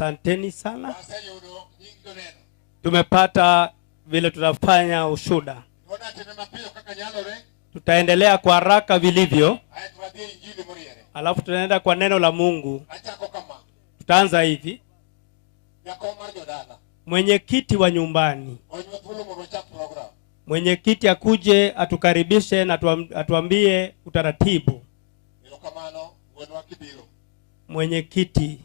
Asanteni sana. Tumepata vile tutafanya ushuda. Tutaendelea kwa haraka vilivyo. Alafu tunaenda kwa neno la Mungu. Tutaanza hivi. Mwenyekiti wa nyumbani, mwenyekiti akuje atukaribishe na atuambie utaratibu. Mwenyekiti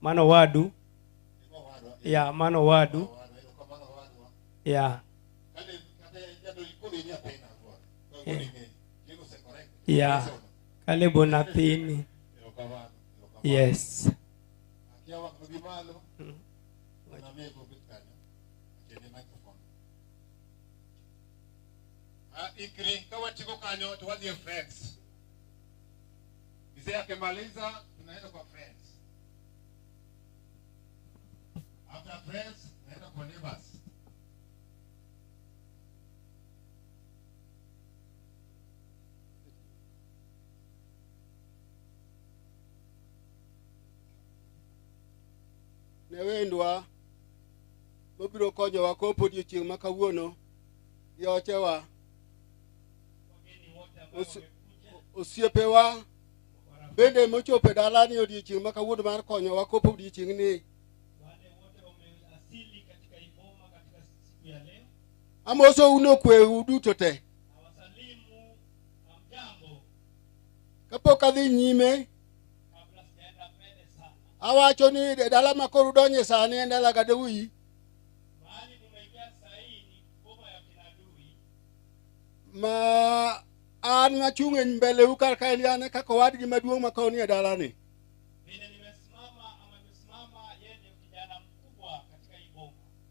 Mano Wadu. Ya Mano Wadu. Ya. Ya. Karibu Nathini. Yes. Ikri kawa chiko kanyo tuwazie friends. Mzee akimaliza tunaenda kwa friends. After friends tunaenda kwa neighbors. Newendwa mobiro konyo wakopo odiochieng' makawuono yochewa osiepewa bende mochope dalani odiochieng' makawuono mar konyo wakopo odiochieng' ni. Amoso uno kwe uduto te. Kapok adhi nyime awacho ni dala makoro donye sani en dala Gadui. Ma an nachung' mbele u kar kae ni kaka wadgi maduong' makoni e dala ni.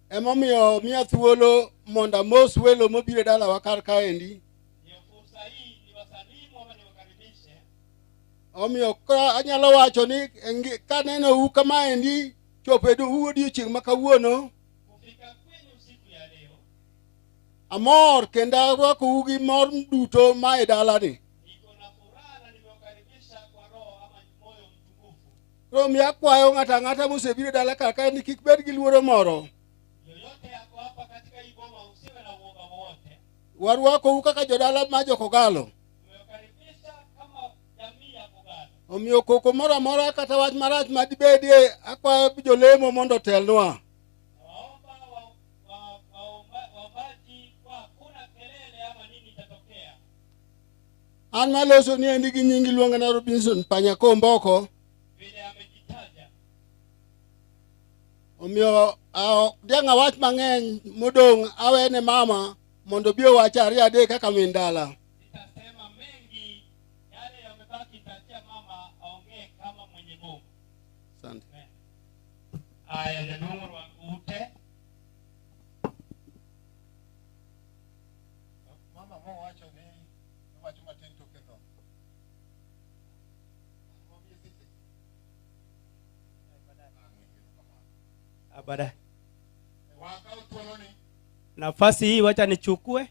Emomiyo miya thuolo monda mos welo mobiro dala wa kar kaendi. Omiyo ka anyalo wacho ni kaneno u kamaendi chopedo u odiochieng' makawuono. Amor kendo arwako ugi mor duto ma e dala ni. Koro mi akwayo ng'ata ng'ata mosebiro dala kar kae ni kik bed gi luoro moro. Warwako u kaka jodala ma jokogalo. Omiyo koko moro amora kata wach marach madibedie akwayo jolemo mondo telnwa. An maloso ni endi gi nyingi luonga na Robinson Panyako Mboko. Omiyo dianga wach mang'eny modong' awene mama mondo biyo wach ari adek kaka min dala. Aya jaduong' ute. Mama mo wacho ni wacho matin to kendo. Abada. Nafasi hii wacha nichukue.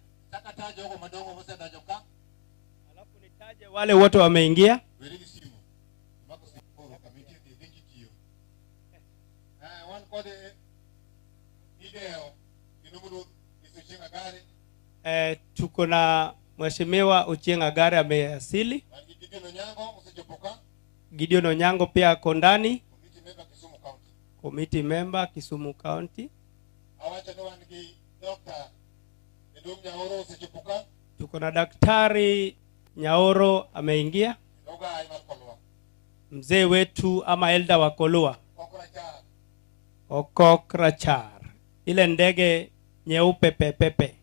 Alafu nitaje wale wote wameingia. Tuko na Mheshimiwa Ochieng' Agare ameasili. Gideon Onyango pia ako ndani. Committee member Kisumu County. Tuko na Daktari Nyaoro ameingia. Mzee wetu ama elder wa Kolua. Okokrachar. Ile ndege nyeupe pepepe.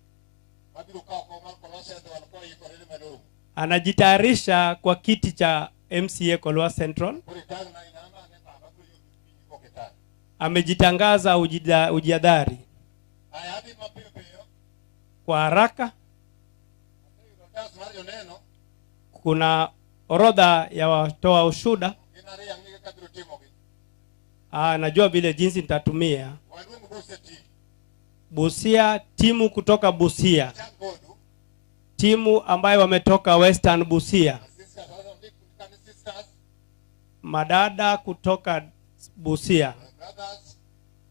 Anajitayarisha kwa kiti cha MCA Kolua Central. Amejitangaza ujiadhari. Kwa haraka kuna orodha ya watoa ushuda. Najua vile jinsi nitatumia. Busia, timu kutoka Busia. Timu ambayo wametoka Western Busia. Madada kutoka Busia, brothers,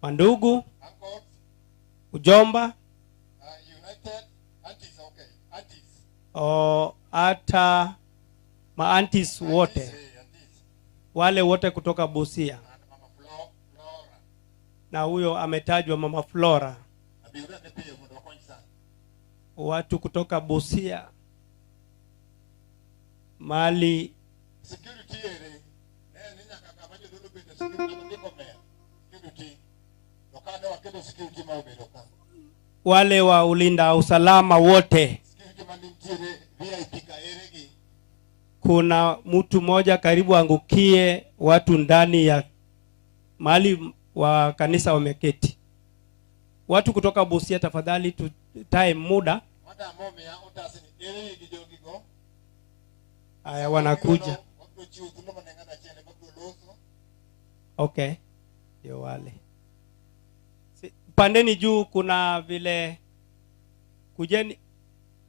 mandugu, uncles, ujomba, united, aunties, okay, aunties. o hata maantis wote, Aunties. wale wote kutoka Busia. And Mama Flora. Na huyo ametajwa Mama Flora. Abiura ne pia mwana wakonisa. Watu kutoka Busia, mali Security ere. Ninya kakamaje lulu bende security na ndiko mea. Security. Lokane wakedo security maubedoka. wale wa ulinda usalama wote. Security manimtire VIP ka eregi. Kuna mtu mmoja karibu angukie watu ndani ya mahali wa kanisa wameketi. Watu kutoka Busia, tafadhali tutae muda. Mada momi ya utasini eregi jogigo. Aya, wanakuja. Okay, ndio wale. Pandeni juu, kuna vile kujeni,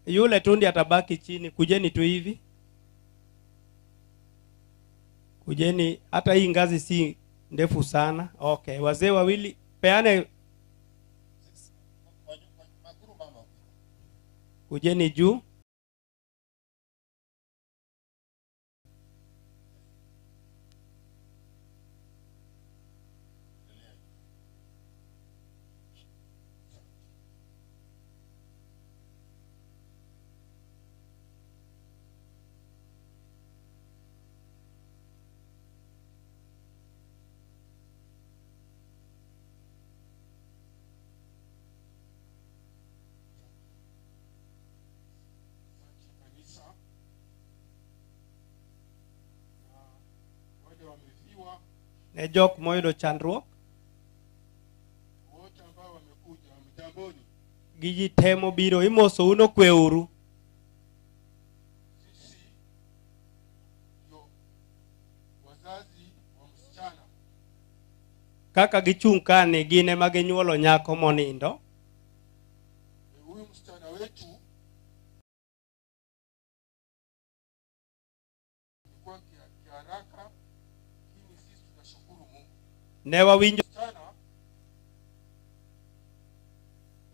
yule tundi atabaki chini. Kujeni tu hivi, kujeni. Hata hii ngazi si ndefu sana. Okay, wazee wawili peane, kujeni juu. Ne jok moyudo chandruok wote ambao wamekuja mjamboni. Giji temo biro imoso uno kweuru. Sisi ndio wazazi wa msichana. Kaka gichung' kane gine maginyuolo nyako monindo. Huyu msichana wetu kwa kiharaka, lakini sisi tunashukuru Mungu. Ne wawinjo Msichana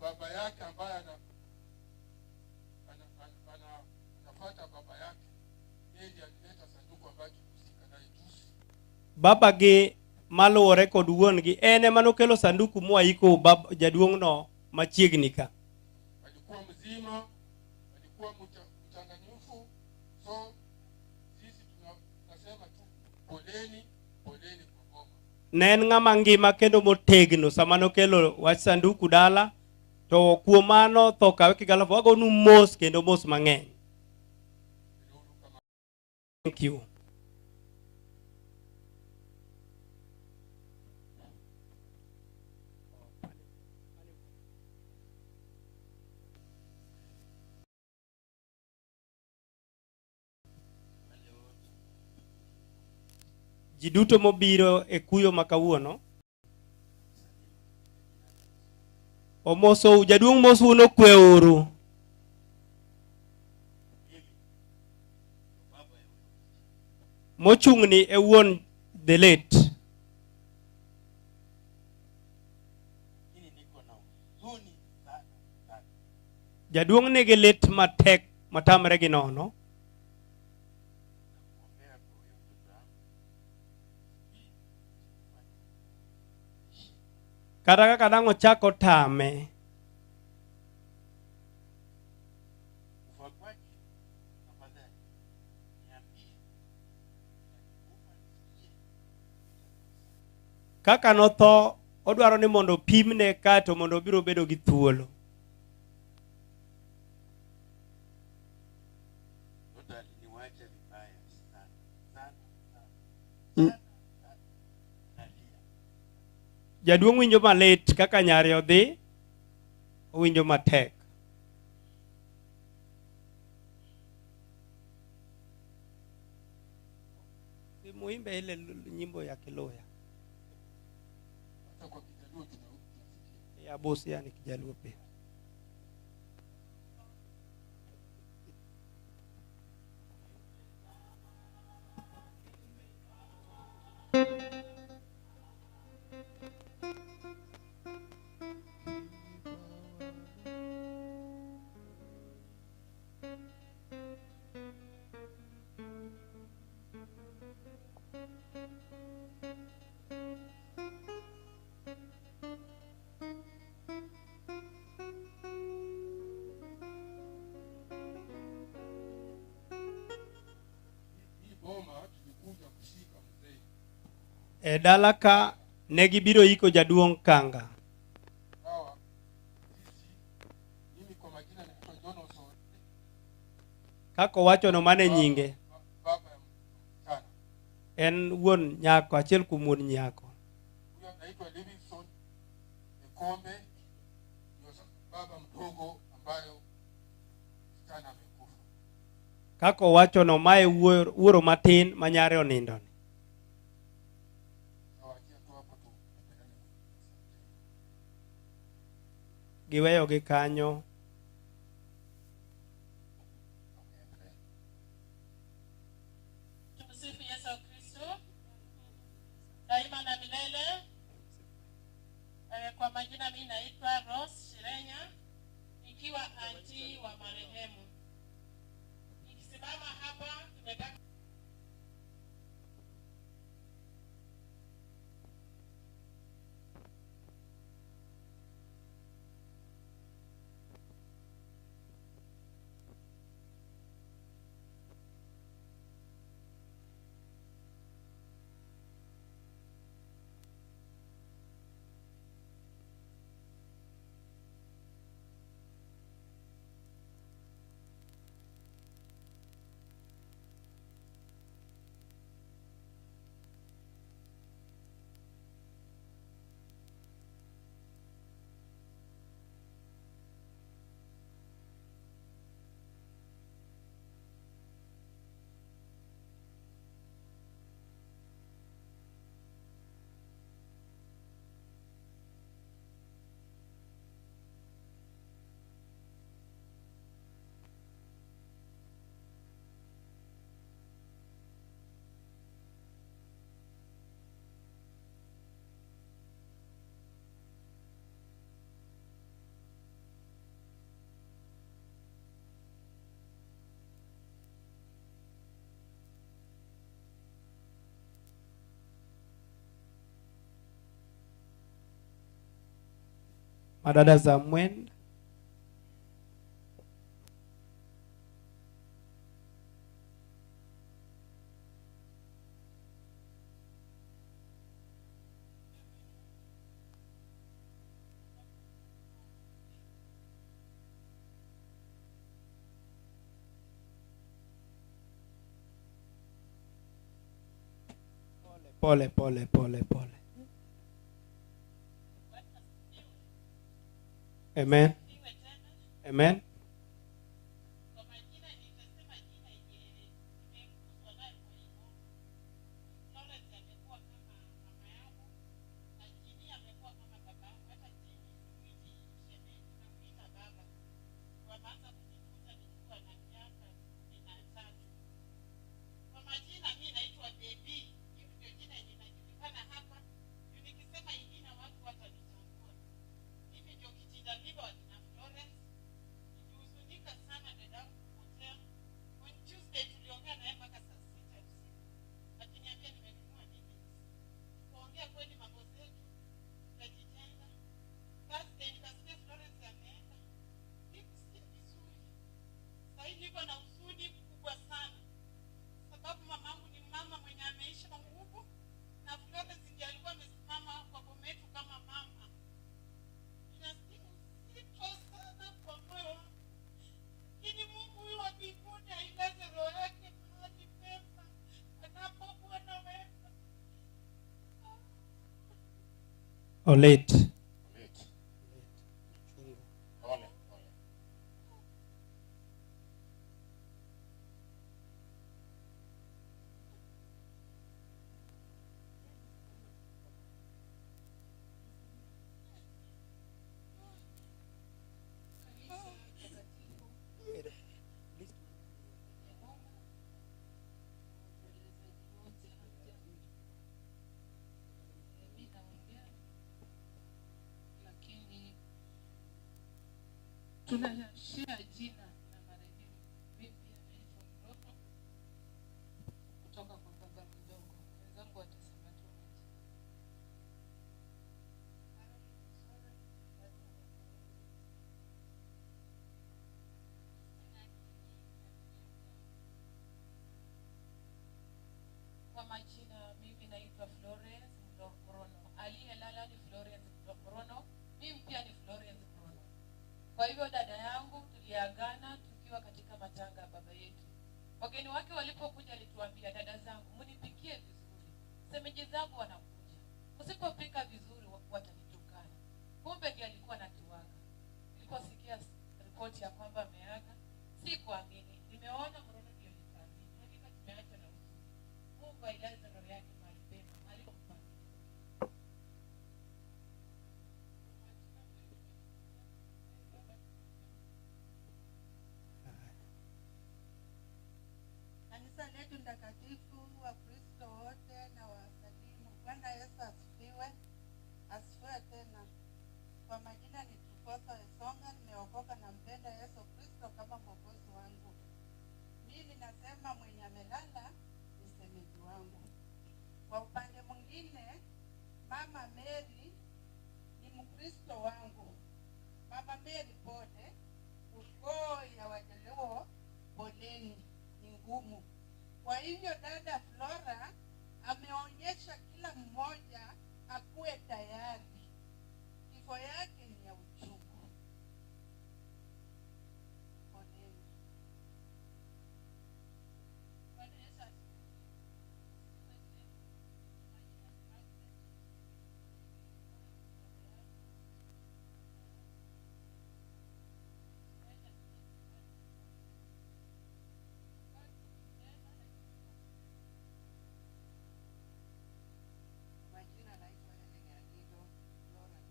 baba yake ambaye anafuata baba yake, yeye ndiye alileta sanduku ambacho tusika naye juzi. baba gi maluwore kod wuon gi ene manokelo sanduku moiko baba jaduong' no machiegni ka. Alikuwa mzima, alikuwa mchanganyufu. So sisi tunasema tu poleni kwa mama. Ne en ng'ama ngima kendo motegno sama nokelo wach sanduku dala, to kuom mano tho kawe kigalafu wagonu mos kendo mos mang'eny. Thank you. Jiduto mobiro e kuyo makawuono omoso jaduong' mosu no kweuru. Mochung'ni e wuon the late. Jaduong' nigi lit matek matamre gi nono. Kata kaka dang' ochako tame. Kaka notho odwaro ni mondo pimne kato mondo biro bedo gi thuolo. Jaduong' winjo malit kaka nyare odhi, owinjo matek. Muimbe ile nyimbo ya Kiluya. Ya Busia ni Kijaluo pia. E dalaka negibiro iko jaduong' Kanga. Sawa. Mimi kwa majina naitwa John Osoro, Kako wacho no mane nyinge. baba ya msichana. En wuon nyako, achiel kuom wuon nyako. Huyo anaitwa Livingston Nikombe, ndio baba mdogo ambayo msichana amekufa. Kako wacho no mae wuoro matin manyare onindo. Nawachia tu hapo tu. Giweyo gi kanyo. Tumsifu Yesu Kristo. Daima na milele. Kwa majina mimi naitwa Rose Shirenya, nikiwa anti wa marehemu. Nikisimama hapa tumetaka Madada za mwenda. Pole. Amen. Amen. kwa majina nitasema jina imeguswa nayo kwa hivyo. Lawrence amekuwa kama mama yangu, na Jini amekuwa kama baba yangu. Hata Jini simuiti shemeji, namuita baba. Wameanza kujifunza nikiwa na miaka 13. Kwa majina mimi naitwa Baby. Hiyo ndio jina linajulikana hapa. Nikisema ingine watu watanitambua. Mimi ndio kijijaliwa na Florence. Nilihuzunika sana dadangu kupotea. On Tuesday tuliongea naye mpaka saa 6 usiku. Akiniambia nimenunua nini. Tukaongea kweli mambo zetu. Tukajitenga. Thursday nikasikia Florence ameenda. Sikusikia vizuri. Sasa hivi niko na huzuni kubwa sana. Sababu mamangu ni mama mwenye ameisha nguvu, na Florence ndiye alikuwa amesimama kwa bometu kama mama. Ninasikia uzito sana kwa moyo wangu. Lakini Mungu huyu wa mbinguni ailaze roho yake mahali pema anapokuwa na wema. Olet. Pole. Lakini tunashare jina na marehemu. Mimi pia naitwa mtoto kutoka kwa baba mdogo. Wenzangu watasema tu moja. Kwa majina mimi naitwa Florence Wageni wake walipokuja alituambia, dada zangu mnipikie vizuri, semeji zangu wanakuja, msipopika vizuri watanitukana. Kumbe ndiye alikuwa anatuaga. Niliposikia ripoti ya kwamba ameaga, sikuamini. Nimeona mrono ndio nikaamini. Hakika tumeacha na huzuni. Mungu ailaze roho yake mahali pema alipompanga. Kanisa letu takatifu, Wakristo wote na wasalimu. Bwana Yesu asifiwe. Asifiwe tena. Kwa majina ni Tukosa Esonga, nimeokoka na mpenda Yesu Kristo kama mwokozi wangu. Mimi nasema mwenye amelala ni semeji wangu. Kwa upande mwingine, Mama Mary ni Mkristo wangu. Mama Mary pole, ukoo ya Wajaluo poleni ni ngumu. Kwa hivyo dada Flora ameonyesha kila mmoja akuwe tayari. Kifo yake ni ya uchungu. Poleni. Bwana Yesu asifiwe. Majina naitwa Helen Agido Flora.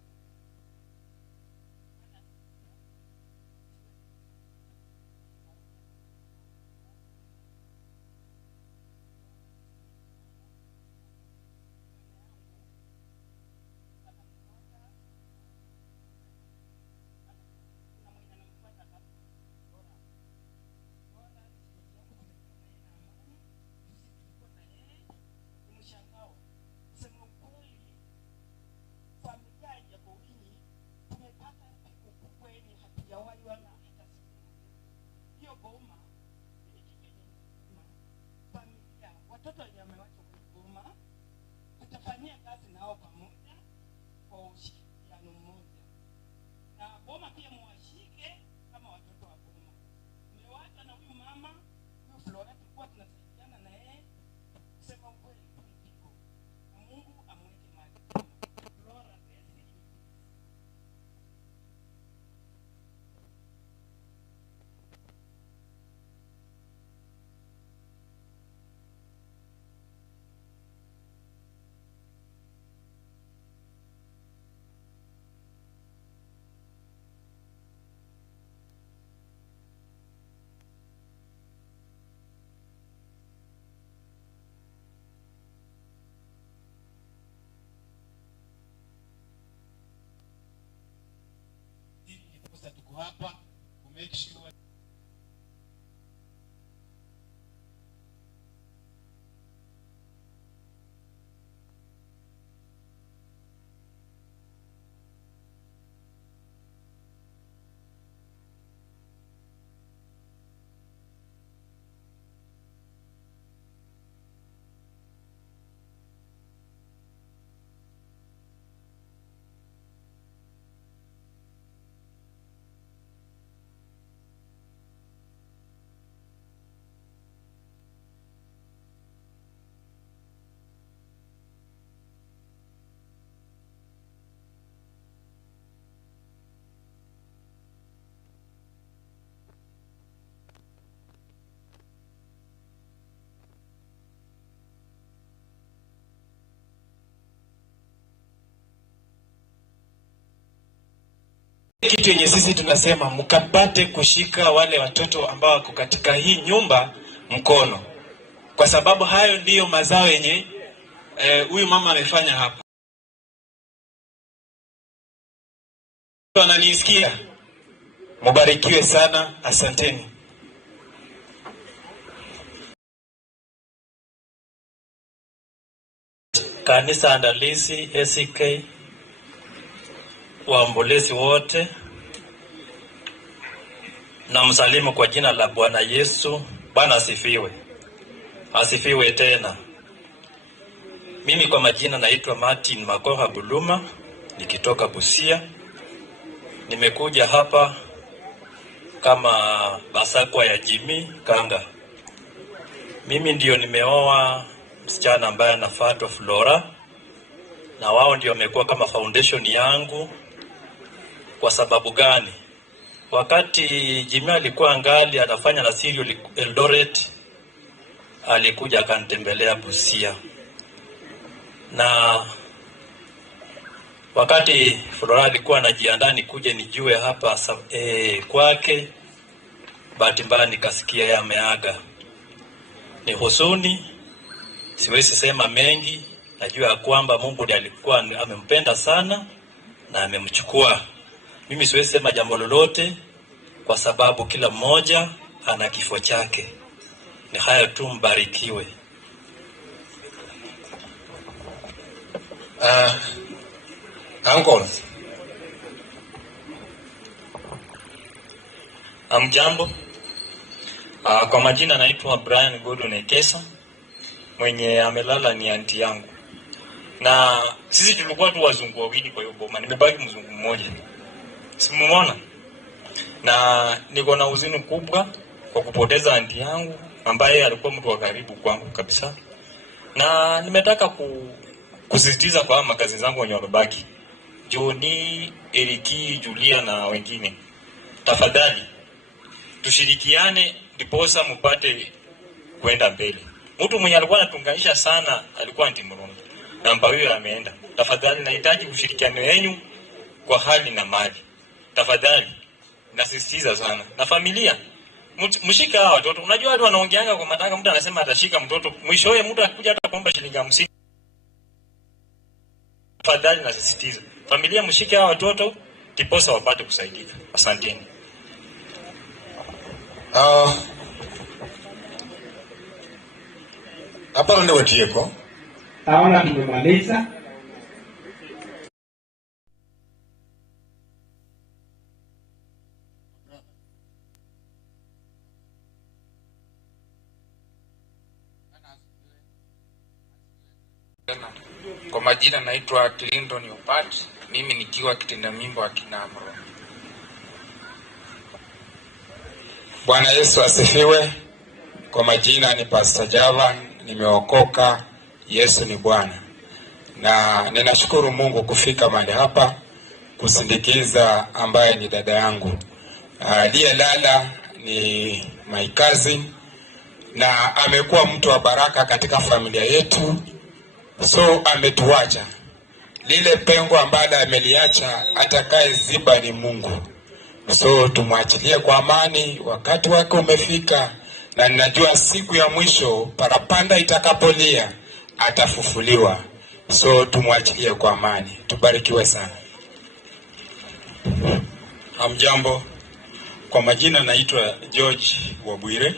Mshangao. Kusema ukweli, familia ya Bowini tumepata pigo kubwa yenye hatujawahi ona hata siku moja. Hiyo boma ni kijiji, familia, watoto wenye wamewachwa kwenye boma, tutafanyia kazi nao pamoja kwa ushirikiano mmoja. Na boma pia mwashike kama watoto wa boma. Mmewachwa na huyu mama, huyu Flora, tulikuwa tunasaidiana na yeye. Kusema ukweli tulipigo. Na Mungu amweke mahali pema. Flora Besi. Sasa tuko hapa ku make sure kitu yenye sisi tunasema mkapate kushika wale watoto ambao wako katika hii nyumba mkono, kwa sababu hayo ndiyo mazao yenye huyu mama amefanya hapa. Wananisikia? Mubarikiwe sana, asanteni. Kanisa andalizi ACK, waombolezi wote, na msalimu kwa jina la Bwana Yesu. Bwana asifiwe. Asifiwe tena. Mimi kwa majina naitwa Martin Makoha Buluma, nikitoka Busia. Nimekuja hapa kama basakwa ya Jimmy Kanga. Mimi ndio nimeoa msichana ambaye anafuatwa Flora, na wao ndio wamekuwa kama foundation yangu. Kwa sababu gani? Wakati Jimmy alikuwa angali anafanya na serial Eldoret, alikuja akanitembelea Busia. Na wakati Flora alikuwa anajiandaa nikuje nijue hapa kwake, bahati mbaya nikasikia yeye ameaga. Ni huzuni, siwezi sema mengi. Najua kwamba Mungu ndiye alikuwa amempenda sana na amemchukua. Mimi siwezi sema jambo lolote kwa sababu kila mmoja ana kifo chake. Ni haya tu, mbarikiwe. Uncles. Amjambo. Kwa majina naitwa Brian Gordon Ekesa. Mwenye amelala ni aunti yangu. Na sisi tulikuwa tu wazungu wawili kwa hiyo boma. Nimebaki mzungu mmoja. Simuona. Na niko na huzuni kubwa kwa kupoteza aunti yangu ambaye alikuwa mtu wa karibu kwangu kabisa. Na nimetaka kusisitiza kwa makazi zangu wenye wamebaki, Johnny, Eriki, Julia na wengine, tafadhali tushirikiane ndiposa mpate kwenda mbele. Mtu mwenye alikuwa anatunganisha sana alikuwa Aunty Murongo, na Mpawiyo ameenda. Tafadhali nahitaji ushirikiano wenu kwa hali na mali. Tafadhali nasisitiza sana. Na familia, mshika hawa watoto. Unajua watu wanaongeanga kwa matanga, mtu anasema atashika mtoto, mwishowe mtu akikuja hata kuomba shilingi 50. Tafadhali nasisitiza. Familia, mshike hawa watoto ndiposa wapate kusaidika. Asanteni. Hapa ndio watieko. Naona tumemaliza. Kwa majina naitwa Clinton Opat, mimi nikiwa kitenda mimba wa Kinamro. Bwana Yesu asifiwe. Kwa majina ni Pastor Java, nimeokoka. Yesu ni Bwana. Na ninashukuru Mungu kufika mahali hapa kusindikiza ambaye ni dada yangu. Aliyelala ni my cousin na amekuwa mtu wa baraka katika familia yetu. So ametuacha. Lile pengo ambalo ameliacha atakaye ziba ni Mungu. So tumwachilie kwa amani, wakati wake umefika, na ninajua siku ya mwisho parapanda itakapolia atafufuliwa. So tumwachilie kwa amani. Tubarikiwe sana. Hamjambo. Kwa majina naitwa George Wabwire,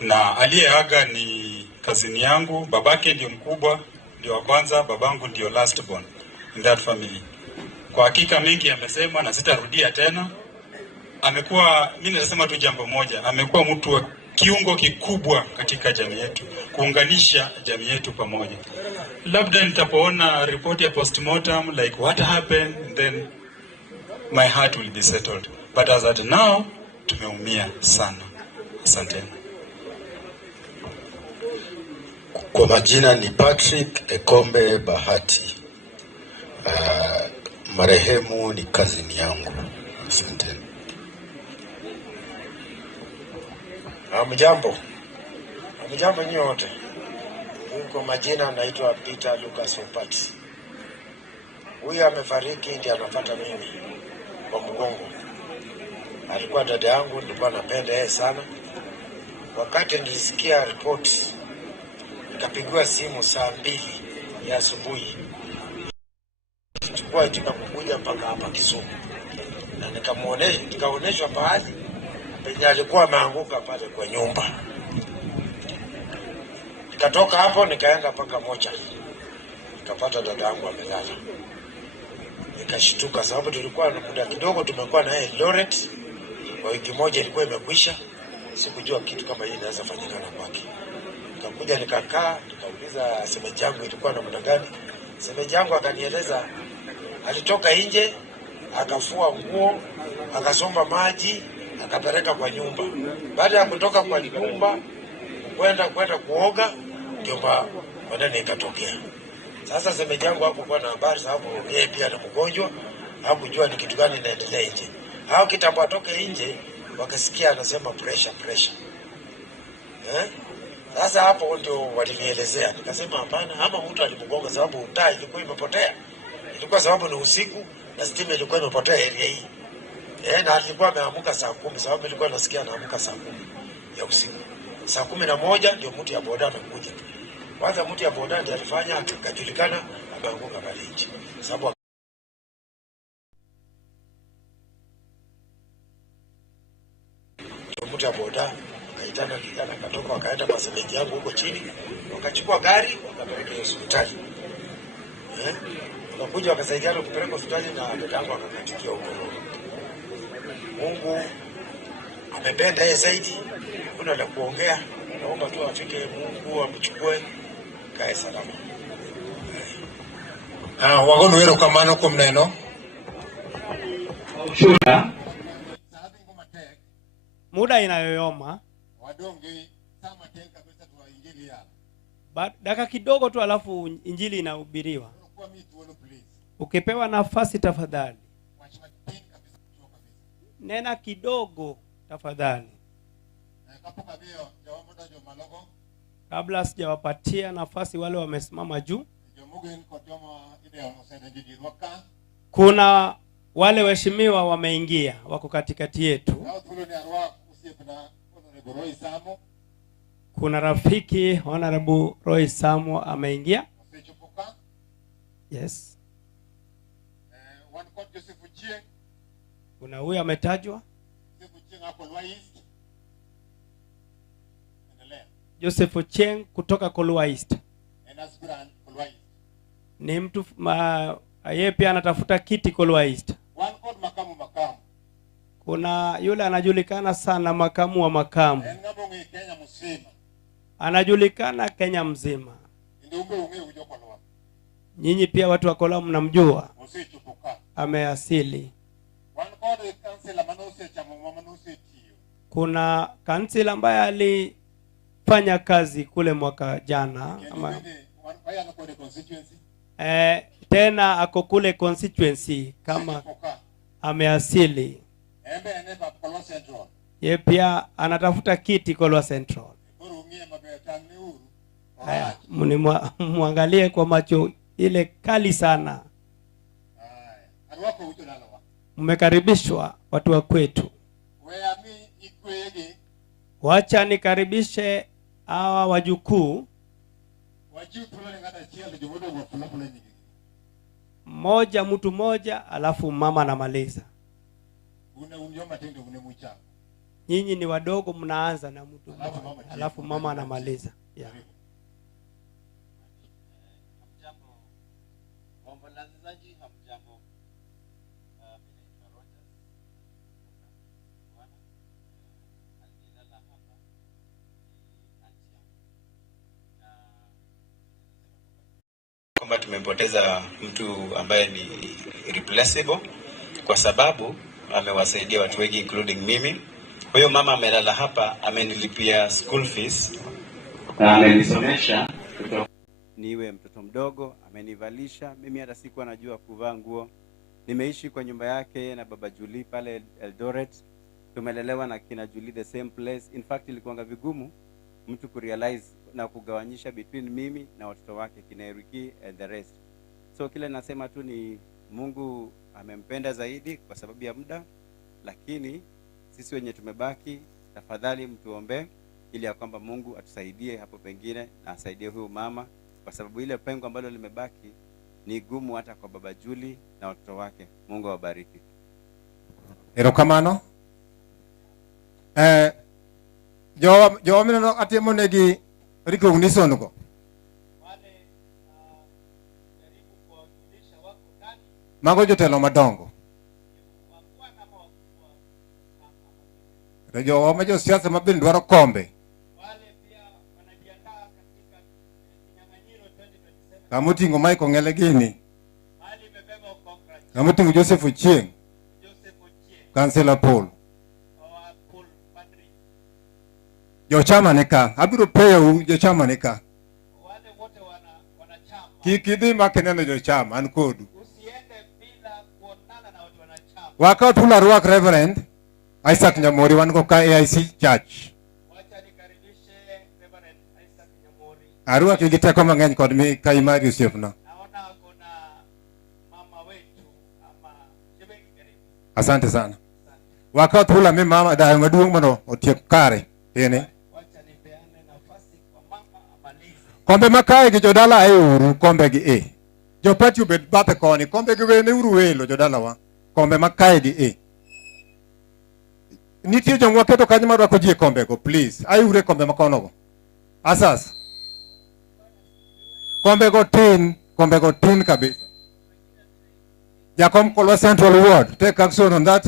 na aliyeaga ni kazini yangu. Babake ndio mkubwa, ndio wa kwanza, babangu ndio last born in that family. Kwa hakika mengi amesema na sitarudia tena. Mimi nasema tu jambo moja, amekuwa mtu wa kiungo kikubwa katika jamii yetu, kuunganisha jamii yetu pamoja. Labda nitapoona report ya postmortem like what happened, then my heart will be settled. But as at now, tumeumia sana. Asanteni. Kwa majina ni Patrick Ekombe Bahati. Marehemu ni kazini yangu. Asanteni. Hamjambo. Hamjambo nyote. Kwa majina naitwa Peter Lucas Opati. Huyu amefariki ndiye anapata mimi kwa mgongo. Alikuwa dada yangu, nilikuwa napenda yeye sana. Wakati nilisikia ripoti, nikapigiwa simu saa 2 ya asubuhi. Chukua tukakuja mpaka hapa Kisumu. Na nikaoneshwa pahali penye alikuwa ameanguka pale kwa nyumba. Nikatoka hapo nikaenda mpaka moja. Nikapata dada yangu amelala. Nikashtuka sababu tulikuwa na muda kidogo tumekuwa na yeye Eldoret. Kwa wiki moja ilikuwa imekwisha. Sikujua kitu kama hii inaweza fanyika na kwake. Nikakuja nikakaa, nikauliza semeji yangu ilikuwa na muda gani. Semeji yangu akanieleza alitoka nje, akafua nguo, akasomba maji, akapeleka kwa nyumba. Baada ya kutoka kwa nyumba, kwenda kuoga, ndio baadaye ikatokea. Sasa shemeji yangu hakuwa na habari, sababu yeye pia ni mgonjwa, hakujua ni kitu gani inaendelea nje. Hao kitambo atoke nje, wakasikia anasema pressure. Sasa hapo ndio walinielezea, nikasema hapana, ama mtu alimgonga, sababu taa ilikuwa imepotea. Ilikuwa sababu ni usiku na stima ilikuwa imepotea area hii. Na alikuwa ameamka saa 10, sababu nilikuwa nasikia anaamka saa 10 ya usiku. Saa 11 ndio mtu ya boda anakuja. Kwanza mtu ya boda ndiye alifanya akajulikana, ameanguka pale nje. Sababu mtu ya boda akaitana kijana akatoka, wakaenda kwa shemeji yangu huko chini, wakachukua gari wakapeleka hospitali. Wakakuja wakasaidiana kupeleka hospitali na dadangu akakatikia huko. Mungu amependa yeye zaidi, kuna la kuongea. Naomba tu afike, Mungu amchukue kae salama. Wagono wero kamano kwa mneno. Shura. Muda inayoyoma. Wadonge sama tenga pesa tu injili ya. Dakika kidogo tu alafu injili inahubiriwa. Ukipewa nafasi tafadhali. Nena kidogo tafadhali. Kabla sijawapatia nafasi wale wamesimama juu. Kuna wale waheshimiwa wameingia, wako katikati yetu. Kuna rafiki Honorable Roy Samo ameingia. Yes. Kuna huyu ametajwa. Joseph Ochieng kutoka Kolua East. Ni mtu yeye pia anatafuta kiti Kolua East. Kuna yule anajulikana sana makamu wa makamu. Anajulikana Kenya mzima. Nyinyi pia watu wa Kolua mnamjua. Ameasili. Kuna kansila ambaye alifanya kazi kule mwaka jana ama tena ako kule constituency kama ameasili. Ye pia anatafuta kiti Kolua Central. Haya, muangalie kwa macho ile kali sana. Mmekaribishwa watu wa kwetu. Wacha nikaribishe hawa wajukuu. Mtu moja alafu mama anamaliza. Nyinyi ni wadogo, mnaanza na mtu mmoja alafu mama anamaliza. Yeah. Kwamba tumempoteza mtu ambaye ni replaceable kwa sababu amewasaidia watu wengi including mimi. Huyo mama amelala hapa, amenilipia school fees na amenisomesha niwe mtoto mdogo, amenivalisha. Mimi hata sikuwa najua kuvaa nguo. Nimeishi kwa nyumba yake na baba Julie pale Eldoret. Tumelelewa na kina Julie the same place. In fact ilikuwa vigumu mtu kurealize na kugawanyisha between mimi na watoto wake kina Eriki and the rest. So kile nasema tu ni Mungu amempenda zaidi kwa sababu ya muda, lakini sisi wenye tumebaki tafadhali mtuombe ili ya kwamba Mungu atusaidie hapo pengine na asaidie huyu mama, kwa sababu ile pengo ambalo limebaki ni gumu hata kwa baba Julie na watoto wake. Mungu awabariki. Erokamano. Jo mino atimo negi recognition ko. Mago jotelo madongo. Jo ma jo siasa mabende dwaro kombe. Kamutingo Michael Ngele gini. Kamutingo Joseph Ochieng. Councillor Paul. Jochama nika. Abiro peyo jochama nika. Kikidhi makineno jochama an kodu. Waka tula ruak Reverend Isaac Nyamori wan go ka AIC Church. Arua kigiteko mang'eny kod mi ka imari osiepna. Asante sana. Waka tula mi mama dayo maduong' mondo otiek kare. Ene. Kombe makae gi jodala ae uru kombe gi e. Jopati ubed bathe koni kombe gi wene uru welo jodala wa. Kombe makae gi e. Nitie jomwa keto kanyo marwako ji e kombe go please. Ae ure kombe makono go. Asas. Kombe go tin kabisa. Jakom Kolwa Central Ward, take action on that.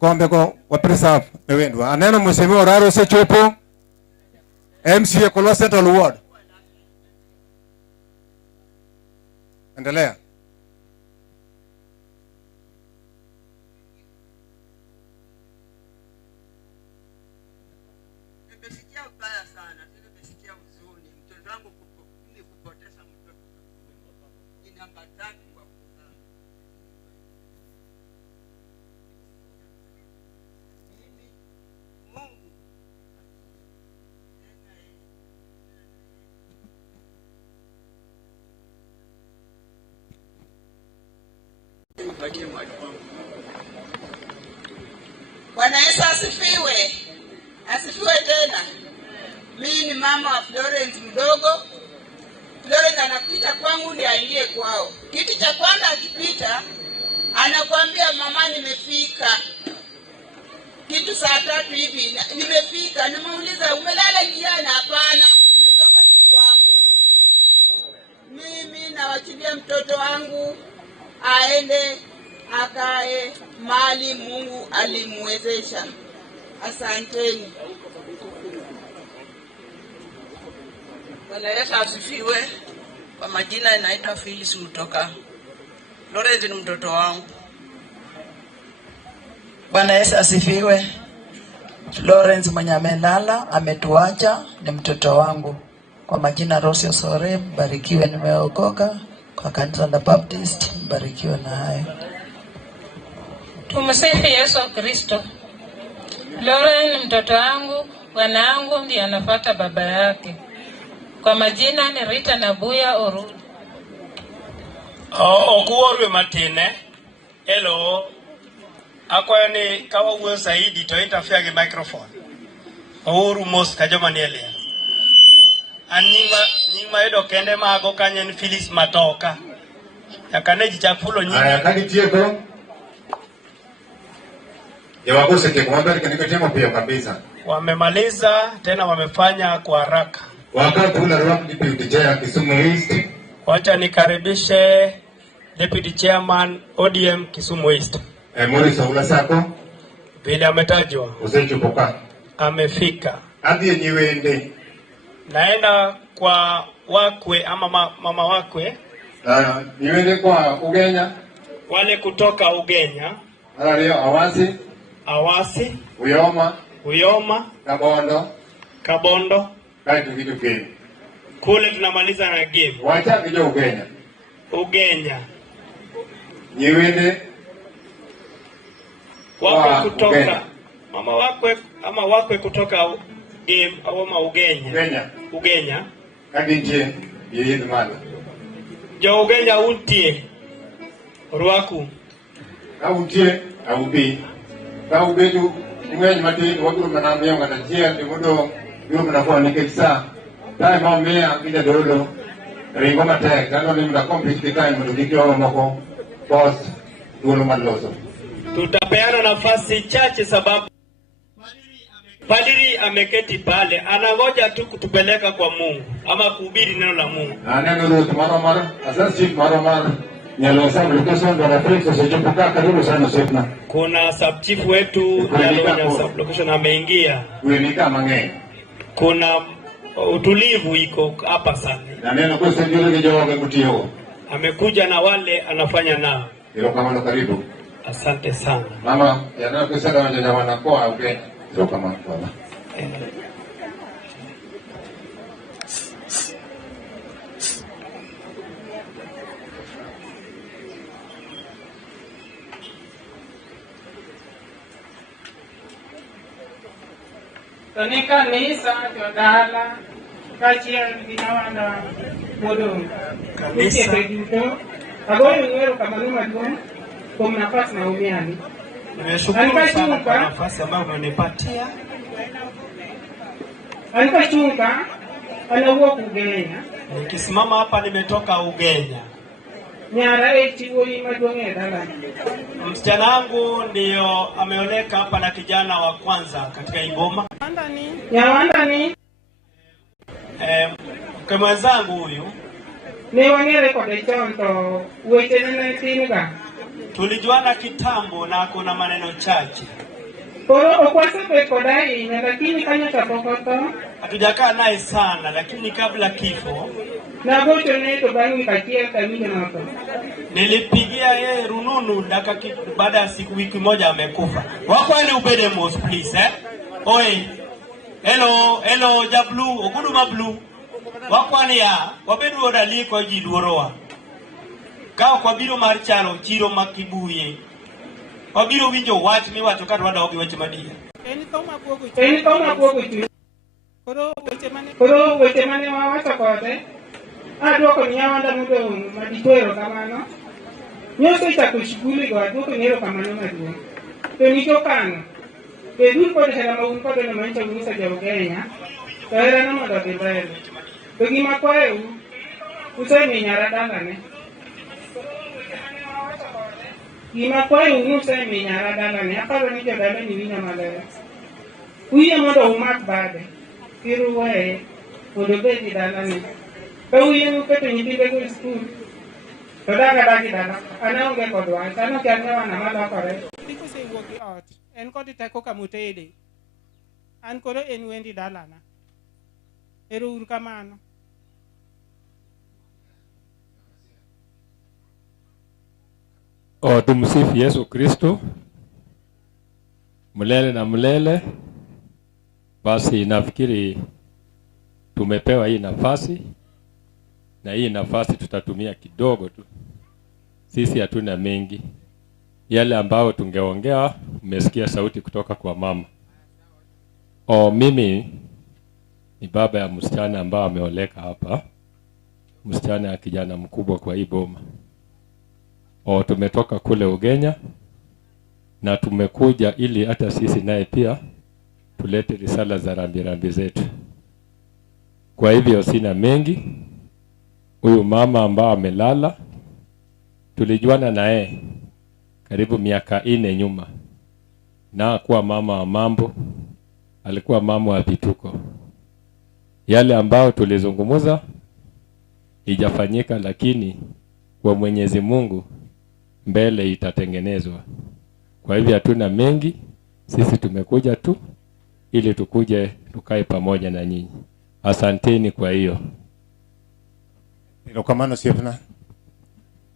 Kombe go wa preserve the wendwa. Aneno mheshimiwa Oraro sechopo. MCA Kolwa Central Ward. Endelea. Nimesikia ubaya sana, nimesikia huzuni. Mtoto wangu kupoteza mtoto. Ni namba 3 kwa kuzaa. Mungu Bwana Yesu asifiwe. Asifiwe tena. Mimi ni mama wa Florence mdogo. Florence anakuita kwangu ndio aingie kwao. Kiti cha kwanza akipita anakuambia mama nimefika. Kitu saa 3 hivi nimefika. Nimuuliza umelala njiani? Hapana, nimetoka tu kwangu. Mimi nawachilia mtoto wangu aende akae mali Mungu alimwezesha. Asanteni. Bwana Yesu asifiwe. Kwa majina naitwa Phyllis Mutoka. Lawrence ni mtoto wangu. Bwana Yesu asifiwe. Lawrence mwenye amelala ametuacha ni mtoto wangu. Kwa majina Rose Osore, barikiwe, nimeokoka kwa kanisa la Baptist, barikiwe na hayo. Tumsifu Yesu Kristo. Lawrence ni mtoto wangu, wanangu ndiye anafuata baba yake. Kwa majina ni Rita Nabuya Oru. Okuorwe matine. Hello. Akwayo ni kawa uwe zaidi to interfere gi microphone. Ouru mos ka joma ni ele. Nyima edo kende mago kanye ni Phyllis Matoka. Yakane jichakulo nyima. Aya kani tieko. Yawakose kiko mabari kaniko temo pia kabisa. Wamemaliza tena wamefanya kwa haraka. Wakati unarudi deputy chair Kisumu East. Wacha nikaribishe deputy chairman ODM Kisumu East. Morris Oula Sako. Vile ametajwa. Usechupoka. Amefika. Adhiye niwende. Naenda kwa wakwe ama mama wakwe. Niwende kwa Ugenya. Wale kutoka Ugenya. Leo Awasi. Awasi. Uyoma. Kabondo. Kaitu kitu game. Kule tunamaliza na game. Wacha kijo Ugenya. Ugenya. Niwende. Wakwe kutoka Ugenya. mama wakwe ama wakwe kutoka game au Ugenya. Ugenya. Kadinje yeye mala. Jo Ugenya utie. Ruaku. Autie aubi. Kau beju mwenye mati wakuru manamia ngatajia ndimodo yo mnakuwa nikisa. Dai mamea kija dodo. Ringo mate kando ni mda complete time mdikio mako post dulo maloso. Tutapeana nafasi chache sababu padiri ameketi pale anangoja tu kutupeleka kwa Mungu ama kuhubiri neno la Mungu. Neno lo mara asasi mara nyalo sana location ndo reflex sejupuka karibu sana sepna. Kuna sub chief wetu nyalo sub location ameingia. Kuenika mange. Kuna utulivu iko hapa sana. Na neno kwa sejule kijoga kutio. Amekuja na wale anafanya nao. Ndio kama karibu. Asante sana. Mama, yanayokusema wanja wanakoa Ugenya. Ndio kama To ni kanisa jodala kaachiel gi nyawanda modong'. Osiepe duto, agoyo ng'ero kamano maduong' kuom nafasi na umiyani. Nimeshukuru sana kwa nafasi ambayo umenipatia. Anikachunga anawuok Ugenya. Nikisimama hapa nimetoka Ugenya. Nyara echiwoi maduong' e dalani. Msichana wangu ndio ameoleka hapa na kijana wa kwanza katika Iboma. Nyawanda ni mke mwenzangu huyu ne wang'ere kode chon to wechene ne tin ga. Tulijuana kitambo na kuna maneno chache. Koro ok wasebet kode ahinya lakini kanyo pok otho. Hatujakaa naye sana lakini kabla kifo nagochone to bang' wiki achiel kawinjo notho. Nilipigia yeye rununu baada ya wiki moja amekufa. Wakwani ubede mos please Oi. Hello Jablu, Oguduma Blue. Wakwani ya wabedu odali ko ji duorowa. Ka kwa biro mar chalo chiro makibuye. Wabiro winjo wach miwacho ka rwada ogi weche madiya. En koma kuogo chu. Koro weche mane wawacho kode. Aduoko ni nyawanda modong' maditwero kamano. Nyose chako shuguli go aduoko nyero kamano maduong'. To nicho kano. Kedu kod hera ma un kod no mancha unusa ja Ugenya. To hera no mondo dhi mbele. To gima kwayo usemi nyara dalane. Gima kwayo usemi nyara dalane. Aparo ni jodala ni winyo maler. Uye mondo umak bade. Kiruwe mondo bedi dalane. To uye nuketo nyithinde go skul. To daga dala. Anaonge kod wach. Ano kiane wana malokore. Ndiko sewuok gi ot. En kod teko kamutede. An koro en wendi dalana. Ero uru kamano. Tumsifu Yesu Kristo. Milele na milele. Basi nafikiri tumepewa hii nafasi. Na hii nafasi tutatumia kidogo tu. Sisi hatuna mengi. Yale ambao tungeongea, umesikia sauti kutoka kwa mama. Mimi ni baba ya msichana ambao ameoleka hapa. Msichana ya kijana mkubwa kwa hii boma. Tumetoka kule Ugenya na tumekuja ili hata sisi naye pia tulete risala za rambirambi zetu. Kwa hivyo sina mengi. Huyu mama ambao amelala tulijuana naye karibu miaka 4 nyuma. Na kuwa mama wa mambo, alikuwa mama wa vituko. Yale ambao tulizungumza ijafanyika, lakini kwa Mwenyezi Mungu mbele itatengenezwa. Kwa hivyo hatuna mengi, sisi tumekuja tu ili tukuje tukae pamoja na nyinyi. Asanteni kwa hiyo. Ilokamano siefna.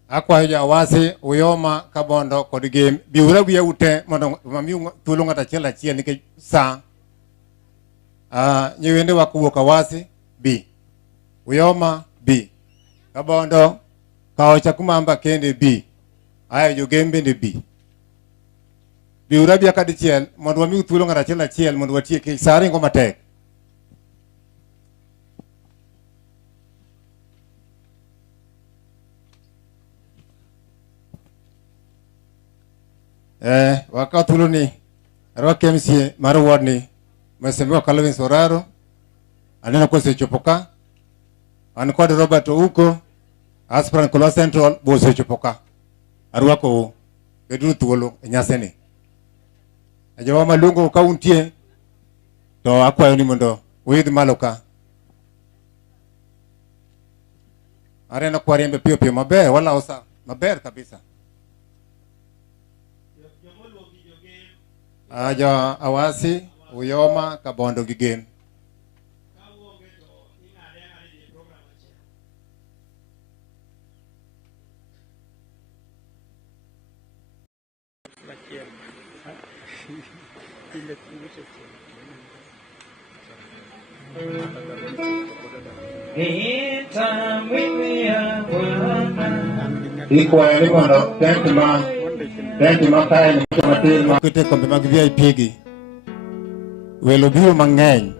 Akwa hiyo awasi uyoma kabondo kod game biura wiya ute mondo mamiu thuolo ng'ata achiel achiel nikech sa. Nyiwende wakuwuok awasi B. Uyoma B. Kabondo kaocha kumamba kende B. Ayo jogem bende B. Biura biya kadichiel mondo wamiu thuolo ng'ata achiel achiel mondo watiek sa ringo matek. Waka thuolo ni rwake MCA mar ward ni Mheshimiwa Calvin Soraro. Aneno kwa sechopo ka. An kod Robert Ouko aspirant Kola Central bo sechopo ka. Arwako bedru thuolo e nyaseni. Ajawa malungo ka untie to akwayo ni mondo uidh malo ka. Arena kwa riembe pio pio maber wala osa maber kabisa. Aja awasi uyoma kabondo gi game. Ikwayo ni mondo tenti ma kae ni matin ma kete kombe mag VIP gi. Welo biro mang'eny.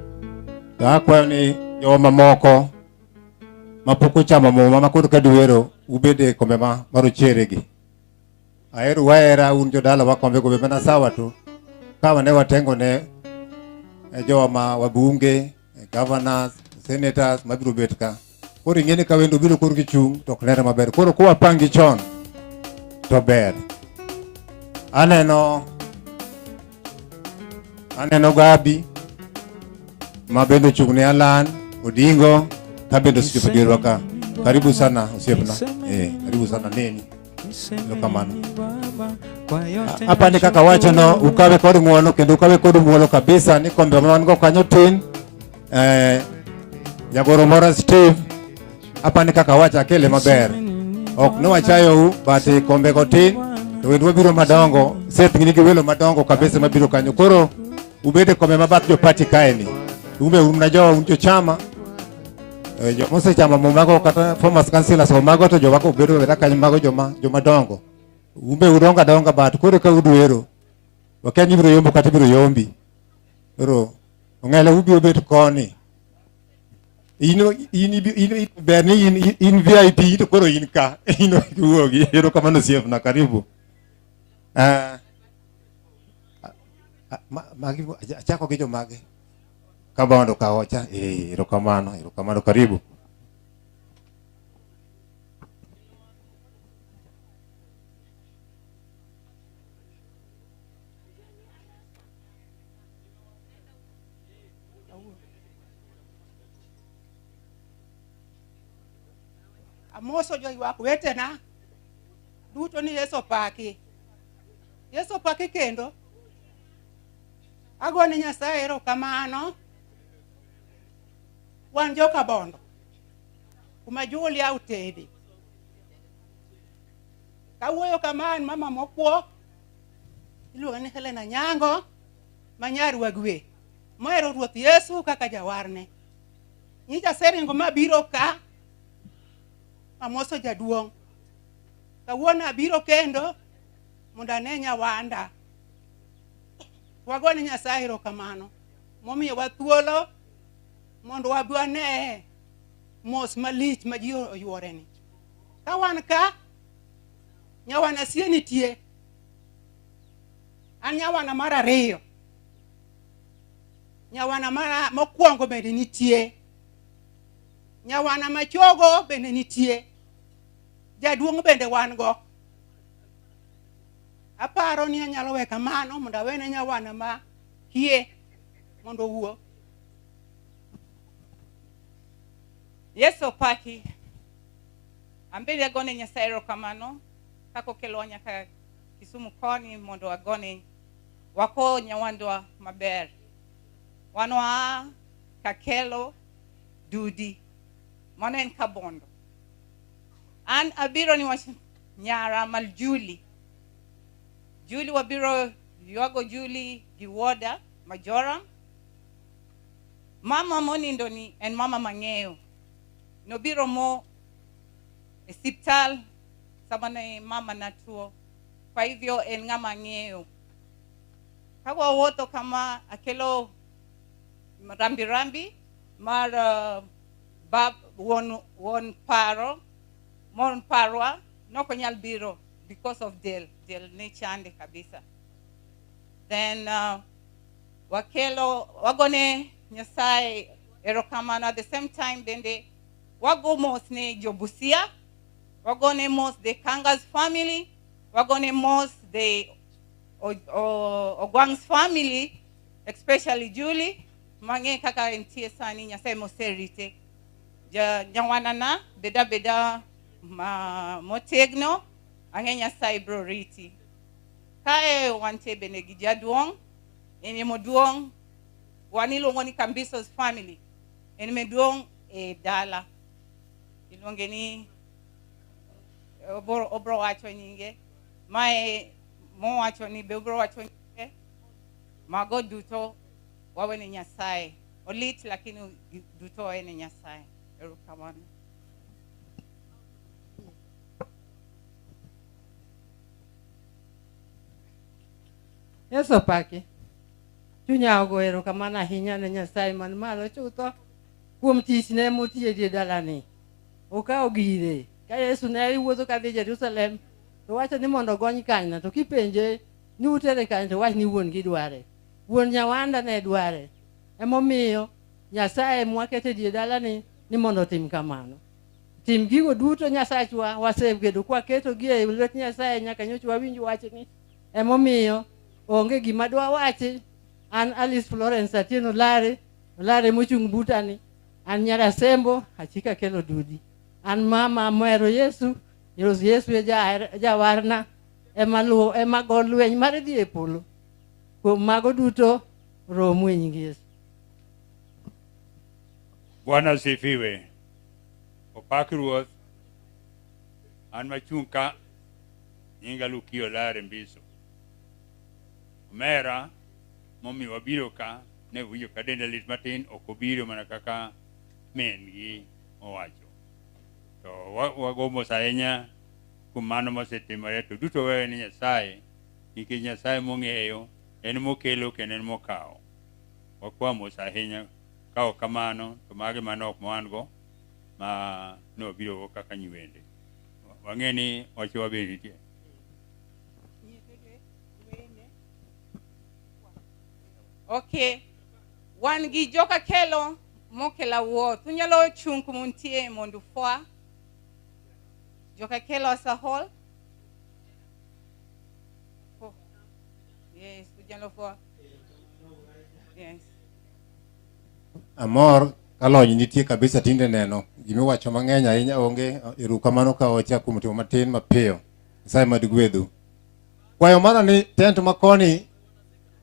To akwayo ni joma moko mapok ochamo muma ma kod kaduero ubede kombe ma marochere gi. Aheru wahera un jodala wa kombe gobe mana sawa tu. Kama ne watengo ne joma wabunge, governors, senators mabiro bet ka. Koro ing'eni ka wendo biro kor gichung' to ok nere maber. Koro kwa pangi chon to ber. Aneno Gabi ma bende chung' ne Alan Odingo ka bende osiepe dierwa ka. Karibu sana osiepna. Karibu sana neni. Kamano. Hapa ni kaka wacho no ukawe kod ng'uono kendo ukawe kod muolo kabisa ni kombe man go kanyo tin. Jagoro mora Steve hapa ni kaka wacho akele maber. Ok no wachayo u bati kombe go tin to wendo biro madongo set ngi welo madongo kabisa mabiro kanyo. Koro ubede kombe mabat jo party kaeni. Umna jo unjo chama jo mose chama mumago kata former councillors mago to jo wako bedo weda kanyo mago joma dongo. Umbe udonga donga bat koro ka uduero wakanyi biro yombo kata biro yombi. Koro ong'ele ubiro bet koni. In berni in VIP to koro in ka ino uogi hero kamano sief na karibu. Magi chako gijo mage kabondo kaocha hero kamano karibu. Amoso jo ywak wetena duto ni Yesu paki kendo agone Nyasaye erokamano. Wan joka bondo kuma Julia utedi kawuoyo kaman mama mokwok iluongo ni Helena Nyango manyar wagwe mohero Ruoth Yesu kaka jawarne. Nyicha seringo mabiro ka amoso jaduong'. Kawuono abiro kendo mondo ane nyawanda. Wagone Nyasaye erokamano momiyowa thuolo mondo wabi wane mos malich ma ji oyuoreni. Ka wan ka nyawana sie nitie. An nyawana mar ariyo. Nyawana mokwongo bende nitie. Nyawana machogo bende nitie. Jaduong' bende wan go. Aparo ni anyalo weka mano mondo awene nyawana ma hie mondo wuo. Yesu paki. Ambele agone Nyasaye erokamano kako kelo nyaka Kisumu koni mondo agone wako nyawandwa maber. Wanwa kakelo dudi. Mano en kabondo. An abiro ni nyara mal Julie. Julie wabiro yuago Julie giwoda majora. Mama monindo ni en mama mang'eyo. Nobiro mo hospital sabana mama natuo. Kwa hivyo en ng'ama ng'eyo. Kawa woto kama akelo rambi mar bab won parwa no konyal biro because of del ne chande kabisa. Then wagone Nyasaye erokamano. At the same time bende wago mos ne Jobusia, wagone mos the Kangas family, wagone mos the Ogwang's family, especially Julie mange kaka entie sani Nyasaye moserite. Nyawana na beda motegno ange Nyasaye bro riti. Kae wante bene gijaduong ene moduong wanilo ngoni Kambiso's family ene meduong dala ilonge ni obro wacho nyinge mae mo wacho ni be obro wacho nyinge mago duto wawene Nyasaye olit lakini duto ene Nyasaye. Erokamano. Yeso paki. Chunya ogo erokamano ahinya ne Nyasaye man malo chutho kuom tichne motiyo e dalani. Okawo gire. Ka Yesu ne wuotho kadhi Jerusalem, to wacho ni mondo gony kanyo, to kipenje ni utere kanyo to wach ni wuon gi dware. Wuon nyawanda ne dware. Emomiyo Nyasaye mwakete die dalani ni mondo tim kamano. Tim gigo duto Nyasachwa wasebedo kwa keto gi e lwet Nyasaye nyaka nyocha wawinj wachni. Emomiyo onge gima dwa wachi. An Alice Florence Atieno Lare mochung' butani. An nyara Sembo achika kelo dudi. An mama mohero Yesu. Yesu e jawarna. Ema go lweny mar dhi e polo. Kuom mago duto romo e nying Yesu. Bwana asifiwe. Opak Ruoth. An machung' ka nyinga Lukio Lare Mbiso. Omera momi wabiro ka ne winjo ka denda lit matin, ok obiro mana kaka min gi owacho. To wagomo ahinya kuom mano mosetimore, to duto wewe ni Nyasaye, nikech Nyasaye mong'eyo en mokelo kendo en mokawo. Wakwamo ahinya ka ok kamano to mage manok mwan go ma no biro go kaka nyiwende. Wang'e ni wacho be nitie. Okay. Wan gi joka kelo mokela wuoth. Unyalo chung' kumuntie mondo fwa. Joka kelo as a whole. Yes, unyalo fwa. Yes. Amor kalony nitie kabisa tinde neno. Gimiwacho mang'eny ahinya onge erokamano ka ocha kuom timo matin mapiyo. Nyasaye mad gwedhu. Kwayo mara ni tent makoni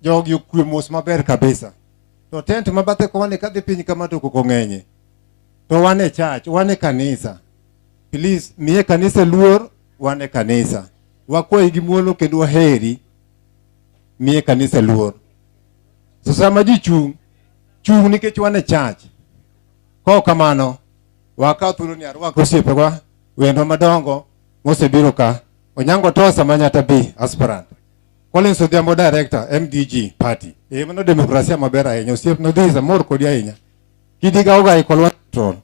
jogi okwe mos maber kabisa. To tent mabathe koni kadhi piny kama to koko ng'enye. To wane church, wane kanisa. Please, miye kanisa luor, wane kanisa. Wakwayi gi muolo kendo waheri, miye kanisa luor. So sama ji chung nikech wane church. Ko kamano, wakaw thuolo ni arwak osiepwa, wendo madongo mosebiro ka. Onyango Tosa Manyata B, aspirant. Collins Odhiambo director, MDG party. Mano demokrasia maber ahinya. Osiep no dhiza mor kodi ahinya. Kidiga ogai kolwa tron.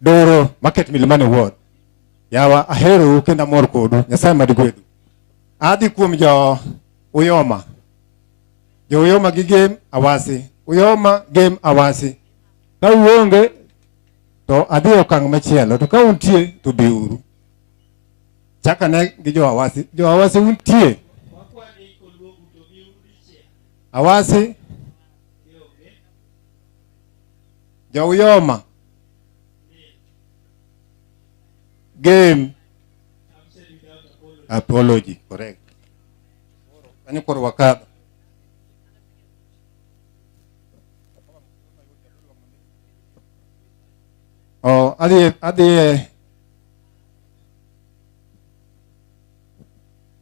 Doro Market Milimani Ward. Yawa ahero kenda mor kodu. Nyasaye mad gwedhu. Adhi kuom jo Uyoma. Jo Uyoma gi game Awasi. Uyoma game Awasi. Ka uonge to adhi okang' machielo. To ka untie to biuru. Chaka ne gi jo Awasi. Jo Awasi untie. Awasi. Jo Uyoma. Game. Apology, correct. Kani kor wakadha. Oh, adi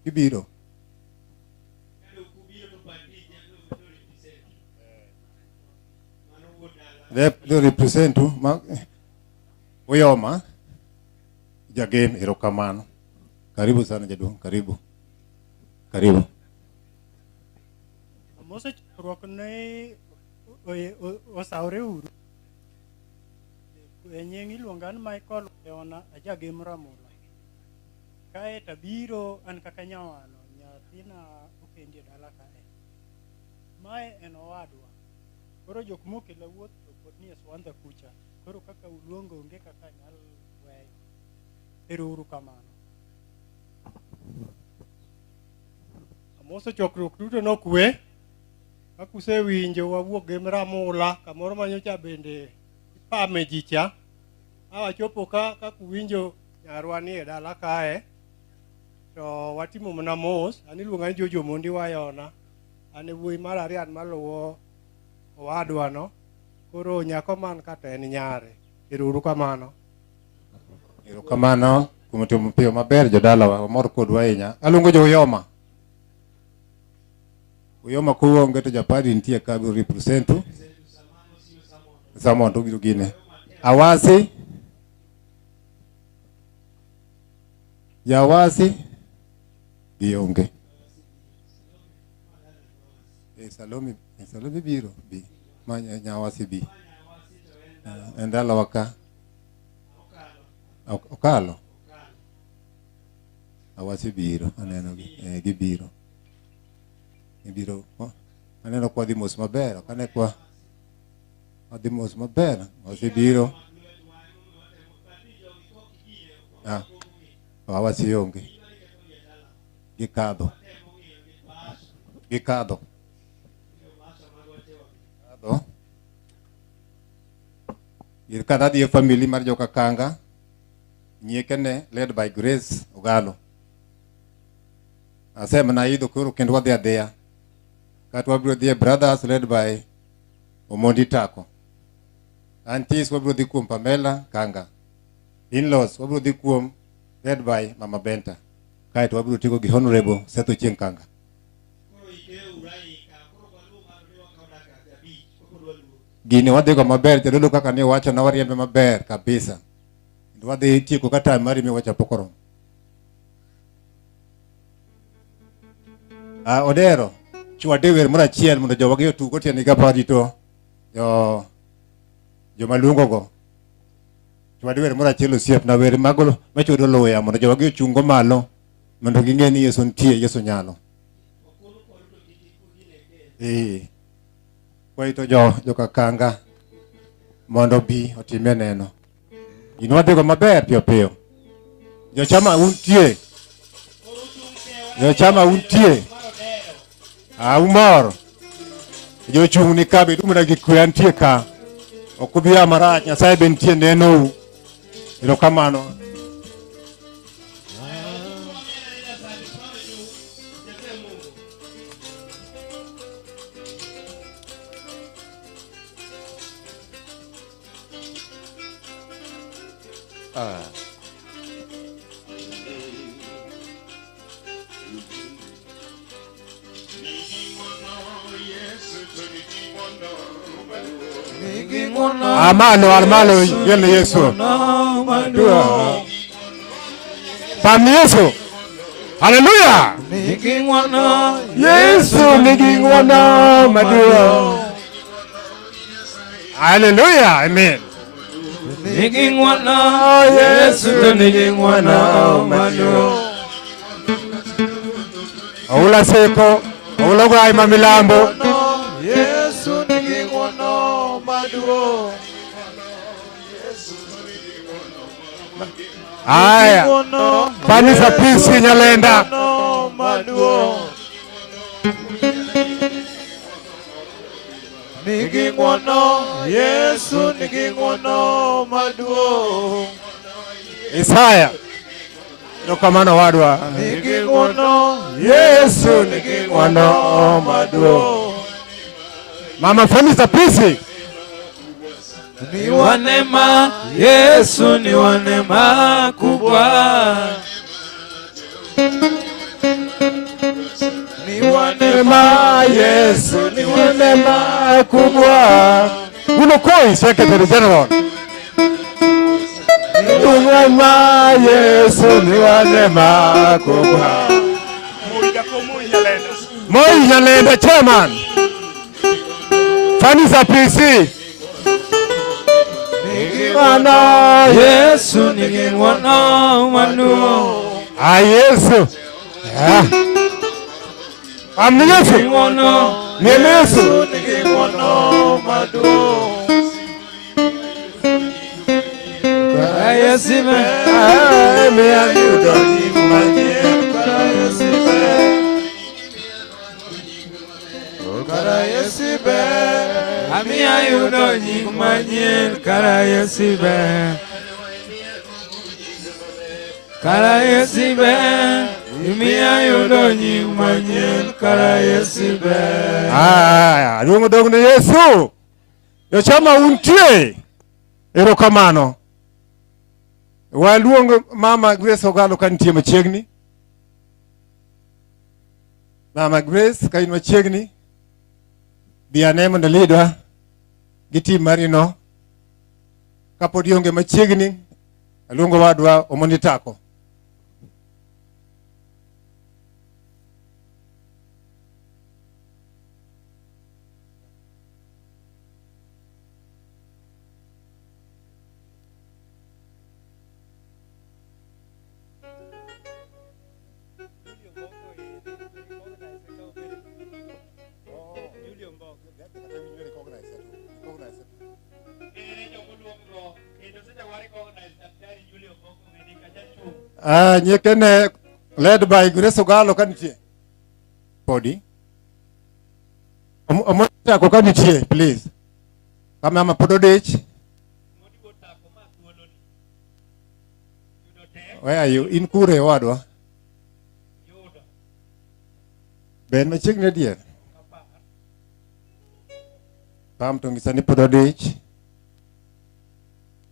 Ibiro. They represent tu Uyoma. Jagame erokamano. Karibu sana jaduong, karibu. Karibu. Mose rwakne osaure uru. Nying iluonga ni Michael Leona ajagame Ramola. Kae tabiro an kaka nyawano, nyathina okendie dala kae. Mae en owadwa. Koro jok mokela wuoth to pod ni Swandha kucha. Koro kaka uluongo onge kaka nyal weyo. Ero uru kamano. Amoso chokruok duto nokwe. Kakuse winjo wawuok game Ramola kamoro manyocha bende ipame ji cha. Awachopo ka kuwinjo nyarwa ni e dala kae. To watimo mana mos. An iluonga ni Jojo Mondi Wayona. An e wuoyi mar ariyo maluwo owadwa no. Koro nyako man kata en nyare. Ero uru kamano. Erokamano kuom timo piyo maber jodala wa mor kodwa ahinya. Aluongo jo Uyoma. Uyoma kuonge to japadi nitie ka represent. Samo to biro gine. Awasi. Yawasi. Gionge. Salome biro bi. Manya nyawasi bi. Endala waka. Okalo. Awasi biro. Aneno gibiro. Gibiro. Aneno kwa dimos maber. Kane kwa dimos maber. Awasi biro. Awasi yonge. Gikado. Irkada di family mar joka Kanga. Nyekene led by Grace Ogalo. Asema na ido kuro kendo wadhi adhiya. Kata wabiro dhie brothers led by Omondi Tako. Aunties wabiro dhi kuom Pamela Kanga. In-laws wabiro dhi kuom led by Mama Benta. Kaito wabiro tigo gi Honorable Setho Chieng Kanga. Gini wadhi go maber, jadolo kaka ni wacho na wariembe maber kabisa. Wadhi tieko kata mari mi wacha pokoro. Odero, chwa dewer mora chiel mondo jowagi otugo tieni ga parito. Jo malungo go. Chwa dewer mora chiel osiep na wer magolo machodo loya mondo jowagi ochungo malo mondo ging'e ni Yesu nitie, Yesu nyalo. Kwa ito joka Kanga mondo bi otime neno. Inwadhigo maber piyo piyo. Jochama untie. Umor. Jochung' ni ka bedu mana gi kwe antie ka. Okubiya marach, Nyasaye be nitie neno. Erokamano. Amano yele Yesu. Pam Yesu. Hallelujah. Yesu nigingwana madua. Hallelujah. Amen. Nigingwana Yesu nigingwana madua. Aula seko, aula gai mamilambo. Yesu nigingwana madua. Aya, Kanisa Peace Nyalenda. Nigingwana Yesu nigingwana maduo. Isaya nokamana wadwa. Nigingwana Yesu nigingwana maduo. Mama Kanisa Peace. Ni wanema Yesu ni wanema kubwa. Ni wanema Yesu ni wanema kubwa. Unokoi Secretary General. Ni wanema Yesu ni wanema kubwa. Moi Nyalenda Chairman. Kanisa PC. Nigingwana Yesu nigingwana manuo. Yesu. Amni Yesu. Ni Yesu nigingwana maduo. Kara Yesibe. Me ayudo nimanye. Kara Yesibe. Kara Yesibe. Ami ayudo nimanye. Kara Yesibe. Kara Yesibe. Ami ayudo nimanye. Kara Yesibe. Lungo dogo ni Yesu. Yochama untie. Erokamano. Waluongo Mama Grace Ogalo kantie machiegni. Mama Grace kain machiegni. Biane mondo lidwa gi tim marino kapod ionge machiegni, aluongo wadwa Omoni Tako. Nyekene led by Grace Ogalo kanitie. Podi. Omoni Tako kanitie, please. Kama ama Pododech. Where are you? In Kure wadwa. Ben machiegni dier. Pam to ngisani Pododech.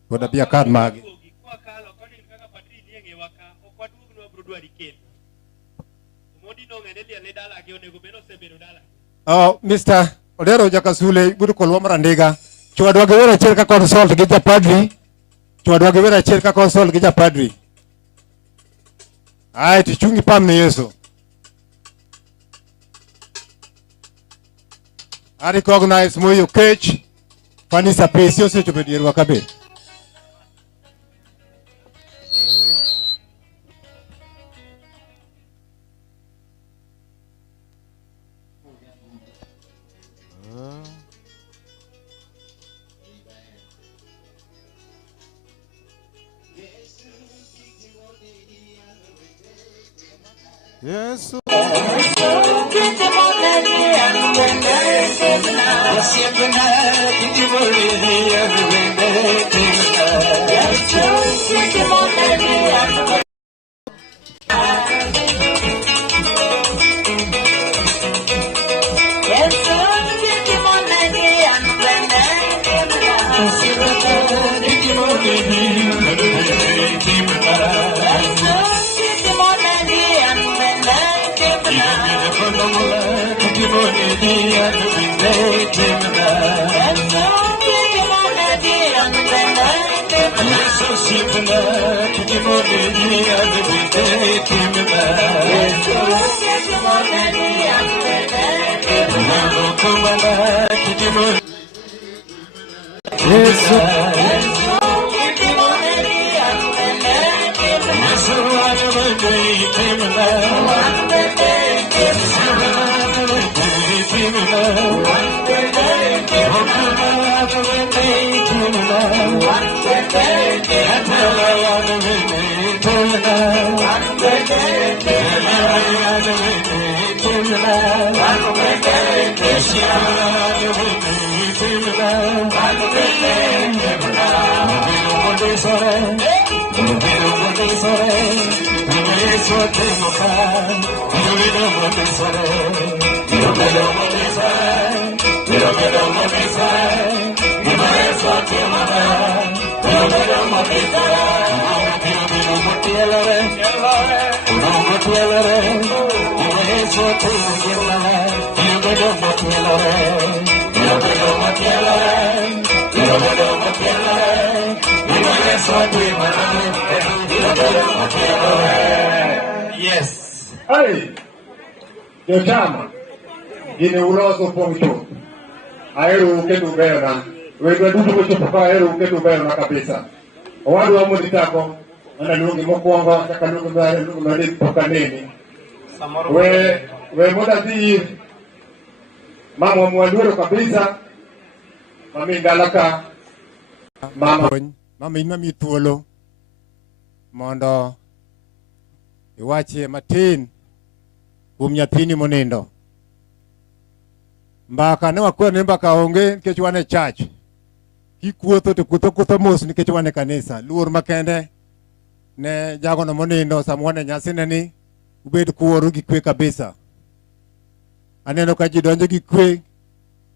Poda pia kad magi. Oh, Mr. Odero Jakasule, Budukol Wamarandega. Chwadwa gewera cherka consult gija padri. Chwadwa gewera cherka consult gija padri. Ai, tichungi pam ni Yesu. I recognize Moyo Kech. Panisa Pesio se chobedi wakabe. Yesu. Yes. Hey, Jotama, gini uloso pongcho. Aero uketu bera. Wewe dudu mchopoka aero uketu bera kabisa. Wadu wa Omoni Tako, wana lungi mokuanga, kaka lungi mbare, lungi mbare poka nini. We muda zi, mama mwaduro kabisa, mami ndalaka, Mama ina mituolo. Mondo iwache matin nyathini monindo. Mbaka ne wakone mbaka onge nikech wane church. Kikuotho to kutho mos nikech wane kanisa. Luor makende ne jago no monindo samwane nyasine ni ubed kuoru gi kwe kabisa. Aneno ka ji donjo gi kwe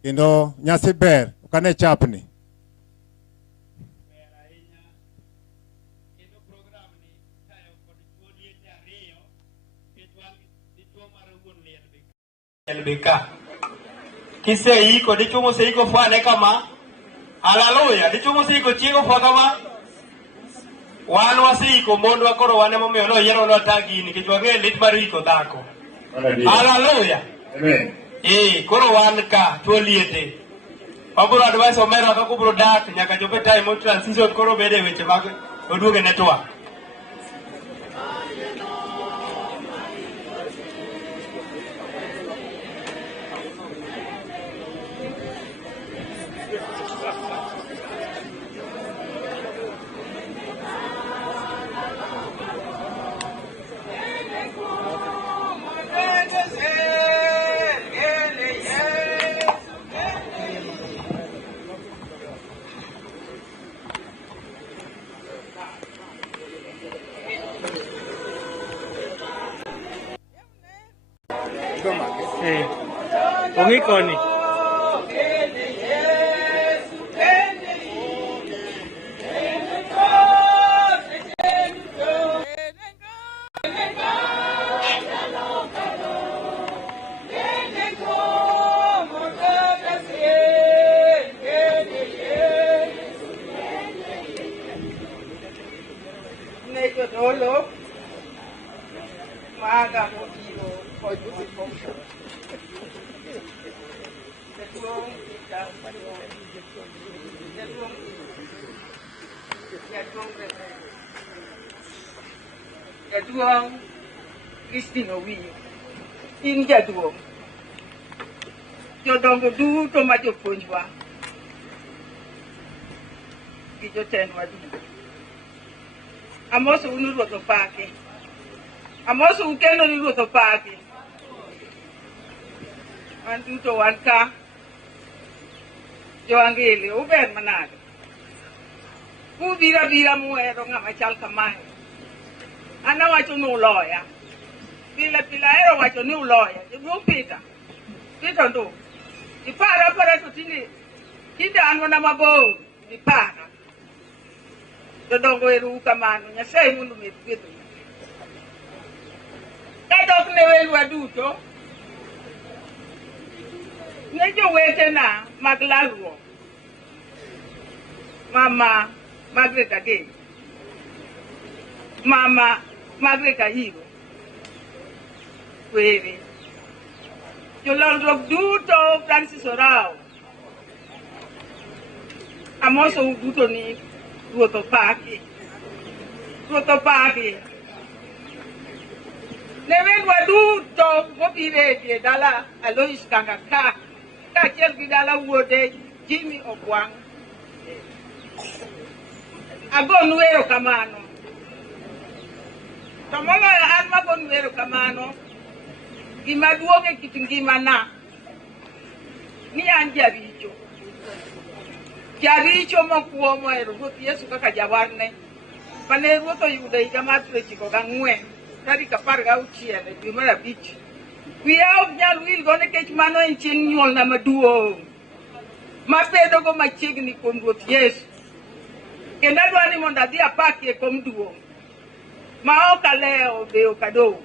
kendo nyasi ber okane chapni. LBK. Kise iko dichumo se iko fwane kama Hallelujah. Dichumo siko chiego pokama. Wan wasiko mondo wakoro wane momiyo no yero no tagi ni kichwa ng'e lit mariko dhako. Hallelujah. Amen. Koro wan ka tuo liete. Waburo advice omera kaka ubro dak nyaka chope time of transition koro bede weche mag oduoge network. Ongi koni. Dolo maga motivo pode ser como Jaduong Christine Owio in jaduong jodongo duto ma jopuonjwa gi jotendwa duto amoso unu ruoth opake amoso ukendo ni ruoth opake an duto wan ka joangele uber manade ubira bira muhero ng'ama chal kamae an awacho ni uloya pile pile ahero wacho ni uloya jaduong' Peter ndo ipara to tinde an mana mabor ipara jodongo eru kamano Nyasaye mondo med gwedho kadok ne wendwa duto ne jowetena mag lalruok mama Margaret Ageng, mama Margaret Ahiro kwere jolalruok duto Francis Orao amoso duto ni ruoth opaki ne wendwa duto mobire e dala Alois Kanga kaachiel gi dala wuode Jimmy Ogwang agonu erokamano to moloyo an magonu erokamano gima duong' e kit ngimana ni an jaricho mokuomo ero Ruoth Yesu kaka jawarne mane Ruoth oyudo higa mar 1994 tarik 16 dwe mar 5 wiya ok nyal wilgo nikech mano en chieng' nyuolna maduong' mabedogo machiegni kuom Ruoth Yesu kendo adwa ni mondo adhi apaki e kom duong' ma ok alewo be ok adong'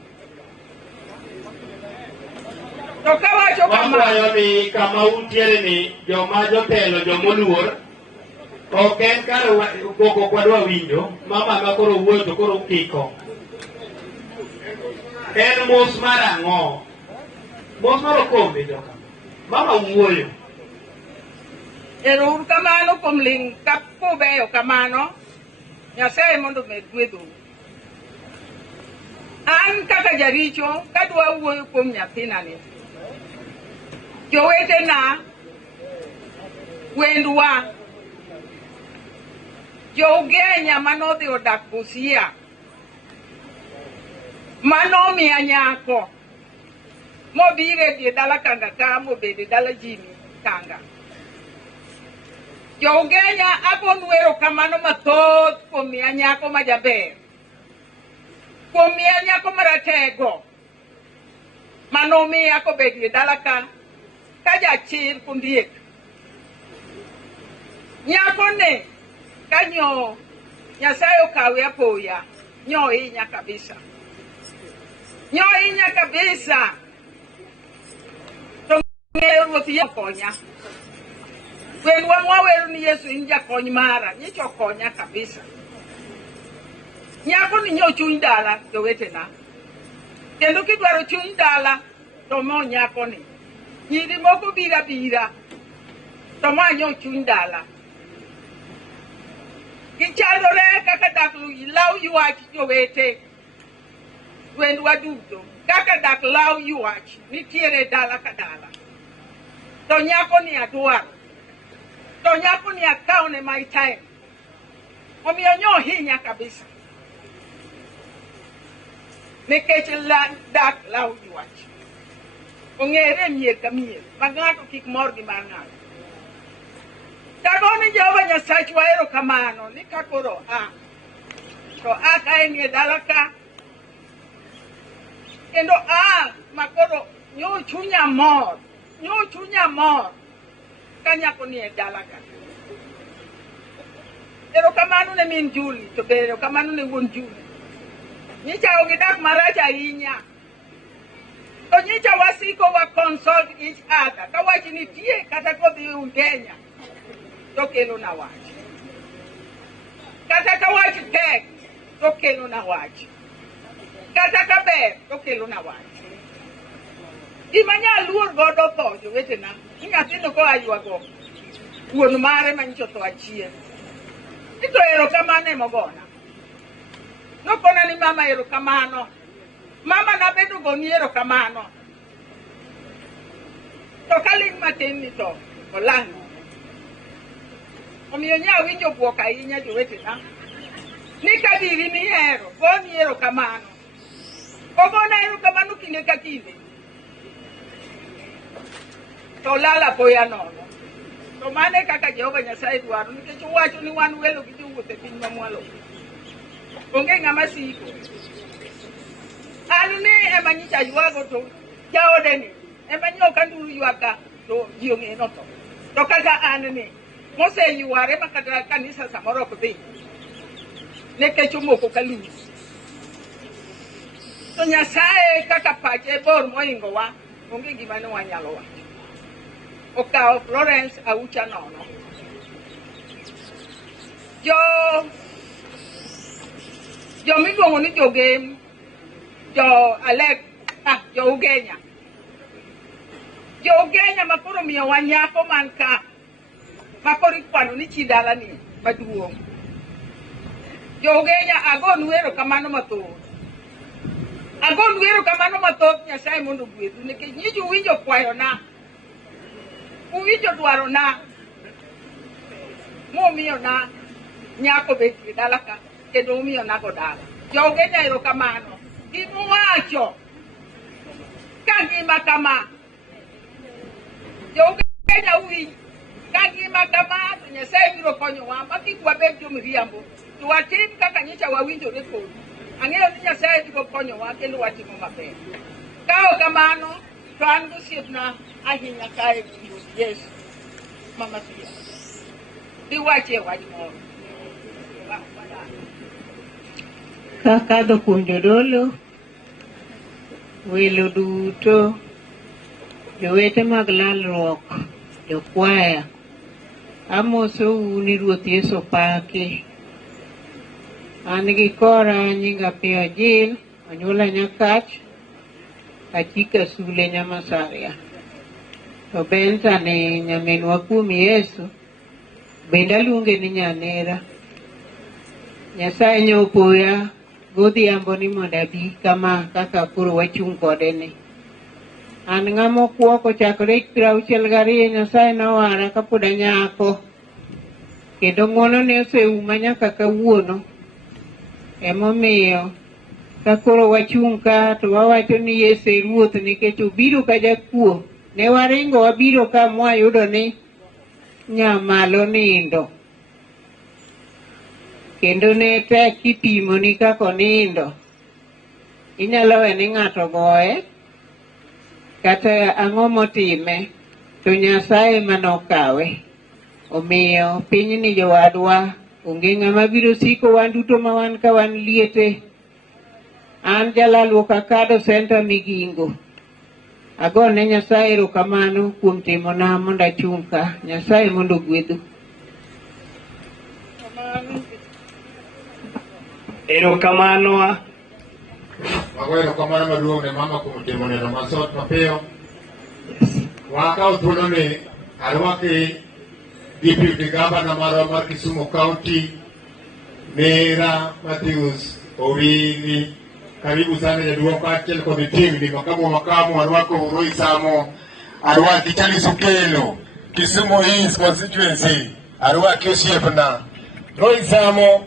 to kawacho Wakwayo ni kama untiere ni joma jotelo jomoluor ok en kar koko kwadwa winjo mama makoro wuoyo to koro kiko en mos mar ang'o mos mar okombe joka mama wuoyo ero uru kamano kuom ling kubeyo kamano Nyasaye mondo med gwedho an kaka jaricho kadwa wuoyo kuom nyathinani jowetena wendwa jougenya manodhi odak Busia manomiya nyako mobire die dala Kanga ka mobede dala Jimmy Kanga jougenya agonu erokamano mathoth kuom miya nyako majaber kuom miya nyako maratego manomiya kobedie dala ka jachir kundiek nyako ne kanyo Nyasaye okawe apoya nyo hinya kabisa to ng'eyo Ruoth Yesu konya When wawero ni Yesu inja kony mara, nyicho konya kabisa. Nyako ni nyo chuny dala, jowetena. Kendo kidwaro chuny dala, to mo nyako ni. Nyiri moko bira, to mo nyo chuny dala. Kichalore kaka dak law yuach jowete. When waduto, kaka dak law yuach, nitiere dala ka dala. To nyako ni adwaro. To nyako ni akaone my time. Omiyo nyo hinya kabisa. Nikech dak law yuach. Ong'ere mier ka mier. Ma ng'ato kik mor gi mar ng'ato. Tagone Jehova Nyasaye wahero kamano ni kakoro to ka en e dala ka. Kendo makoro nyo chunya mor. Kanyako ni e dala ka. Ero kamano ne min Julie, to ero kamano ne wuon Julie. Nyicha ogidak marach ahinya. To nyicha wasiko wa consult each other. Kawachi nitie kata kodhi Kenya. To kelo na wach. Kata kawachi tek, to kelo na wach. Kata kaber, to kelo na wach. Imanya luor godo to jowetena. Nyathino ko aywago. Wuon mare manyicho to achien. Ito ero kamano emogona. Nokona ni mama ero kamano. Mama na bedo goni ero kamano. To kaling matin ni to, olango. Omiyo nya winjo buok ahinya jowetena. Ni kadiri ni ero, goni ero kamano. Ogona ero kamano kinde ka kinde. To lala poya nono. To mane kaka Jehova Nyasaye dwaro nikech owacho ni wan welo gi jowuoth e piny mamwalo. Onge ng'ama siko. An ni ema nyicha ywago to jaode ni. Ema nyoka nduru ywaka to ji ong'e no to. To kaka an ni moseyware makata kanisa samoro ok dhi. Nikech omoko kalus. To Nyasaye kaka pache bor moingo wa. Onge gima ne wanyalo wacho. Okao Florence aucha nono. Jo miluongo ni jogem, jo Ugenya. Jo Ugenya makoro miyo wanyako man ka. Makoro ikwano ni chi dala ni maduong'. Jo Ugenya agonu erokamano mathoth. Agonu erokamano mathoth Nyasaye mondo ogwedhu nikech nyicho winjo kwayo na. Uwinjo dwaro na. Mumiyo na nyako betie dala ka. Kendo umiyo na go dala. Jo Ugenya erokamano. Gimuwacho. Kagima kama. Jo Ugenya uwinjo. Kagima kama. Nyasaye biro konyowa. Makik wabed jomiriambo. To watim kaka nyicha wawinjore kodu. Ang'eyo ni Nyasaye biro konyowa kendo watimo maber. Kao kamano. To an gosiepna ahinya kae Yesu. Mama Sia. Diwache wach moro. Kakadho kuom jodolo, welo duto, jowete mag lalruok, jokwaya, amosou ni Ruoth Yesu paki. An gi kora nyinga Piyo Jill, anyuola Nyakach, achika Sule Nyamasaria. To benta ni nyaminwa kuom Yesu, benda luonge ni Nyanera. Nyasaye nyopoya godhiambo ni mondo abi kama kaka koro wachung' kode ni. An ng'ama okwoko chakore 62 Nyasaye nowara kapod anyako. Kendo ng'wono ne oseuma nyaka kawuono. Emomiyo ka koro wachung' ka to wawacho ni Yesu e Ruoth nikech obiro ka jakuo. Ne waringo wabiro ka mwayudo ni nyamalo nindo. Kendo ne tek kipimo ni kako nindo. Inyalo we ni ng'ato goye. Kata ang'o motime. To Nyasaye manokawe. Omiyo piny ni jowadwa. Onge ng'ama biro siko wan duto ma wan ka wan liete. An Jalalwo Kakado Center Migingo. Agone Nyasaye erokamano kuom timona mondo achung' ka. Nyasaye mondo ogwedhu. Erokamano. Erokamano maduong' ne mama kuom timo neno masot mapiyo. Wakao thuolo ni arwaki Deputy Governor mar Kisumu County, Mera Matthews Owini. Karibu sana jaduong' kaachiel kod tim ni makamu arwako Roy Samo, arwaki Charles Okelo, Kisumu East constituency, arwaki osiepna Roy Samo,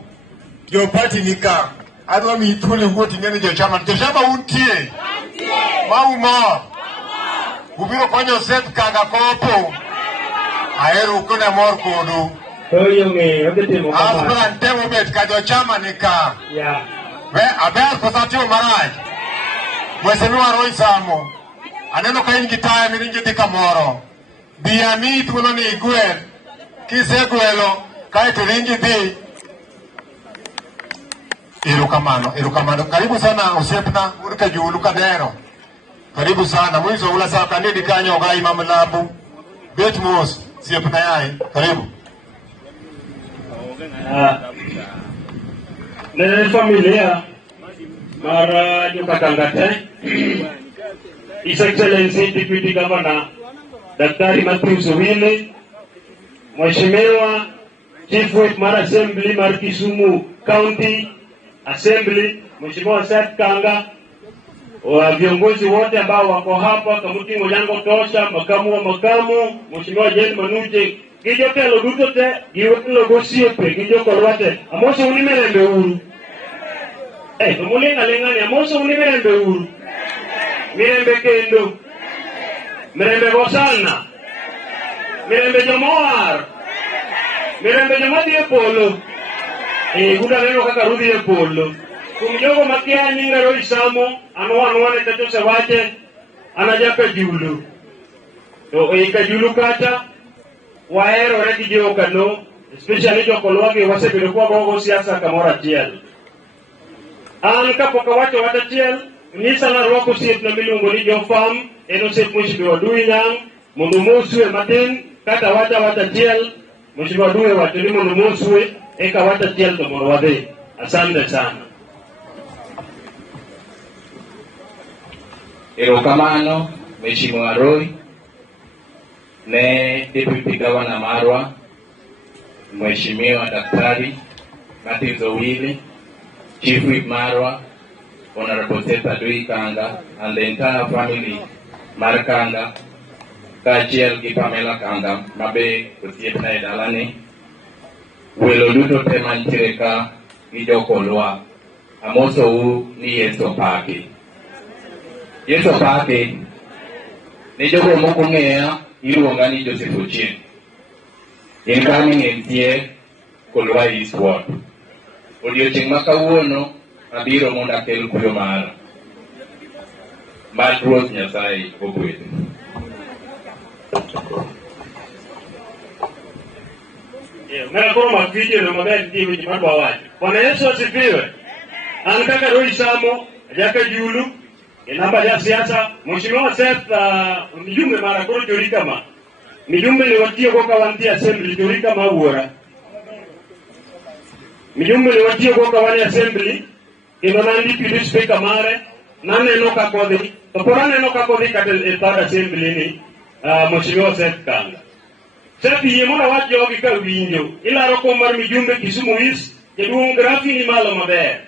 jo party nika, adwa mi thuolo wuoti ngene jo chama untie. Mauma. Ubiro konyo Seth Kanga kopo. Aero kuna mor kodu. Oyo me, odetimo kama. Aspran temo bet ka jo chama nika. Yeah. Aber kosatio maraj. Mheshimiwa Roy Samo. Aneno ka in gi taya miringi dhi kamoro. Biya mi thuolo ni igwel. Kisegwelo kae to ringi dhi. Erokamano. Karibu sana osiepna, urka julu kadero. Karibu sana. Mwizo ula saa kanidi kanyo gai mamlabu. Bet mos. Siepna yai. Karibu. Nene familia mara Jukatangate, His Excellency Deputy Governor Daktari Matthews Owini, Mheshimiwa Chief Whip Mara Assembly Mar Kisumu County Assembly, Mheshimiwa Seth Kanga, wa viongozi wote ambao wako hapa, Kamuti Mulyango Tosha, makamu, Mheshimiwa Jane Manuje, gijo telo duto te, giwelo gosiepe, gijo korwate, amoso unimerembe uru. Mulinga lingani, amoso unimerembe uru. Mirembe kendo. Mirembe gosana. Mirembe jomoar. Mirembe jomadhi e polo. Guda neno kaka rudhi e polo. Kumjogo makia nyinga Roy Samo, anwane tato se wache, anajaka julu. To kajulu kata, waero reki jio kano, especially joko lwagi wase bilikuwa gogo siasa kamora tiel. Kapoka wacho wata tiel, nisa na rwako siet na milungo ni jo farm, eno siet mwishibiwa dui nyang, mundu mosue matin, kata wata tiel, mwishibiwa dui wato ni mundu mosue, eka wata tiel to morwadhe. Asante sana. Erokamano, Mheshimiwa Roy, ne Deputy Governor Marwa, Mheshimiwa Daktari Matthews Owini, Chief Whip Marwa, Honorable Seth Kanga, and the entire family Mar Kanga, kaachiel gi Pamela Kanga, mabe osiepna e dalani, welo duto te mantiere ka gi jokolwa, amosou ni Yesu opaki. Yesu opaki, ni jogo moko ng'eya, iluonga ni Joseph Ochieng. Incoming MCA Kolwa East Ward. Odiochieng' ma kawuono abiro mondo akel kuyo mara. Mad Ruoth Nyasaye ogwedhu. Ng'ara koro mag video maber nitie weche madwa wacho. Bwana Yesu asifiwe. An kaka Roy Samo, jaka julu, namba ya siasa, Mheshimiwa Seth mjumbe mara koro jori kama. Mijumbe ni watio kwa kawanti assembly jori kama uora. Mijumbe ni watio kwa kawani assembly, ino nandi pili speaker mare, nane noka kodhi, toporane noka kodhi katel third assembly ni Mheshimiwa Seth Kanga. Seth yemona wacho yogi ka winjo, ilaro komar mijumbe Kisumu East, jaduong' grafi ni malo maber.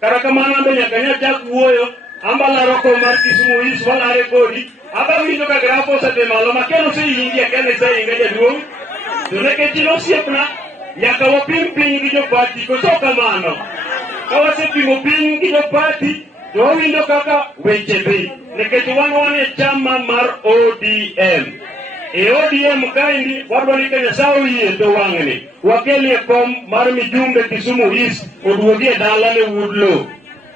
Kara kamano ambe nyaka nyachak wuoyo, amba laro komar Kisumu East walare kodi, aba winjo ka grafo sate malo, makeno se ingia kene se inga jaduong', to neke chino siepna, nyaka wapim piny gi jopati, koso kamano. Kawase pimo piny gi jopati, to wawinjo kaka weche dhi. Nekech wan e chama mar ODM. E ODM kaindi, wadwa ni Kenya sawa yie to wang'ni. Wakelie kom mar mijumbe Kisumu East, oduogi e dala ne Woodlaw.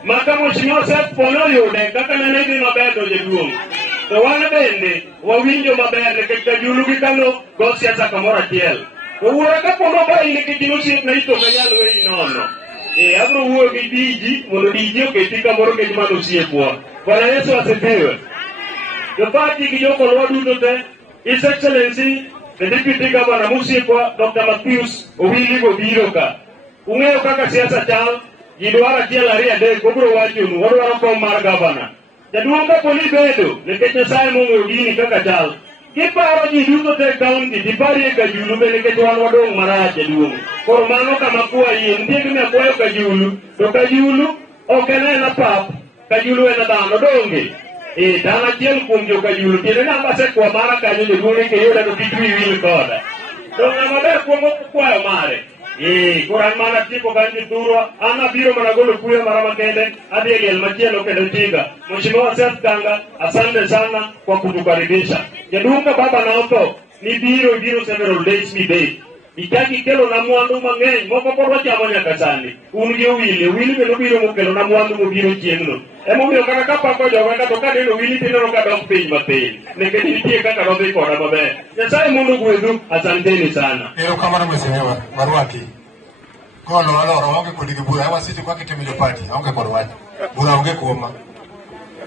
Maka Mheshimiwa Seth pono yude, kaka nene gi maber do jaduong'. To wan bende, wawinjo maber, nekech kajulu gi kano, go siasa kamoro achiel. Owuora ka pono ba ini kitino siep na ito kanyalo weyi nono. Abro wuo gi Diji, mondo Diji oketi kamoro kech mano siepwa. Bwana Yesu asifiwe. The party kijoko lwadu te, His Excellency, the Deputy Governor Musikwa, Dr. Matthews, Owili Gobiroka. Ungeo kaka siasa chal, jidwara tiela ria de kubro wachunu, wadwara kom mar governor. Jaduonga poni bedo, nikech Nyasaye mongo gini kaka chal. Kiparo ji duto te county, dipari ka julu be nikech wan wadong marach jaduong. Koro mano kama kuwa yie, nitie gima kwayo ka julu, to ka julu, okenena pap, ka julu ena dhano donge. Dana chiel kuom joka julu, tiene namba se kwa mara kanyo jaduong ke yoda to kitui wil koda. To ngama ber kuongo kwayo mare. Koran mana tipo kanji turwa, ana biro mana golo kuya marama kende, hadi eliel machielo kende tiga. Mheshimiwa Seth Kanga, asante sana kwa kutukaribisha. Jaduonga baba na oto, ni biro several days mi day. Itaki kelo na mwandu mang'eny, moko pod wachamo nyaka sani. Un gi wili bendo biro mokelo na mwandu mobiro chieng'no. Emomiyo kata kapako joga to ka neno wili tineno ka dok piny matin. Nikech nitie kaka dodhi koda maber. Nyasaye mondo gwedhu, asanteni sana. Erokamano mheshimiwa Marwaki. Kono alora onge kodi gi bura, wasiti kwa kitimo jopati, onge kod wach. Bura onge kuoma.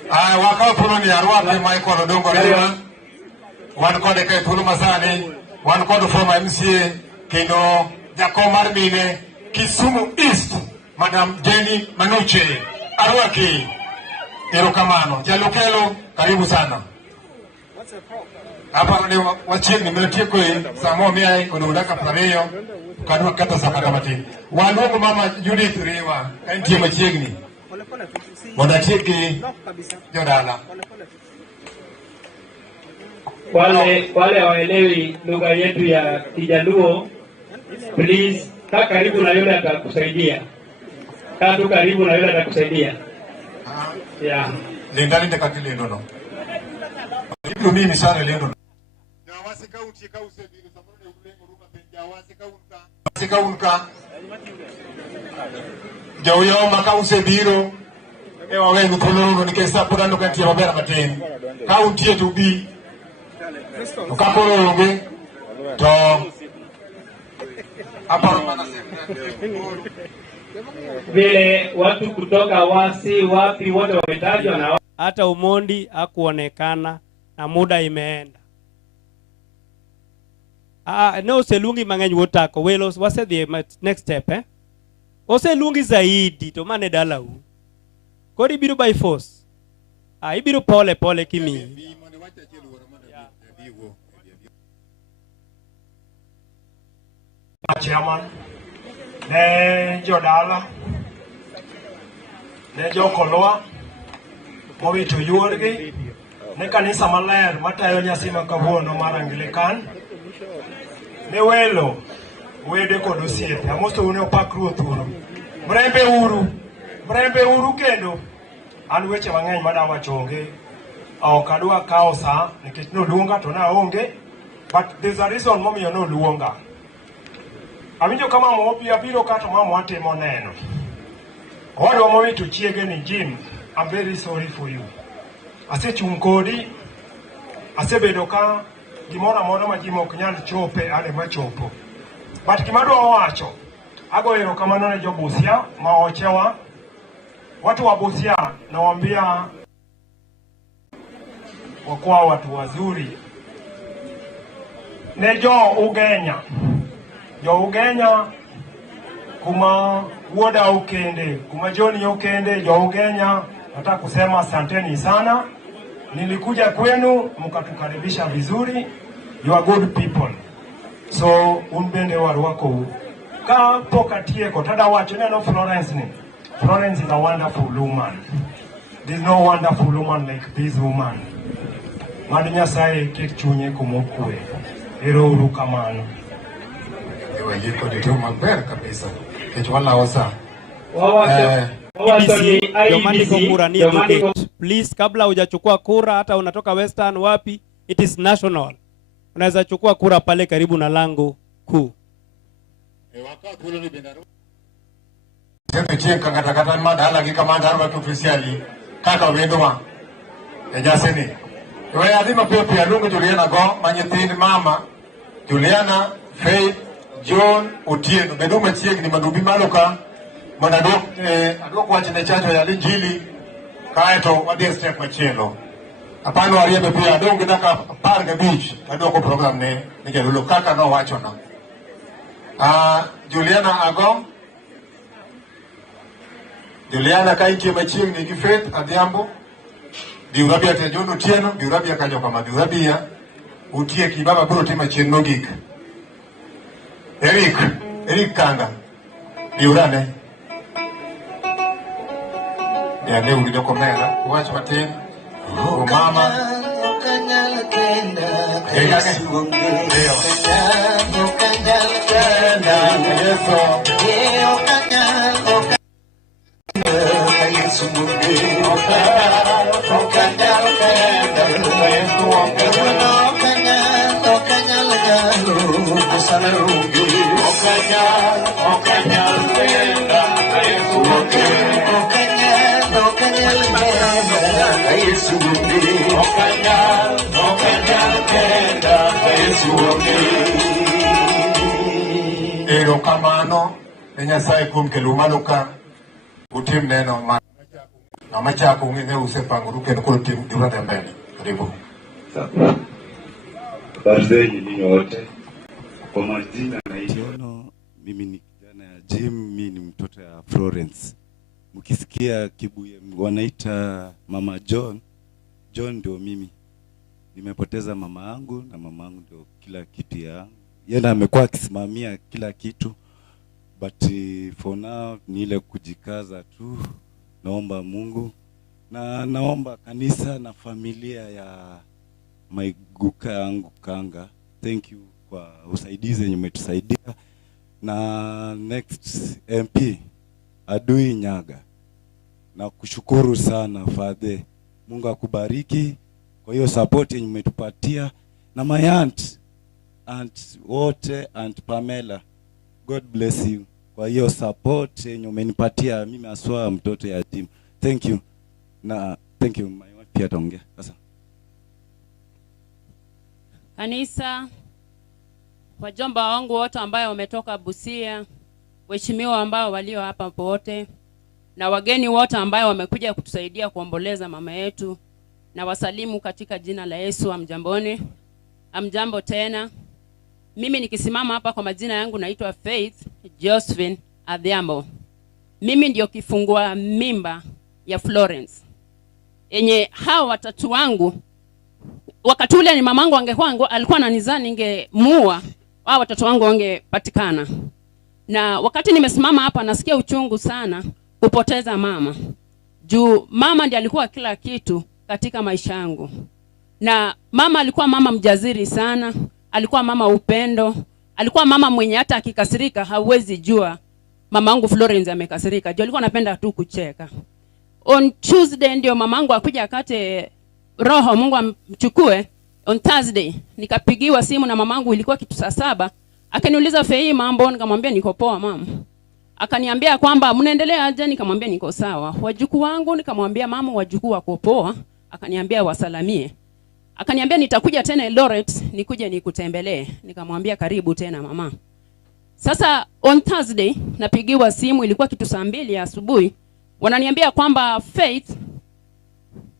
Wakaw thuolo ni Arwaki ma ikono dongo riwa. Wan kode ka thuolo masani, wan kod former MCA kendo jakom mar mine Kisumu East, Madam Jenny Manuche. Arwaki. Erokamano. Jalukelo, karibu sana. Hapa ni wachiegni mnatieko samo miai onudaka prameyo kadwa kata sakara mati. Waluongo mama Judith Riwa entie machiegni. Monatieki jodala. Wale waelewi lugha yetu ya Kijaluo, please kaa karibu na yule atakusaidia. Kaa tu karibu na yule atakusaidia. Yeah. Lindani ndekatile ndono. Ibiro mimi sana lendo. Jawasi kaunti kause biro samone ulengo ruka penjawasi kaunka. Jawyo makause biro. Ewa wengu tolongo nikesa podano kanti mabera matin. Kaunti yetu bi. Ukakoro onge. To hapa vile watu kutoka wasi wapi wote wametajwa na hata Umondi hakuonekana na muda imeenda. No selungi mang'eny wotako welos wase the next step Oselungi zaidi to mane dala u. Kodi biru by force. Ibiru pole kimi. Chairman, ne jodala, ne jokolwa, mowito yuorgi, ne kanisa maler matayo nyasi ma kawuono mar Anglican, ne welo, wede kod osiepe, amoso une opak ruoth uru. Mrembe uru kendo, an weche mang'eny mada wacho onge, ok adwa kawo sa, nikech noluonga to naonge, but there's a reason momiyo noluonga. Aminjo kama mobi abiro kata mama watimo neno. Owadwa mowito chiege ni Jim, I'm very sorry for you. Asechung' kodi, asebedo ka gimoro amora ma Jim ok nyal chope ane machopo. But gimadwa wacho, ago erokamano ne jobusia maochewa. Watu wa Busia nawaambia wakuwa watu wazuri. Ne Ugenya. Jo-Ugenya kuma woda ukende, kuma John ukende, Jo-Ugenya nataka kusema asanteni sana. Nilikuja kwenu mkatukaribisha vizuri. You are good people. So unbende waruako. Ka poka tieko tada wacho neno Florence ni. Florence is a wonderful woman. There is no wonderful woman like this woman. Mad Nyasaye ket chunye kumokwe. Ero uru kamano. Yiko ndio maber kabisa. Kichwala osa. Please, kabla hujachukua kura hata unatoka Western wapi, it is national. Unaweza chukua kura pale karibu na lango kuu. Sema tie kangata madala kikamanda arwa officially kaka wendwa. Ejaseni. Wewe adima pepe ya lungu Juliana go manyetini mama Juliana Faith John Otieno bedo machiegni madubi maloka monadok adok wachne chanjo ya Injili kaeto wadhi step machielo. Apano ariebe pia donge naka parga beach adoko program ne nikelulo kaka no wacho no. Juliana Agom. Juliana kaiti machiegni gi Faith Adhiambo. Biurabia Tejono Tieno, Biurabia kanyo kama Biurabia utie kibaba bro tima chiegno gik. Eric Kanga. Biurane. Ya ne uri doko mera, wacho matin. Mama. Ero kamano ne Nyasaye kuom kelo malo ka utim neno ma amachako ng'e usepangoru kendo koro tim durada mbele. Karibu. Habari zenyu ninyi wote. Kwa majina naitwa mimi ni kijana ya Jim, mimi ni mtoto ya Florence. Mkisikia Kibuye wanaita Mama John ndio mimi. Nimepoteza mama yangu na mama yangu ndio kila kitu ya. Yeye amekuwa akisimamia kila kitu, but for now ni ile kujikaza tu. Naomba Mungu na naomba kanisa na familia ya Maiguka yangu Kanga. Thank you kwa usaidizi yenye umetusaidia. Na next MP Adui Nyaga, na kushukuru sana Father. Mungu akubariki kwa hiyo support yenye umetupatia, na my aunt wote, Aunt Pamela, God bless you kwa hiyo support yenye umenipatia mimi aswa mtoto ya team. Thank you. Na thank you my wife pia taongea sasa. Kanisa, wajomba wangu wote ambao wametoka Busia, waheshimiwa ambao walio hapa wote, na wageni wote ambao wamekuja kutusaidia kuomboleza mama yetu, na wasalimu katika jina la Yesu. Amjamboni. Amjambo tena. Mimi nikisimama hapa kwa majina yangu naitwa Faith Josephine Adhiambo. Mimi ndio kifungua mimba ya Florence. Enye hao watatu wangu, wakati ule ni mamangu angekuwa alikuwa ananizaa ningemuua, hao watatu wangu wangepatikana. Na wakati nimesimama hapa nasikia uchungu sana kupoteza mama. Juu mama ndiye alikuwa kila kitu katika maisha yangu. Na mama alikuwa mama mjaziri sana, alikuwa mama upendo, alikuwa mama mwenye hata akikasirika hauwezi jua mamangu Florence amekasirika. Juu alikuwa anapenda tu kucheka. On Tuesday ndio mamangu akuja akate roho, Mungu amchukue. On Thursday nikapigiwa simu na mamangu, ilikuwa kitu saa 7. Akaniuliza Fei mambo, nikamwambia niko poa mama. Akaniambia kwamba mnaendelea aje, nikamwambia niko sawa. Wajukuu wangu, nikamwambia mama wajukuu wako poa. Akaniambia wasalamie. Akaniambia nitakuja tena Eldoret nikuje nikutembelee. Nikamwambia karibu tena mama. Sasa on Thursday napigiwa simu, ilikuwa kitu saa 2 asubuhi. Wananiambia kwamba Faith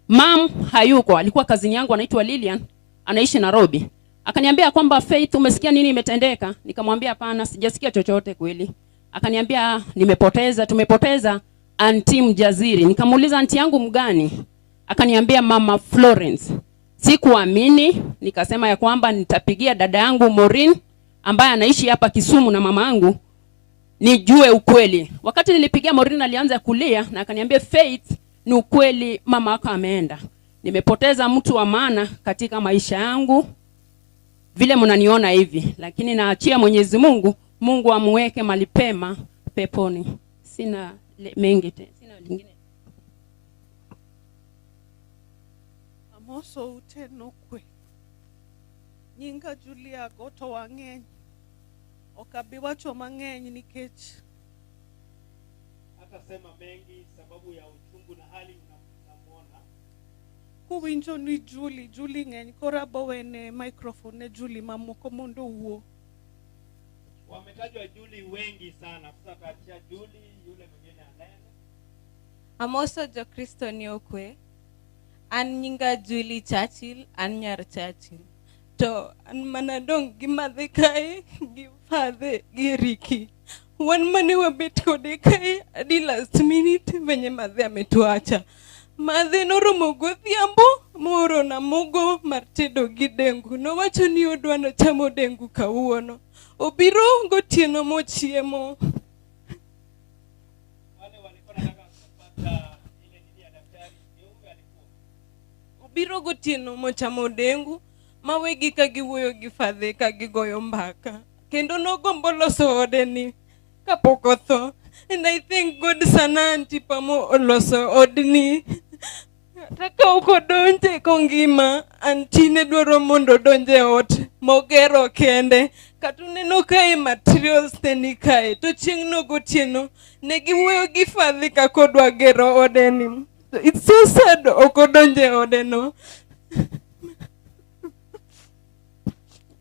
mam hayuko, alikuwa kazini yangu anaitwa Lilian, anaishi Nairobi. Akaniambia kwamba Faith umesikia nini imetendeka? Nikamwambia hapana, sijasikia chochote kweli. Akaniambia tumepoteza anti mjaziri. Nikamuuliza anti yangu mgani? Akaniambia mama Florence. Sikuamini, nikasema ya kwamba nitapigia dada yangu Maureen ambaye anaishi hapa Kisumu na mama yangu nijue ukweli. Wakati nilipigia Maureen alianza kulia na akaniambia Faith, ni ukweli mama yako ameenda. Nimepoteza mtu wa maana katika maisha yangu vile mnaniona hivi, lakini naachia Mwenyezi Mungu, Mungu amweke mahali pema peponi. Sina mengi tena, sina lingine. Amoso utenokwe. Nyinga Julia goto wang'eny. Okabiwacho mang'eny nikech atasema mengi sababu ya uchungu na hali unamuona. Kuwinjo ni Julie ng'eny, kora bowene microphone ne Julie mamoko mondo uwo. Wametajwa Julie wengi sana. Sasa taachia Julie, yule mwingine anene. Amoso jo Kristo ni okwe. An nyinga Julie Churchill, an nyar Churchill. To an manadong gimadhe kae gi fathe gi Riki. Wan mane wabet kode kae adi last minute venye madhe ametuacha. Madhe noromo godhiambo moro na mogo mar tedo gi dengu. Nowacho ni odwano chamo dengu kawuono. Obiro gotieno mochiemo. Obiro gotieno mochamo dengu mawegi ka giwuoyo gi fathe ka gigoyo mbaka. Kendo nogombo loso odeni kapok otho. And I thank God sana anti pamo oloso odni. Taka uko donje kongima anti ne dwaro mondo donje ot mogero kende. Katuneno kae materials teni kae. To chieng' no gotieno ne giwuoyo gi fathe ka kodwa gero odeni. It's so sad okodonje odeno.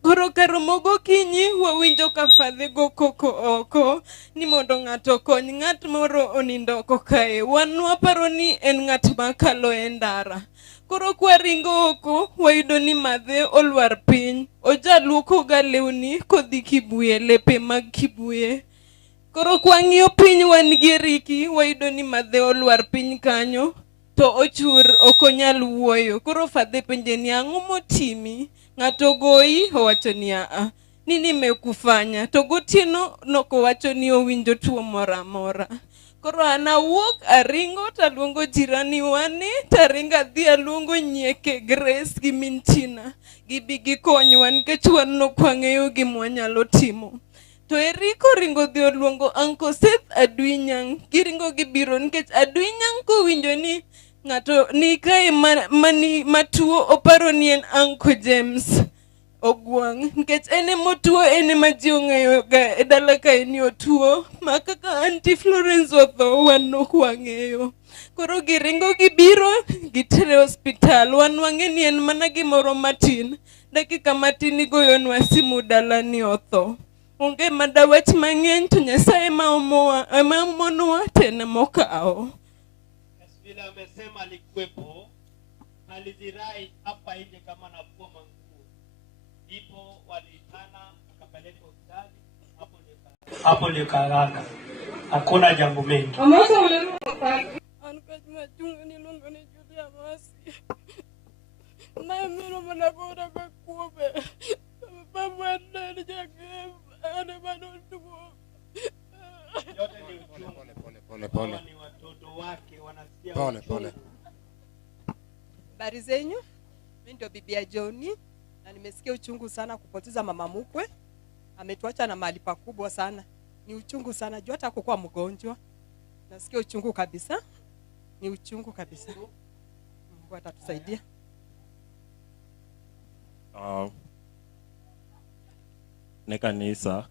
Koro karomo gokinyi wawinjo ka fathe go koko oko ni mondo ng'ato kony ng'at moro onindo oko kae. Wan waparo ni en ng'at makalo e ndara. Koro kwaringo oko wayudo ni madhe olwar piny. Ojaluoko ga lewni kodhi Kibuye, lepe mag Kibuye. Koro kwang'iyo piny wan gi Riki wayudo ni madhe olwar piny kanyo to ochur okonyal wuoyo. Koro fathe penje ni ang'o motimi? Ng'ato goyi owacho ni nini mekufanya. To gotieno nokowacho ni owinjo tuo mora mora. Koro anawuok aringo taluongo jirani wane taringa dhi aluongo Nyieke Grace gi Mintina gibi gikonywa nikech wan nokwang'eyo gimwanyalo timo. To Eriko ringo dhi oluongo Uncle Seth Aduinyang. Giringo gibiro nikech Aduinyang kowinjo ni ng'ato ni kae matuo oparo ni en Uncle James Ogwang. Nikech ene motuo ene ma ji ong'eyo ga e dala kae ni otuo. Ma kaka Auntie Florence otho wan nokwang'eyo. Koro giringo gibiro gitere hospital. Wan wang'e ni en mana gimoro matin. Dakika matin igoyonwa simu dala ni otho. Onge madawach mang'eny to Nyasaye ma omonwa tene mokao. Vile amesema alikuwepo, alizirai hapa nje kama nafua manguo. Ndipo walitana akapeleka hospitali, hapo ndio karaka. Hakuna jambo mengi. Anukajumachunga nilongo ni Julia Masi. Na mimi mnakora kwa kuobe. Baba ndani yake ana bado ndugu. Yote ni uchungu. Pole. Ni watoto wake wanasikia. Pole. Habari zenyu? Mimi ndio bibi ya Johnny na nimesikia uchungu sana kupoteza mama mkwe. Ametuacha na mali pakubwa sana. Ni uchungu sana juu hata hakuwa mgonjwa. Nasikia uchungu kabisa. Ni uchungu kabisa. Mungu atatusaidia. Ne kanisa,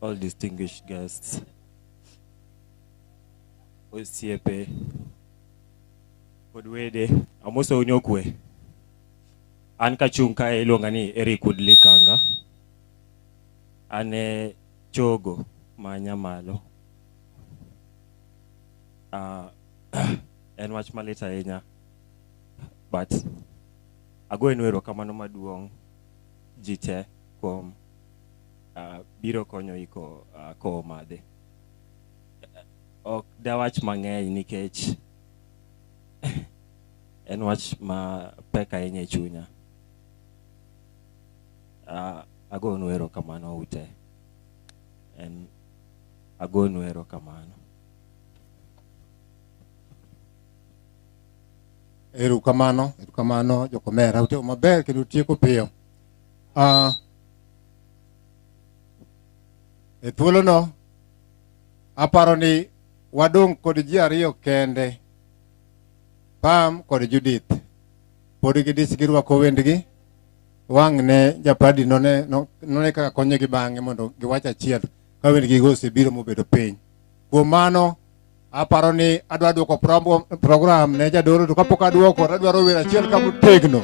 all distinguished guests, osiepe, kodwede, amoso unyokwe. An kachung' kae iluonga ni Eric Woodley Kanga. Ane chogo ma nyamalo. En wach malit ahinya. But agoyonu erokamano maduong' ji te kuom biro konyo iko kowo madhe. Ok dawach mang'eny nikech en wach ma pek ahinya e chunya. Agoyonu erokamano ute. Agoyonu erokamano. Erokamano jokomera utimo maber kendo utieko piyo. E thuolono aparo ni wadong' kod ji ariyo kende, Pam kod Judith. Pod gidich girwako wendgi, wang' ne japadi none kaka konyogi bang'e mondo giwach achiel ka wendgi go osebiro mobedo piny. Kuom mano aparo ni adwa duoko program ne jadolo, to kapok aduoko adwaro wer achiel ka motegno.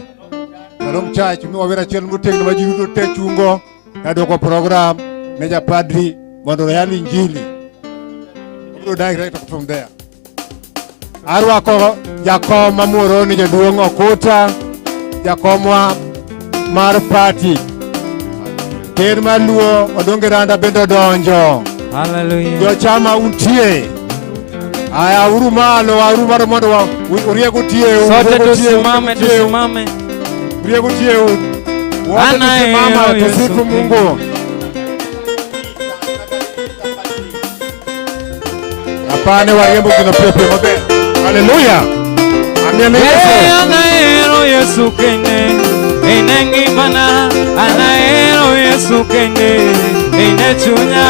Shalom Church miwa wer achiel motegno ma ji duto te chungo. Aduoko program ne japadri mondo oyal Injili. We'll direct from there. Arwako jakom mamuro ni jaduong' Okuta, jakomwa mar party. Ker mar Luo Odonge Randa bende odonjo. Hallelujah. Jochama untie. Aya uru malo mondo uriego tie. Sote tusimame, tusimame. Uriego tie. Wote tusimama tusifu Mungu. Apane wariembo kino pepe mabe. Hallelujah. Amen. Anaero Yesu kene. Enengi mana. Anaero Yesu kene. Enechunya.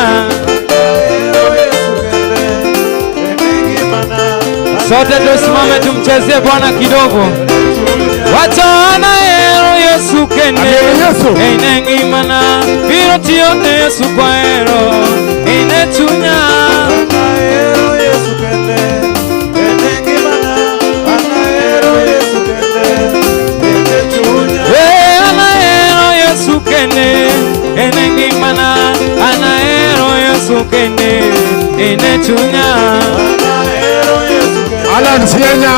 Sote tusimame tumchezie Bwana kidogo. Wacha anaero Yesu kene. Enengi mana. Biro tione Yesu kwa ero. Enechunya. Enengimana anaero Yesu kene enechunya Alan Sienya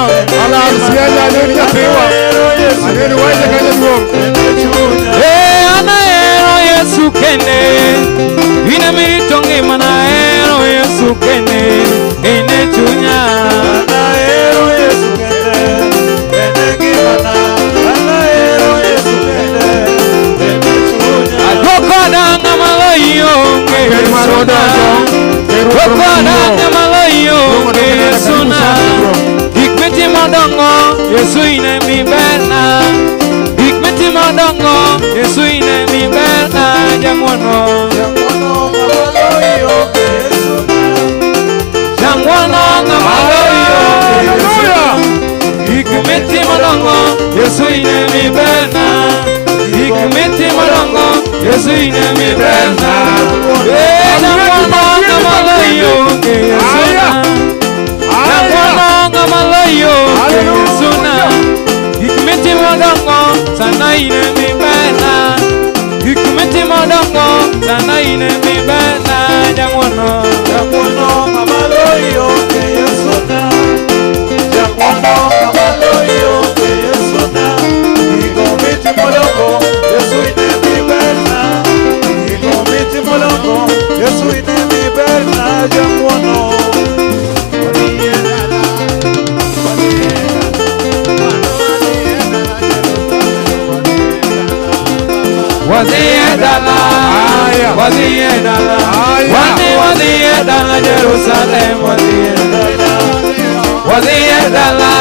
nini yapewa aneni waje kaje duo anaero Yesu kene ina miritonge manaero Yesu kene enechunya anaero Yesu kene enengimana anaero Yesu kene Kokodanga malayo ngesuna Kokodanga malayo ngesuna Ikmeti madongo Yesu ine mi berna Ikmeti madongo Yesu ine mi berna Jangwono malayo ngesuna Jangwono malayo ngesuna Ikmeti madongo Yesu ine mi berna Ikmeti madongo Yesu ine mi berna Jangwana malayo Yesuna Jangwana malayo Yesuna Ikmeti madongo sana ine mi berna Ikmeti madongo sana ine mi berna Jangwana malayo Yesuna Jangwana malayo Yesuna Ikmeti madongo Yesu ine Yesu ine mi berna jangwono Waziedala Waziedala Jerusalem Waziedala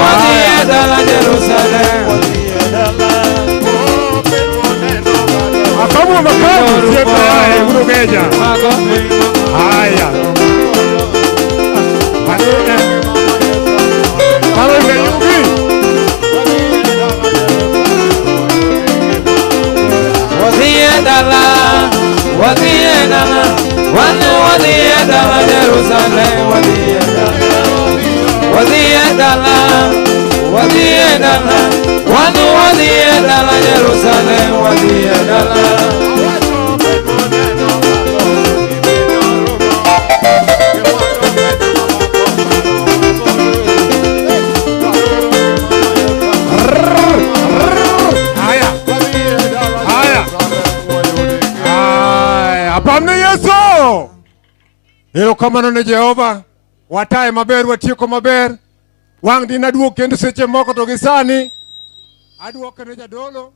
Waziedala Jerusalem Akamu makamu siempre hay uruguaya. Haya. Wadiedala Jerusalem Wadiedala Jerusalem Apamne Yesu. Erokamano ne Jehova. Wataye maber watieko maber. Wang dina duok kendo seche moko to gisani. Aduoko ne jadolo.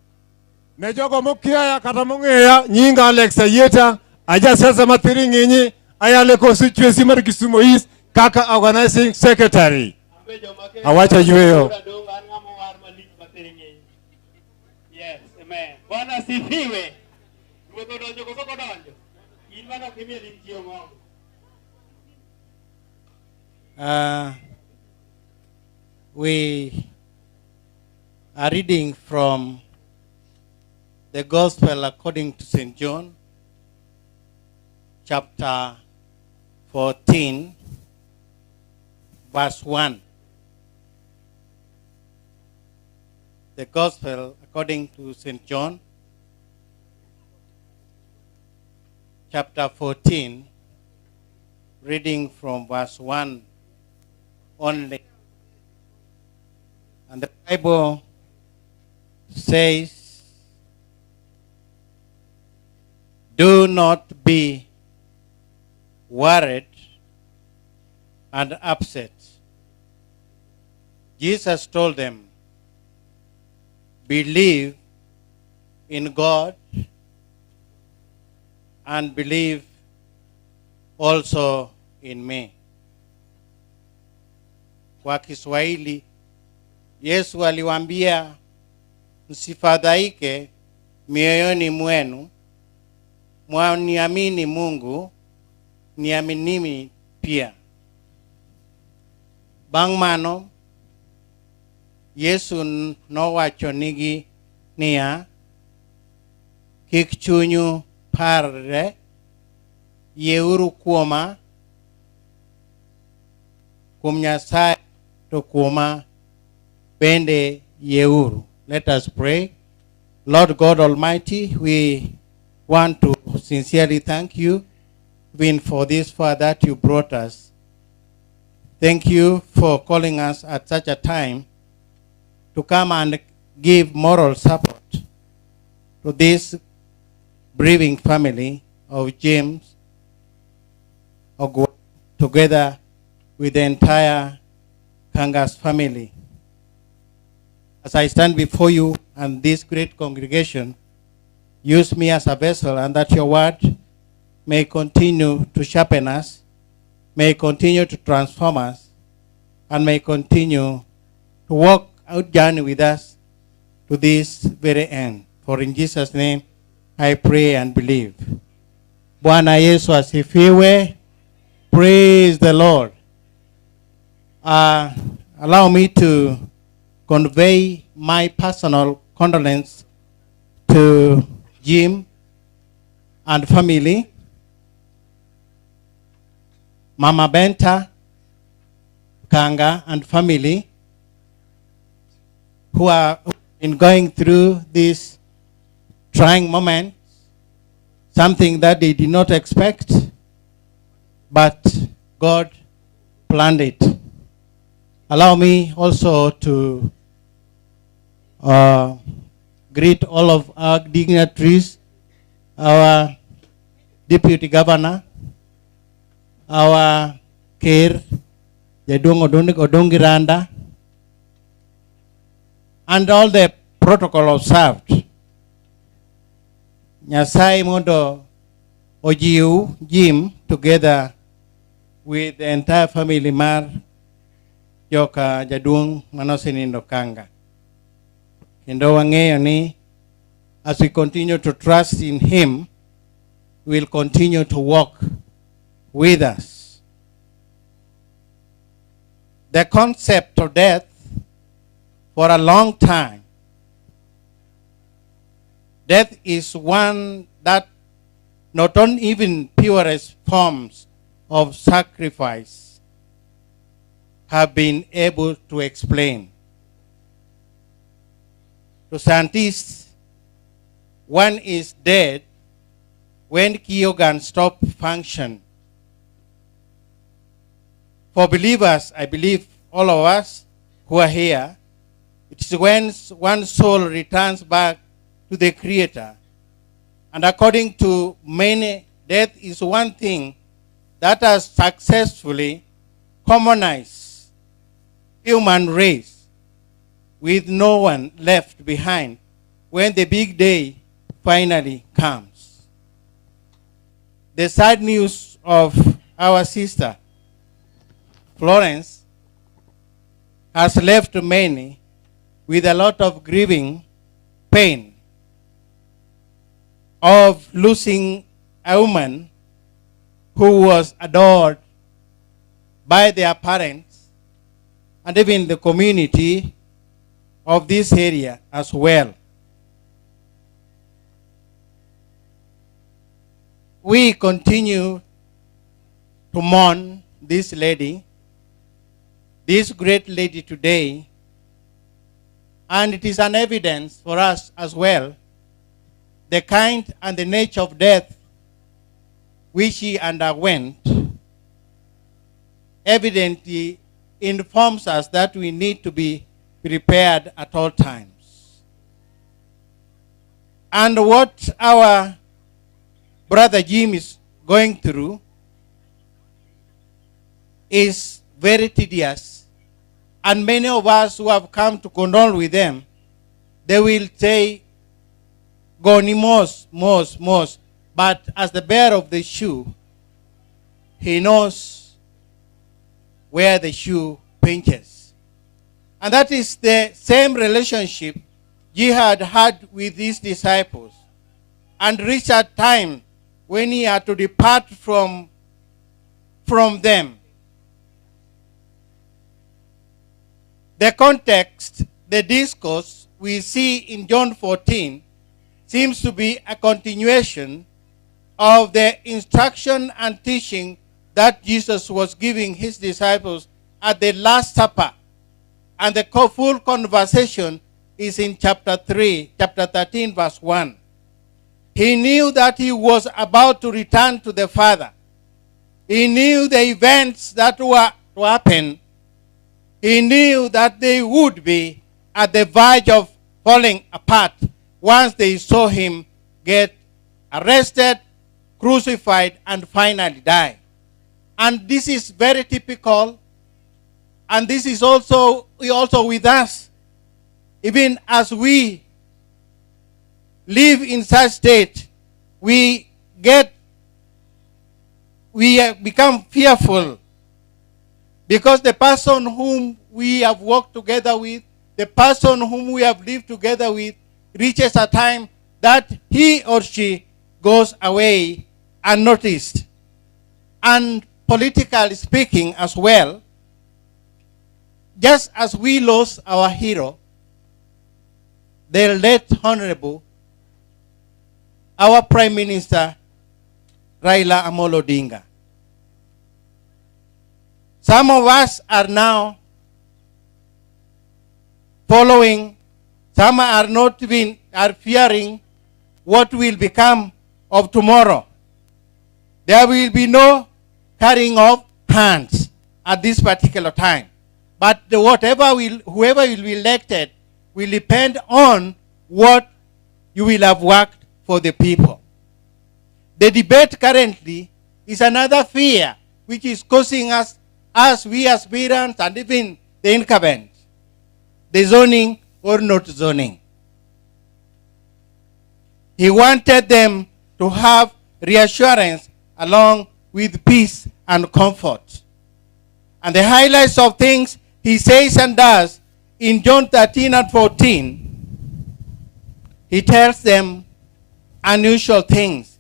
Ne jogo mokiaya kata mong'eya nyinga Alex Ayeta. Aja sasa mathiri ng'inyi. Ayale constituency mar Kisumu East kaka organizing secretary. Awacha yweyo. Yes, amen. Bwana sifiwe. Ruodho donjo koso kodonjo. In mana kimie limtio ng'ongo. We are reading from the Gospel according to St. John, chapter 14, verse 1. The Gospel according to St. John, chapter 14, reading from verse 1 only. And the Bible says, do not be worried and upset. Jesus told them, believe in God and believe also in me. Kwa Kiswahili, Yesu aliwaambia, msifadhaike mioyoni mwenu, mwaniamini Mungu, niaminini pia. Bang' mano, Yesu nowacho nigi niya, kik chunyu parre, yieuru kuoma, kuom Nyasaye to kuoma bende yieuru. Let us pray. Lord God Almighty, we want to sincerely thank you even for this far that you brought us. Thank you for calling us at such a time to come and give moral support to this grieving family of James Ogwa, together with the entire Kangas family. As I stand before you and this great congregation, use me as a vessel, and that your word may continue to sharpen us, may continue to transform us, and may continue to walk out journey with us to this very end. For in Jesus' name, I pray and believe. Bwana Yesu asifiwe. Praise the Lord. Allow me to convey my personal condolence to Jim and family, Mama Benta Kanga and family, who are in going through this trying moment, something that they did not expect, but God planned it. Allow me also to greet all of our dignitaries, our Deputy Governor, our Kir, Jadung Odongiranda, and all the protocol observed. Nyasai mondo ojiu Jim together with the entire family mar joka Jadung Manosinindo Kanga. Kendo wang'eyo ni as we continue to trust in him, we will continue to walk with us. The concept of death for a long time, death is one that not only even purest forms of sacrifice have been able to explain. To scientists, one is dead when key organs stop function. For believers, I believe all of us who are here, it is when one soul returns back to the Creator. And according to many, death is one thing that has successfully commonized human race, with no one left behind when the big day finally comes. The sad news of our sister Florence has left many with a lot of grieving pain of losing a woman who was adored by their parents and even the community of this area as well. We continue to mourn this lady, this great lady today, and it is an evidence for us as well, the kind and the nature of death which she underwent evidently informs us that we need to be prepared at all times. And what our brother Jim is going through is very tedious. And many of us who have come to condole with them, they will say, Goni most. But as the bearer of the shoe, he knows where the shoe pinches. And that is the same relationship Jihad had with his disciples, and reached a time when he had to depart from them. The context, the discourse we see in John 14 seems to be a continuation of the instruction and teaching that Jesus was giving his disciples at the Last Supper. And the full conversation is in chapter 13, verse 1. He knew that he was about to return to the Father. He knew the events that were to happen. He knew that they would be at the verge of falling apart once they saw him get arrested, crucified, and finally die. And this is very typical, and this is also with us. Even as we live in such state, we become fearful, because the person whom we have walked together with, the person whom we have lived together with, reaches a time that he or she goes away unnoticed. And politically speaking as well, just as we lost our hero, the late Honorable, our Prime Minister, Raila Amolo Odinga. Some of us are now following, some are not even, are fearing what will become of tomorrow. There will be no carrying of hands at this particular time. But whoever will be elected will depend on what you will have worked for the people. The debate currently is another fear which is causing us, we aspirants and even the incumbent, the zoning or not zoning. He wanted them to have reassurance along with peace and comfort. And the highlights of things he says and does in John 13 and 14, he tells them unusual things.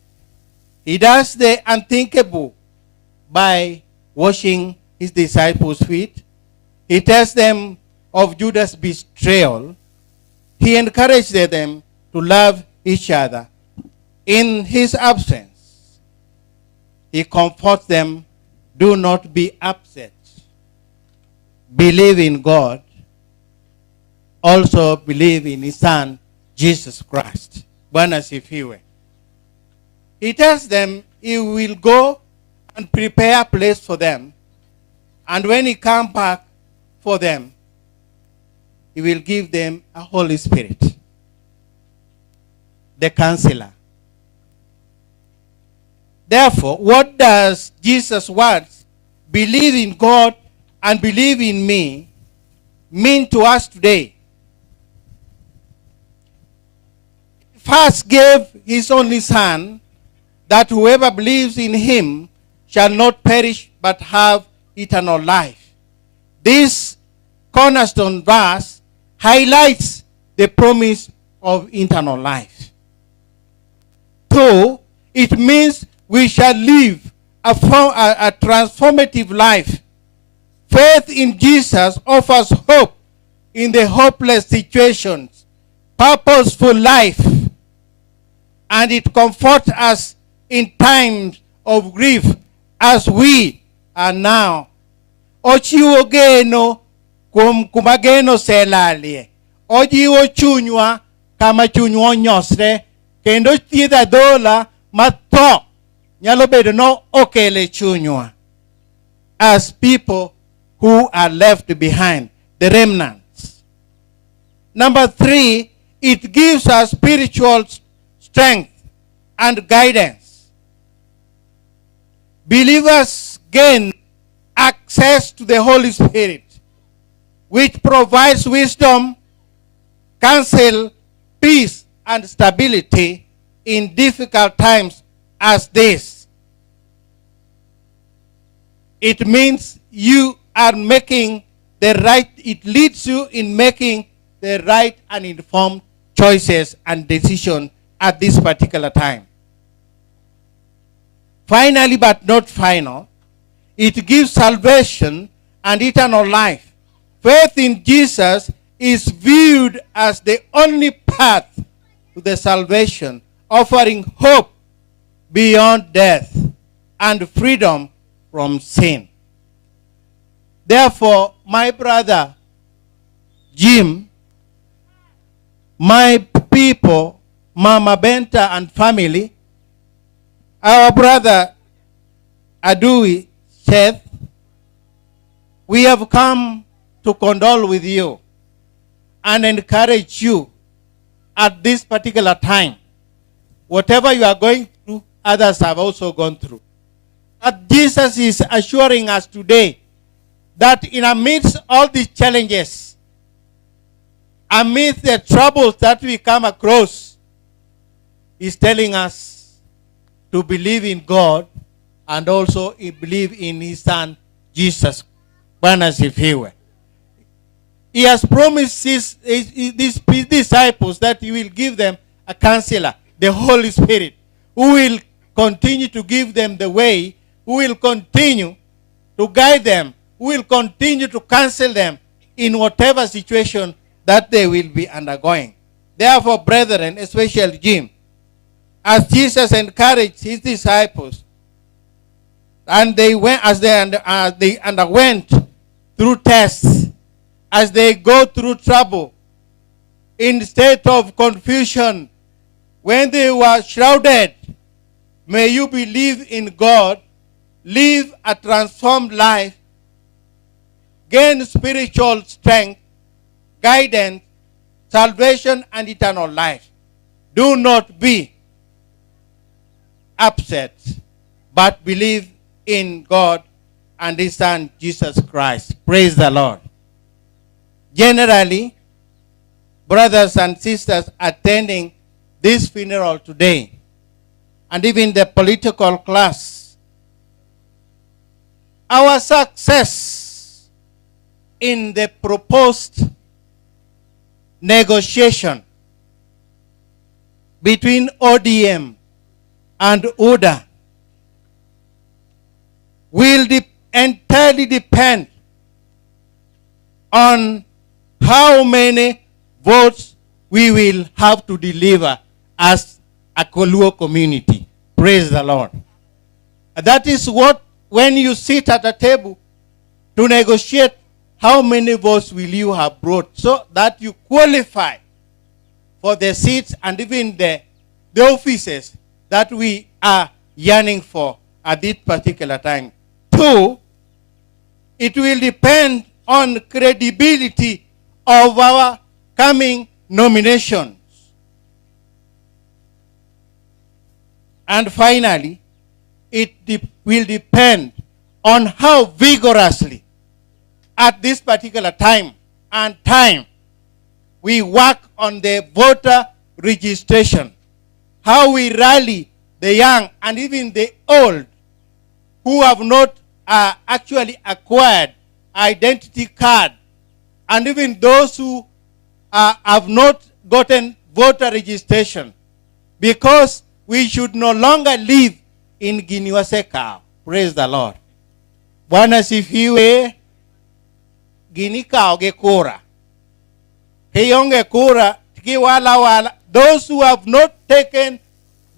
He does the unthinkable by washing his disciples' feet. He tells them of Judas' betrayal. He encouraged them to love each other. In his absence, he comforts them, do not be upset. Believe in God. Also believe in his Son, Jesus Christ. Bwana sifiwe. He tells them he will go and prepare a place for them. And when he comes back for them, he will give them a Holy Spirit, the counselor. Therefore, what does Jesus' words, believe in God and believe in me, mean to us today? First gave his only Son, that whoever believes in him shall not perish but have eternal life. This cornerstone verse highlights the promise of eternal life. 2, it means we shall live a transformative life. Faith in Jesus offers hope in the hopeless situations, purposeful life, and it comforts us in times of grief as we are now. Ochiwo geno kuma geno selalie. Ojiwo chunywa kama chunywa onyosre. Kendo thiedha dola matho nyalo bedo no okele chunywa. as people who are left behind, the remnants. Number 3, it gives us spiritual strength and guidance. Believers gain access to the Holy Spirit, which provides wisdom, counsel, peace, and stability in difficult times as this. It means you are making the right, it leads you in making the right and informed choices and decisions at this particular time. Finally, but not final, it gives salvation and eternal life. Faith in Jesus is viewed as the only path to the salvation, offering hope beyond death and freedom from sin. Therefore, my brother Jim, my people, Mama Benta and family, our brother Adui Seth, we have come to condole with you and encourage you at this particular time. Whatever you are going through, others have also gone through. But Jesus is assuring us today that in amidst all these challenges, amidst the troubles that we come across, He's telling us to believe in God and also believe in His Son, Jesus. Bwana asifiwe. He has promised these disciples that He will give them a counselor, the Holy Spirit, who will continue to give them the way, who will continue to guide them, who will continue to counsel them in whatever situation that they will be undergoing. Therefore, brethren, especially Jim, as Jesus encouraged His disciples, and they went as they underwent through tests, as they go through trouble, in state of confusion, when they were shrouded, may you believe in God, live a transformed life, gain spiritual strength, guidance, salvation, and eternal life. Do not be upset, but believe in God and His Son, Jesus Christ. Praise the Lord. Generally, brothers and sisters attending this funeral today, and even the political class, our success in the proposed negotiation between ODM and UDA will entirely depend on how many votes we will have to deliver as a Koluo community. Praise the Lord. That is what, when you sit at a table to negotiate, how many votes will you have brought so that you qualify for the seats and even the offices that we are yearning for at this particular time. 2, it will depend on credibility of our coming nominations. And finally, it will depend on how vigorously at this particular time we work on the voter registration, how we rally the young and even the old who have not actually acquired identity card, and even those who have not gotten voter registration, because we should no longer live in Giniwaseka. Praise the Lord. Bwana sifiwe. Ginika oge kura. Heyonge kura tiki wala. Those who have not taken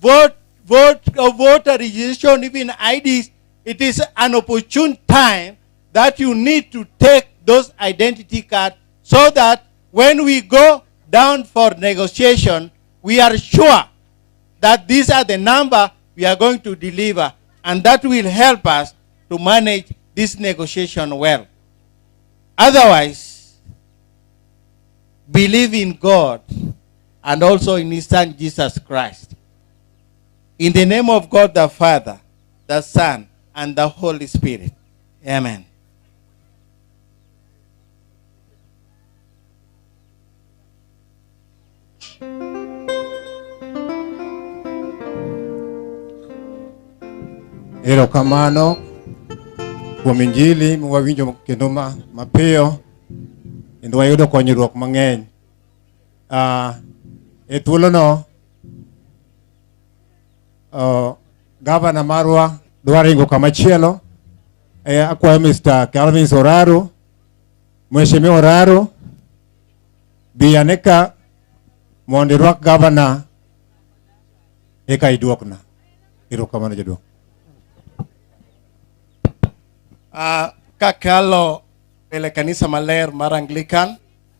voter registration, even IDs, it is an opportune time that you need to take those identity cards so that when we go down for negotiation, we are sure that these are the number we are going to deliver, and that will help us to manage this negotiation well. Otherwise, believe in God and also in His Son Jesus Christ. In the name of God the Father, the Son, and the Holy Spirit. Amen. Erokamano kuom Injili mwawinjo kendo mapiyo kendo wayudo konyruok mang'eny. E thuolono gavana marwa dwaro ringo kamachielo. Akwayo Mr. Calvin Oraro, Mheshimiwa Oraro, biane ka mondo irwak gavana eka iduokna. Erokamano jaduong'. Kakalo ele kanisa maler mar Anglican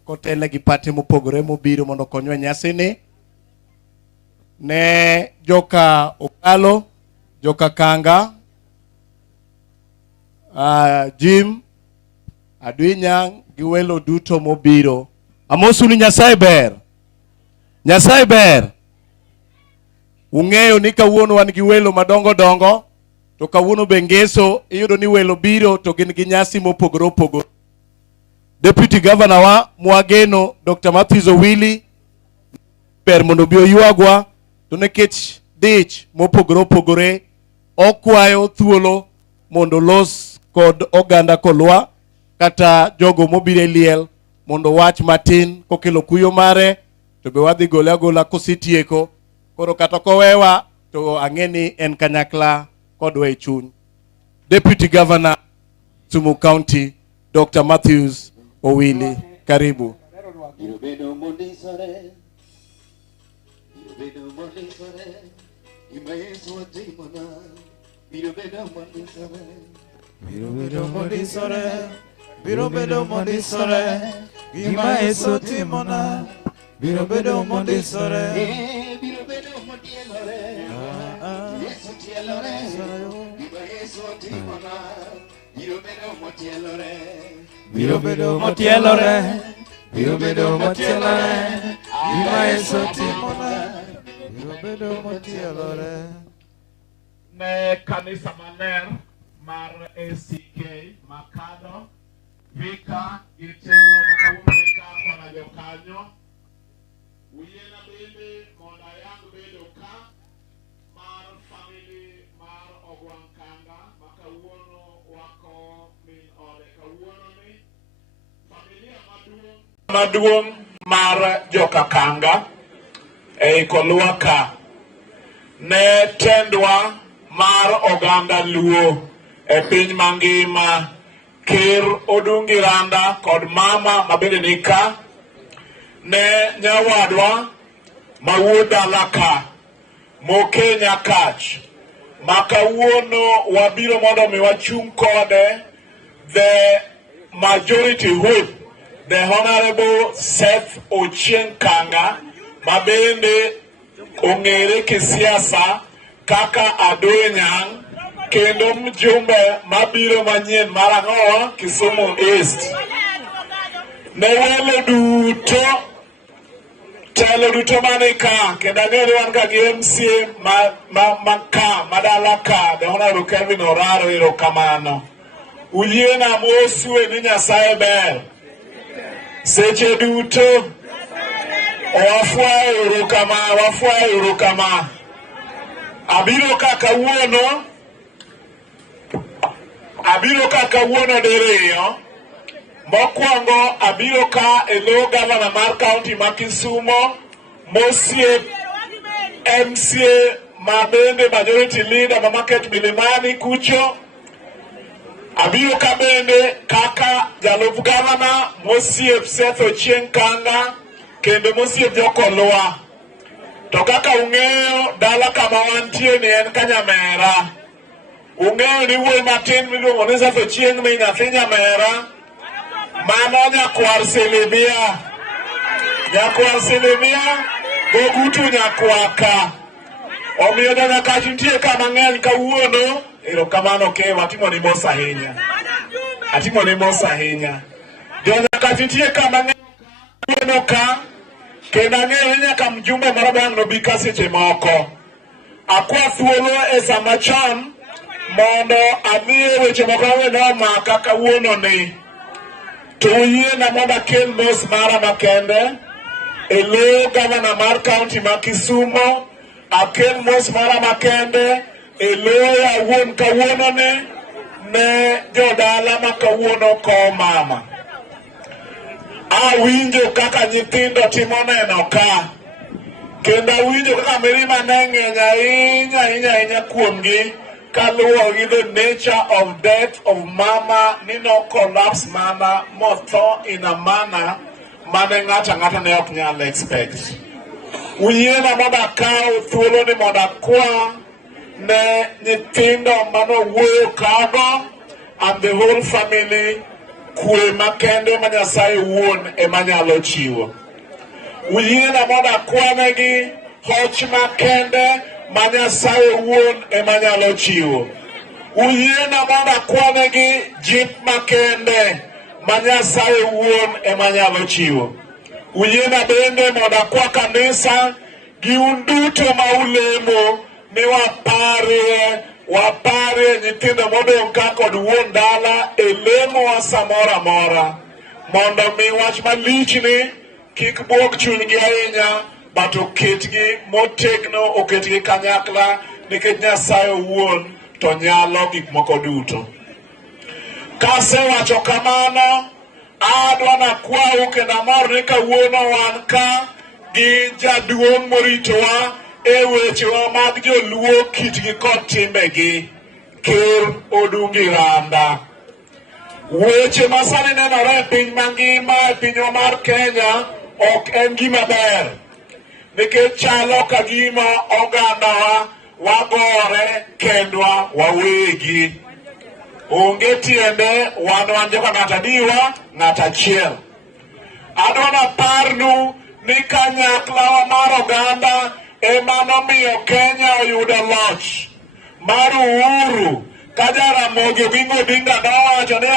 kotele gi pate mopogore mobiro mondo konywa nyasi ni ne joka Okalo, joka Kanga, Jim, Adwinyang gi welo duto mobiro. Amosu ni Nyasaye ber. Nyasaye ber. Ung'eyo ni kawuono wan gi welo madongo dongo. To kawuono bengeso iyudo ni welo biro to gin gi nyasi mopogore opogore. Deputy Governor wa mwageno Dr. Matthews Owili ber mondo bi oyuagwa to nekech dich mopogore opogore okwayo thuolo mondo los kod oganda kolwa kata jogo mobire liel mondo wach matin kokelo kuyo mare to be wadhi gole agola kosetieko koro kata kowewa to ang'eni en kanyakla kodwa e chuny. Deputy Governor Kisumu County Dr. Matthews Owili, karibu. Biro bedo motielore, biro bedo motielore, gima Yesu timona, biro bedo motielore. Ne kanisa maler mar ACK Makado, Vika, Gitelo, Makawumika, Kona Jokanyo, Uyena bende, Monda yangu bedo ka, mar family mar Ogwankanga, Makawuono wako min ode kawuono ni, familia maduong' mar Jokakanga, Kolwaka, ne tendwa mar oganda Luo e piny mangima, Ker Odungi Randa kod mama mabende nika, ne nyawadwa mawuod dala ka, Mokenya Kach, makawuono wabiro mondo mi wachung' kode, the majority whip, the Honorable Seth Ochieng Kanga, mabende ong'ere kisiasa kaka Adwinyang, kendo mjumbe mabiro manyien marang'o Kisumu East. Ne welo duto, telo duto manika, kendo ang'ere wan ka gi MCA madala ka, the Honorable Calvin Oraro, erokamano. Uyiena mosue ni Nyasaye ber. Seche duto, wafwayo erokama. Abiro ka kawuono diriyo. Mokwongo abiro ka elo gavana mar county ma Kisumo, mosiep MCA mabende majority leader ma Market Milimani kucho. Abiro ka bende kaka jalup gavana mosiep Seth Ochieng Kanga kendo mosiep Jokolwa. To kaka ung'eyo dala kama wantie ni en Kanyamera. Ung'eyo ni wuoyi matin miluongo ni Seth Ochieng ni nyathi Nyamera, mano nyakwar Silimia. Nyakwar Silimia gogutu nyakwaka. Omiyo nyaka nitie kama ng'eny kawuono, erokamano ke watimo ni mos ahinya. atimo ne mos ahinya. Jonyaka nitie kama ng'eno ka, kendo ang'eyo nyaka mjumbe moro bang' nobi ka seche moko. Akwa thuolo e sama chon mondo amiye weche moko weno maka kawuono ni. To uyiena mondo akel mos mara makende e lo gavana mar kaunti ma Kisumo, akel mos mara makende e lo awuon kawuono ni ne jodala ma kawuono ko mama. Awinjo kaka nyithindo timo neno ka, kendo awinjo kaka mirima ne ng'eny ahinya kuomgi kaluwo gi the nature of death of mama ni no collapse mana motho in a manner mane ng'ata ne ok nyal expect. Uyiena mondo akaw thuolo ni mondo akwa ne nyithindo manowuoyo kago and the whole family kwe makende ma Nyasaye wuon ema nyalo chiwo. Uyiena mondo akwanegi hoch makende ma Nyasaye wuon ema nyalo chiwo. Uyiena mondo akwanegi jip makende ma Nyasaye wuon ema nyalo chiwo. Uyiena bende mondo akwa kanisa gi un duto ma ulemo ni wapare nyithindo modong' ka kod wuon dala e lemo wa samora mora mondo mi wach malichni kik buog chunygi ahinya, but oketgi motegno, oketgi kanyakla nikech Nyasaye wuon to nyalo gik moko duto. Kasewacho kamano, adwa nakwau kendo amor ni kawuono wan ka gi jaduong' moritowa e wechewa mag joluo, kitgi kod timbegi, Ker Odungi Randa. Weche masani nenore e piny mangima, e pinywa mar Kenya, ok en gima ber, nikech chalo ka gima ogandawa wagore kendwa wawegi. Onge tiende wan joka ng'ata diwa ng'ata achiel. Adwa naparnu ni kanyaklawa mar oganda ema nomiyo Kenya oyudo loch mar uhuru ka Jaramogi Oginga Odinga nowacho ni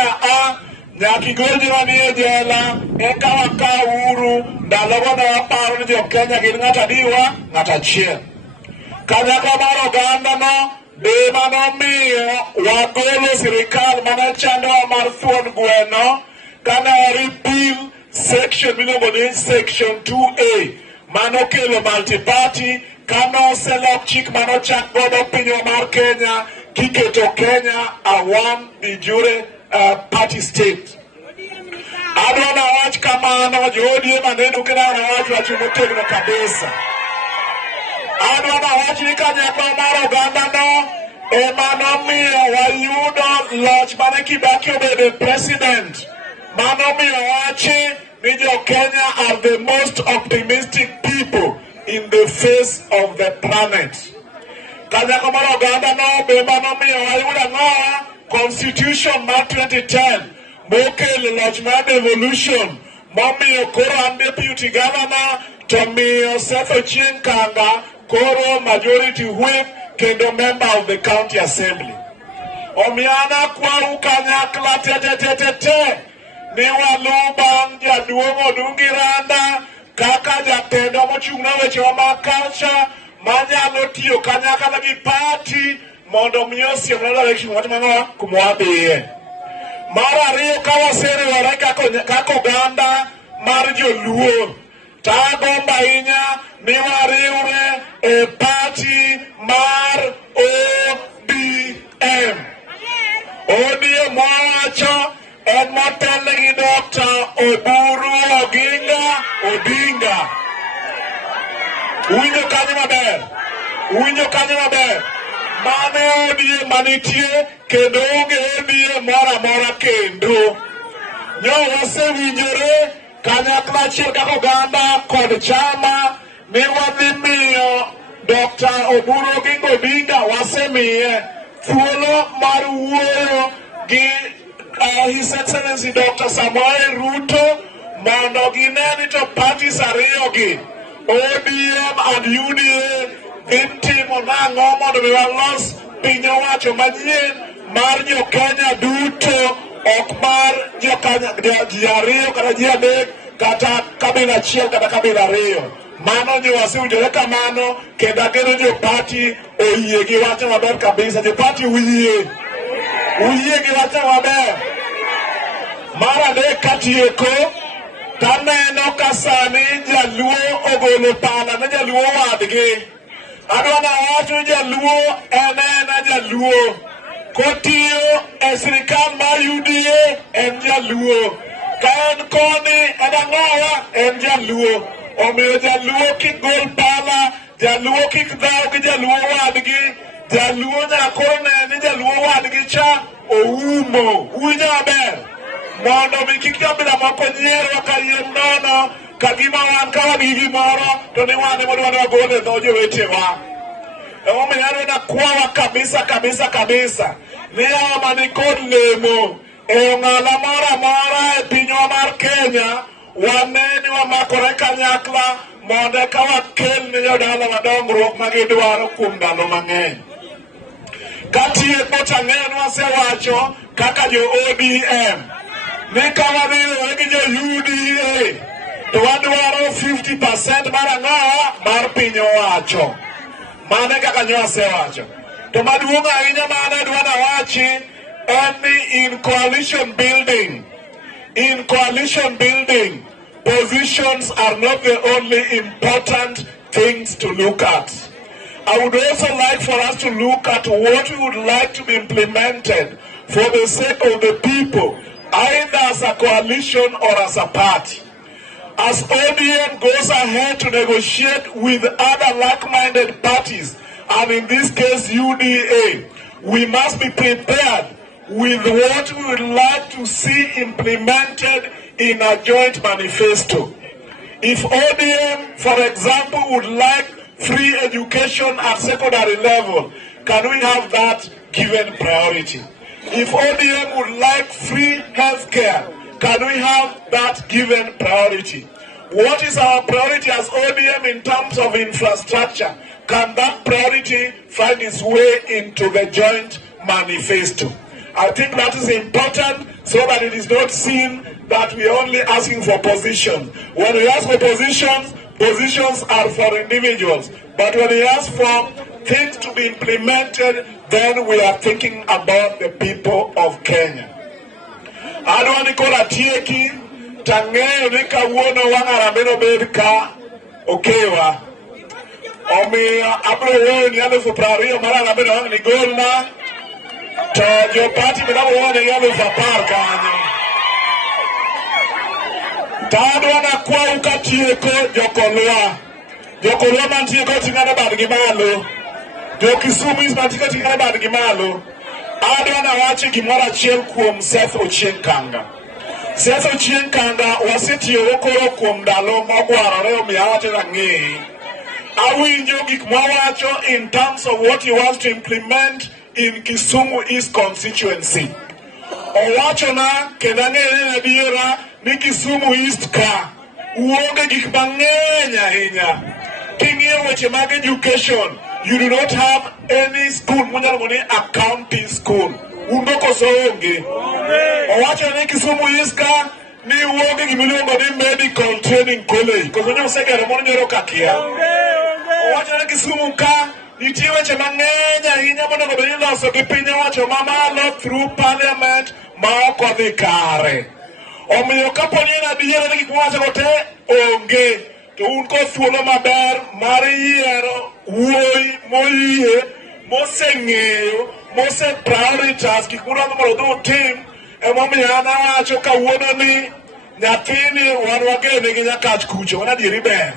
nyaka igoljiwa ni e jela eka wakaw uhuru. Ndalogo ne waparo ni jo Kenya gin ng'ata diwa ng'ata achiel. Kanyakla mar oganda no ema nomiyo wagolo sirikal mane chandowa mar thuon gweno kane repeal section miluongo ni section 2A manokelo multi-party kane oselok chik manochak godo pinywa mar Kenya kiketo Kenya a one de jure party state. Adwa nawach kamano, jo-ODM aneno kena nawach wacho motegno kabisa. Adwa nawach ni kanyakla mar oganda no ema nomiyo wayudo loch mane Kibaki obedo president. Manomiyo wachi ni jo Kenya are the most optimistic people in the face of the planet. Kanyakla mar oganda no be manomiyo wayudo ang'owa constitution mar 2010 mokelo loch mar devolution momiyo koro an deputy governor to miyo Seth Ochieng Kanga koro majority whip kendo member of the county assembly. Omiana kwau kanyakla te ni walu bang jaduong' Odungi Randa kaka jatendo mochung'ne weche mag culture manyalo tiyo kanyakla gi party mondo miyo siem na direction wach mang'owa kumwadhiye. Mar ariyo ka waseriwore kaka oganda mar joluo, tagombo ahinya ni wariwre e party mar ODM. ODM wacho en motelo gi Dr. Oburu Oginga Odinga. Uwinjo kanyo maber? Mane ODM manitie kendo onge ODM moro amora kendo. Nyo wasewinjore kanyakla achiel kaka oganda kod chama ni wadhi miyo Dr. Oburu Oginga Odinga wasemiye thuolo mar wuoyo gi His Excellency Dr. Samoei Ruto mondo gineni to parties ariyogi ODM and UDA itimo nang'o mondo mi walos piny owacho manyien mar jo Kenya duto okmar ji ariyo kata ji adek kata kabila achiel kata kabila ariyo. Mano nyuasi ujore kamano, kendo ageno jo party oyie gi wacha maber kabisa. Jo party uyie gi wacha maber. Mar adek katieko, taneno ka sani jaluo ogolo pala ne jaluo wadgi. Adwa na wacho jaluo ena jaluo. Kotiyo e sirikal mar UDA en jaluo. Ka en koni en ang'owa en jaluo. Omiyo jaluo kik gol pala, jaluo kik dhaw gi jaluo wadgi, jaluo nyakoro ni jaluo wadgi cha oumo. Uwinjo maber? Mondo mi kik kabila moko nyiero ka yien nono, ka gima wan ka wan gi gimoro, to ni wan ema dwa gol e dho jowetewa. Emomiyo aneno kwawa kabisa. Ni ama ni kod lemo e ong'ala moro amora e pinywa mar Kenya, waneni wamakore kanyakla mondo ka wakel ne jodala madongruok ma gidwaro kuom ndalo mang'eny. Katieko tang'en wasewacho kaka jo ODM ni ka wadhiwe gi jo UDA to wadwaro 50% mar ang'owa mar piny owacho. Mane kaka nyo wasewacho. To maduong' ahinya mane dwa nawachi en ni in coalition building, positions are not the only important things to look at. I would also like for us to look at what we would like to be implemented for the sake of the people, either as a coalition or as a party. As ODM goes ahead to negotiate with other like-minded parties, and in this case UDA, we must be prepared with what we would like to see implemented in a joint manifesto. If ODM, for example, would like free education at secondary level, can we have that given priority? If ODM would like free healthcare, can we have that given priority? What is our priority as ODM in terms of infrastructure? Can that priority find its way into the joint manifesto? I think that is important so that it is not seen that we are only asking for position. When we ask for positions, positions are for individuals. But when we ask for things to be implemented, then we are thinking about the people of Kenya. Adwa ni kora tieki, tang'eyo ni kawuono wang'arameno bed ka okewa. Omiyo abro wuoyo ni 20,000 mar Arambe wang' ni golna, to jo party bende abro wuoyo ni 10,000 kanyo. Tadwa na kwau katieko jokolwa mantie koting'ane badgi malo, jo Kisumu mantie koting'ane badgi malo. Adwa na wachi gimoro achiel kuom Seth Ochieng Kanga. Seth Ochieng Kanga wasetiyo koro kuom ndalo mogwarore, omiyo awacho nang'eyi. Awinjo gik mwawacho in terms of what he wants to implement in Kisumu East constituency. Owacho na kendo ang'eyo adiera ni Kisumu East ka uonge gik mang'eny ahinya. King'iyo weche mag education, you do not have any school monyalo ni a county school. Undo koso onge. Owacho ni Kisumu East ka ni uonge gimiluongo ni medical training college. Koso nyo segero mondo nyoro kakia. Owacho ni Kisumu ka nitie weche mang'eny ahinya mondo bed ni iloso gi piny owacho mamalo through parliament ma ok odhi kare. Omiyo kaponi en adiera ni gik mowacho te onge, to un kod thuolo maber mar yiero wuoyi moyie, moseng'eyo, mose prioritize gik mudwaro mondo utim. Emomiyo an awacho kawuono ni nyathini wan wagene gi Nyakach kucho, wan adieri ber.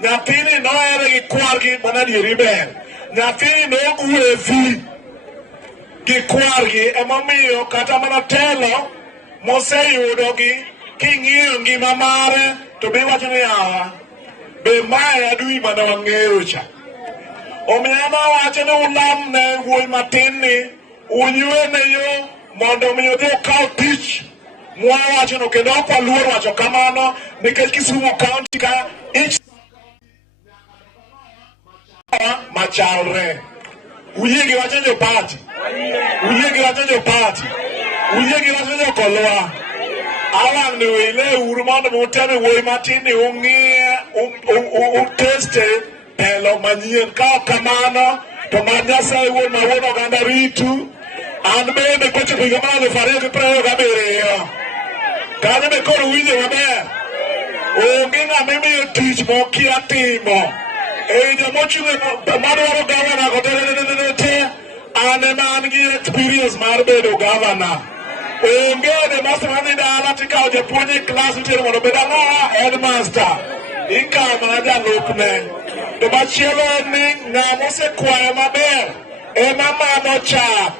Nyathini nohere gi kwargi, wan adieri ber. Nyathini nogwethi gi kwargi, emomiyo kata mana telo moseyudogi king'iyo ngima mare to be wacho ni yawa be mae adui mana wang'eyo cha. Omiyo wacho ni ulamne wuoyi matin ni, uywene yo mondo omiyo odhi okaw tich mwawacho no, kendo ok waluor wacho kamano nikech Kisumu County ka ich machalre. Uyie gi wacho jo party. Uje gima senyo kolwa. Awang ni wile uru mondo muteme woi matini teste telo manyien ka kamano to Nyasaye wuon ma wuon oganda ritu. An bende kocho higa mar 2027 kanyo be koro winje maber. Onge ng'ama imiyo tich mokia timo. Jomochung' madwaro gavana go te an ema an gi experience mar bedo gavana. Onge de master mani dala tikawo japuonj e klas itero mondo obed ang'o headmaster. Ikawo mana jalupne. To machielo en ni ng'ama osekwayo maber ema mano chak.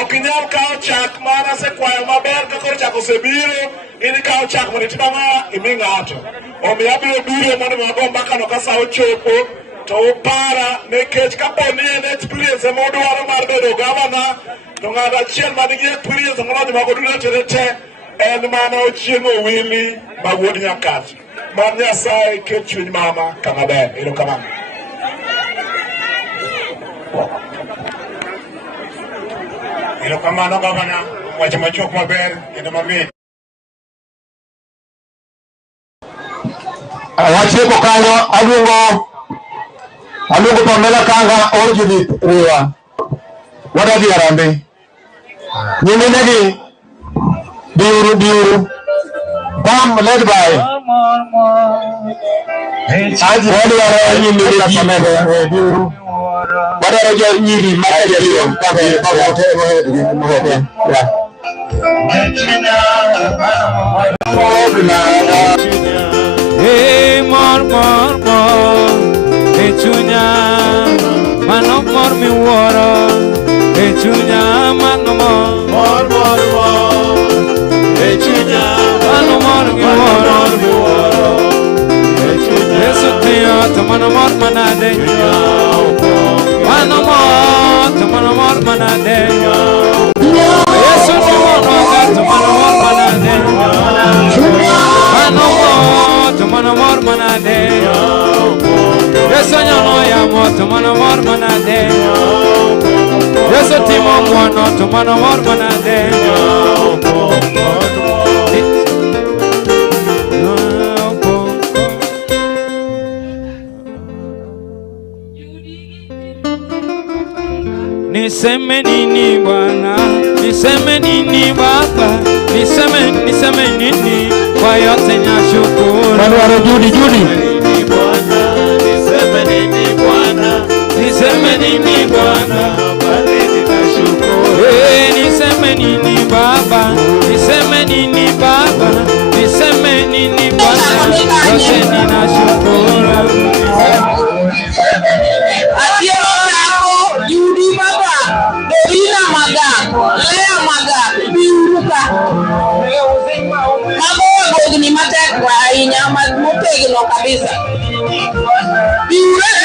Ok inyal kawo chak mana sekwayo maber ka koro chak osebiro in ikawo chak mondo itim ang'o imi ng'ato. Omiyo abiro biro mondo wago mbakano ka sa ochopo to upara nikech kapo ni en experience ema odwaro mar bedo gavana to ng'ato achiel man gi experience ng'olony mago duto te en mana Ochieng' Owili ma wuod Nyakach. Mad Nyasaye ket chuny mama kama ber. Erokamano. Erokamano gavana, wacho machuok maber kendo mamit. Watieko kanyo, aluongo Pamela Kanga or Judith Riwa. Wadadhi Arambe. Nyiminegi Diuru. Come led by Wadwaro nyiminegi Diuru. Wadwaro nyiri matadiyo. Hey, more, hey, chunya, mano more mi woro, hey, chunya, mano more, hey, chunya, mano more mi woro, hey, chunya, yesu tiyo, tomano more manade, mano more, tomano more manade, yesu tiyo, tomano more manade, mano more, tomano more manade, yesu nyono ya mo, tomano more manade, yesu timo mwono, tomano more manade, niseme nini Bwana, niseme nini Baba, niseme nini kwa yote nashukuru. Wadwaro Judy. Niseme nini Bwana, niseme nini Bwana, niseme nini Baba, niseme nini Baba, niseme nini Bwana, yote ninashukuru. Judy Baba, Dorina Maga, Lea Maga, Biuruka. Mago ni matek wa ahinya motegno kabisa. Biurane.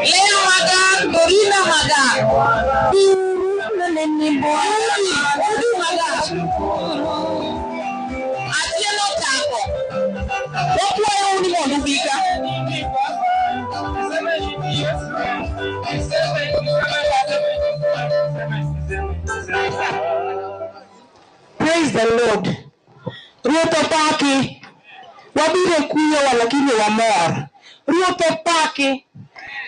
Lea Maga, Dorina Maga. Biurane ni Judy Maga. Atieno tako. Okwayo ni mondo bika. Praise the Lord. Ruoth paki. Wabiro kuyo lakini wamor. Ruoth paki.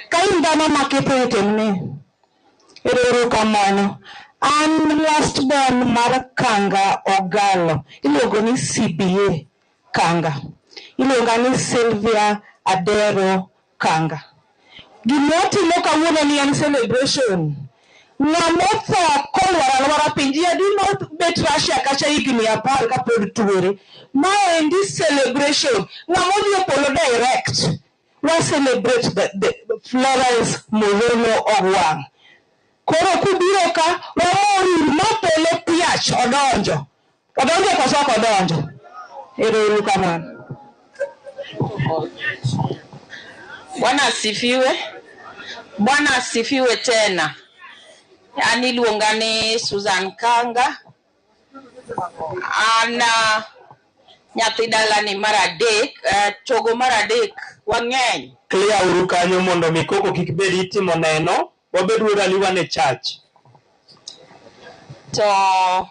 Kaindana maketo temne. Erokamano. An last born mar Kanga Ogalo. Iluongo ni CBA Kanga. Iluongo ni Sylvia Adero Kanga. Gimotimo kawuono ni en celebration. Ng'amotho kolwar pinji adino bet Russia kacha higni 10 kapod tuore. Maendi celebration. Ng'amodhi polo direct. We celebrate the Florence Moreno Ogwang. Koro kubiro ka wamori mapele piach odonjo. Odonjo koso ok odonjo. Erokamano. Bwana asifiwe tena. Yani luonga ni Susan Kanga. Ana nyathi dalani mar adek, chogo mar adek wang'eny. Clear uru kanyo mondo mikoko kik bed itimo neno, wabed raliwa ne church. to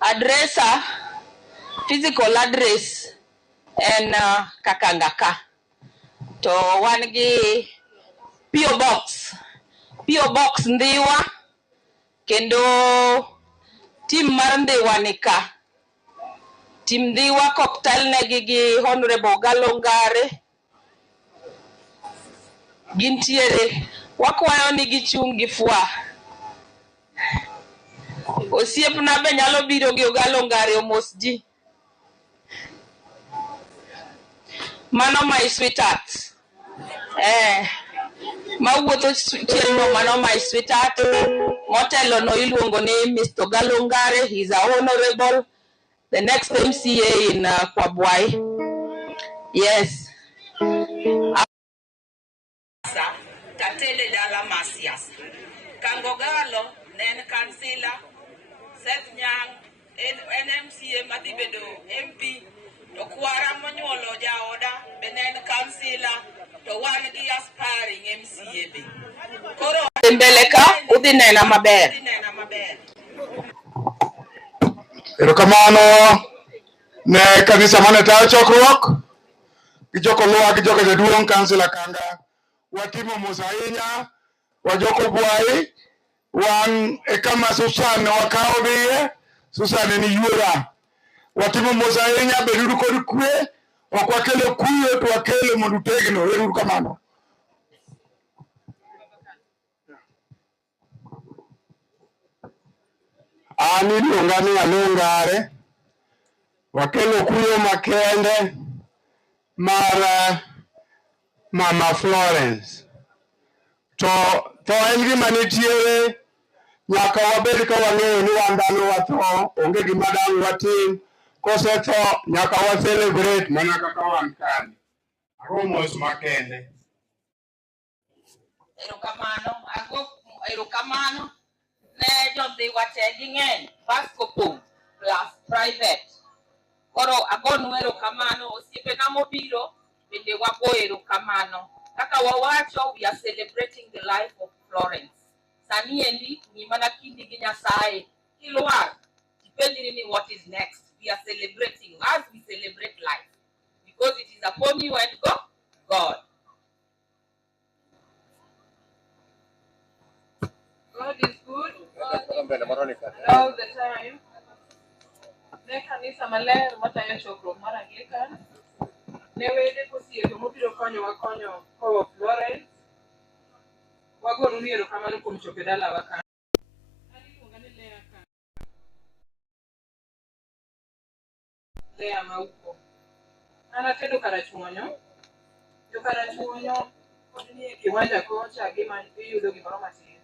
adressa, physical address en Kakangaka. To wan gi PO Box Ndiwa, kendo team mar Ndiwa nika. Team Ndiwa koktel negi gi Honorable Galongare. Gintiere wakwayo ni gichung' gi fwa. Osiepna be nyalo biro gi Galongare omos ji. Mano my sweetheart. Mawuotho chielno mano my sweetheart. Motelo no iluongo ni Mr. Galongare. He's a honorable, the next MCA in Kwabwai. Yes. Tatele dala Masias. Kangogalo, nen kansila, Seth Nyang, NMCA Madibedo, MP, to Kwara Monyolo Jaoda, benen kansila, to one gi aspiring MCA be. Koro Mbeleka udinena maber. Erokamano ne kanisa mane tayo chokruok gi joko luwa gi joko jaduong' kansila Kanga. Watimo mos ahinya wajoko Bwai wan kama Susan wakawo dhiye. Susan ni yuora. Watimo mos ahinya bedudu kod kwe, ok wakelo kuyo to wakelo mondo utegno. Ero kamano. Ani iluonga ni Alongare. Wakelo kuyo makende mar Mama Florence. To en gima nitiere nyaka wabed ka wang'eyo ni wan dhano watho, onge gima dang' watim. Kosetho nyaka wa celebrate mana kaka wan kani. Aromos makende. Erokamano ne jodhiwa te ging'eny Vasco plus private. Koro agonu erokamano osiepena mobiro bende wago erokamano. Kaka wawacho, we are celebrating the life of Florence. Sani endi ni mana kindi gi Nyasaye. Kilwar depending on what is next. We are celebrating as we celebrate life, because it is upon you and God. God is good all the time. Ne kanisa maler matayo chokruok mar Anglican. Ne wede kosiepe mobiro konyo kowo Florence. Wagonu ni erokamano kuom chopo dalawa ka. Lea Mauko. Anatedo karachuonyo. Jo karachuonyo pod nie kiwanja kocha gima iyudo gimoro matin.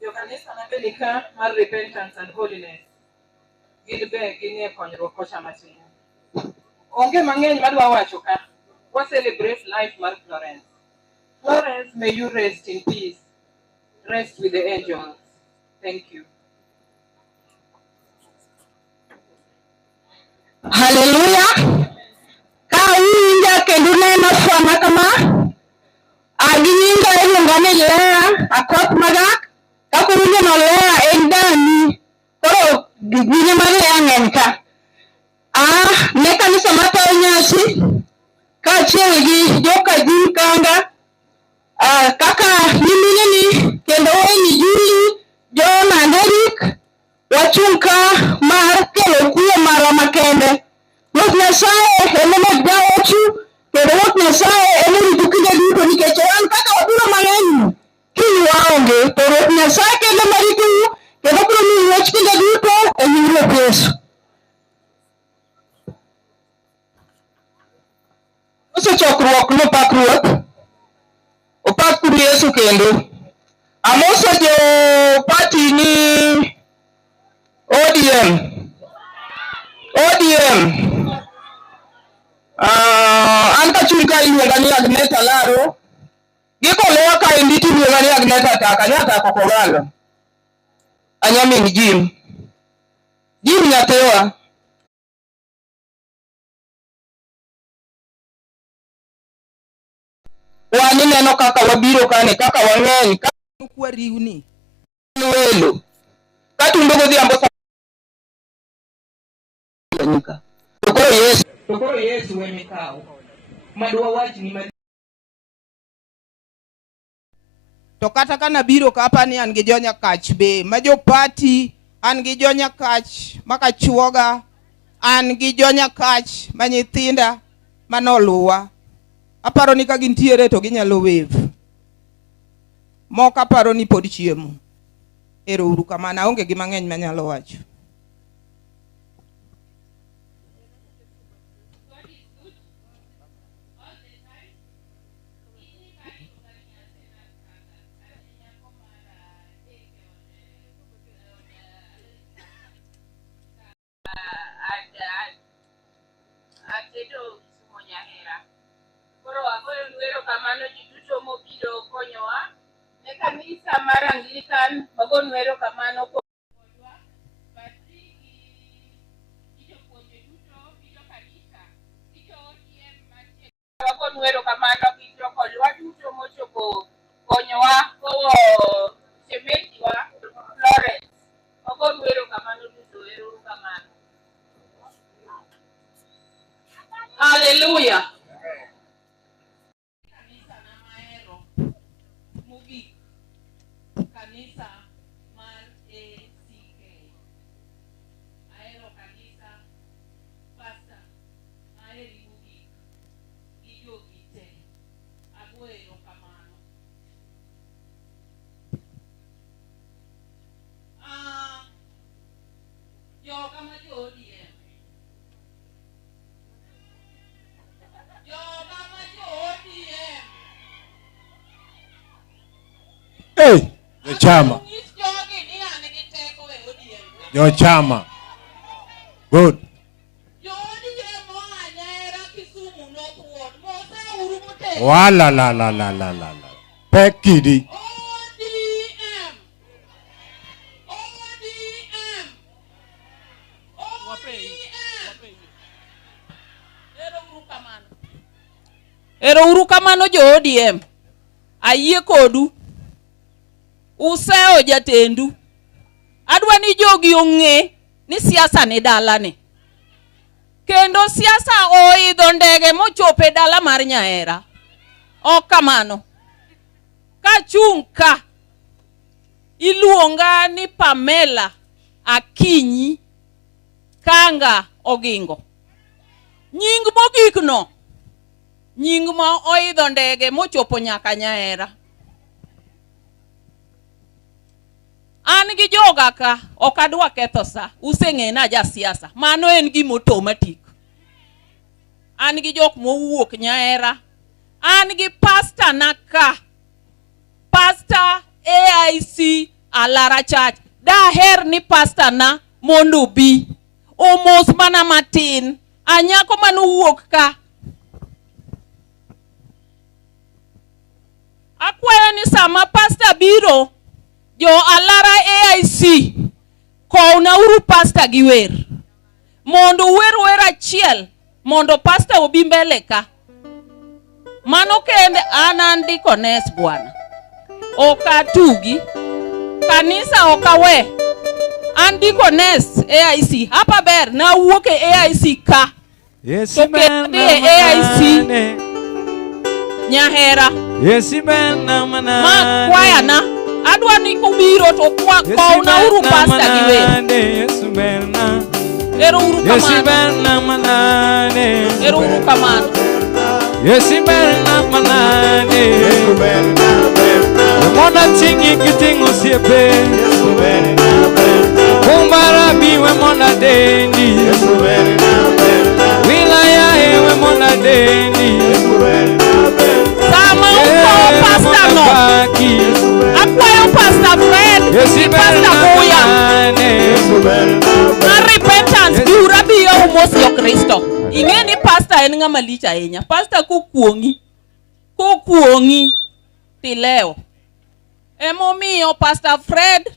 Jo kanisa na benika mar repentance and holiness. Gin be ginie konyruok kocha matin. Onge mang'eny madwa wacho ka. We celebrate life mar Florence. Florence, may you rest in peace. Rest with the angels. Thank you. Hallelujah. Kainja kendunena sana kama aginga ilungane Lea akot magak kakurunya no Lea endani koro gigine mare angenka ne kanisa matayo nyasi kaachiel gi joka Jim Kanga kaka nyimine ni kendo ni Juli John and Eric wachunka mar kelo kuyo mara makende. Ruoth Nyasaye ene magdawochu kendo Ruoth Nyasaye ene ritukinde duto nikech wan kaka wabiro mang'eny kiny waonge to Ruoth Nyasaye kendo maritu kendo biro miyo wach kinde duto e nying Ruoth Yesu. Osechokruok nopak Ruoth, opak Yesu kendo. Amoso jo party ni ODM. An kachung ka iluonga ni Agneta Laro. Giko lewa ka inditi iluonga ni Agneta Taka, nyata Kokogalo. Anyamin Jim nyatewa. Wani neno kaka wabiro kane, kaka wang'eny. Kwariwni. Welo. Katumbo godhiambo Tokoro Yesu wemikao. Madwa wach ni mali. To kata kana biro kapa ni an gi jonya kach be majo party an gi jonya kach maka chuoga an gi jonya kach manyithinda manoluwa aparo ni ka gintiere to ginyalo wave moko aparo ni pod chiemo ero uru kamana onge gi mang'eny manyalo wacho. Kamano jiduto mobiro konyowa ne kanisa mar Anglican magonwero kamano kodwa patriki jopuonje duto biro kanisa gijo ODM mantie magonwero kamano gijo kodwa duto mochopo konyowa kowo shemejiwa Florence magonwero kamano duto ero kamano. Hallelujah. Kanisa mar ACK. Aero kanisa pasta aeri mugi gijogite aguero kamano. Yoga ma jo ODM. Yoga ma jo ODM. Hey, the chama. Your chama. Good. Wala la la la la la la. Pekidi. Ero uru kamano jo ODM. Ayie kodu. Useo jatendu. Adwa ni jogi ong'e ni siasa ni dala ni. Kendo siasa oidho ndege mochope dala mar Nyahera. Ok kamano. Kachung' ka iluonga ni Pamela Akinyi Kanga Ogingo. Nying mogik no. Nying ma oidho ndege mochopo nyaka Nyahera. An gi joga ka ok adwa ketho sa useng'e na ja siasa mano en gima automatic. An gi jok mowuok Nyahera, an gi pastor na ka, pastor AIC Alara Church. Daher ni pastor na mondo bi omos mana matin anyako manowuok ka. Akwayo ni sama pastor biro jo Alara AIC kowna uru pastor gi wer mondo wer achiel mondo pastor obi mbele ka mano kende an andiko nes bwana okatugi kanisa okawe andiko nes AIC hapa ber na wuok e AIC ka Yes man AIC Nyahera Yes man mana ma kwaya na adwa ni kubiro to kwa kowna uru pastor gi wer Yes man ero uru Yes kamano man ero uru kamano Yes man manane Mona tingi kitingo siepe Kumbara biwe mona dendi Wilaya ewe mona dendi Sama uko pastor no Akwayo pastor Fred ni pastor Buya Na repentance biura biyo umos yo Kristo Inge ni pastor en nga malicha enya pastor kukuongi tileo Emo miyo pastor Fred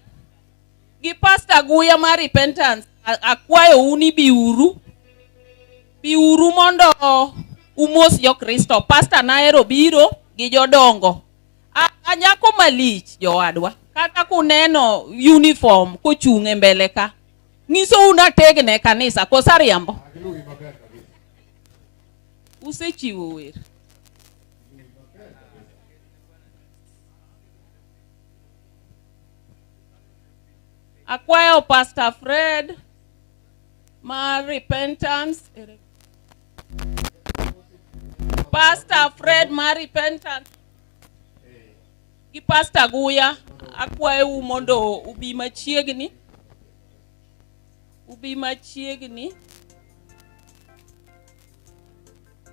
gi pastor Guya ma repentance akwayo uni biuru mondo umos yo Kristo pastor na ero biro gi jodongo anyako malich jowadwa Kata kuneno uniform kuchunge mbele ka. Ngiso unategne kanisa kosariambo. Usechiwo wer. Akwayo Pastor Fred ma repentance. Pastor Fred ma repentance. Gi Pastor Guya akwayo mondo ubi machiegni.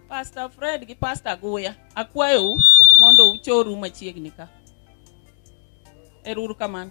Pastor Fred gi Pastor Guya akwayo mondo uchoru machiegni ka. Eruru kamano.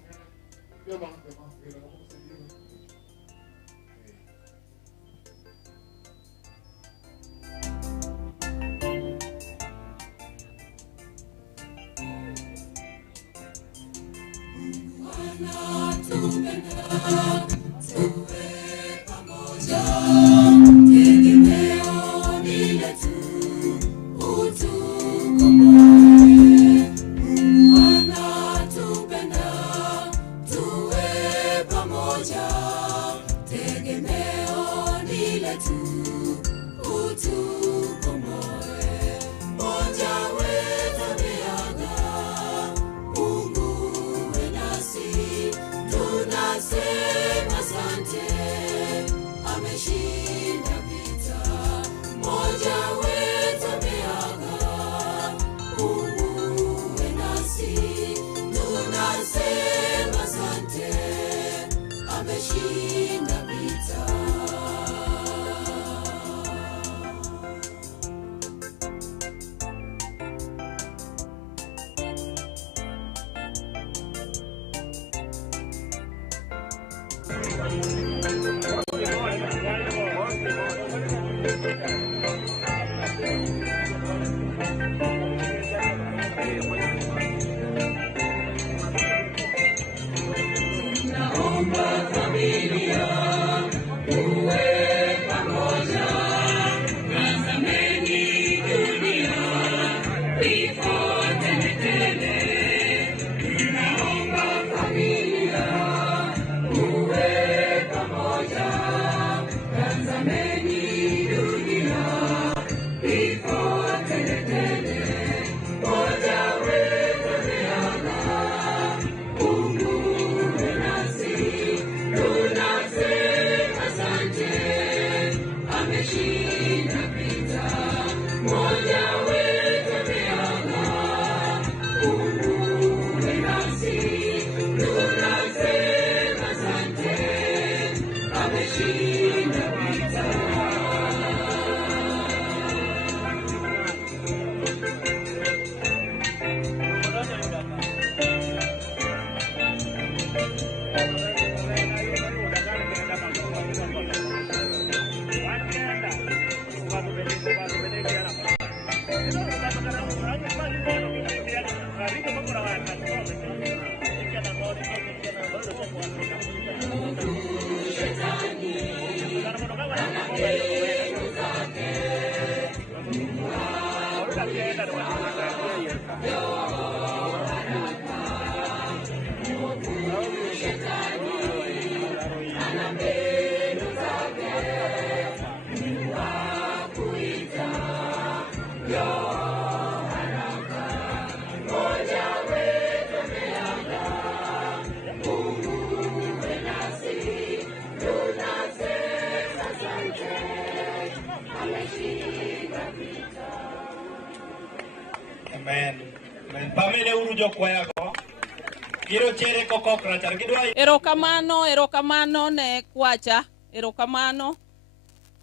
Erokamano ne kwacha, erokamano.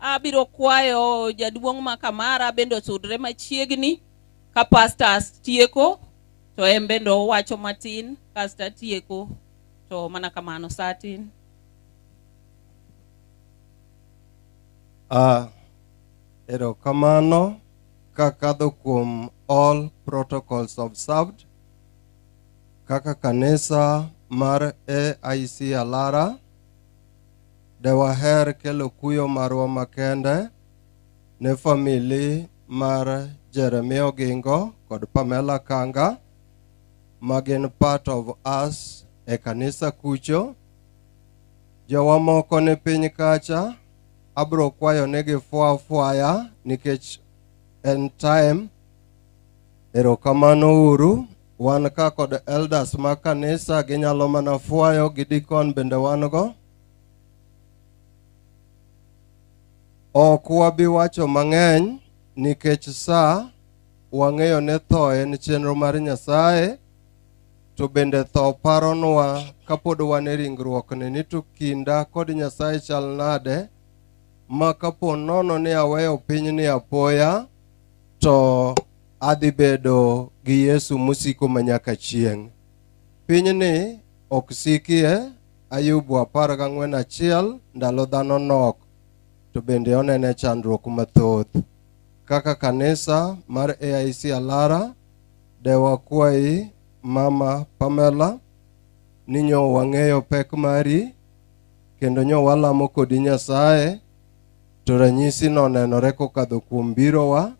Abiro kwayo jaduong' ma Kamara bendo sudre machiegni ka pastors tieko to en bendo wacho matin kasta tieko to mana kamano satin. Erokamano kakadho kuom all protocols observed kaka kanisa mar AIC Alara dewaher kelo kuyo marwa makende ne famili mar Jeremia Ogingo kod Pamela Kanga magin part of us e kanisa kucho. Jawamoko ne piny kacha abro kwayo negi fuaya nikech en time. Erokamano uru. Wan ka kod elders ma kanisa ginyalo mana fuayo, gidikon bende wan go. Ok wabi wacho mang'eny nikech sa wang'eyo ne tho en chenro mar Nyasaye, to bende tho paronwa kapod wan e ringruok ni to kinda kod Nyasaye chal nade, ma kapo nono ni aweyo piny ni apoya to adhi bedo gi Yesu musiko manyaka chieng'. Piny ni ok sikie. Ayubu 14:1 ndalo dhano nok to bende onene chandruok mathoth. Kaka kanisa mar AIC Alara, dewa kwayi Mama Pamela ni nyo wang'eyo pek mari kendo nyo walamo kodi Nyasaye, to ranyisi no nenore kokadho kuom birowa.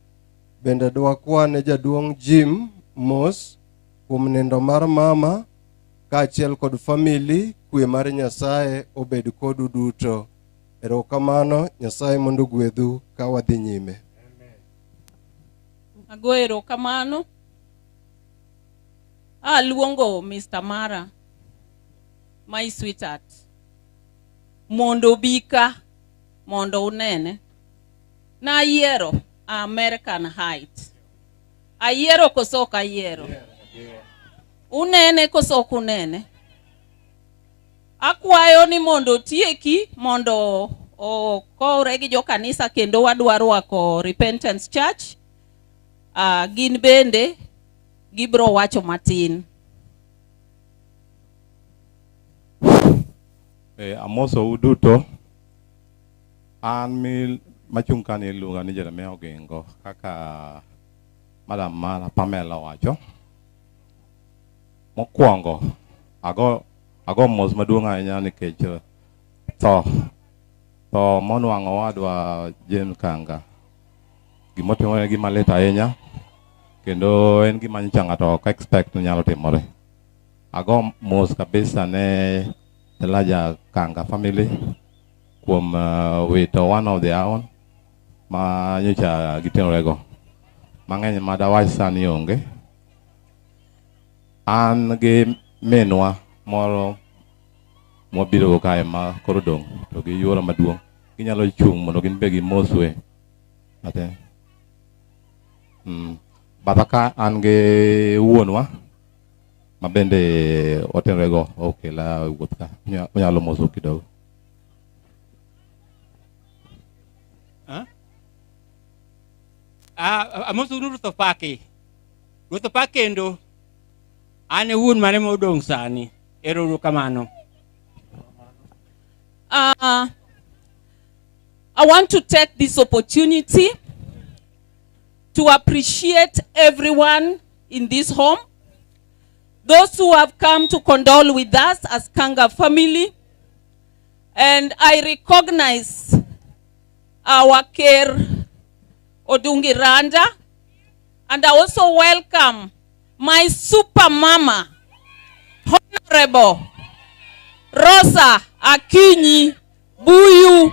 Bende dwa kwa ne jaduong' Jim mos kuom nindo mar mama, kaachiel kod family. Kwe mar Nyasaye obed kodu duto. Erokamano, Nyasaye mondo gwedhu ka wadhi nyime. Ago erokamano. Luongo Mr. Mara, my sweetheart, mondo bika mondo unene. Na yiero American Height. Ayiero koso ok ayiero? Unene koso ok unene? Akwayo ni mondo tieki mondo okore gi jo kanisa kendo wadwa rwako Repentance Church. Gin bende gibro wacho matin. Amoso uduto. An machung' ka ni iluonga ni Jeremia Ogingo, kaka Madam Mara Pamela wacho. Mokwongo ago mos maduong' ahinya nikech tho monwang'o wadwa James Kanga. Gimotimore gima lit ahinya kendo en gima nyicha ng'ato ok expect ni nyalo timore. Ago mos kabisa ne Elijah Kanga family kuom wito one of their own ma nyocha gitimorego. Mang'eny ma dawach sani onge. An gi minwa moro mobiro kae ma koro dong' to gi yuoro maduong'. Ginyalo chung' mondo gin be gimoswe. Ate. Bataka an gi wuonwa ma bende otenrego okela wuoth ka. Onyalo moso kidogo. Amoso Ruth Opake. Ruth Opake kendo ane wuon mare modong' sani. Ero kamano. I want to take this opportunity to appreciate everyone in this home. Those who have come to condole with us as Kanga family. And I recognize our care Odungi Randa. And I also welcome my super mama, Honorable Rosa Akinyi Buyu.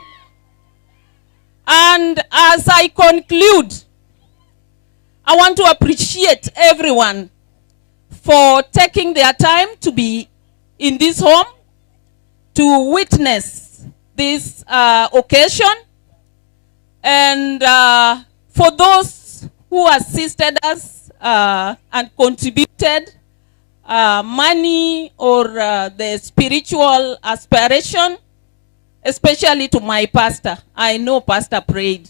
And as I conclude, I want to appreciate everyone for taking their time to be in this home to witness this occasion. And for those who assisted us and contributed money or the spiritual aspiration, especially to my pastor. I know Pastor prayed.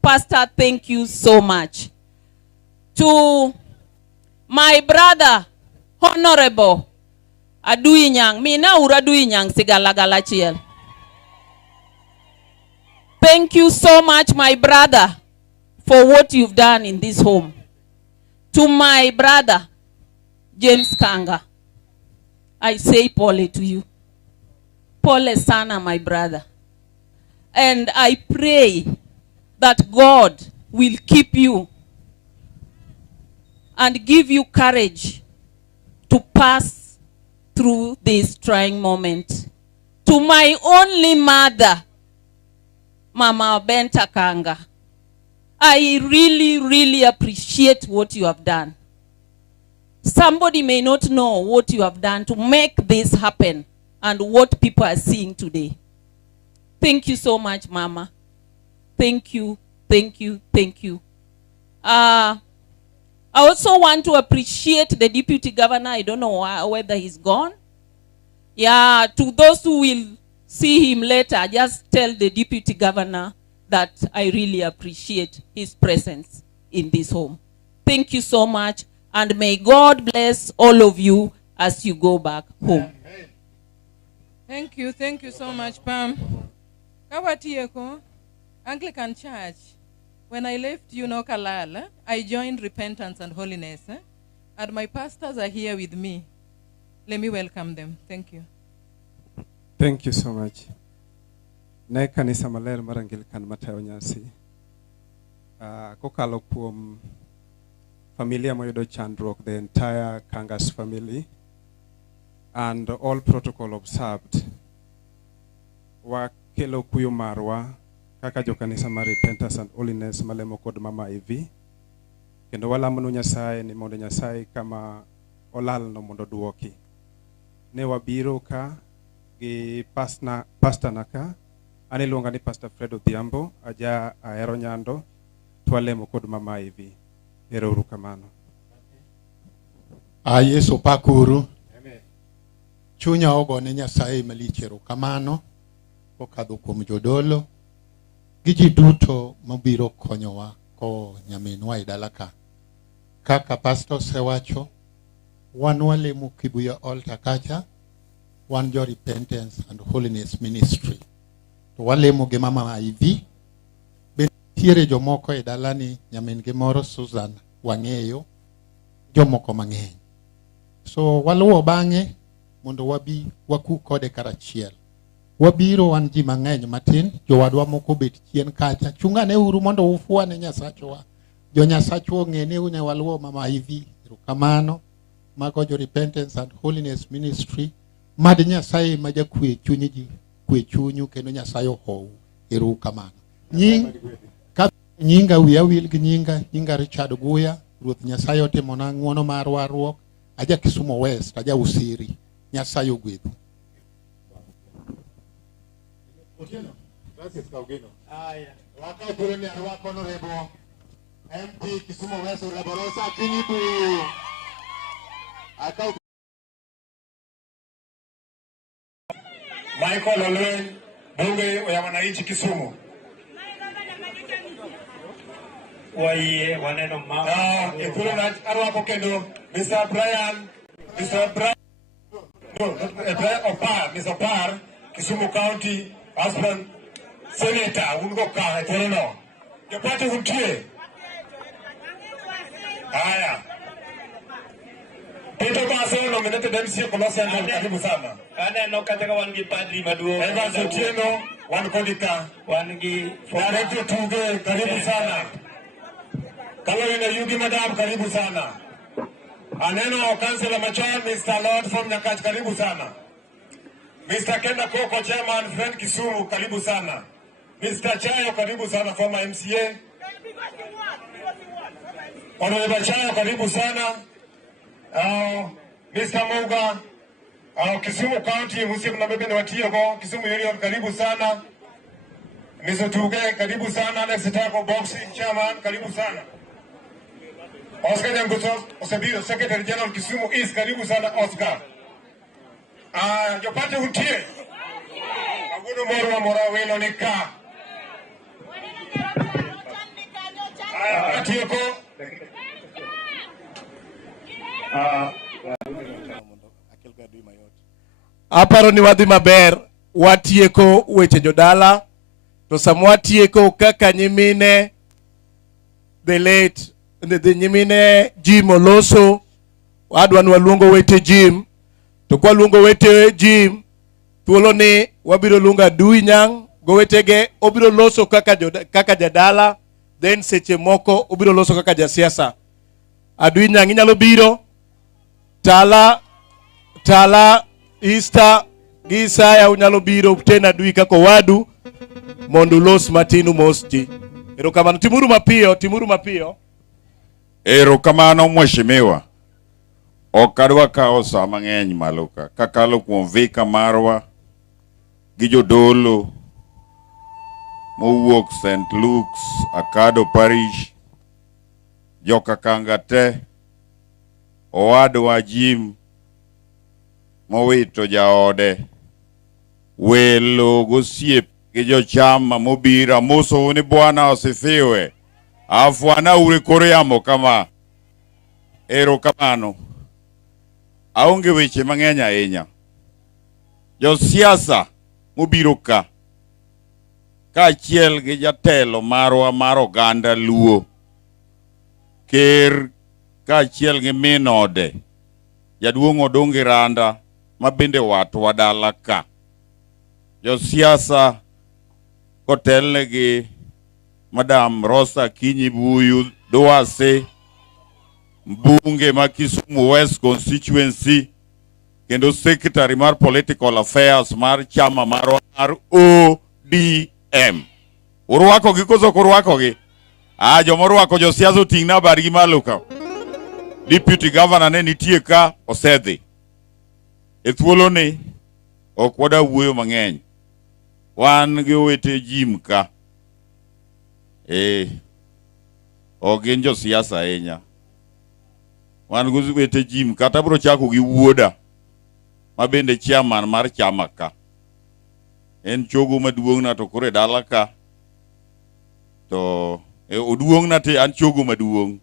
Pastor, thank you so much. To my brother, Honorable Adui Nyang, mina uradui Nyang sigalagala chiel. Thank you so much, my brother, for what you've done in this home. To my brother, James Kanga, I say pole to you. Pole sana, my brother. And I pray that God will keep you and give you courage to pass through this trying moment. To my only mother, Mama Benta Kanga, I really, really appreciate what you have done. Somebody may not know what you have done to make this happen and what people are seeing today. Thank you so much, Mama. Thank you, thank you, thank you. I also want to appreciate the Deputy Governor. I don't know whether he's gone. Yeah, to those who will see him later, just tell the Deputy Governor that I really appreciate his presence in this home. Thank you so much, and may God bless all of you as you go back home. Thank you so much, Pam. Kawatieko, Anglican Church, when I left Kalala, I joined Repentance and Holiness, and my pastors are here with me. Let me welcome them. Thank you. Thank you so much. Ne kanisa maler mar Anglican Mateo Nyasi. Kokalo kuom familia moyudo chandruok, the entire Kangas family, and all protocol observed. Wakelo kuyo marwa kaka jo kanisa mar Repentance and Holiness malemo kod Mama Ivy. Kendo walamonu Nyasaye ni mondo Nyasaye kama olal no mondo duoki. Ne wabiro ka gi pastor naka aniluonga ni Pastor Fred Odhiambo aja ahero Nyando, twalemo kod Mama Ivy. Ero kamano. Yesu pakuru. Amen. Chunya ogone Nyasaye malichero kamano kokadho kuom jodolo gi ji duto mabiro konyowa ko nyaminwa idalaka. Kaka pastor sewacho, wan walemo Kibuya altar kacha, wan jo Repentance and Holiness Ministry. To walemo gi Mama Ivy. Tiere jomoko e dalani nyamin gi moro Susan wang'eyo, jomoko mang'eny. So waluwo bang'e mondo wabi waku kode karachiel. Wabiro wan ji mang'eny matin, jowadwa moko bet chien kacha. Chungane uru mondo ufuane Nyasachwa. Jo Nyasachwa ng'ene une waluwo Mama Ivy. Erokamano. Mago jo Repentance and Holiness Ministry. Mad Nyasaye maja kwe chunyi ji, kwe chunyu kendo Nyasaye ohou. Erokamano. Nyinga wiya wil gi nyinga Richard Guya, Ruoth Nyasaye otimona ng'wono mar warruok, aja Kisumo West, aja Usiri. Nyasaye ogwedhu. Otieno, gracias Kaugino. Wakati kule ni arwako honorable MP Kisumo West Raborosa Kinibu. Michael Olwen, bunge wa wananchi Kisumu. Waiye waneno mama. Ikulu na arwako kendo Mr. Brian Opar, Mr. Opar, Kisumu County aspirant senator ungo ka teno. Jopate untie. Haya. Peter Baso nominated MC Colossa and karibu sana. Aneno kataka wangi padri maduong'. Evans Otieno, wan kodika. Wangi Director Tuge, karibu sana. Kalawina Yugi Madam, karibu sana. Aneno Councilor Machon, Mr. Lord from Nyakach, karibu sana. Mr. Kenda Koko, Chairman, Friend Kisumu, karibu sana. Mr. Chayo, karibu sana, former MCA. Honorable Chayo, karibu sana. Mr. Muga, Kisumu County, Muslim na bebe ni Watiego, Kisumu Union, karibu sana. Mr. Tuge, karibu sana. Alex Tako, Boxing Chairman, karibu sana. Oscar Nyanguso, Osabiro, Secretary General Kisumu East, karibu sana Oscar. Jopate untie. Aguno moro mora welo nika. Atieko. Aparo ni wadhi maber, watieko weche jodala, to samwatieko kaka nyimine the late the nyimine Jim Oloso, adwan waluongo wete Jim, to kwa luongo wete Jim, thuolo ni wabiro luongo Adui Nyang', go wetege obiro loso kaka jadala, then seche moko obiro loso kaka jasiasa. Adui Nyang' inyalo biro Tala Easter Gisaya unyalo biro tena dui kako wadu mondo los matinu mosti. Erokamano, timuru mapio. Erokamano mheshimiwa. Ok adwa kawo sa mang'eny malo ka. Kakalo kuom vika marwa gi jodolo mowuok St. Luke's, Akado Parish, joka Kanga te, owadwa Jim mowito jaode, welo gosiep gi jochama mobira moso ni Bwana osifiwe. Afwana ure kore yamo kama. Erokamano. Aonge weche mang'eny ahinya. Josiasa mobiro ka kaachiel gi jatelo marwa mar oganda Luo, ker kaachiel gi min ode, jaduong' Odongi Randa ma bende watwa dala ka. Josiasa kotelne gi Madam Rosa Kinyi Buyu Duase, mbunge ma Kisumu West Constituency, kendo secretary mar political affairs mar chama mar ODM. Urwako gi koso kurwako gi? Jomorwako josiasa oting'na bargi malo ka. Deputy governor ne nitie ka osedhi. E thuolo ni ok wada wuoyo mang'eny. Wan gi owete Jim ka. Ok gin josiasa ahinya. Wan gi owete Jim kata bro chako gi wuoda ma bende chairman mar chama ka. En chogo maduong' na to kore dala ka. To oduong' na te an chogo maduong'.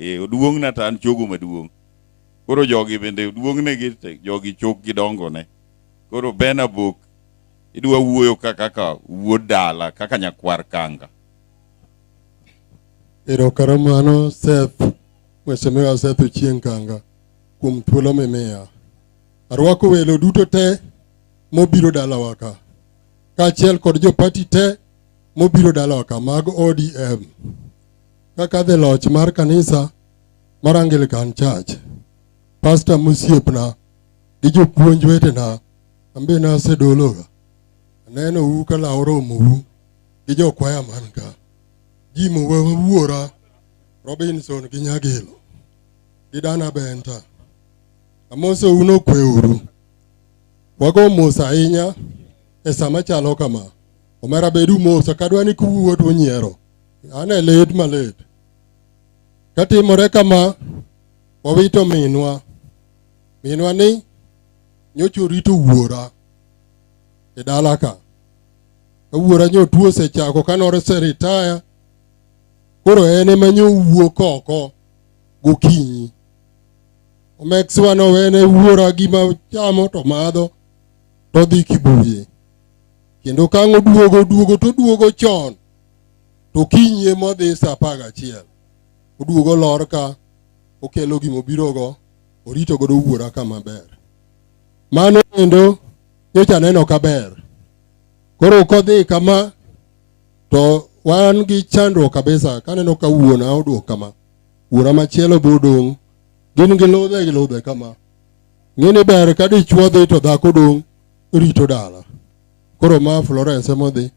Oduong' na ta an chogo maduong'. Koro jogi bende oduong' ne gi jogi chok gidongo ne. Koro Benabuk idwa wuoyo kaka wuod dala kaka nyakwar Kanga. Erokamano Seth, Mheshimiwa Seth Ochieng Kanga kuom thuolo mimiya. Arwako welo duto te mobiro dalawa ka. Kaachiel kod jopati te mobiro dalawa ka mag ODM. Kaka the loch mar kanisa mar Anglican Church, Pastor Musiepna gi jopuonj wetena ambe nasedologa. Aneno u ka law romou gi jokwaya man ka. Jimo wuora Robinson gi Nyagelo gi Dana Benta. Amoso uno kweuru. Wago mos ahinya e sama chalo kama. Omera bedu mos kadwa ni kuwuot unyiero. Ane let malet. Katimore kama wawito minwa. Minwa ni nyocho rito wuora e dala ka. Wuora nyotuo sechako kanore se retire. Koro ene manyo wuok oko gokinyi. Omekswa no wene wuora gima chamo to madho to dhi Kibuye. Kendo kango duogo chon. To kinyi modhi sa 11. Oduogo lor ka okelo gimobirogo orito godo wuora kama ber. Mano endo nyocha neno kaber. Koro kodhi kama to wan gi chandruok kabisa kaneno ka wuona oduok kama. Wuora machielo bodong' gin gi lodhe kama. Ng'eni ber ka dichuo dhi to dhako dong' rito dala. Koro ma Florence modhi.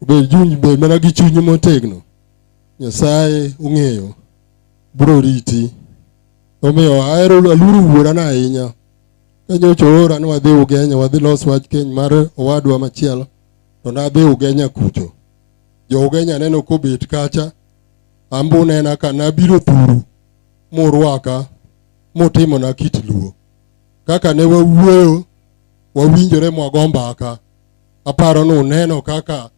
Be mana gi chuny motegno. Nyasaye ung'eyo bro riti. Omiyo ahero aluru wuora na ahinya. Kanyocho ora ni wadhi Ugenya, wadhi los wach keny mar owadwa machielo. To nadhi Ugenya kucho. Jo Ugenya neno kobet kacha. Ambu nena ka nabiro thuru. Morwaka. Motimo na kit Luo. Kaka ne wawuoyo. Wawinjore mwagombaka. Aparo no neno kaka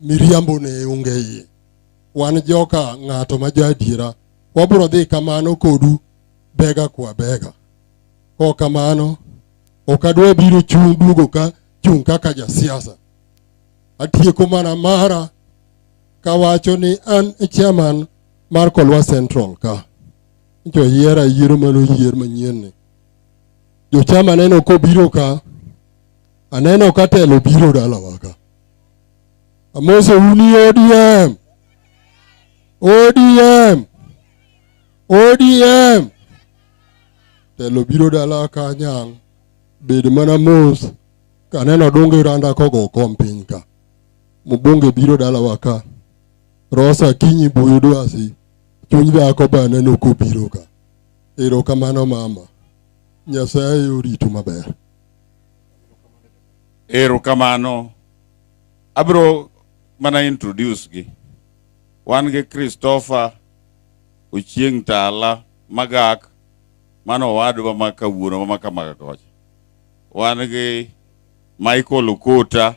miriambo ne ungeye. Wan joka ng'ato ma jadiera. Wabro dhi kamano kodu bega kwa bega. Ko kamano okadwa biro chung kaka jasiasa. Atieko mana mara kawacho ni an chairman mar Kolwa Central ka. Jo yiero mano yier manyien ni. Jo chama neno ko biro ka. Aneno ka telo biro dalawa ka. Amoso uni ODM. telo biro dala ka nyang, bed mana mos, kaneno donge randa kogo kom piny ka. Mubonge biro dala waka. Rosa kinyi buyo dwasi, chuny dhako ba neno kobiro ka. Erokamano mama. Nyasaye orito maber. Erokamano. Abro mana introduce gi. Wan gi Christopher Ochieng Tala Magak mano wadwa maka wuono maka kocha. Wan gi Michael Okota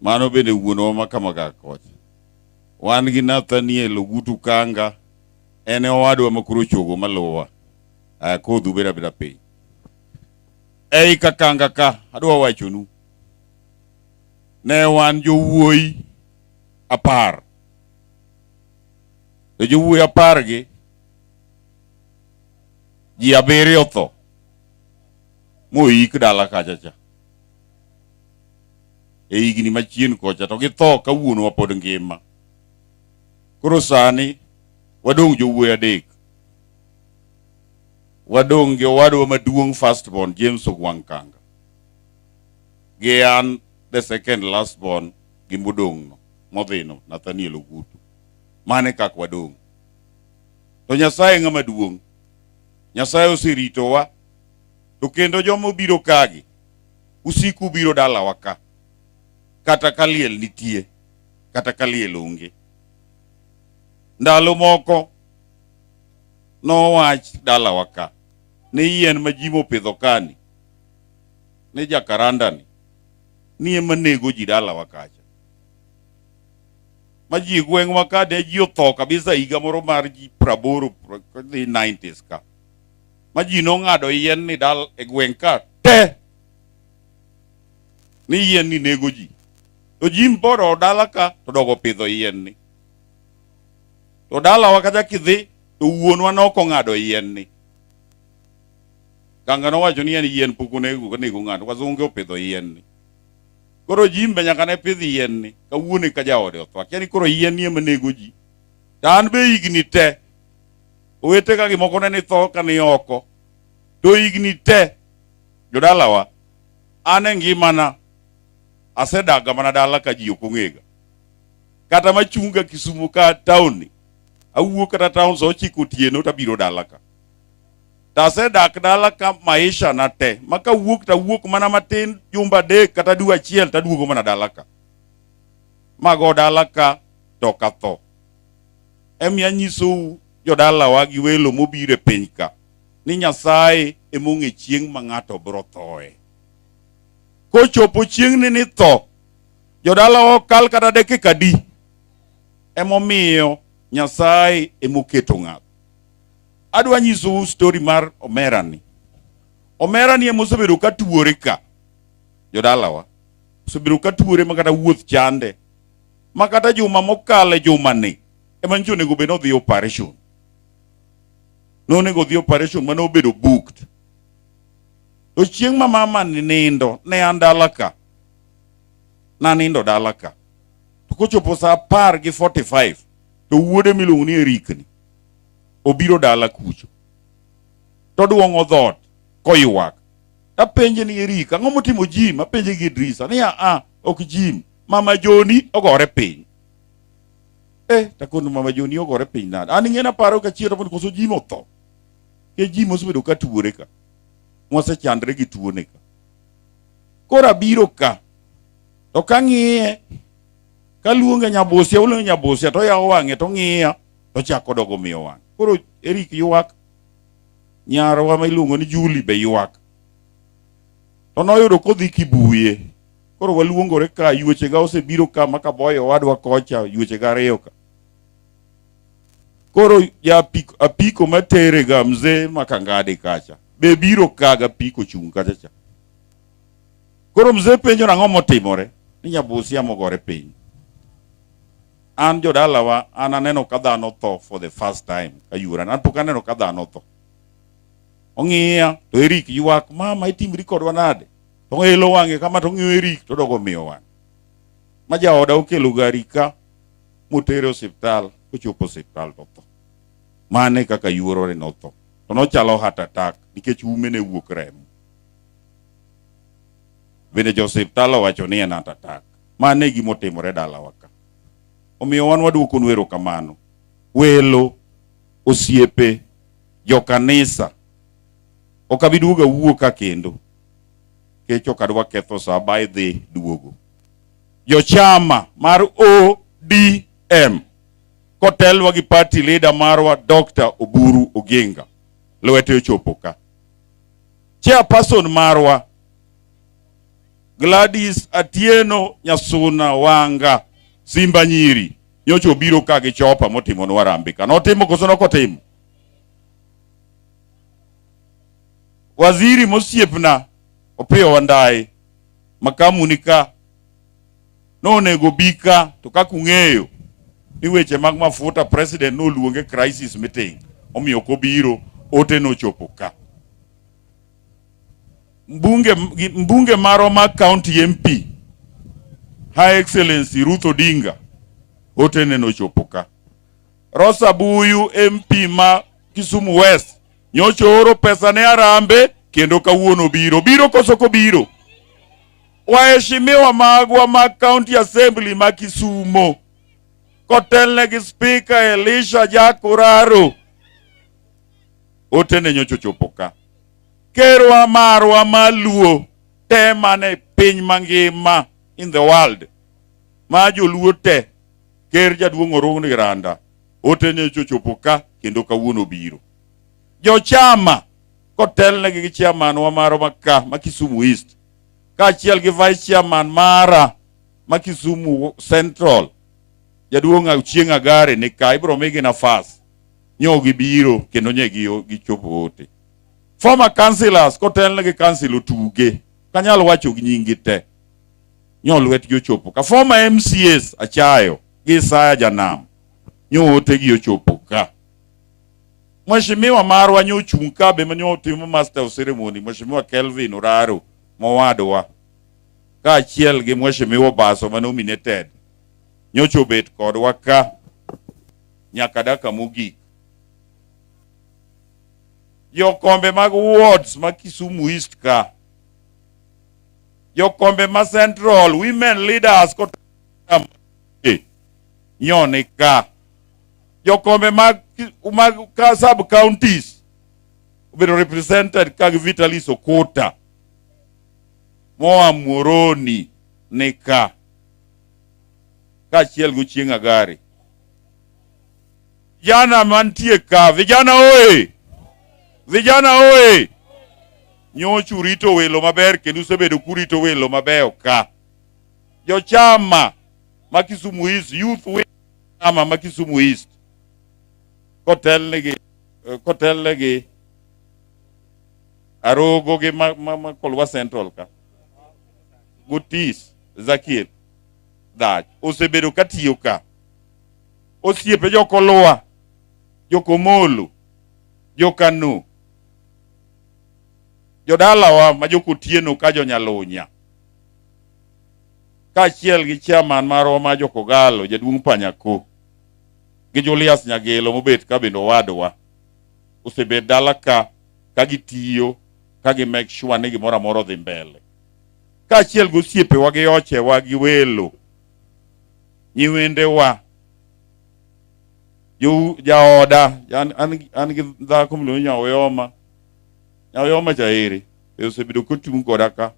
mano bende wuono maka kocha. Wan gi Nathaniel Ogutu Kanga ene wadwa makuro chogo maluwa. Kodhu beda piny. Ei kakanga ka adwa wachonu. Ne wan jowuoyi 10. To jowuoyi 10 gi ji 7 otho moik dala kacha cha. E higni machien kocha to githo kawuono wapod ngima. Koro sani wadong' jowuoyi 3. Wadong' gi owadwa maduong' firstborn James Ogwang Kanga. Gi an the second lastborn gi modong' no modhino Nathaniel Ogutu. Mane kak wadong'. To Nyasaye ng'ama duong'. Nyasaye oseritowa. To kendo jomo biro kagi. Usiku biro dala waka. Kata kaliel nitie. Kata kaliel onge. Ndalo moko no wach dala waka. Ne yien ma ji mopidho kani. Ne jakaranda ni. Ni ema nego ji dala wakacha. Ma ji gweng' waka de ji otho kabisa higa moro mar ji 80 90s ka. Ma ji no ng'ado yien ni dal e gweng' ka te. Ni yien ni nego ji. To ji mporo dala ka to dogo pidho yien ni. To dala wakacha kidhi to wuonwa noko ng'ado yien ni. Kanga no wacho ni yien puko nego ng'ato wazunge opidho yien ni. Koro jimbe nyaka ne pidh yien ni kawuone ka jaode otho. Kiani koro yien ni ema nego ji. Tan be higni te. Owete ka gimoko ne ni tho ka ni oko. To higni te jodalawa ane ngimana asedaga mana dala ka ji ok ong'ega. Kata machunga Kisumu ka town ni. Awuok kata town so chiko otieno tabiro dala ka. Tasedak dala ka maisha na te. Maka wuok mana matin jumba 3 kata 2 achiel taduogo mana dala ka. Mago dala ka toka tho. Emia nyisou jodala wa gi welo mobire piny ka. Ni Nyasaye emong'e chieng' ma ng'ato bro thoe. Kochopo chieng' ni tho. Jodala okal kata dakika di. Emomiyo Nyasaye emoketo ng'ato. Adwa nyisou story mar Omera ni. Omera ni emosebedo ka tuore ka. Jodalawa. Osebedo ka tuore makata wuoth chande. Makata juma mokale juma ni. Emancho nego be no dhi operation. No nego dhi operation mano obedo booked. To chieng' ma mama ni nindo ne andala ka. Na nindo dala ka. To kochopo sa 10:45 to wuode miluongo ni Eric ni. Obiro dala kucho. To duongo dhot koywak. Tapenje ni Eric, ang'o motimo Jim? Apenje gi Idrisa ni ok Jim. Mama Joni ogore piny. Takono mama Joni ogore piny nade. An ing'ena paro ka chiero pod koso Jim otho. Ke Jim osebedo ka tuore ka. Mose chandre gi tuone ka. Kora biro ka. To kang'iye kaluonge Nyabosia, uluonge Nyabosia to yawo wang'e to ng'iya to chako dogo miyo wang'e. Koro Eric ywak. Nyarwa ma iluongo ni Julie be ywak. To noyudo kodhi Kibuye. Koro waluongore ka yueche ga osebiro ka maka boyo wadwa kocha yueche ga 2 ka. Koro ya apiko matere ga mzee Makangade kacha. Be biro kaga piko chung kacha cha. Koro mzee penjo nang'o motimore. Ni Nyabosia mogore piny. An jodalawa an aneno ka dhano tho for the first time ayura. An pok aneno ka dhano tho. Ong'iya to Eric ywak, mama itimri kodwa nade? To elo wang'e kama to ng'iyo Eric to dogo miyo wang'e. Ma jaoda okelo gari ka motere osiptal, kochopo osiptal to tho. Mane kaka yuorore no tho. to nochalo heart attack nikech ume ne wuok remo. Bende jo osiptal owacho ni en heart attack. Mane gima otimore dalawa ka. Omiyo wan waduoko wero kamano. Welo, osiepe, jo kanisa, ok abi duoga wuoka kendo. Kech ok adwa ketho sa ba dhi duogo. Jo chama mar ODM kotelwa gi party leader marwa Dr. Oburu Oginga. Lwete ochopo ka. Chairperson marwa Gladys Atieno Nyasuna Wanga Simba Nyiri nyocho biro ka gi chopa motimo nwarambe ka. Notimo koso nokotimo. Waziri mosiepna Opiyo Wandayi makamunika nonego bika to kakung'eyo ni weche mag mafuta president noluonge crisis meeting omiyo kobiro ote nochopo ka. Mbunge maro ma county MP High Excellency Ruth Odinga ote nochopo ka. Rosa Buyu MP ma Kisumu West nyocho oro pesa ne arambe kendo kawuono biro koso kobiro. Waheshimiwa magwa ma county assembly ma Kisumo kotelne gi speaker Elisha Jakuraro ote nyocho chopo ka. Kerwa marwa maluo tema ne piny mangima in the world ma joluo te ker jaduong' Orungi Randa ote nyocho chopo ka kendo kawuono biro. Jo chama kotelne gi chairman wa maro ma Kisumu East kaachiel gi vice chairman mara ma Kisumu Central jaduong' Achieng' Agare ni ka ibro migi nafas nyogi biro kendo gi chopo ote. Former councillors kotelne gi council Otuge kanyal wacho gi nyingi te nyolwet gi ochopo ka. Former MCAs Achayo gi Isaya Janam nyote gi ochopo ka. Mheshimiwa marwa nyochung' ka be manyotimo master of ceremony Mheshimiwa Kelvin Oraro mowadwa kaachiel gi Mheshimiwa Baso manominated nyocho bet kodwa ka nyaka daka mogik. Jokombe mag wards ma Kisumu East ka, jokombe ma Central women leaders nyone ka, jokombe mag sub counties obedo represented ka gi Vitalis Okota Moa Muoroni ni ka kaachiel gi Ochieng' Agare. Vijana mantie ka, vijana oye! Vijana oye! Nyochu rito welo maber kendo usebedo kurito welo mabeyo ka. Jo chama ma Kisumu East, youth wing chama ma Kisumu East kotelne gi Arogo gi ma Kolwa Central ka. Gutis Zakir Dach osebedo katiyo ka. Osiepe jokolwa, jokomolo, jokano, jodalawa ma jokotieno ka jonyalunya kaachiel gi chairman marwa ma Jokogalo jaduong' Panyako gi Julius Nyagelo mobet ka bendo wadwa osebed dala ka gitiyo ka gi make sure ni gimoro amora dhi mbele. Kaachiel gi osiepewa gi ochewa gi welo nyiwendewa jaoda an gi dhako miluongo Nyaoyoma Chairi osebedo kotung' koda ka.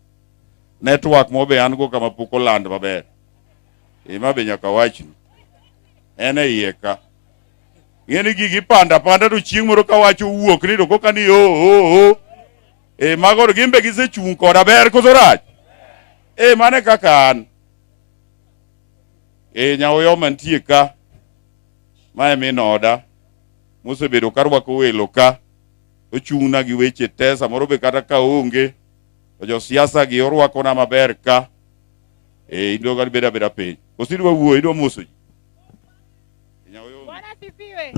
Network mobe an go kama pok oland maber. Ima be nyaka wachni. En e iye ka. Ng'eni gigi panda to chieng' moro ka wacho wuok ni to koka ni mago gimbe gisechung' koda ber koso rach. Mane kaka an. Nyaoyoma nitie ka. Mae min oda mosebedo karwako welo ka. Ochung'na gi weche te samoro be kata ka onge to jo siasa gi orwako na maber ka. Idwa beda piny. Osidwa wuo idwa moso ji. Bwana sifiwe.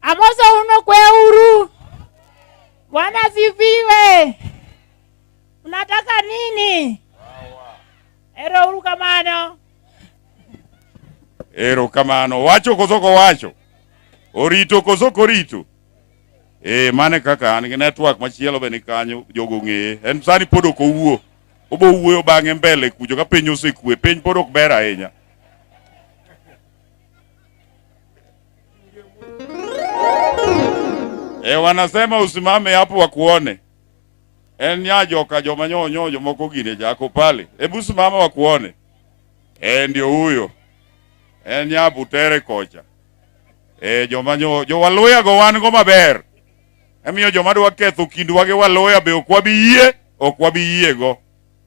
Amoso uno kwe uru. Bwana sifiwe. Unataka nini? Ero uru kamano. Ero kamano. Wacho koso ko wacho. Orito koso korito. Mane kaka an gi network machielo be ni kanyo jogo ng'eye. En sani pod ok owuo. Obo wuoyo bang'e mbele kucho ka piny osekwe. Piny pod ok ber ahinya. Wanasema usimame hapo wakuone. Nyajo ka joma nyonyo moko gine jako pale. Hebu simama wakuone. Ndio huyo. Nyabu tere kocha. Joma nyonyo jo Waluya go wan go maber. Emiyo joma dwa ketho kindwa gi Waluya be ok wabi yie go.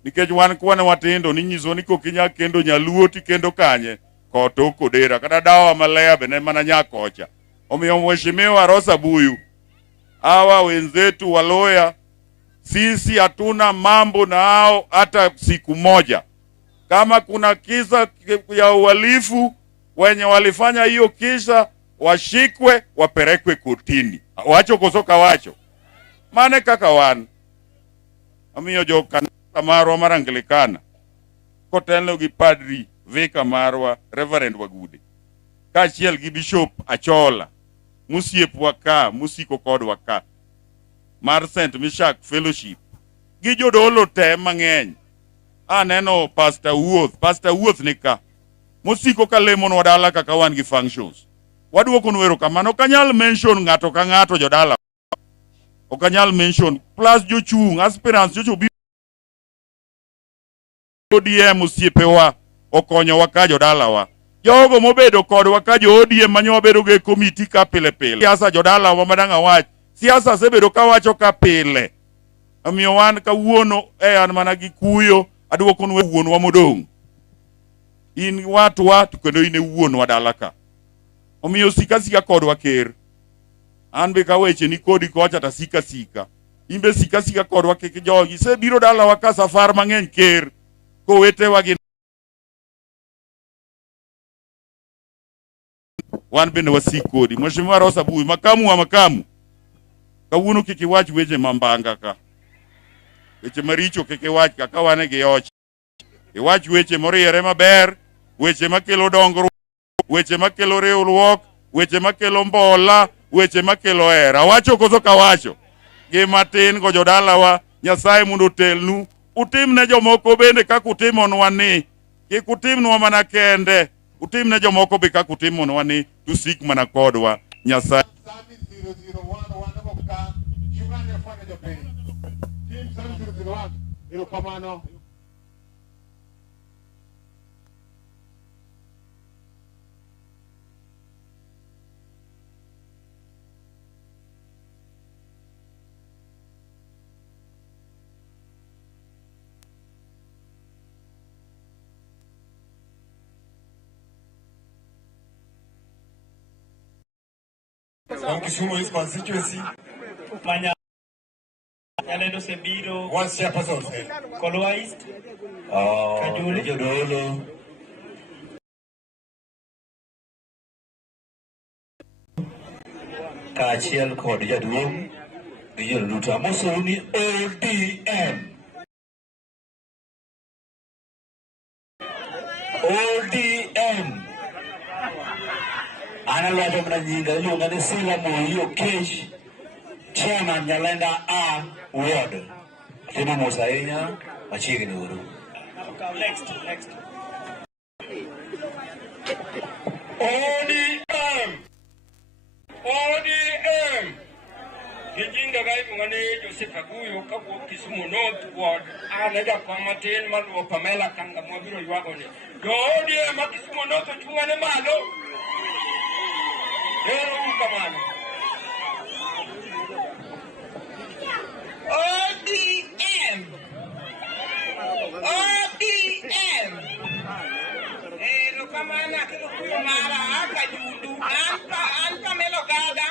Nikech wan kwane watindo ni nyiso ni kokinya kendo nyaluo ti kendo kanye koto kodera kata dawa malaya be ne mana nyakocha. Omiyo mheshimiwa Rosa Buyu, hawa wenzetu Waluya, sisi hatuna mambo na hao hata siku moja. Kama kuna kisa ya uhalifu wenye walifanya hiyo kisa, washikwe waperekwe kotini. Wacho kosoka wacho. Mane kaka wan. Amiyo jo kanisa marwa Maranglikana. Kotelno gi padri Vika marwa Reverend Wagude. Kaachiel gi Bishop Achola. Musiepwa ka, musiko kodwa ka. Mar St. Mishak Fellowship. Gi jodolo te mang'eny. Aneno Pastor Wuoth nika. Musiko ka lemonwa dala kaka wan gi functions. Waduoko nwero kamano kanyal mention ng'ato ka ng'ato jodala. Okanyal mention plus jochung aspirants jocho ODM osiepewa okonyowa ka jodalawa. Jogo mobedo kodwa ka jo ODM manyo bedo ge komiti ka pile. Siasa jodalawa madanga wach. Siasa sebedo ka wacho ka pile. Amiyo wan ka wuono an mana gi kuyo aduoko nwe wuonwa modong'. In watwa kendo ine wuonwa dala ka. Omiyo sika kodwa ker. An be ka weche ni kodi kocha ta sika. Imbe sika kodwa keke jogi. Se biro dala wa ka safar mang'eny ker. Kowete wagi. Wan bende wasikodi. Mheshimiwa Rosa Buyu, makamu. Kawuono kiki wach weche mambanga ka. Weche maricho kiki wach kaka wane gi och. Iwach weche moriere maber, weche makelo dongruok, weche makelo riwruok, weche makelo mbola, weche makelo hera. Wacho koso ka wacho. Gima tin go jodalawa, Nyasaye mondo telnu, utimne jomoko bende kaka utimonwa ni. Kik utimnwa mana kende, utimne jomoko be kaka utimonwa ni, tusik mana kodwa Nyasaye. From Kisumu East constituency. Yalendo Sebiro. One chairperson. Kolwa East. Kajuli. Jodolo. Kaachiel kod jaduong' gi joduto amosou ni ODM. ODM. Analwato mna nyinga iluonga ni Sila Moi Okech, Chairman Nyalenda A Ward. Timo mos ahinya machiegni uru. Next. ODM. Kijinga gai mungani Joseph Aguyo kawo Kisumu North Ward. Anaja kwa matin maluo Pamela Kanga mwabiro yuwagoni. ODM Kisumu North chungane malo. Kamano. ODM. Kamana kitu mara hapa jundu. Anka melo gada.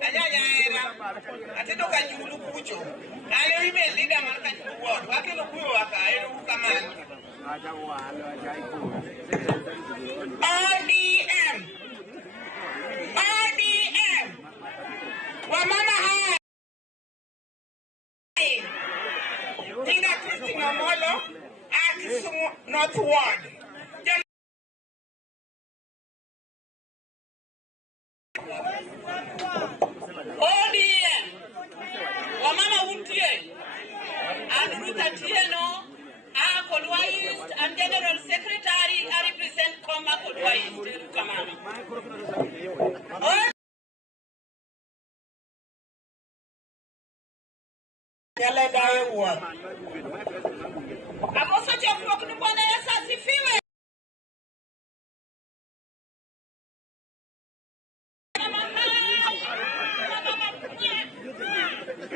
Ayaya era. Ateto kajundu kucho. Ale ime leader man kajundu ward. Wakelo kuyo waka ero kamana. ODM. Wamama hai. Tina Christine Omolo, Kisumu North Ward. ODM. Ruth Atieno, Kolwa East, and General Secretary, I represent Koma Kolwa East. Come on. Amoso chokruok ni Bwana Yesu asifiwe.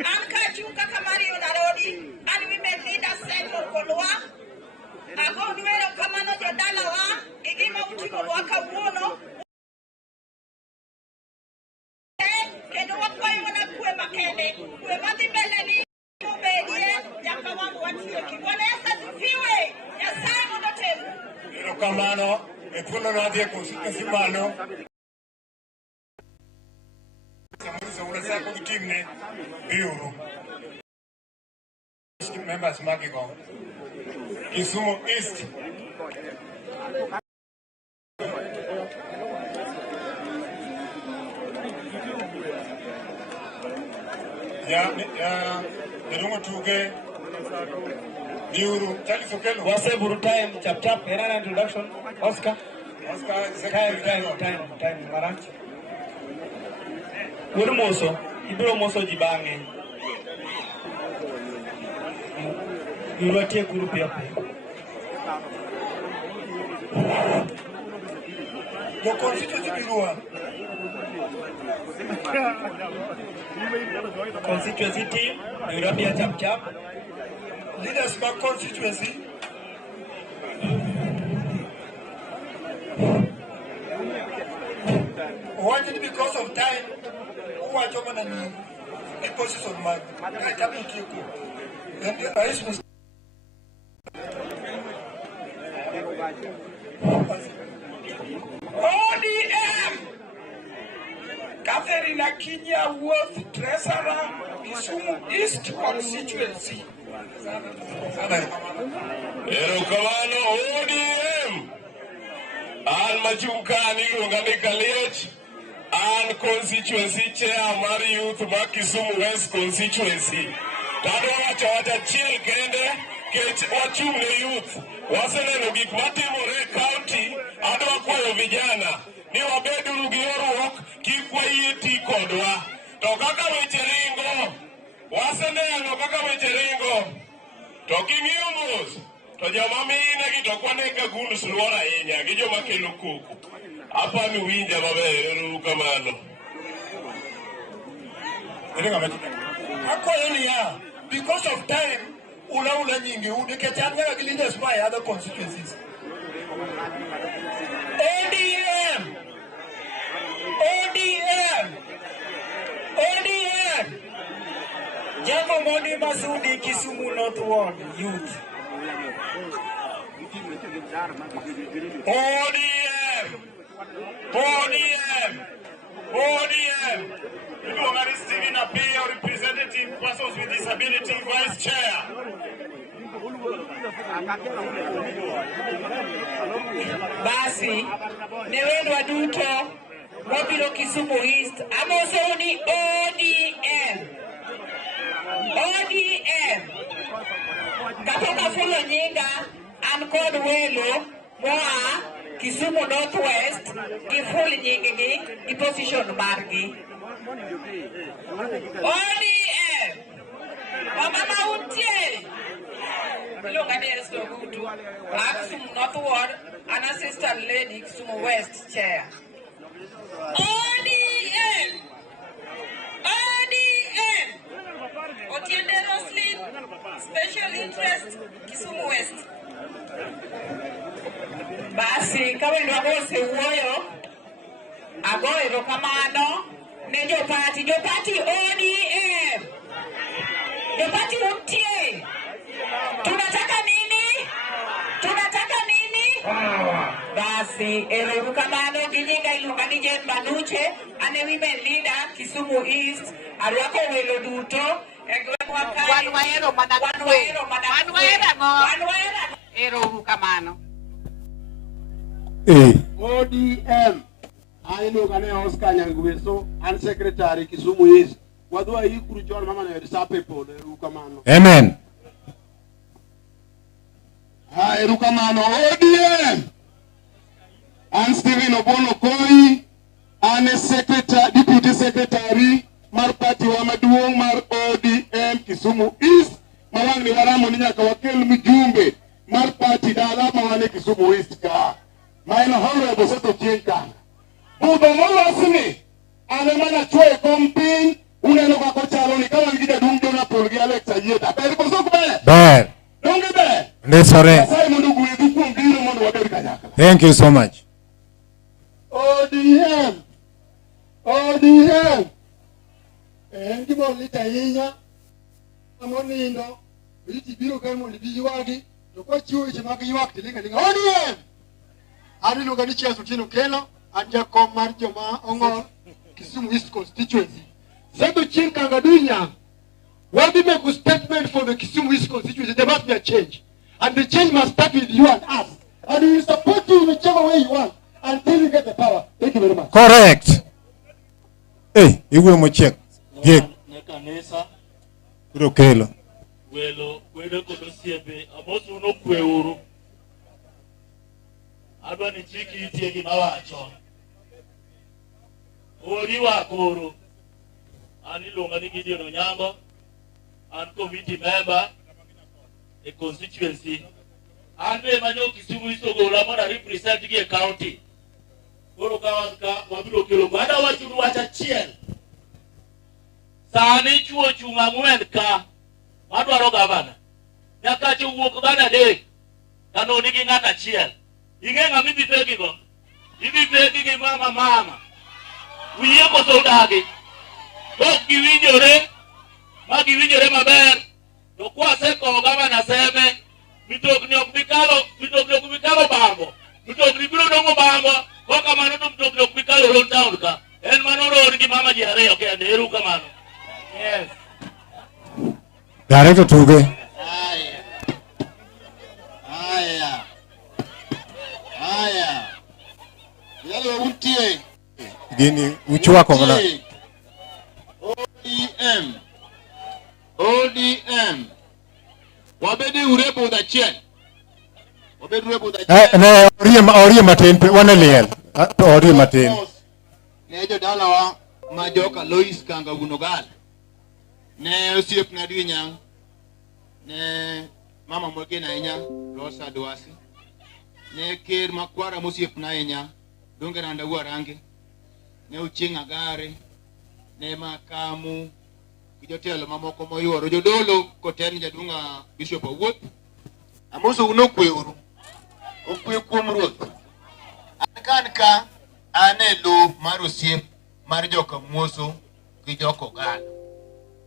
Ankachuka kamari unarodi, and women leaders said Kolwa. Ago niwero kamano jodala wa, igima utiko waka uono. Kendo wakwayo wana kue makene, kue mati mbele ni ubedie, yaka wangu watiyo kibwana Yesu asifiwe, Nyasaye monotelu. Ero kamano, epuno nadie kusika simano. Samuza unasa kutimne, biuru. Members Magigo, Kisumu East. Nirungu tuge Biuru Charlie Sokelo. Wase buru time chap chap erana introduction Oscar time marach. Wuru moso ibiro moso jibange. Yuratie guru pia. Yo constituency Birua. Constituency team, Eurabia chap chap. Leaders of constituency. Wanted because of time, who are German and the position man. I tell you, and the ice was. ODM! Catherine Akinya Worth Treasurer, Kisumu East Constituency. Erokamano ODM. An Machukani Lungani Kaliech. An constituency chair Mari Youth ma Kisumu West constituency. Tado wacha chill kende kech wachungne youth. Waseneno gik matimore county adwa kwayo vijana ni wabeduru gi orwok kik wayie ti kodwa. To kaka weche ringo waseneno kaka weche ringo to king'iyo mos to joma mine gi to kwanega gunus luor ahinya gi joma kelo koko. Apani winja maber, ero kamano. Akwayo niya, because of time, ula nyingi nikech an nyaka gi leaders my other constituencies. ODM! Jago Mondi Masudi Kisumu North Ward Youth. ODM. Iluongani Stephen Apio, representative persons with disability, vice chair. Basi, ne wendwa duto mobiro Kisumu East, amoso ni ODM. Kapok afulo nyinga, an kod welo moa Kisumu North West, giful nyinggi gi position margi. ODM! Wamama untie! Ilongani Esther Ogutu, Kisumu North Ward, an assistant lady Kisumu West chair. ODM! Otiende Roslyn, special interest Kisumu West. Basi kawendo agose wuoyo ago erokamano ne jopati ODM. Jopati untie. Tunataka nini? Basi erokamano ginyinga iluongani Jane Manuche, ane women leader Kisumu East, arwako welo duto. Wan wahero mana kwe. Ero uru kamano. ODM ailuongane Oscar Nyangweso, an secretary Kisumu East. Wadwa ikuru chon mama ne sape pole uru kamano. Amen. erukamano ODM. An Stephen Obono Koi, an Deputy Secretary mar party wa maduong' mar ODM Kisumu East. Mawang ni waramo ni nyaka wakel mjumbe mar party dala mawane Kisumu East ka. Maina honorable Seto Chienka. Budo molosni, ane mana chwe komping, uneno kako chalo ni kama ngida dumjo na polgi Alex Ayeta. Beri koso kube? Ber. Donge be? Nesore. Kasai mundu guidu kumbiro mundu waberi kanyaka. Thank you so much. ODM. ODM. En gima olita ahinya. Amonindo. Iti biro kae mondo bi ywagi. To kwa chiwo weche mag ywak tilinga linga. ODM. Adiluonga ni Chiaso Otieno Kelo. An jakom mar joma ong'ol Kisumu East constituency. Seto Chienka Ngadunya. When we make a statement for the Kisumu East constituency, there must be a change. And the change must start with you and us. And we will support you in whichever way you want until you get the power. Thank you very much. Correct. Hey, iwe mochek. Gek. Kanisa. Kuro kelo. Welo, kwede kodo siebe, amosu no kwe uru. Adwa ni chiki itie gima wacho. Ori wakoro. Ani longa ni Gideon Onyango. An committee member. A constituency. Anbe manyo Kisumu East Ogola mwana represent a county. Koro kawanka wabiro kelo. Wada wachuru wacha chiel. Sani chuo chunga ngwen ka. Madwaro gavana. Nyaka chuo gana de. Kano nigi ngata chiel. Ingenga mibi pegi go. Ibi pegi gi mama. Wiye ko sodagi. Dok giwinjore. Magi winjore maber. To kwa seko gavana seme. Mitokni ok bikalo bambo. Mitokni biro dongo bambo. Kwa kamano to mitokni ok bikalo road town ka. En manoro nigi mama ji ariyo kende. Eru kamano. Yes. Director Tuge. Aya. Yalo untie. Gini uchua kongana. ODM. Wabedi urebo da chen. Wabedi urebo da chen. Ne orie matin wana liel. Orie matin. Nejo dalawa majoka Lois Kanga Gunogal. Ne osiep na dinya. Ne mama mweke na inya Rosa Duasi. Ne ker makwara mosiep na inya donge randa uarange. Ne uchinga gare. Ne makamu kijotelo mamoko moyoro jodolo koten jadunga Bishop Awuoth. Amoso unokwe uru. Okwe kuom ruoth. An ka ane lo mar osiep mar joka muoso gi joko gal.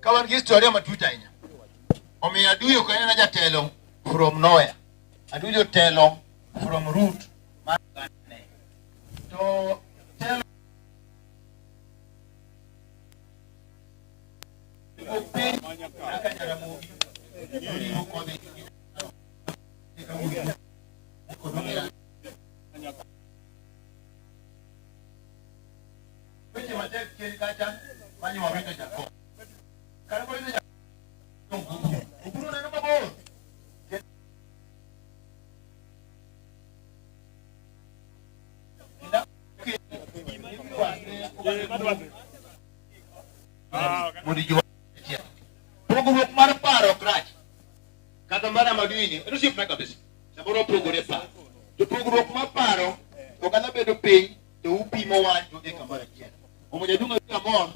Kawan gi historia matut ahinya. Omiyo aduyo ko en jatelo from nowhere. Aduyo telo from root mar gane. To telo pogruok mar paro krach kata mana madwini rusip na kabisa saboro pogore pa to pogruok mar paro to kana bedo piny to upimo wan to de kamara chiel omoja dunga kamor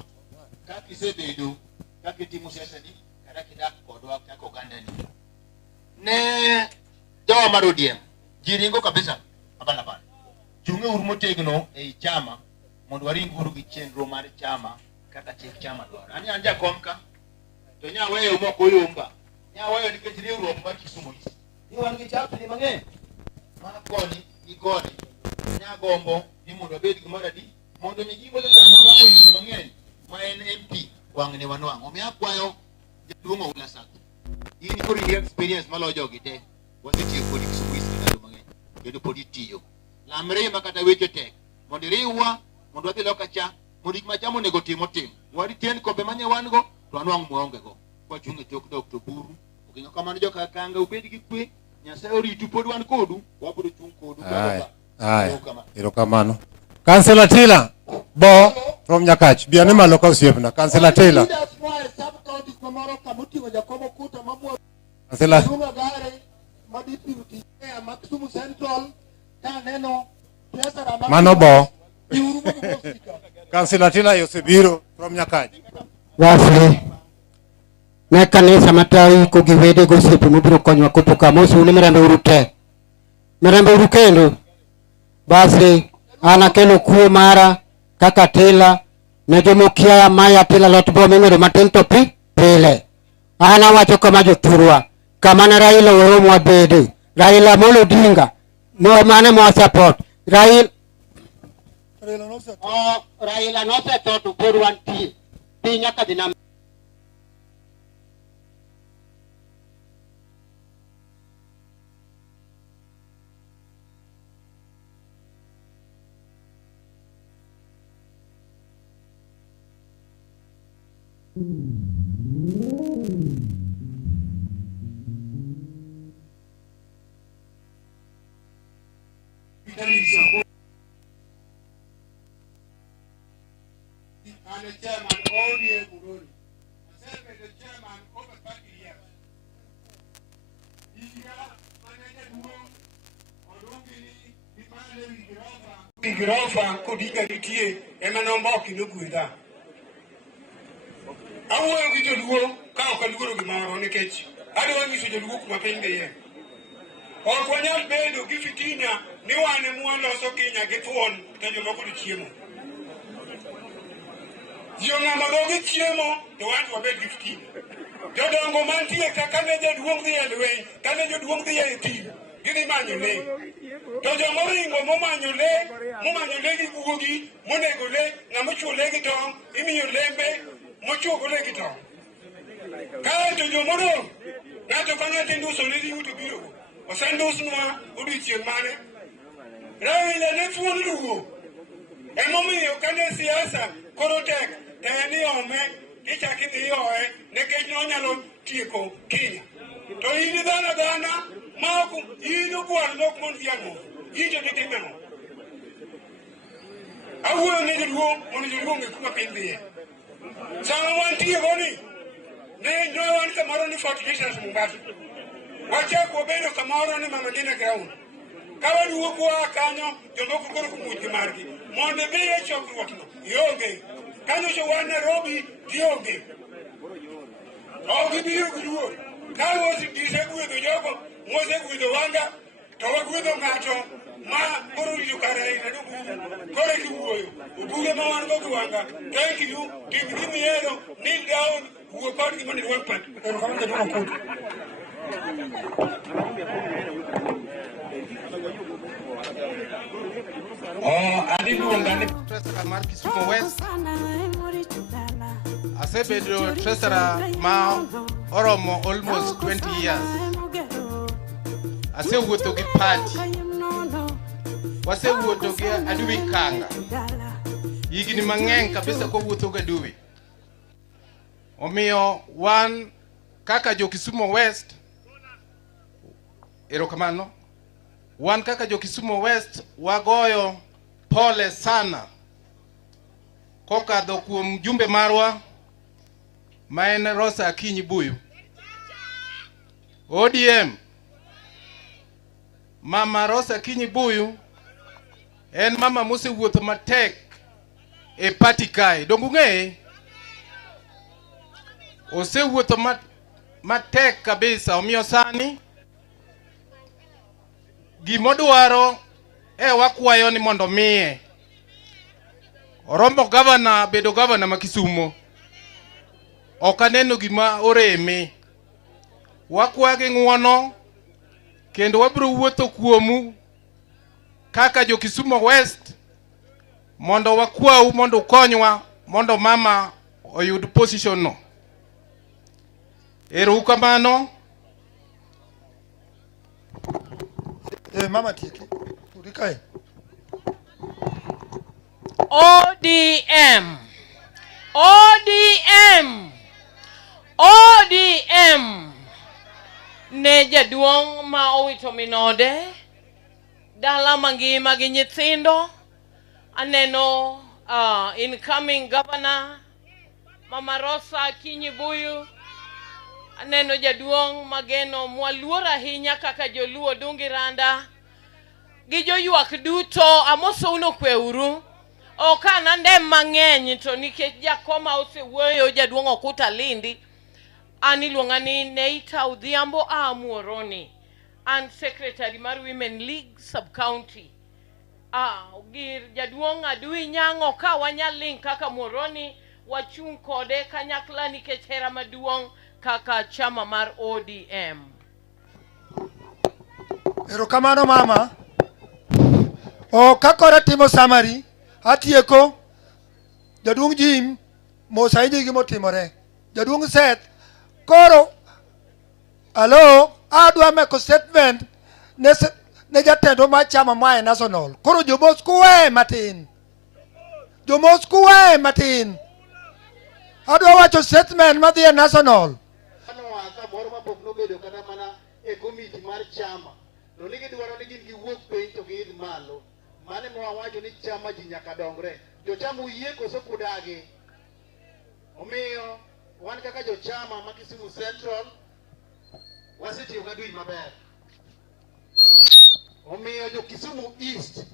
ka kisebedo ka kitimo siasa ni kada kidak kodwa kako ganda ni ne jawa mar ODM jiringo kabisa abana bana chunge uru motegno ei chama mondo waring uru gi chenro mar chama kata chik chama dwaro ani anja komka to nya weyo moko yomba nya weyo nikech riwruok mar Kisumu East ni wan gi chapni mang'eny ma koni gi koni nya gombo ni mondo bed gi maradi mondo mi gibo ta mondo oyine mang'eny ma en MP wang ne wanwang omiya kwayo jaduongo ula sako in kori experience malo jogi te wasitiyo kod Kisumu East ndalo mang'eny kendo pod itiyo lamre makata weche tek mondo riwa mondo wadhi loka cha mondo gik machamo nego timo wari tien kombe manye wan go to anwang' muonge go kwa chunge tok dok to buru okinyo kamano joka Kanga ubed gi kwe Nyasaye oritu pod wan kodu, wabiro chung kodu. Aye. Erokamano. Councillor Tila, Bo from Nyakach. Biane malo ka osiepna. Councillor Tila. Councillor. Mano Bo. Councillor Tila Yosebiro from Nyakach. Wafle. Na kanisa matai ko giwede go siepe mubiro konyo kutoka mosu ne merambe urute. Merambe urukendo. Basi ana kelo kuo mara kaka Tila ne jomokia maya Tila lotbo mengero matento pile. Ana wacho kama joturwa. Kama na Raila Oromo abede. Raila Molo Odinga. No mane mo support. Raila no se to por one team. Pinya kadina Girofa kodiga nitie ema nomboki nogwedha. Awuoyo gi joluo ka ok aluoro gimoro nikech adwa nyiso joluo kuma piny dhiye. Ok wanyal bedo gi fitina ni wan ema waloso Kenya gi thuon to jomoko ni chiemo. Ji ong'ama dhogi chiemo to wan wabed gi fitina. Jodongo mantie kaka ne jaduong' dhi e lweny, kane joduong' dhi e thim, gidhi manyo le. To jomoringo momanyo le gi guogi, monego le, ng'ama chuo le gi tong', imiyo lembe mochuogo le gi tong'. Kaeto jomodong', ng'ato ka ng'ato nduso le gi yuto biro. Osendusnwa odiochieng' mane. Raila ne thuon luwo. Emomiyo kane siasa koro tek, to en iome, ichak idhi ioe, nikech nonyalo tieko Kenya. To in dhana ma ok in ogwal mok mon dhiang'o, in to ditime ng'o. Awuoyo ne joluo mondo joluo ng'e kuma piny dhiye. Sama wantie goni, ne wan kamoro ni Fort Jesus Mombasa. Wachako wabedo kamoro ni Mama Ngina Ground. Ka waduogo koa kanyo, jomoko koro kumuoch gi margi. Mondo idhi e chokruokno, ionge. Kanyo to wan Nairobi, ionge. Ok gibiro gi luor. Ka gisegwedho jogo, mosegwedho wanga, to wagwedho ng'ato ma koro rito kare ahinya d'oburu. Koro kiwuoyo, obuge ma wan go gi wanga. Thank you, tim gimihero, kneel down, wuo kodgi mondo iwang' pat. Erokamano jaduong' Okutu. Treasurer mar Kisumu West. Asebedo treasurer ma oromo almost 20 years. Asewuotho gi party. Wasewuotho gi Adubi Kanga. Higni mang'eny kabisa kowuotho gi Adubi. Omiyo wan kaka jo Kisumu West, erokamano, wan kaka jo Kisumu West wagoyo pole sana kokadho kuom jumbe marwa ma en Rosa Akinyi Buyu. ODM Mama Rosa Akinyi Buyu en mama mosewuotho matek e party kae. Dongu ng'e osewuotho matek kabisa, omiyo sani gimodwaro wakwayo ni mondo miye. Oromo gavana bedo gavana ma Kisumu. Ok aneno gima oreme. Wakwage ng'uono kendo wabiro wuotho kuomu kaka jo Kisumu West mondo wakwau mondo konywa mondo mama oyud position no. Erokamano. Mama tiki. Urikae. ODM. ODM. ODM. ne jaduong' ma owito minode, dala mangima gi nyithindo. Aneno incoming governor Mama Rosa Kinyibuyu. Aneno jaduong' Mageno mwaluor ahinya kaka joluo Dungi Randa. Gi joywak duto amoso uno kweuru. Okana ndem mang'eny to nikech jakoma osewuoyo jaduong' Okuta Lindi. Ani luongani Neita Udhiambo Amuoroni. An secretary mar Women League Sub-County. Gir jaduong' Adui Nyango ka wanyaling kaka Muoroni wachung' kode kanyakla nikech hera maduong' kaka chama mar ODM. Erokamano mama. Kakora timo summary, atieko. Jaduong' Jim mosaidi gimo timore. Jaduong' Seth koro adwa meko statement ne jatendo mar chama mae national. Koro jomos kuwe matin. Adwa wacho statement madhi e national. Moro mapok nobedo kata mana e komiti mar chama to nigi dwaro ni gin giwuok piny to giidh malo. Mane mwawacho ni chama ji nyaka dongre. Jochama uyie koso kudagi. Omiyo wan kaka jochama ma Kisumu Central wasetiyo ga dwi maber. Omiyo jo Kisumu East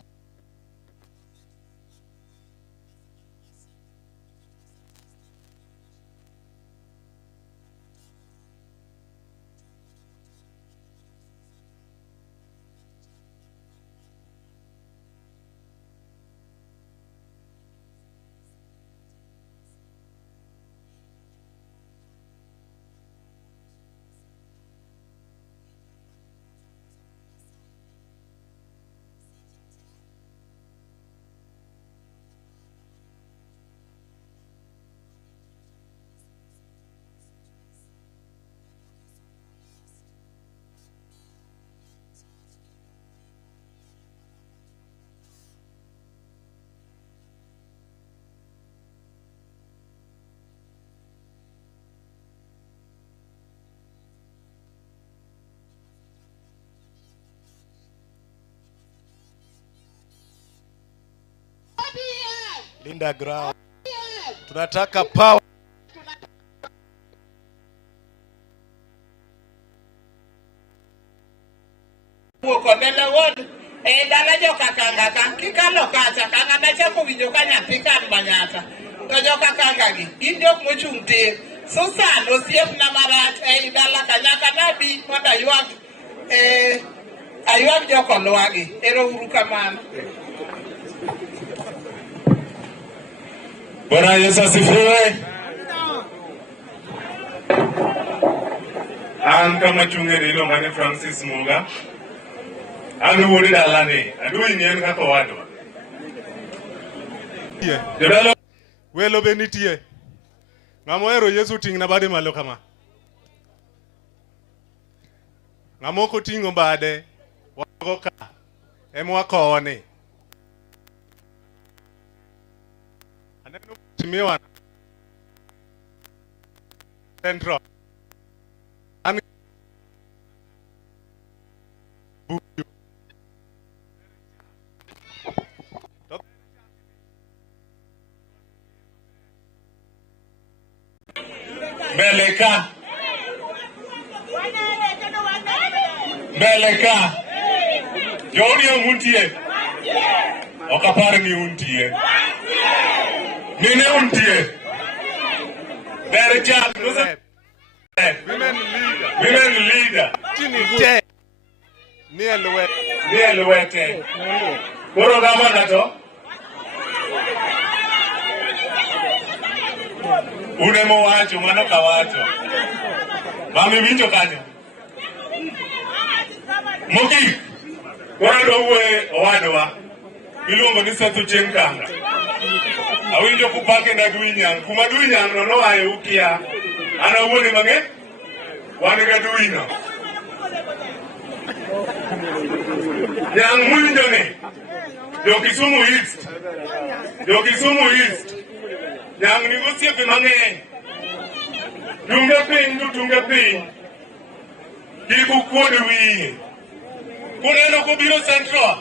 Linda Grau. Tunataka power. Komela won dala joka kanga ka kikalo kacha kanga na chako winjo ka nyathi kan manyata to joka kanga gi gin jok mochung' tir Susan osiep na marach dala kanyaka nabi mondo ayuag joko lwagi. Ero uru kamano. Bwana Yesu asifiwe. An kama chunge nilo mane Francis Muga. Anu wodi dalane. Adui ni en kaka wadwa. Jodalo welo benitie. Ngamo ero Yesu tingna bade malo kama. Ngamo ko tingo bade wago ka. Emwa kone. Aneno timiwa Central. Beleka Joni untie Okapare ni untie Nine untie Berecha Women leader Tinite Nielwete Koro gavana to Unemo wacho mano kawacho Mami winjo kanyo Moki Koro uwe owadwa Iluongo ni Sethu Chieng' Kanga Awinjo kupake na Duinyang Kuma Duinyang no noaye ukia Ana uwoni mange Waniga Duino Nyang mwinjo ni Kisumu East Nyang ni osiepe mang'eny Tunge piny Kiku kuon wiye. Kuneno kobiro Central,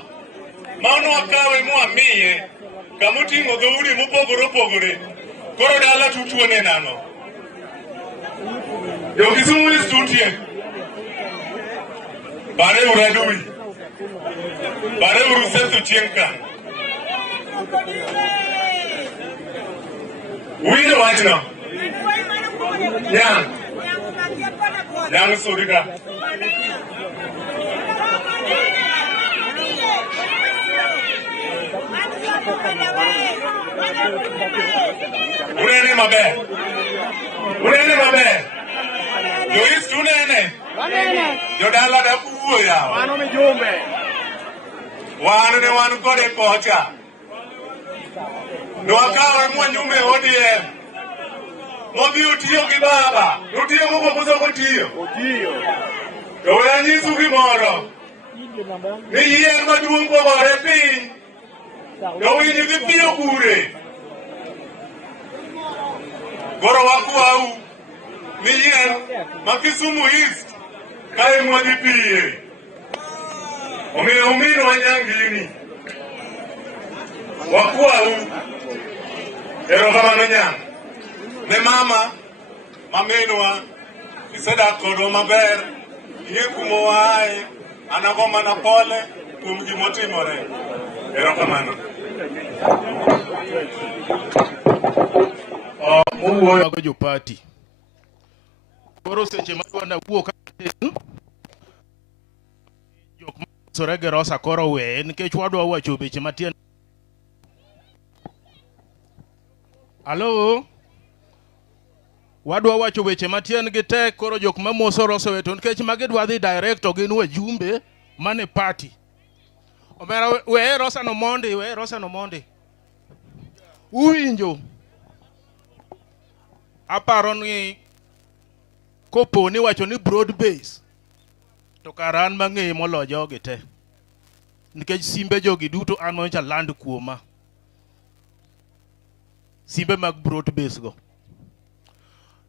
mano wakawe mwamiye, kamoting'o dhoudi mopogore opogore. Koro dala tutuone nano. Jo Kisumu is tutie. Bare uradui. Bare urusethu chienka. Winjo wachno. Nyang surika. Unene maber. Unene maber. Jo East unene. Jo dala da kuya. Wano mijumbe. Wano ne wano kode kocha. Nwakawe mwanyume ODM. Mobiro tiyo gi baba. Nutiyo moko koso kotiyo. To wea nyisu gimoro. Ni yien maduong' pogore piny. To winji gi piyo kure. Goro wakwau. Ni yien ma Kisumu East. Kae mwadhi piye. Omiyo umino wanyangini. Wakwau. Erokamano nyang. Ne mama, mamenwa, isedak kodwa maber, ing'e kuma waaye, anago mana pole kuom gimotimore. Erokamano. Mowuoyo go jopati. Koro seche madwa na wuok jok sorege rosa koro we nikech wadwa wacho beche matien. Hello? Wadwa wacho weche matien gi tek koro jok mamoso roso weto nikech magidwa dhi direct to gin wajumbe mane party. Omera we rosa no mondi. Uwinjo. Aparo ni kopo ni wacho ni broad base to karan mang'e molo jogi te. Nikech simbe jogi duto an mocha land kuoma. Simbe mag broad base go.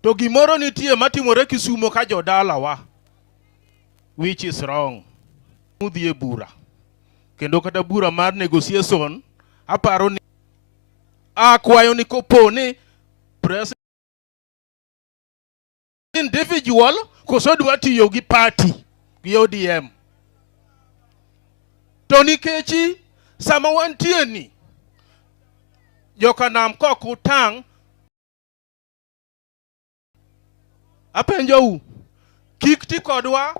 To gimoro nitie matimore Kisumo ka jodala wa, which is wrong. Mudhie bura. Kendo kata bura mar negotiation, aparo ni akwayo ni kopo ni president individual koso dwa tiyo gi party gi ODM. To nikechi sama wantie ni Jokanam kok utang apenjo kik ti kodwa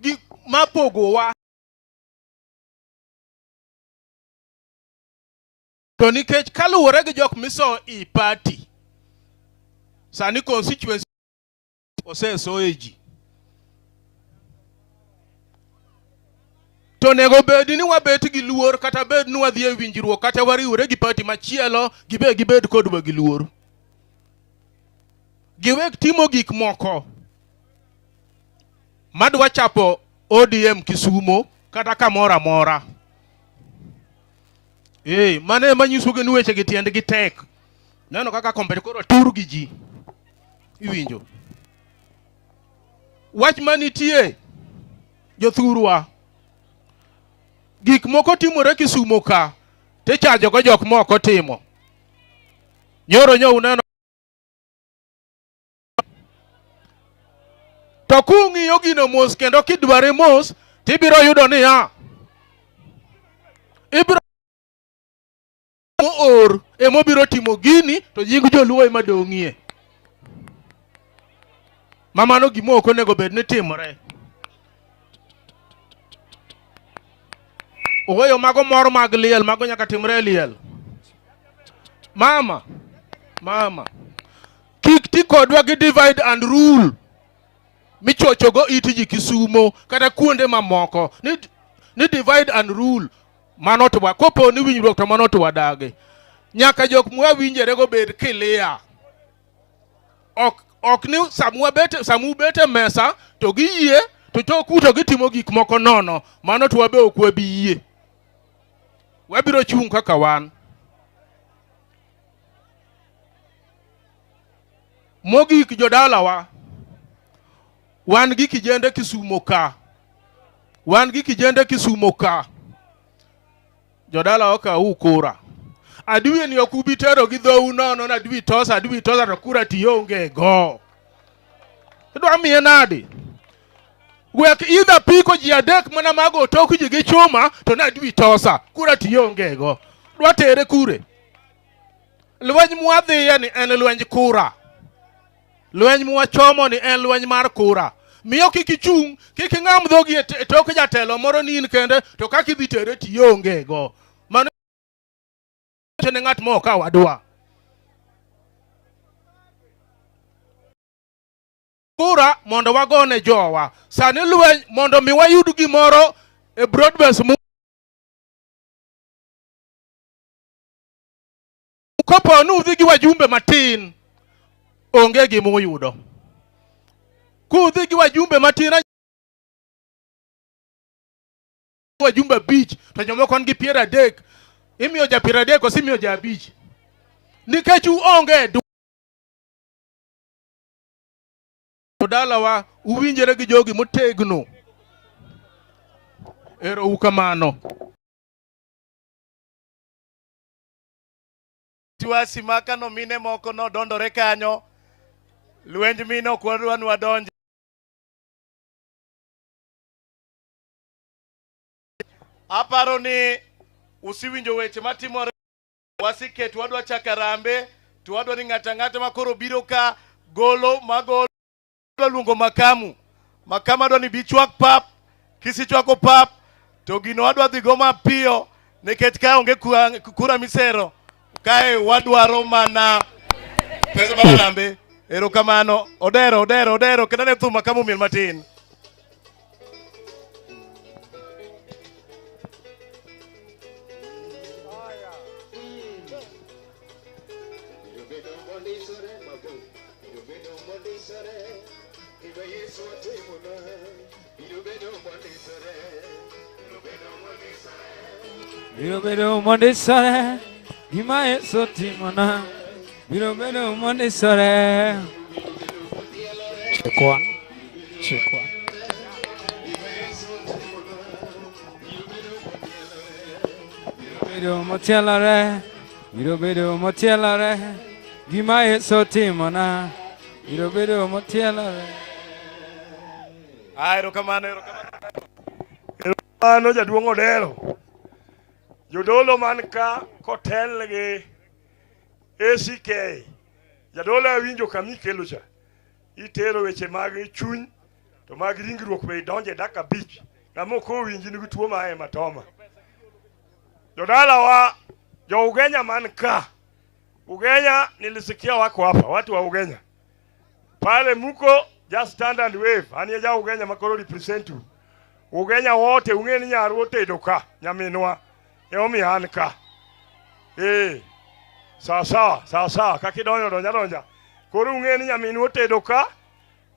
gi mapogowa. To nikech kaluwore gi jok miso i party sani constituency osesoeji. To nego bedi ni wabeti gi luor kata bed ni wadhi e winjruok kata wariwre gi party machielo gibed kodwa gi luor. Giwek timo gik moko madwa chapo ODM Kisumo kata kamora mora. Mane manyiso gi weche gi tiend gi tek. Neno kaka kombe koro tur gi ji. Iwinjo. Wach manitie jothurwa. Gik moko timore Kisumo ka te chajo go jok moko timo. Nyoro nyo uneno to kung'iyo gino mos kendo kidware mos tibiro yudo ni ibiro or emobiro timo gini to nying joluo ema dong'ie. Mamano gimoko nego bed ni timore. Oweyo mago mor mag liel mago nyaka timre liel. Mama. Kik ti kodwa gi divide and rule. Michochogo itiji Kisumo kata kuonde mamoko. Ni divide and rule. Mano to wa kopo ni winjruok to mano to wadage. Nyaka jok mwa winjere go bed clear. Ok ni samu bete mesa to giyie to choku to gitimo gik moko nono. Mano to wabe okwe biye. Wabiro chung kaka wan. Mogik jodala wa. Wan gi kijende Kisumo ka wan gi kijende Kisumo ka jodala oka ukura adwi ni okubitero gi dhou nono na adwi tosa to kura tionge go idwa miye nadi wek either piko ji adek mana mago tok ji gi chuma to na adwi tosa kura tionge go dwa tere kure lweny mwadhiye ni en lweny kura lweny mwachomo ni en lweny mar kura miyo kikichung kiking'am dhogi e tok jatelo moro nin kende to kaka idhi tere tionge go mano ne ng'at moka wadwa kura mondo wagone jowa sani lweny mondo mi wayud gimoro e broadbase kopo nudhi gi wajumbe matin onge gimuyudo kudhi gi wajumbe matin wajumbe abich to jomoko ngi 30 imiyo ja 30 kosi imiyo ja abich nikech onge dalawa uwinjere gi jogi motegno ero ukamano Tiwasi maka no mine moko no dondore kanyo lwenj mino kwadwa wadonje aparo ni usiwinjo weche matimore wasiketu wadwa chakarambe to wadwa ni ng'ata makoro biro ka golo magolo luongo makama dwa ni bichwak pap kisichwako pap to gino wadwa dhi go mapiyo nikech ka onge kura misero kae wadwaro mana pesa balambe erokamano odero kenda ne thuma kama umiel matin Birobedo monde sare Gimae sotimona Birobedo monde sare Chekwa Birobedo motielare Gimae sotimona Birobedo motielare erokamano jaduong' Odero jodolo man ka kotel gi ACK jadolo awinjo kami kelo cha itero weche mag chuny to mag ringruok be donje daka bich ngamo ko winji ni tuo mae matoma jodala wa jo Ugenya man ka Ugenya nilisikia wako hapa watu wa Ugenya pale muko just stand and wave ani ja Ugenya makoro represent Ugenya wote ungeni nyaru wote doka nyaminwa Eomi hanka. Sawa. Kakidonyo donja. Koro ungeni nyaminu otedo ka.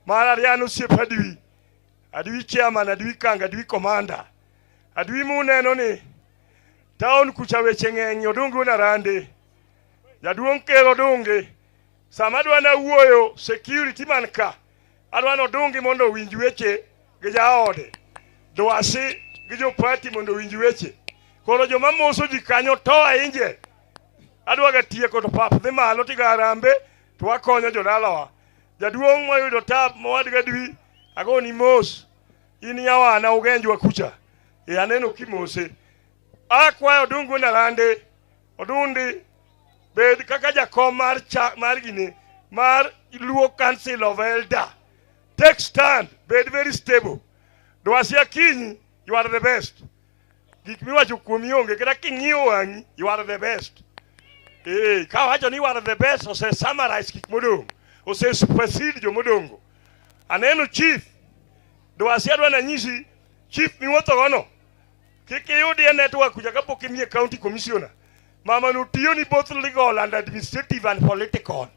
Mara rianu siep adwi. Adwi chairman, adwi kanga, adwi komanda. Adwi muneno ni. Town kucha weche ng'eny odungu na rande. Jaduong' kelo dungi. Sama adwana wuoyo security man ka. Adwana odungi mondo winj weche gi jaode. Dwasi gi jopati mondo winj weche. Koro joma moso ji kanyo to inje adwa ga tieko to pap dhi malo tigarambe to wakonyo jodalawa jaduong' moyudo tap mowadga dwi agoni mos in yawana ugenjwa kucha aneno kimose akwayo odungu na rande odundi bed kaka jakom mar gine mar Luo Council of Elder take stand bed very stable dwasi akinyi you are the best gik miwacho kuomi onge kata king'iyo wang'i you are the best ka wacho ni you are the best ose summarize gik modong ose supersede jomodongo aneno chief dwasi adwa na nyisi chief miwuotho gono kik iyudi e network kuja kapok imiye county commissioner mama no tiyo ni both legal and administrative and political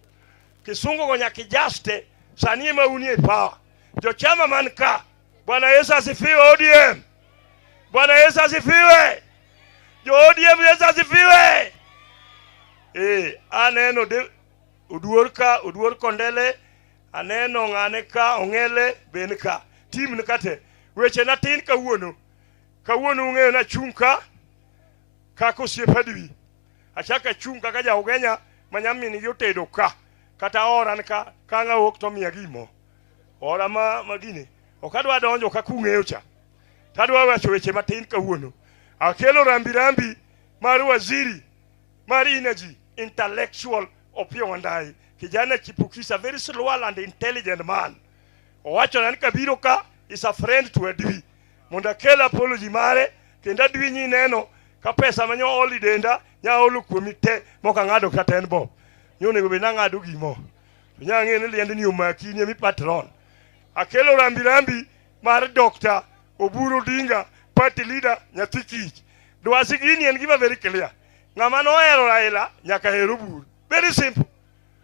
kisungo go nyaka ijaste sani ema unie power jochama man ka Bwana Yesu asifiwe ODM Bwana Yesu asifiwe. Jo ODM Yesu asifiwe. Aneno de uduor kondele aneno ng'ane ka ong'ele ben ka tim nikate weche na tin kawuono ung'eyo na chung ka osiepa dwi achaka chung kaka ja Ugenya manyamin gi otedo kata oran ka ng'awok to miya gimo ora magini okadwa donjo ka kung'eyo cha tadwa wacho weche matin kawuono akelo rambi mar waziri mar energy intellectual Opiyo Wandayi kijana chipukisa very slow and intelligent man owacho nan kabiro ka is a friend to Adwi mondo akel apology mare kendo Adwi nyi neno ka pesa manyo oli denda nya olu kuomi te moka ng'ado kata en bob nyone gobe na ng'ado gimo nya ng'e ni liend ni omakini mi patron akelo rambi mar Dr. Oburu Odinga party leader nyathi kich dwasi gini en gima very clear ng'ama nohero Raila nyaka hero Buru very simple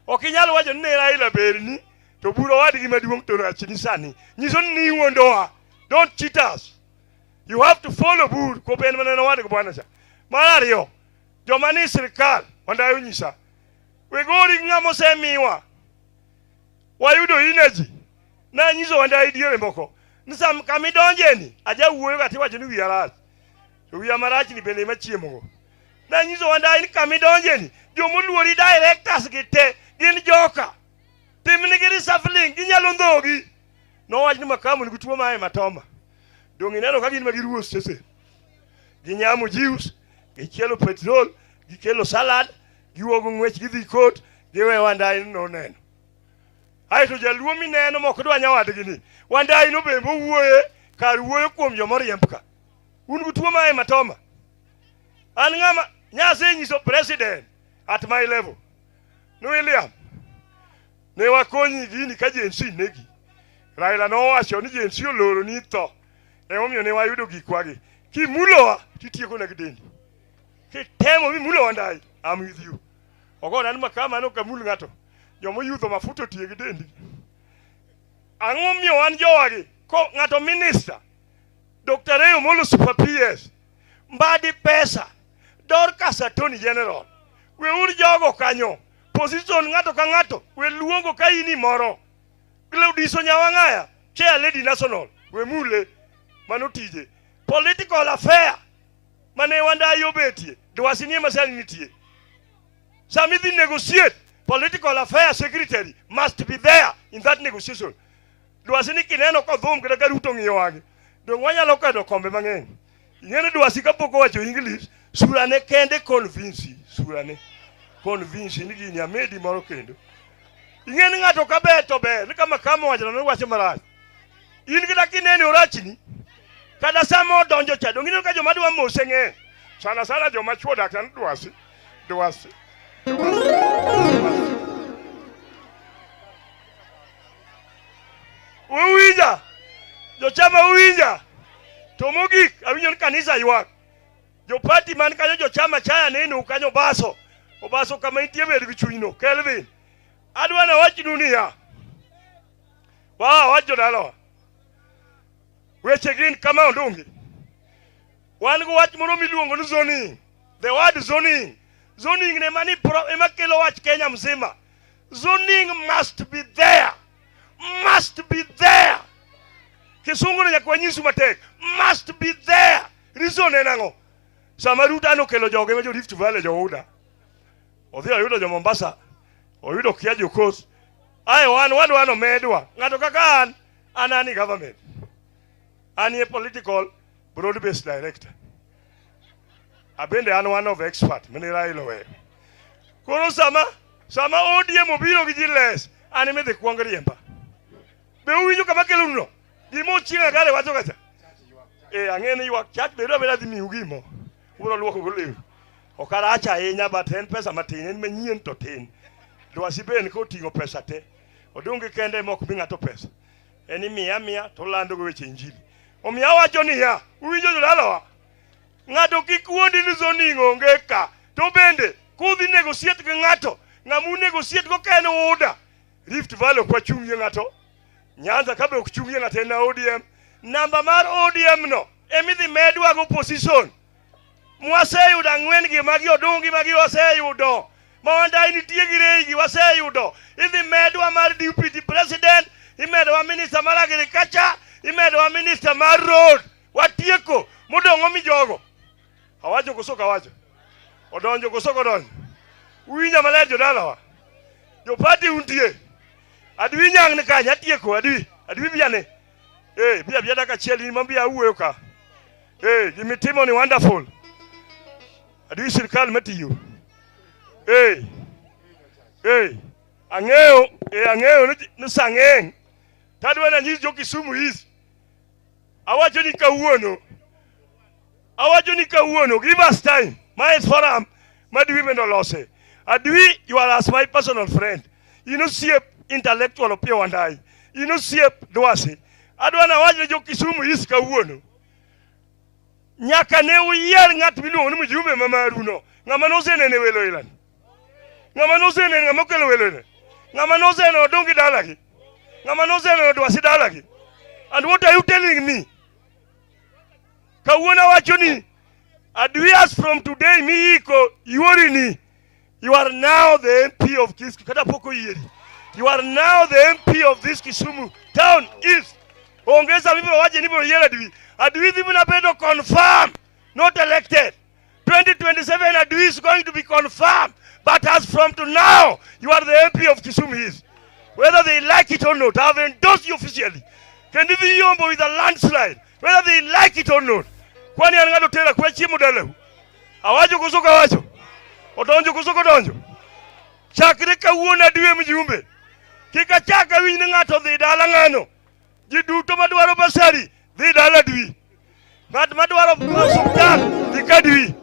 okinyalo wacho ni Raila berni to Buru wadgi maduong' to rachni sani nyiso ni wuondowa don't cheat us you have to follow Buru ko ben maneno wadgi bwana cha mar ariyo joma ni sirkal Wandayi nyisa we gori ng'amo semiwa wayudo energy na nyiso Wandayi diere moko nisam kamidonjeni aja wuoyo kati wacho ni wiya rach to wiya marach ni bende machiemogo na nyiso Wandayi ni kamidonjeni jomoluori directors gite gin joka timni gi reshuffling ginyalo ndhogi nowach ni makamu ni tuo mae matoma dong ineno ka gin magiruo sese ginyamo juice gichielo petrol gikelo salad giwogo ng'wech gidhi kot giwe Wandayi no neno aito jaluo mineno moko dwa nyawadgi ni Wandayi no bembo wuoye kar wuoyo kuom jomoriembka un gu tuo mae matoma an ng'ama nyase nyiso president at my level no William ne wakonyi gini ka jensi negi Raila no wacho ni jensi oloro ni tho ne omiyo ne wayudo gikwagi kimulowa titieko na gidendi kitemo mimulo Wandayi I'm with you ogona ni makama no kamul ng'ato jomo yudho mafuta tie gidendi ang'o miyo wan jowagi ko ng'ato minister Dr. Reyo Molo Super PS Mbadi pesa Dorcas Attorney General we ur jogo kanyo position ng'ato ka ng'ato we luongo ka ini moro Gladys Nyawang'aya chair lady national we mule mano tije political affair mane Wandayi obetie dwasinie masani nitie samithi negotiate political affair secretary must be there in that negotiation dwasini kineno ko dhum kata garuto ng'iyo wange dong wanyalo kado kombe mang'eny ing'eni dwasi kapok owacho English surane kende convince ni gini amedi moro kendo ing'eni ng'ato ka beto ber ni kama kama wacho no wacho marach in kita kineni orachni kada samo donjo cha dong ineno ka joma dwa mose ng'eny sana joma chuo dak tan dwasi uwinja jochama uwinja to mogik awinjo ni kanisa ywak jo party man kanyo jochama chaya neno kanyo obaso kama intie bed gi chunyno Kelvin adwa na wachnu niya wacho dalo weche gin kama ondongi wan go wach moro miluongo ni zoning the word zoning ne mani ema kelo wach Kenya mzima zoning must be there Kisungu na kwa nyisu matek must be there reason enango sama Ruto anokelo joge ma jo Rift Valley jo uda odhi ayudo jo Mombasa oyudo Kiajo Coast ai wan omedwa ng'ato kaka anani government ani a political broad based director abende an one of expert mene Raila we koro sama ODM obiro gi jiles ani me de kwang riemba be uwinjo kama kelo no gimo chinga gale wacho kacha ang'eni ywak chat bedo bela dhi miu gimo uro luoko golew okara acha ahinya but en pesa matin en manyien to tin dwasi ben ko ting'o pesa te odonge kende mok mi ng'ato pesa eni miya to lando go weche injili omiya wacho niya uwinjo jodalawa ng'ato kik wuondi ni zoning onge ka to bende kudhi negotiate gi ng'ato ng'amu negotiate go ka en uda Rift Valley kwa chung'ie ng'ato Nyanza kabe ok chung'ie ng'ato en ODM namba mar ODM no emidhi medwa go position mwaseyudo ang'wen gi magi odongi magi waseyudo ma Wandayi nitie gi reigi waseyudo idhi medwa mar deputy president imedwa minister mar agriculture imedo wa minister mar road watieko modongo mi jogo awacho koso kawacho odonjo koso kodonjo uwinya maler jodalawa jo party untie adwi nyang ne kanya atieko adwi biane bia daka chieli mambia uwe ka gimitimo ni wonderful adwi sirkal matiyo ang'eyo ni sang'eng tadwa na nyis jo Kisumu hizi awacho ni kawuono give us time my forum madwi mendo lose adwi you are as my personal friend siep intellectual opio wandai siep dwasi adwa na wacho jo Kisumu hizi kawuono nyaka ne uyier ng'at miluongo ni mjumbe mamaruno ng'ama nosenene welo ilan ng'ama nosenene ng'ama okelo welo ilan ng'ama nosenene odongi dalagi ng'ama nosenene dwasi dalagi and what are you telling me kawuono wacho ni adwi as from today miiko yuorini you are now the MP of Kisumu kata poko yieri you are now the MP of this Kisumu town east ongeza mibro waje nibro yiera adwi dhimuna bedo confirmed not elected 2027 adwi is going to be confirmed but as from to now you are the MP of Kisumu east whether they like it or not I have endorsed you officially can you be yombo with a landslide whether they like it or not kwani angado tela kwa chimu dalehu awajo kusoka wacho odonjo kusoko donjo chakre kawuono adwi mjumbe kika chaka winy ng'ato dhi dala ng'ano ji duto madwaro basari dhi dala dwi ng'at madwaro osuptal dhi kadwi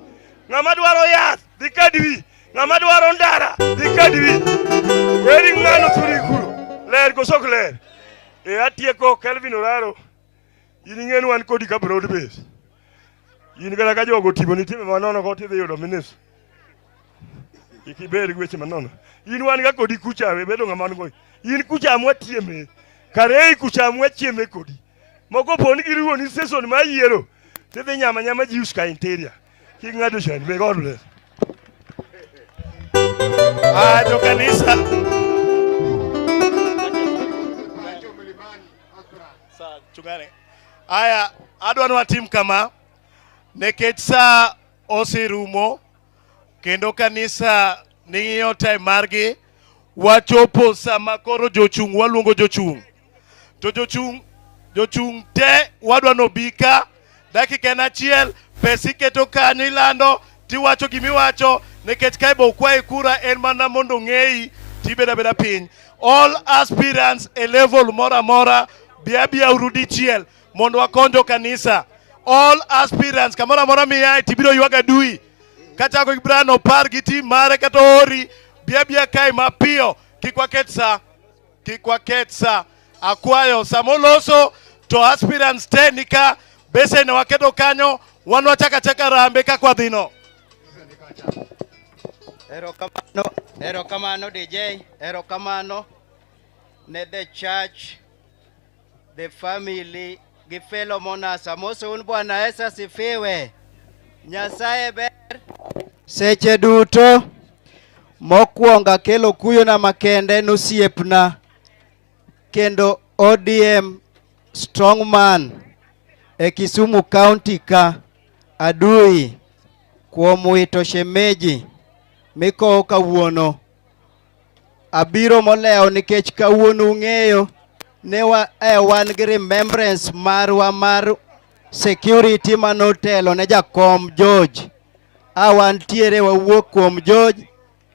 ng'ama dwaro yath dhi kadwi ng'ama dwaro ndara dhi kadwi weri ng'ano turikuru ler kosok ler atieko Kelvin Oraro ing'enu wan kodi ka broad base kata ka jogo timo ni time manono ko tidhi yudo minister ikiberi weche manono wan ga kodi kuchawe bedo ng'ama ngo kucha mwatieme kare kucha mwachieme kodi moko poni giruo ni season ma yiero tidhi nyama jius ka interior king'ado shan be God bless jo kanisa chungane aya adwa ni watim kama nekech sa osirumo kendo kanisa ning'iyo time margi wachopo sama koro jochung waluongo jochung to jochung te wadwa nobika dakika en achiel pesa iketo kanyo ilando tiwacho gimiwacho nekech kae bo kwae kura en mana mondo ng'eyi tibeda beda piny all aspirants a level mora mora bia urudi chiel mondo wakonjo kanisa all aspirants kamora mora miyae tibiro ywaga dui kachako Gibrano par gi tim mare kata ori bia kae mapiyo kik waket sa akwayo samoloso to aspirants te nika bese ne waketo kanyo wan wachaka rambe kakwa dhino erokamano DJ erokamano ne the church the family gi fellow monas amoso un Bwana Yesu asifiwe Nyasaye ber seche duto mokwonga kelo kuyo na makende nosiepna kendo ODM strongman e Kisumu County ka adui kuom wito shemeji miko kawuono abiro moleo nikech kawuono ung'eyo ne wan gi remembrance marwa mar security manotelo ne jakom George wantiere wawuok kuom George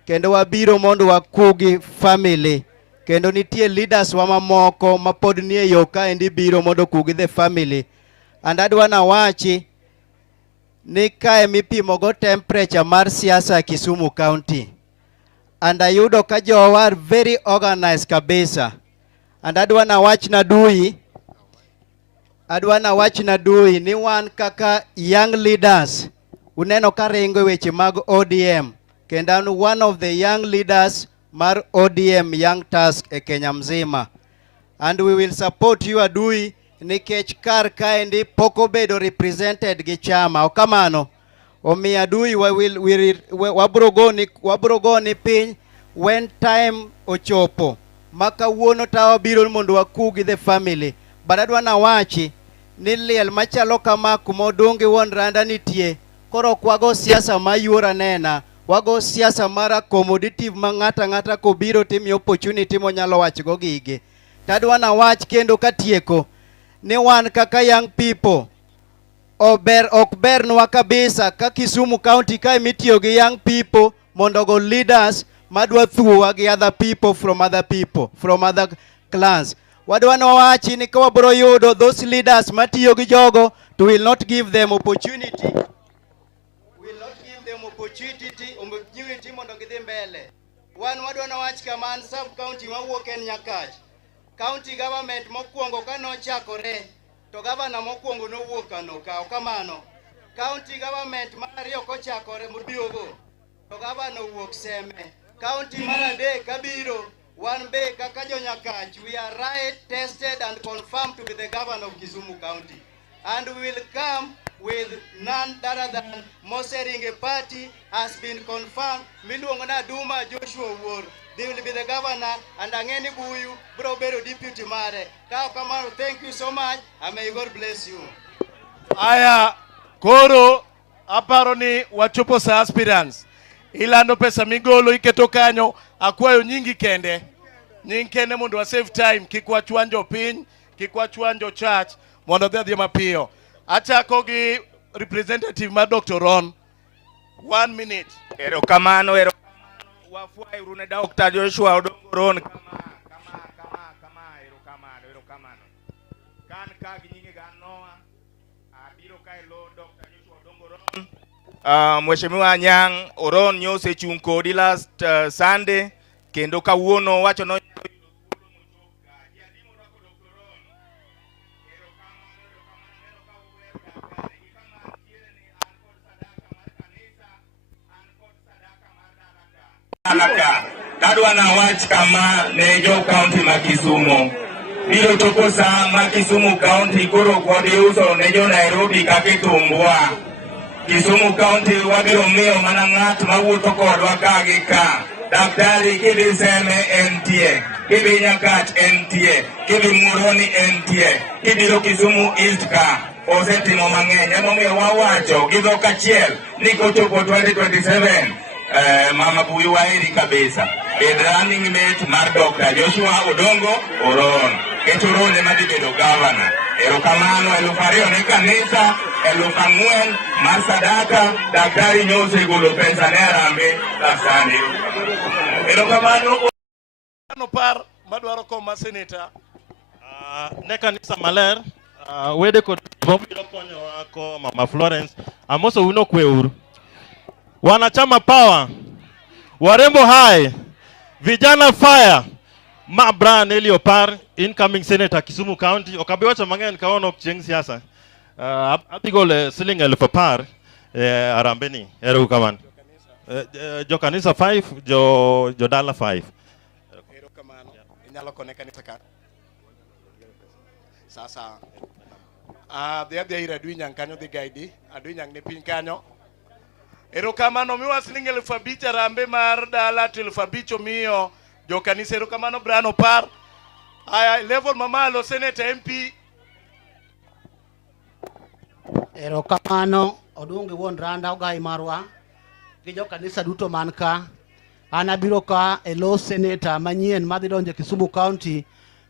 kendo wabiro mondo wakugi family kendo nitie leaders wa mamoko mapod nie yo kaendi biro mondo kugi the family and adwa na wachi ni kae mipimo go temperature mar siasa Kisumu County and ayudo ka jowa are very organized kabisa and adwa na wach na dui ni wan kaka young leaders uneno ka ringo weche mag ODM kendo one of the young leaders mar ODM Young Task e Kenya mzima and we will support you adui nikech kar kaendi poko bedo represented gi chama okamano omi adui wabrogoni piny when time ochopo maka wuono tawa biro mondo wakugi the family badadwa na wachi ni liel machalo kama kumodonge won randa nitie. Koro kwago siasa mayura nena. Wago siasa mara commodity ng'ata kobiro timi opportunity monyalo wachgo gige. Tadwa na wach kendo katieko. Ni wan kaka young people. Ok ber nwa kabisa ka Kisumu County ka imitiyo gi young people mondo go leaders madwa thuwa gi other people from other clans. Wadwa no wachi ni ka wabro yudo those leaders matiyo gi jogo to will not give them opportunity. Opportunity mondo gidhi mbele. Wan wadwa no wach kaman sub county mawuok en Nyakach. County government mokwongo ka nochakore to governor mokwongo nowuok kawo kamano. County government mar ariyo kochakore mobiogo to governor owuok Seme. County mar adek kabiro wan be kaka jo Nyakach, we are right, tested and confirmed to be the governor of Kisumu County. And we will come with none other than Moseringe party has been confirmed. Miluongona Duma Joshua Ward. They will be the governor and Angeni Buyu, Brobero deputy mare. Kao Kamaro, thank you so much and may God bless you. Aya, koro aparo ni wachopo sa aspirants. Ilando pesa migolo iketo kanyo akwayo nyingi kende. Nyingi kende mondo wa save time kikwa chwanjo piny, kikwa chwanjo church mondo dhia mapio. Achako gi representative ma Dr. Ron. 1 minute. Ero kamano wafua urune Dr. Joshua Odongo Ron ero kamano. Kan ka ginyinge ganoa abiro ka elo Dr. Joshua Odongo Ron. Mheshimiwa Nyang' Oron nyose chung kodi last Sunday kendo kawuono wacho no Dadwa na wach kama nejo county ma Kisumu. Biro toko sa ma Kisumu county koro kodi uso nejo Nairobi kakitumbua. Kisumu county wabiro miyo mana ng'at mawuotho kodwa kagi ka. Daktari kidhi Seme entie, kidhi Nyakach entie, kidhi Muhoroni entie, kidhiro Kisumu East ka. Osetimo mang'eny, emomiyo wawacho gi dhok achiel ni kochopo 2027 Mama Buyu waeri kabisa. Bed running mate mar Dr. Joshua Odongo Oron. Oron ema dhi bedo governor. Erokamano 2,000 ne kanisa, 4,000 mar sadaka, daktari nyose golo pesa ne arambe sasani. Erokamano par madwaro koma senator. Ne kanisa maler, wede kod bobiro konyo wako Mama Florence. Amoso uno kweuru. Wanachama power, Warembo High, Vijana Fire, Ma Brian Eliopar, incoming senator Kisumu County. Okabiwacha mangen kaono chieng siasa. Abigole siling 1,000 arambeni. Eru kaman. Jo kanisa 5, jo dala 5. Eru kaman. Inyalo kone kanisa ka. Sasa. Dia ira duinyang kanyo di guide, aduinyang ni piny kanyo. Erokamano miwa siling 5,000 arambe mar dala 5,000 miyo jo kanisa. Erokamano Brian Opar. Aya level mamalo Senator MP. Erokamano Odungi won randa ogai marwa gi jo kanisa duto man ka. An abiro ka elo senator manyien madhi donjo Kisumu County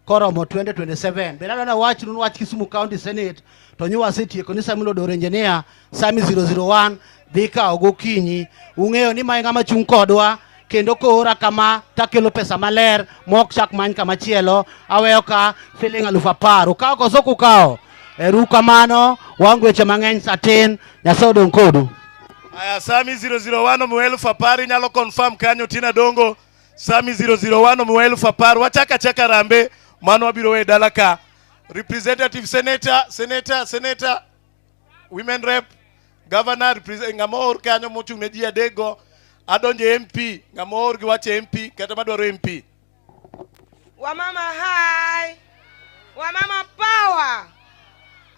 koromo 2027. Berana na wach nun wach Kisumu County Senate to nyuwa siti konisa milo do engineer Sami 001 dhika ogokinyi. Ung'eyo ni mae ng'ama chung kodwa kendo koora kama takelo pesa maler mok chak many kama chielo aweyo ka siling 10,000 ukawo koso kukawo. Erokamano wangu weche mang'eny satin Nyasaye odong kodu. Aya Sami 001 omiwa 1,000 nyalo confirm kanyo Tina Dongo. Sami 001 omiwa 1,000 wachaka rambe mano wabiro we dala ka. Representative Senator, Women Rep, Governor, ng'amor kanyo mochung ne ji adego. Adonje MP, ng'amor gi wache MP, kata madwaro MP. Wamama High, Wamama Power.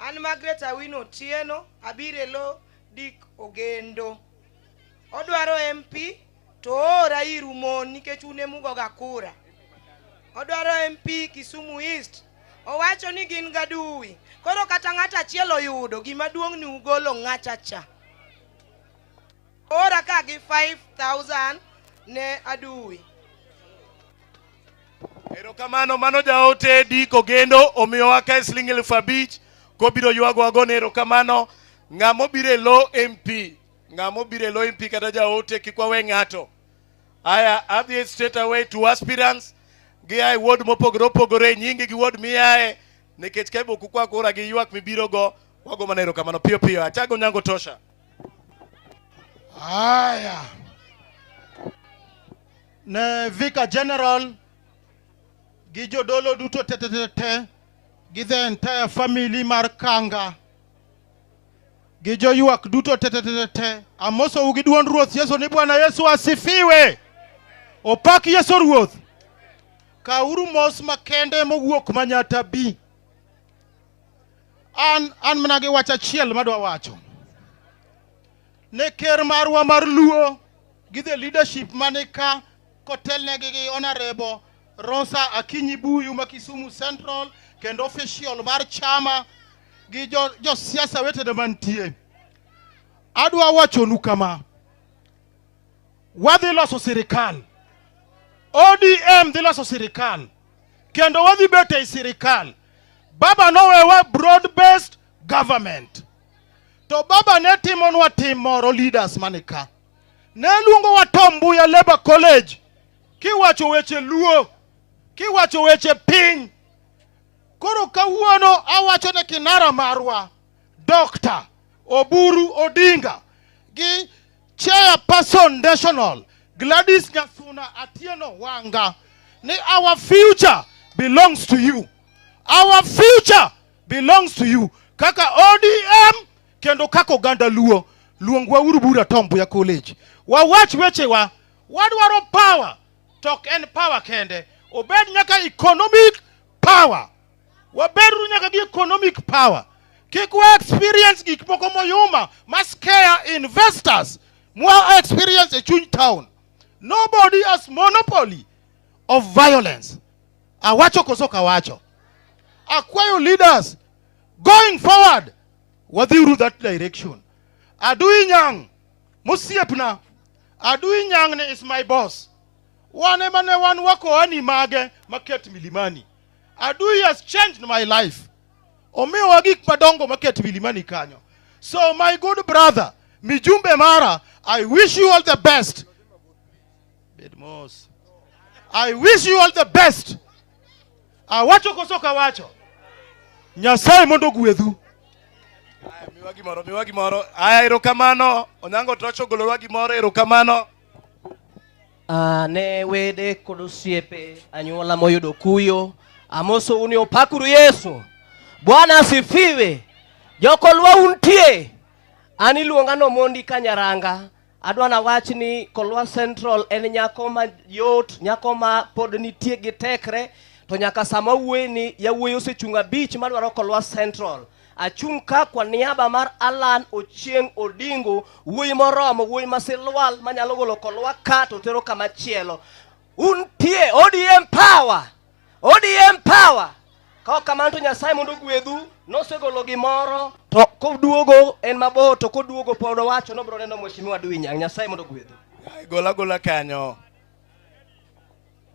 An Margaret Awino Tieno, Abirelo Dick Ogendo. Odwaro MP, to ora iru mon nikech une mugo ga kura. Odwaro MP Kisumu East, owacho ni gin gaduwi. Koro kata ng'ato achiel oyudo gima duong' ni ugolo ng'achacha. Ora ka gi 5,000 ne aduwi. Erokamano mano jaote Diko Gendo omiyowa kae siling 5,000 kobiro ywago agone erokamano. Ng'amo biro lo MP, ng'amo biro lo MP kata jaote kikwawe ng'ato. Aya adhi straight away to aspirants gi ai ward mopogore opogore nyingi gi ward miae nikech kaibo kukwa kura gi ywak mibiro go wago mana erokamano piyo piyo. Achago Nyango Tosha. Aya. Ne Vicar General gi jodolo duto te gi the entire family mar Kanga gi joywak duto te amoso ugi duond Ruoth Yesu ni Bwana Yesu asifiwe. Opak Yesu Ruoth. Kauru mos makende mowuok manyata bi. An mana gi wacha chiel madwa wacho. Ne ker marwa mar Luo gi the leadership manika kotelne gi honorable Rosa Akinyi Buyu ma Kisumu Central kendo official mar chama gi jo siasa wetene mantie. Adwa wachonu kama. Wadhi loso sirikal. ODM dhi loso sirikal. Kendo wadhi bete e sirikal. Baba nowewa broad-based government. To baba ne timonwa tim moro leaders manika. Ne luongo wa Tombuya Labour College. Kiwacho weche Luo. Kiwacho weche piny. Koro kawuono awacho ne kinara marwa Dr. Oburu Odinga gi chairperson national Gladys Nyasuna Atieno Wanga ni our future belongs to you. Our future belongs to you. Kaka ODM kendo kako ganda Luo luongwa uru bura Tombuya College. Wawach weche wa wadwaro power tok en power kende. Obed nyaka economic power. Waberu nyaka gi economic power. Kikwa experience gik moko moyuma mas care investors. Mwa experience a chuny town. Nobody has monopoly of violence. Awacho koso kawacho. Akwayo leaders going forward. Wadhiru that direction. Adui Nyang musiepna. Adui Nyang ne is my boss. Wane mane wan wako ani mage market milimani. Adui has changed my life. Omiyo wagik madongo market milimani kanyo. So my good brother, Mijumbe Mara, I wish you all the best. Bedmos. I wish you all the best. Awacho kosoka wacho. Nyasaye mondo gwedhu. Miwagi moro. Aya erokamano. Onyango Tosha ogolo gimoro erokamano. Ne wede kod osiepe anyuola moyudo kuyo. Amoso uni opakuru Yesu. Bwana asifiwe. Jokolwa untie. Ani luonga no Mondi Kanyaranga. Adwana wach ni Kolwa Central en nyako ma yot, nyako ma pod nitie gi tekre, to nyaka sama wueni yawuoyi osechunga beach madwaro Kolwa Central. Achung ka kwa niaba mar Alan Ochieng Odingo, wuoyi moromo, wuoyi masilwal manyalo golo Kolwa ka to tero kama chielo. Untie ODM power. ODM power. Kao kamanto Nyasaye mondo gwedhu, nosegolo gimoro, to koduogo en mabo, to koduogo podo wacho no bro neno Mheshimiwa Adui Nyang. Nyasaye mondo gwedhu. Gola kanyo.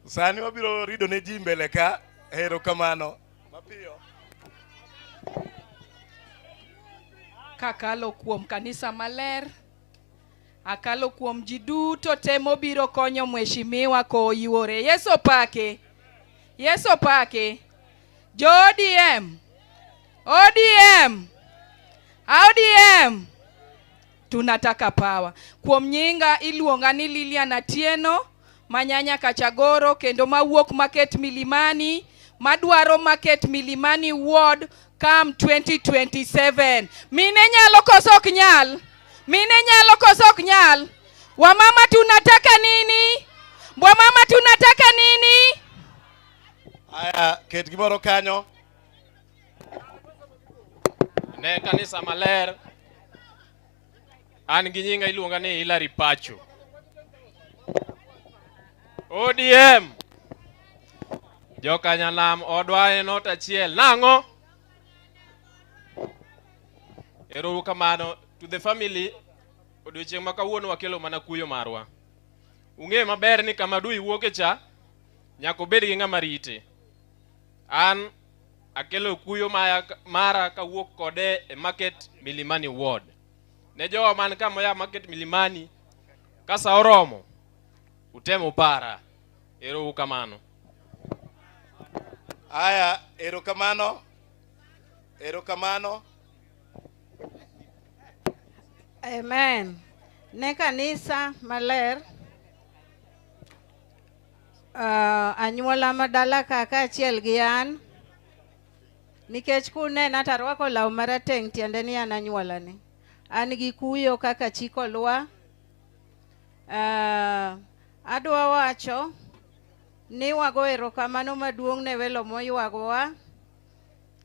Sani wabiro rido ne ji mbele ka erokamano. Mapiyo. Kakalo kuom kanisa maler, akalo kuom ji duto temo biro konyo Mheshimiwa ko yuore. Yesu pake. Yesu pake. Jo ODM. ODM. ODM. Tunataka power. Kuom nyinga iluonga ni Lilian Atieno, manyanya Kachagoro, kendo mawuok market Milimani, madwaro market Milimani ward come 2027. Mine nyalo kosok nyal. Mine nyalo kosok nyal. Wamama tunataka nini? Wamama tunataka nini? Aya, ket gimoro kanyo. Ne kanisa maler. An gi nyinga iluonga ni Hilary Pacho. joka nyalam odwa en ot achiel nang'o. Ero kamano to the family. Odiochieng' ma kawuono wakelo mana kuyo marwa. Ung'e maber ni kama du iwuoke cha nyaka obed gi ng'ama rite. An akelo kuyo mara kawuok kode e Market Milimani Ward. Ne jowa man kama ya Market Milimani kasa oromo utemo para. Ero kamano. Aya, ero kamano. Ero kamano. Amen. Ne kanisa maler anyuola madala kaka achiel gi an nikech kunena tarwako law marateng' tiende ni an anyuola ni. An gi kuyo kaka chiko lwa. Adwa wacho ni wago erokamano maduong' ne welo moywagowa.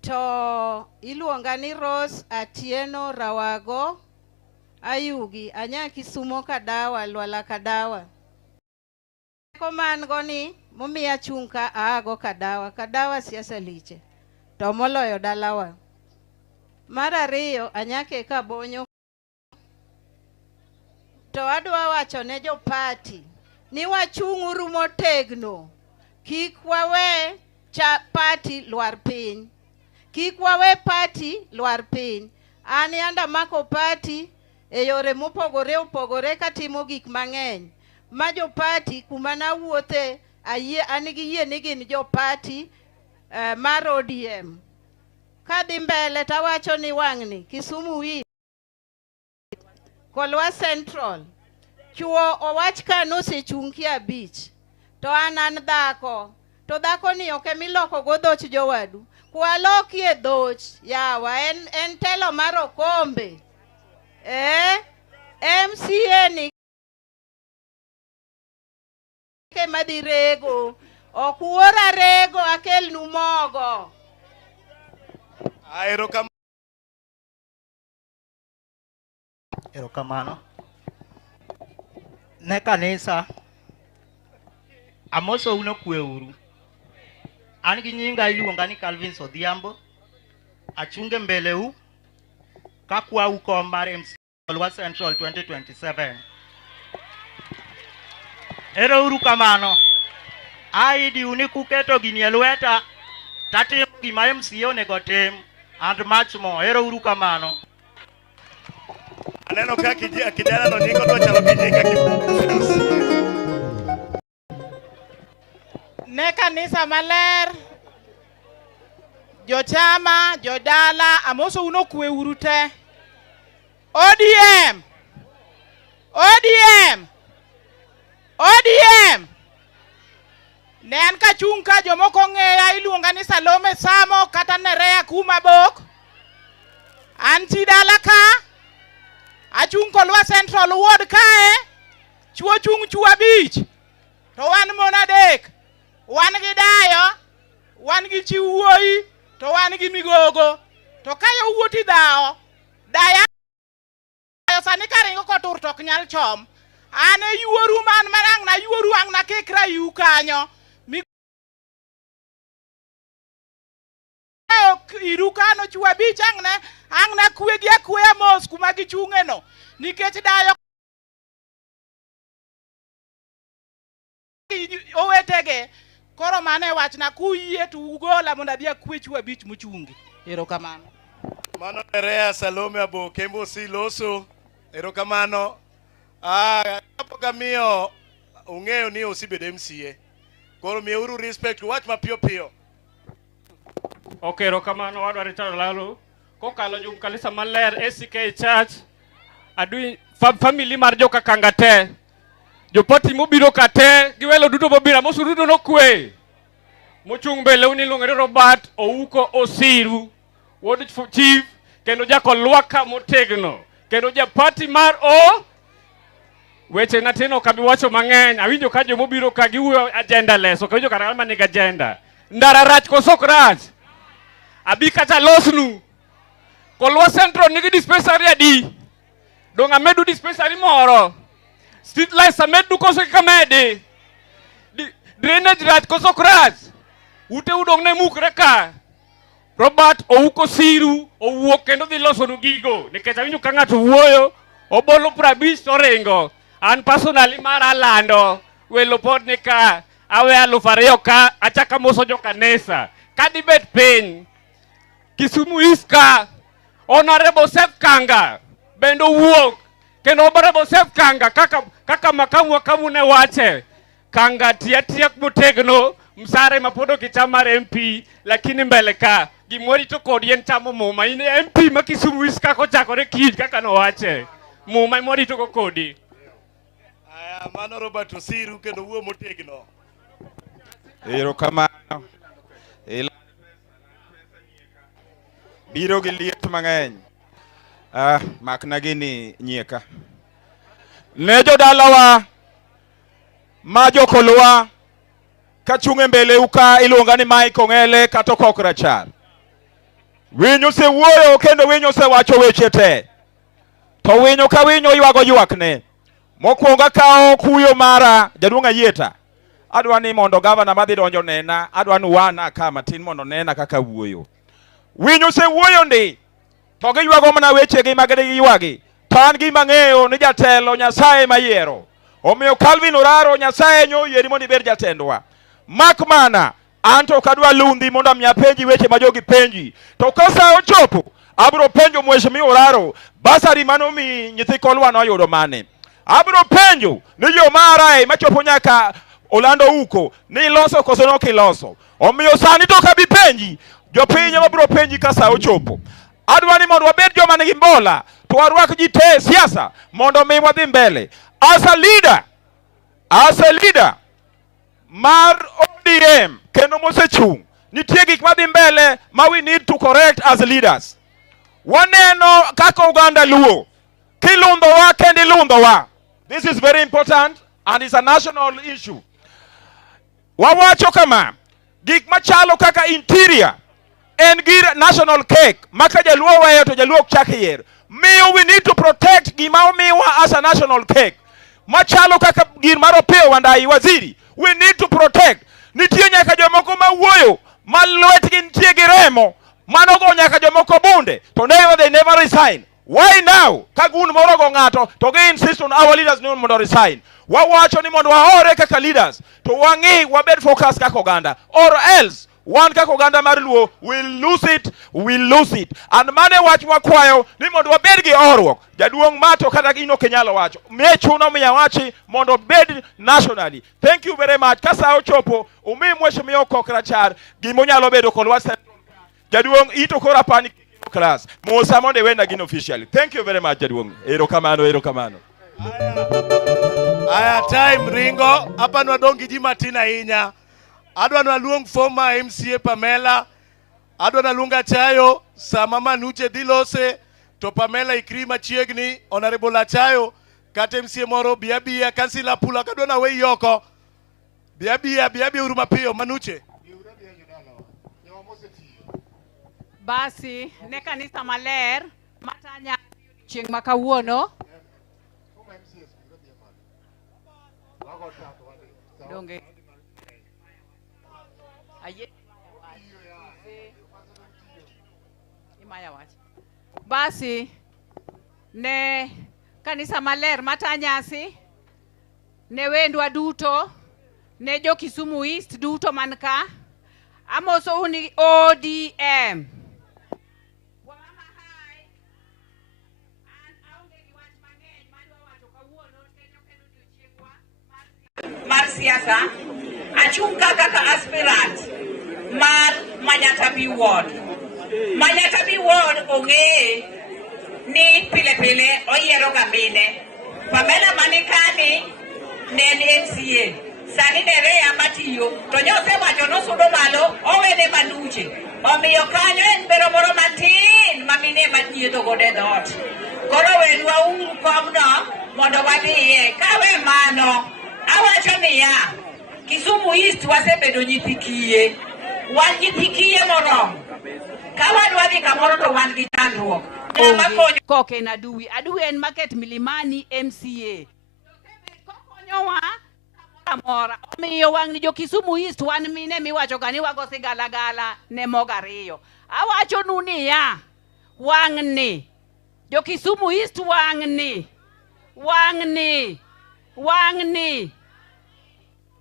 To iluonga ni Rose Atieno Rawago Ayugi anya Kisumo Kadawa Lwala Kadawa. Koman goni momiya chunka aago Kadawa siasa liche to moloyo dalawa. Mar ariyo anyake Kabonyo. To adwa wacho ne jo party ni wachung'uru motegno, kik wawe party lwar piny, kik wawe party lwar piny. An yanda mako party e yore mopogore opogore katimo gik mang'eny. Ma jo party kuma na wuothe an gi yie ni gin jo party mar ODM. Kadhi mbele tawacho ni wang'ni Kisumu wi Kolwa Central chuo owach ka nosechung' ki abich to an dhako to dhako ni ok emiloko go dhoch jowadu. Kwaloki e dhoch yawa en telo mar okombe. MCA ni ke madirego okuora rego akel nu mogo. Erokamano. Ne kanisa amoso uno kweuru. An gi nyinga iluonga ni Calvin Odhiambo. Achunge mbele u kakwa ukom mar MC Kolwa Central 2027. Ero uru kamano. Aidi unikuketo gini e lweta tatimo gima MCA onego tim and much more. Ero uru kamano. Aneno ka kijana no niko to chalo kijinga Ne kanisa maler, jochama, jodala, amoso uno kwe urute. ODM! ODM! ODM! Ne an kachung' ka jomoko ng'eya iluonga ni Salome Samo kata Nerea Kuma Bok. An chi dala ka, achung' Kolwa Central Ward kae, chuo chung' chuo abich, to wan mon adek. Wan gi dayo, wan gi chi wuoyi, to wan gi migogo. To kayo wuoti dhao, dayo sani karingo kotur tok nyal chom. Ane yuoru man marang na yuoru ang na kekra yu kanyo. Irukano chua bich ang na kwegi akwea mos kuma gichung'e no. Nikech dayo owetege. Koro mane wachna kuyie to ugola mondo adhi akwe chua bich mochungi. Erokamano. Mano Nerea Salome Abo Kembo si loso. Erokamano. Kapoka miyo ung'eyo ni osibedo MCA. Koro miyo uru respect wach mapiyo piyo. Okay, erokamano wadwa ritaro lalo. Kokalo jum kanisa maler ACK Church. Adui family mar joka kangate. Jopoti mobiro kate, giwelo duto mobira, mosu duto no kwe. Mochung' mbele uni luongere Robert Ouko Osiru, Ward Chief, kendo jako lwaka motegno. Kendo ja party mar o, weche natino kabi wacho mang'eny, awinjo ka jomobiro ka giwuoyo agenda less, ok awinjo kata ma nigi agenda. Ndara rach kosok rach. Abi kata losnu. Kolwa Central nigi dispensary adi. Dong amedu dispensary moro. Street lights amedu koso kamede. Drainage rach koso crash. ute udong ne mukre ka. Robert ouko siru, owuok kendo dhi loso nu gigo. Nikech awinjo ka ng'ato wuoyo, obolo 50 oringo. An personally mar alando, welo pod ni ka, awe 2,000 ka, achaka moso jo kanisa. Kadi bet piny, Kisumu East ka, Honorable Seth Kanga, bendo wuok. Kendo Honorable Seth Kanga, kaka makamu wa kamu ne wache. Kanga tiak motegno, msare mapodo kichama MP, lakini mbele ka. Gimori to kod yen chamo muma. In MP ma Kisumu East ka kochakore kij kaka no wache. Muma mori to kodi. Aya, mano Robert Osiru kendo wuo motegno. Erokamano. Biro gi liet mang'eny. Makna gini nyieka. Ne jodalawa ma jokolowa kachung' e mbele uka iluonga ni Mike Ong'ele kata Okok Rachar. Winyo osewuoyo kendo winyo osewacho weche te. To winyo ka winyo ywago ywakne. Mokwongo kao kuyo mara jaduong' Ayieta. Adwa ni mondo gavana madhi donjo nena, adwa ni wana kama tin mondo nena kaka wuoyo. Winyo osewuoyo ndi. To giywago mana weche gi magede ywagi. To an gima ng'eyo ni jatelo Nyasaye mayiero. Omiyo Calvin Oraro Nyasaye nyoyieri mondo ibed jatendwa. Mak mana anto kadwa lundi mondo miya penji weche ma jogi penji. To kasa ochopo abro penjo Mheshimiwa Oraro basari mano mi nyithi kolwa no yudo mane. Abro penjo ni yo mara machopo nyaka Orlando uko ni loso koso no kiloso. Omiyo sani to kabi penji jopiny mabro penji kasa ochopo. Adwa ni mondo wabed joma nigi mbola to warwak ji te siasa mondo mi wadhi mbele. As a leader mar ODM kendo mosechung nitie gik madhi mbele ma we need to correct as leaders. Waneno kaka Uganda luo kilundhowa kendo ilundhowa. This is very important and it's a national issue. Wawacho kama gik machalo kaka interior en gir national cake maka jaluo weyo to jaluo chak yer. Miyo we need to protect gima omiwa as a national cake. Machalo kaka gir mar Opiyo Wandayi waziri. We need to protect. Nitie nyaka jomoko ma wuoyo ma lwetgi nitie gi remo mano go nyaka jomoko bunde to they never resign. Why now? Kagun moro go ng'ato to ge insist on our leaders no mondo resign. Wawacho ni mondo waore kaka leaders to wangi wabed focus kaka oganda, or else one kaka oganda mar luo will lose it. And mane wach wakwayo ni mondo wabed gi orruok. Jaduong' Mato kata gino kenyalo wacho me chuno miya wachi mondo bed nationally. Thank you very much. Kasa ochopo umi Mheshimiwa Okok Rachar gimo nyalo bedo kolwa jaduong' ito kora pani class Musa monde wenda gino officially. Thank you very much jaduong'. Erokamano. Aya time ringo hapa nwadongi ji matin ahinya. Adwa naluong former MCA Pamela, adwa naluonga Chayo sama Manuche Dilose, to Pamela ikri machiegni, Honorable Achayo kata MCA moro biabia kansila Pula kadwa na we yoko. Biabia uruma piyo Manuche. Basi ne kanisa maler matanya chieng' makawuono. Donge Basi ne kanisa maler matanyasi ne wendwa duto ne jo Kisumu East duto manka amoso uni ODM. Mar siasa achunga kaka aspirant mar Manyatabi Ward. Manyatabi Ward ong'e ni pile oyiero gambine. Pamela Manikani ne en MCA. Sani ne Rea matiyo to nyose wacho nosudo malo owene Manuche. Omiyo kanyo en bero moro matin mamine mathiedho gode dot. Koro wenwa komno mondo wadhiye. Kawe mano awacho niya Kisumu East wasebedo nyithi kiye. Wan nyithi kiye moromo. Ka wadwa dhi kamoro to wan gi chandruok. Koke na Aduwi en market Milimani MCA. Kokonyowa amora. Omiyo wang' ni jo Kisumu East wan mine miwacho ga ni wago sigala ne mogariyo. Awacho nu niya, wang' ni jo Kisumu East wang' ni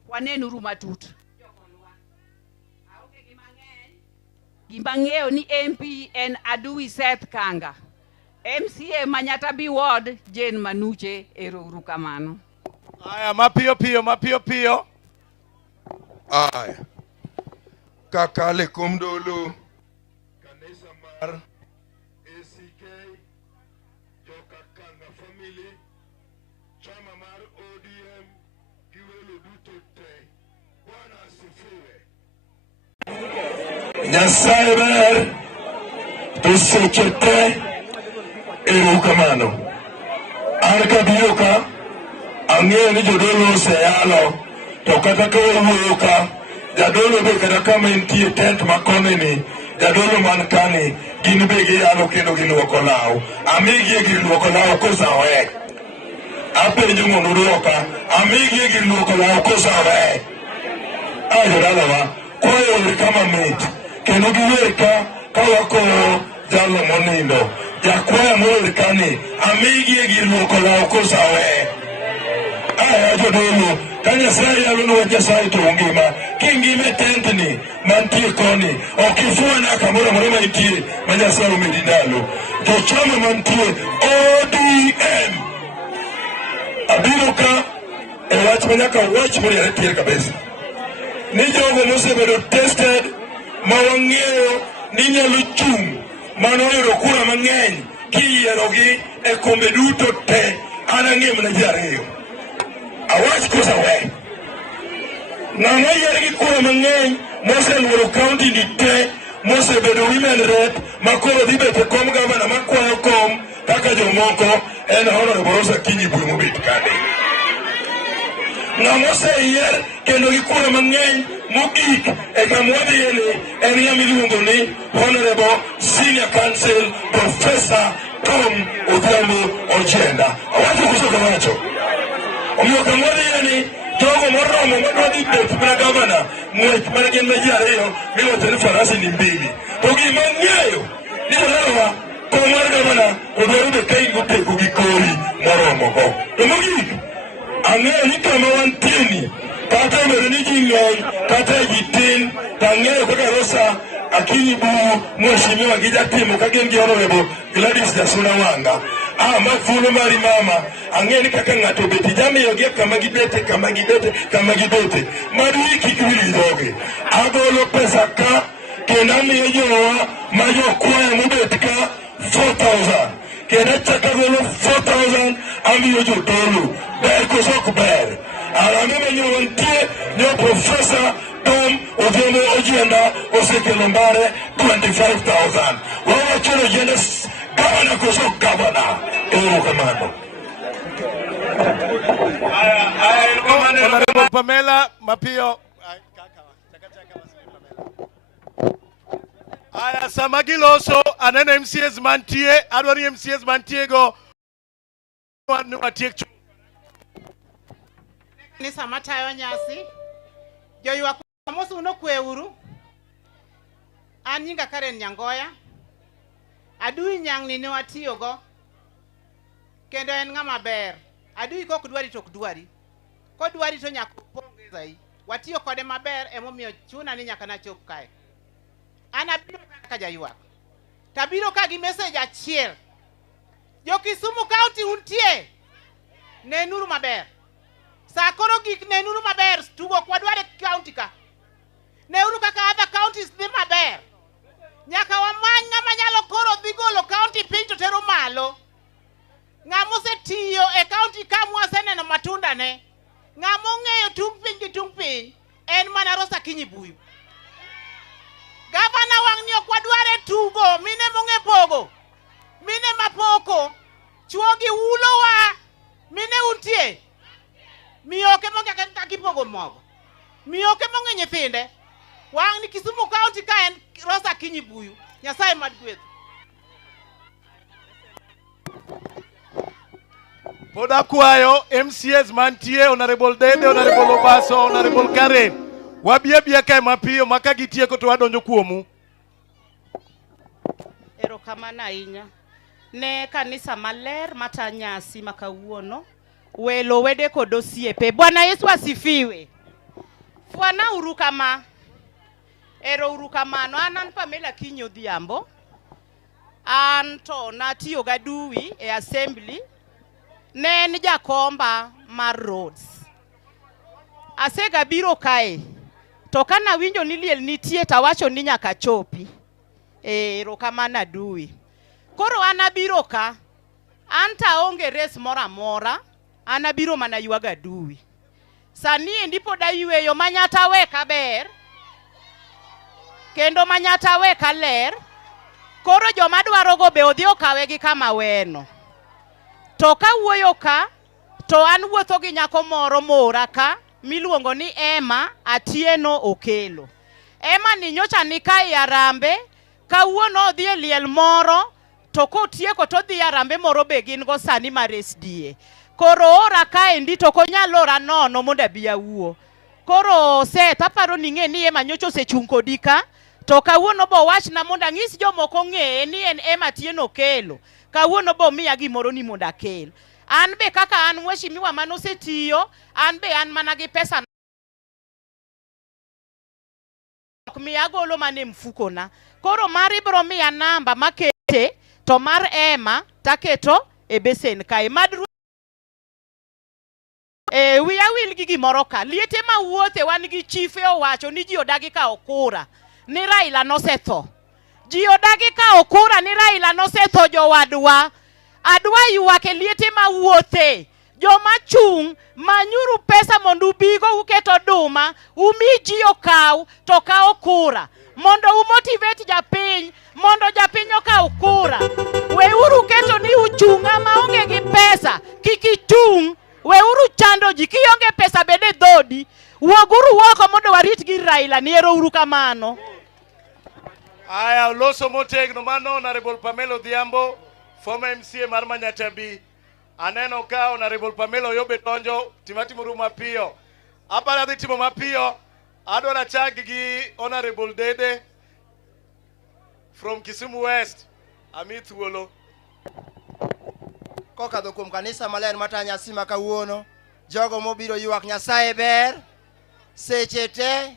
wanenuru matut. Gimang'eyo ni MP en Adui Seth Kanga, MCA Manyata B Ward Jane Manuche. Ero kamano. Aya, mapiyo piyo. Aya. Kakale kumdolo kanisa mar ACK joka Kanga family chama mar ODM kiwelo duto te. Bwana asifiwe. Nyasaye ber to seche te. Ero kamano. An kabiro ka ang'eyo ni jodolo oseyalo, to kata ka owuoyo ka jadolo be kata kama entie tent makone ni jadolo man kani gin be giyalo kendo giluoko law. Amigie gir luoko law kosawe. Apenjo mondo duoka, amigie gir luoko law kosawe. Jodalawa kwayo wer kama mit kendo giwer ka wakoyo jalo monindo. Jakwaya mwer kani amigie gir luoko law kosawe. Jodolo ka Nyasaye yalo nwa Nyasaye to ngima kingime tentni mantie koni okifuana kamoro amora ma intie ma Nyasaye omedi ndalo. Jochama mantie ODM abiro ka e wach ma nyaka wach moriere tier kabisa ni jogo mosebedo tested ma wang'eyo ni nyalo chung' manoyudo kura mang'eny kiyierogi e kombe duto te. An ang'e mana ji ariyo. Awach kosa we. Ng'ama yier gi kura mang'eny moseluoro kaunti ni te mosebedo women rep makoro dhi bet e kom gavana makwayo kom kaka jomoko en Honorable Rosa Kinyi Bui mobet kade. Ng'ama oseyier kendo gi kura mang'eny mogik e kama wadhiye ni en ng'ama iluongo ni Honorable Senior Counsel Professor Tom Odhiambo Ochienda. Awacho kosa kawacho. Omiyo kama wadhiye ni jogo moromo madwa dhi bet mana gavana ng'wech mana gin ji ariyo miwacho ni farasi ni mbili. To gima ng'eyo ni jodalawa kom mar gavana odwaro be ka in goteko gi kori moromo go. To mogik ang'eyo ni kama wantie ni kata obedo ni ji ng'eny kata ji tin, to ang'eyo kaka Rosa Akinyi Bui mheshimiwa gi jatimo ka gin gi Honorable Gladys Jasuna Wanga. Ma fulo mari mama ang'eyo ni kaka ng'ato beti jamiyogi kama gibete. Madu kik wili dhoge. Agolo pesa ka kendo amiyo jowa ma jokwaya mobet ka 4,000. Kendo achako agolo 4,000 amiyo jodolo. Ber koso ok ber? Ang'e manyo wantie ni Professor Tom Odhiambo Ochienda osekelo mbare 25,000. Wawacho Ochienda gavana koso gavana. Ero kamano. Honorable Pamela Mapio. Aya sama giloso anene MCS mantie adwari MCS mantie go wan watiek ni sama tayo nyasi joywa mosu no kweuru an nyinga Karen Nyangoya Adui nyang ni watiyo go kendo en ng'ama ber. Adui kok dwari tok dwari ko dwari to nyaka pongeza yi watiyo kode maber emomiyo chuna ni nyaka nachop kae. Ana biro ka jaywa tabiro ka gi message achiel jo Kisumu County untie nenuru maber sakoro gik nenuru maber tugo kwa dware county ka neuru kaka other counties dhi maber nyaka wamany ng'ama nyalo koro dhi golo county piny to tero malo ng'ama osetiyo e county ka mwaseneno matunda ne ng'ama ong'eyo tung piny gi tung piny en mana Rosa Kinyi Bui. Gavana wang' ni ok wadware tugo mine mong'e pogo mine mapoko chuo gi ulowa mine untie miyoke mong'e kaka kipogo mogo miyoke mong'e nyithinde wang' ni Kisumu County ka en Rosa Kinyi Bui. Nyasaye mad gweth. Pod akwayo MCAs mantie, Honorable Dede, Honorable Obaso, Honorable Karen. Wabia kae mapiyo maka gitieko to wadonjo kuomu. Erokamano ahinya ne kanisa maler matanyasi makawuono, welo wede kod osiepe. Bwana Yesu asifiwe. Fwana uru kama. Ero uru kamano. An Pamela Kinyo Odhiambo. Anto natiyo gaduwi e assembly. Ne en jakomba mar roads. Asega biro kae. To kana winjo ni liel nitie tawacho ni nyaka chopi. Erokamano aduwi. Koro anabiro ka. Anta onge res mora mora. Anabiro mana yuaga aduwi. Sani endi pod ayueyo manyata we kaber. Kendo manyata we kaler. Koro joma dwaro go be odhi okawe gi kama weno. To ka wuoyo ka, to an wuotho gi nyako moro mora ka, miluongo ni Emma Atieno Okelo. Emma ni nyocha ni kai Arambe, kawuono odhi e liel moro, to kotieko to dhi Arambe moro be gin go sani mar SDA. Koro ora ka endi to konyalo ora nono mondo abi awuo. Koro aparo ni ng'e ni Emma nyocha osechung' kodi ka, to kawuono bo wachna mondo ang'is jomoko ng'e ni en Emma Atieno Okelo. Kawuono bo miya gimoro ni mondo akel. An be kaka an mheshimiwa manosetiyo, an be an mana gi pesa miya golo mane mfukona. Koro mari bro miya namba makete, to mar Emma taketo e besen kae. Madru wiya wil gi gimoro ka. Liete ma wuothe wan gi chife owacho ni ji odagi ka okura. Ni Raila nosetho. Ji odagi ka okura ni Raila nosetho jowadwa. Adwa ywak e liete ma wuothe. Joma chung manyuru pesa mondo ubigo uketo oduma, umi ji okaw to kaw kura. Mondo umotivate japiny, mondo japiny okaw kura. Weuru keto ni uchunga maonge gi pesa, kikichung. Weuru chando ji, kionge pesa bede dhodi. Wuoguru woko mondo warit gi Raila, ni ero kamano. Aya, loso motegno mano Honorable Pamela Odhiambo, former MCA mar Manyatabi. Aneno ka Honorable Pamela Oyobe donjo, timatimo ru mapiyo. Apara dhi timo mapiyo, adwara chak gi Honorable Dede from Kisumu West. Ami thuolo. Kokadho kuom kanisa maler matanyasi makawuono, jogo mobiro ywak Nyasaye ber, seche te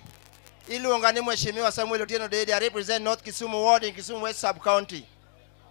iluonga ni Mheshimiwa Samuel Otieno Dede, I represent North Kisumu Ward in Kisumu West Sub-County.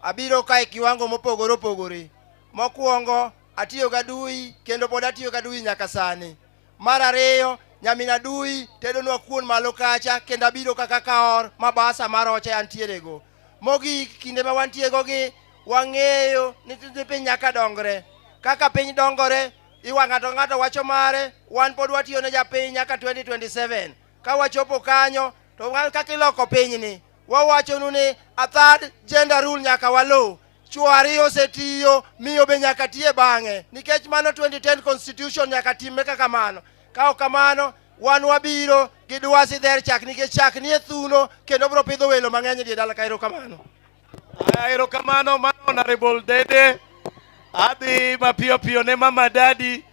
Abiro kae kiwango mopogore opogore. Mokwongo atiyo gadui kendo pod atiyo gadui nyaka sani. Mar ariyo nyamina dui tedonwa kuon malo kacha kendo abiro kaka kaor mabasa marocha antierego. Mogik kinde ma wantiego gi wang'eyo ni piny nyaka dongre. Kaka piny dongore ng'ato wacho mare, wan pod watiyo ne japiny nyaka 2027. Ka wachopo kanyo to kaka iloko pinyni wawachonu ni a third gender rule nyaka walo. Chuo ariyo osetiyo, miyo be nyaka tiye bang'e, nikech mano 2010 constitution nyaka time kaka mano. Ka ok kamano wan wabiro gi dwasi dher chak, nikech chak nie thuno kendo bro pidho welo mang'eny di dala ka. Erokamano. Erokamano mano Honorable Dede. Adhi mapiyo piyo ne Mama Dadi.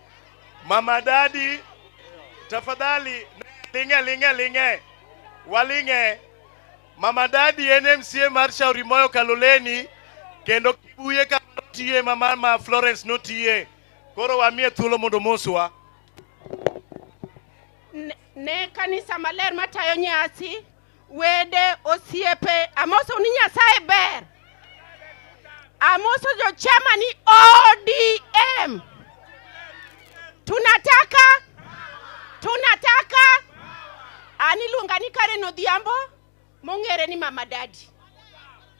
Mama Dadi, tafadhali linge. Walinge. Mama Dadi en MCA mar Shauri Moyo Kaloleni, kendo kibuye ka notiye Mama Florence notiye. Koro wamiye thuolo mondo moswa. Ne kanisa maler matayo nyasi, wede osiepe, amoso ni Nyasaye ber. Amoso jo chama ni ODM. Tunataka aniluonga ni Karen Odhiambo, mong'ere ni Mama Dadi.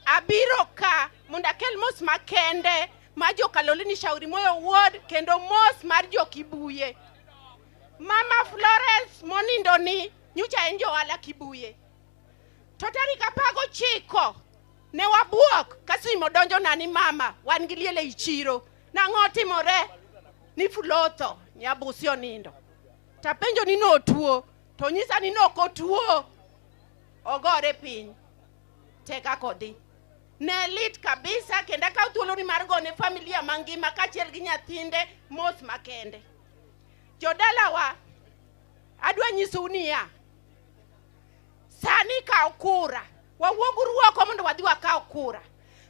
Abiro ka mondo akel mos makende ma jo Kaloleni Shauri Moyo Ward kendo mos mar jo Kibuye. Mama Florence monindo ni nyocha en johala Kibuye. To tarik 19 ne wabuok kasimo donjo nani mama wan gi liel e chiro. Nang'o timore ni Fulotho Nyabusi onindo. Tapenjo ni no tuo, to nyisa ni no ko tuo. Ogore piny. Teka kodi. ne lit kabisa kenda ka thuolo ni mar gone familia mangima kachiel gi nyathinde mos makende. Jodalawa, adwa nyisou niya, sani kaw kura, wawuoguru oko mondo wadhi wakaw kura.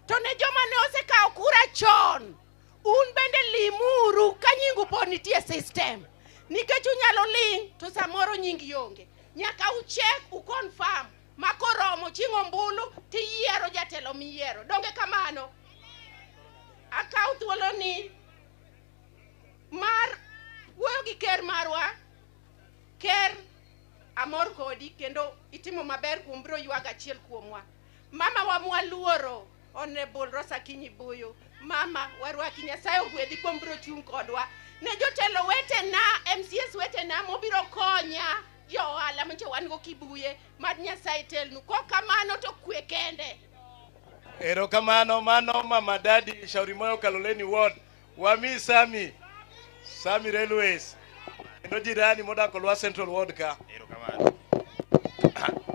To ne joma ne osekaw kura chon, un bende limuru ka nyingu pod nitie system. Nikech unyalo ling to samoro nyingi yonge. Nyaka uchek ukonfirm makoromo chingo mbulu tiyiero jatelo miyiero. Donge kamano? Akaw thuolo ni mar wuoyo gi ker marwa. Ker amor kodi kendo itimo maber kuom biro ywaga achiel kuomwa. Mama wa mwaluoro Honorable Rosa Kinyibuyu. Mama warwaki, Nyasaye ogwedhi kuom biro chung kodwa. Ne jotelo wetena, MCS wetena mobiro konya jo ohala manche wan go Kibuye, mad Nyasaye telnu. Kokamano to kwe kende. Erokamano mano Mama Daddy Shauri Moyo Kaloleni Ward. Wami Sami Railways. Endo jirani modak Kolwa Central Ward ka.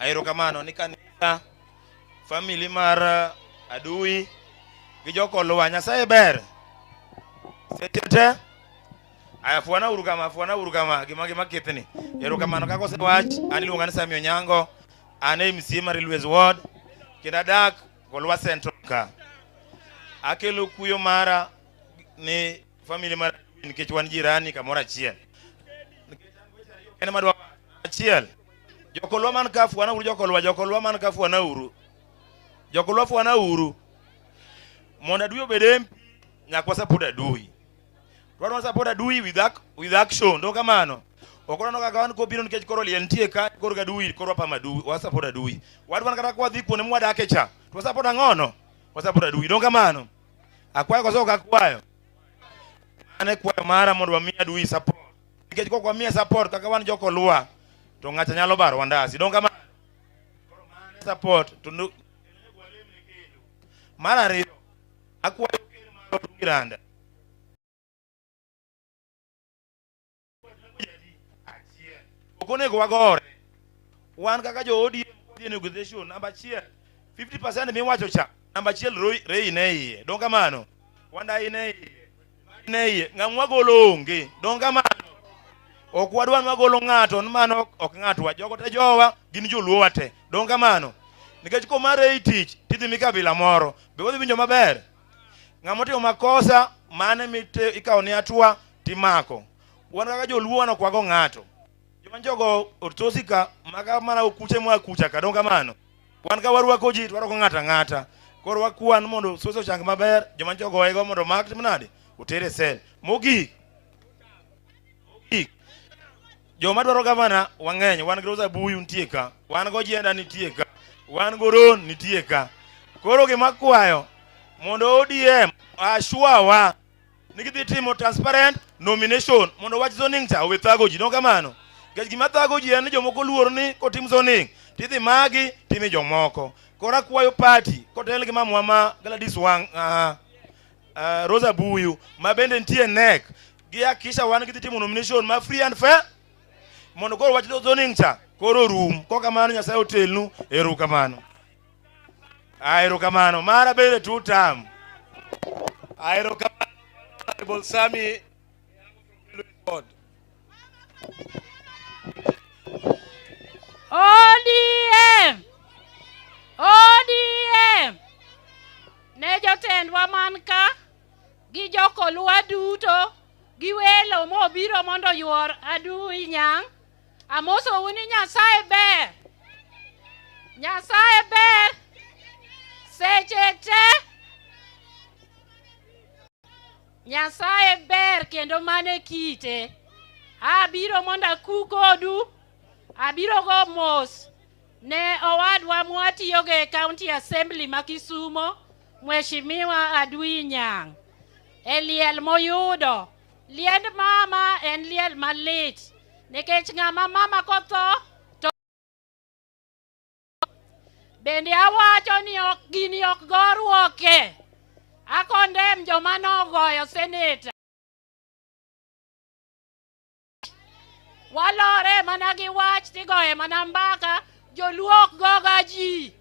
Erokamano ni kanisa family mar Adui gi jokolwa. Nyasaye ber. Setete fuana urugama gima kithni. Erokamano kako sewach ani luonga ni Sami Onyango, ane MC mar Railways Ward kenda dak Kolwa Central ka. Akelo kuyo mara ni family mar nikech wan jirani kamoro achiel. Ene madwa achiel. Jokolwa man ka fuana uru jokolwa man ka fuana uru. Jokolwa fuana uru. Mondo Adui obede nyakwa support Adui. Twaro support Adui with action. Ndo kamano. Okono kaka wan ko biro nikech koro liel ntie ka koro Adui koro pa Adui wa support Adui. Wadu wan kata kwa dhi kuone mwadake cha. Twa support ang'ono. Wa support Adui. Ndo kamano. Akwayo koso kakwayo. Ane kwayo mara mondo wamiya Adui support. Nikech kwa miya support kaka wan jokolwa to ng'acha nyalo baro wandasi. Ndo kamano. Support to mara riyo akwayo ker mar Giranda okonego wagore wan kaka jo ODM negotiation namba 1 50% miwacho cha namba 1 rei ne iye. Don kamano wanda ine iye ngamwa golo onge. Don kamano ok wadwan wagolo ng'ato mano ok ng'atwa jogo te jowa gin joluo wate. Don kamano nikech ko mare tich tidhi mikabila moro be wadhi winjo maber. Ng'amotimo makosa mane mite ikawo ni atua timako. Wan kaka joluo wan ok wago ng'ato. Joma jogo ortosika maka mana okuche mwa kucha ka. Don kamano wan ka warwako ji twarwako ng'ata. Koro wakwan mondo soso chang maber. Joma jogo ego mondo mak timnade utere sel. Mogik joma dwaro gavana wang'eny. Wan gi Rosa Buyu nitie ka, wan go Jenda nitie ka, wan go Ron nitie ka. Koro gima kwayo mondo ODM ashwawa nigidhi timo transparent nomination mondo wach zoning cha owe thago ji. Don kamano nikech gima thago ji en ni jomoko luor ni kotim zoning tidhi magi timi jomoko. Koro akwayo party kotel gi mamwa ma Gladys Rosa Buyu ma bende nitie NEC gi akisha wan gidhi timo nomination ma free and fair mondo koro wach zoning cha koro rum. Kokamano Nyasaye otelnu. Erokamano. Erokamano mara bende tutam. Erokamano Honorable Sami Ward. ODM ne jotendwa man ka gi jokolwa duto gi welo mobiro mondo yuor Adui Nyang'. Amoso uni Nyasaye ber. Nyasaye ber seche te. Nyasaye ber kendo mane kite. Abiro mondo aku kodu. Abiro go mos ne owadwa mwatiyogo e County Assembly ma Kisumo, Mheshimiwa Adui Nyang'. E liel moyudo. Liend mama en liel malit. Nikech ng'ama mama kotho to bende awacho ni gini ok gorwoke. Akondem joma nogoyo seneta. Walore mana gi wach tigoye mana mbaka. Joluo ok goga ji.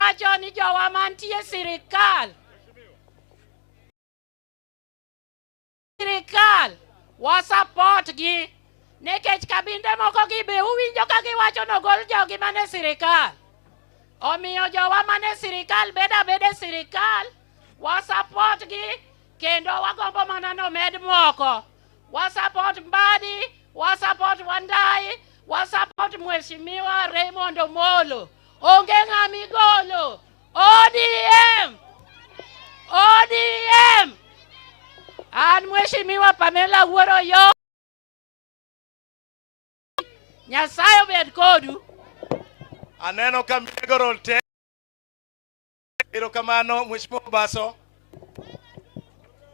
wacho ni jowa mantie sirikal. Sirikal wa support gi nekech kabinde moko gi be uwinjo ka giwacho nogol jogi mane sirikal. Omiyo jowa mane sirikal beda sirikal wa support gi kendo wagombo mana nomed moko. Wa support Mbadi, wa support Wandai, wa support Mheshimiwa Raymond Omolo. Onge ng'ami golo. ODM! ODM! An Mheshimiwa Pamela Wuoro yo. Nyasaye obed kodu. Aneno ka minego te. Erokamano Mheshimiwa Baso.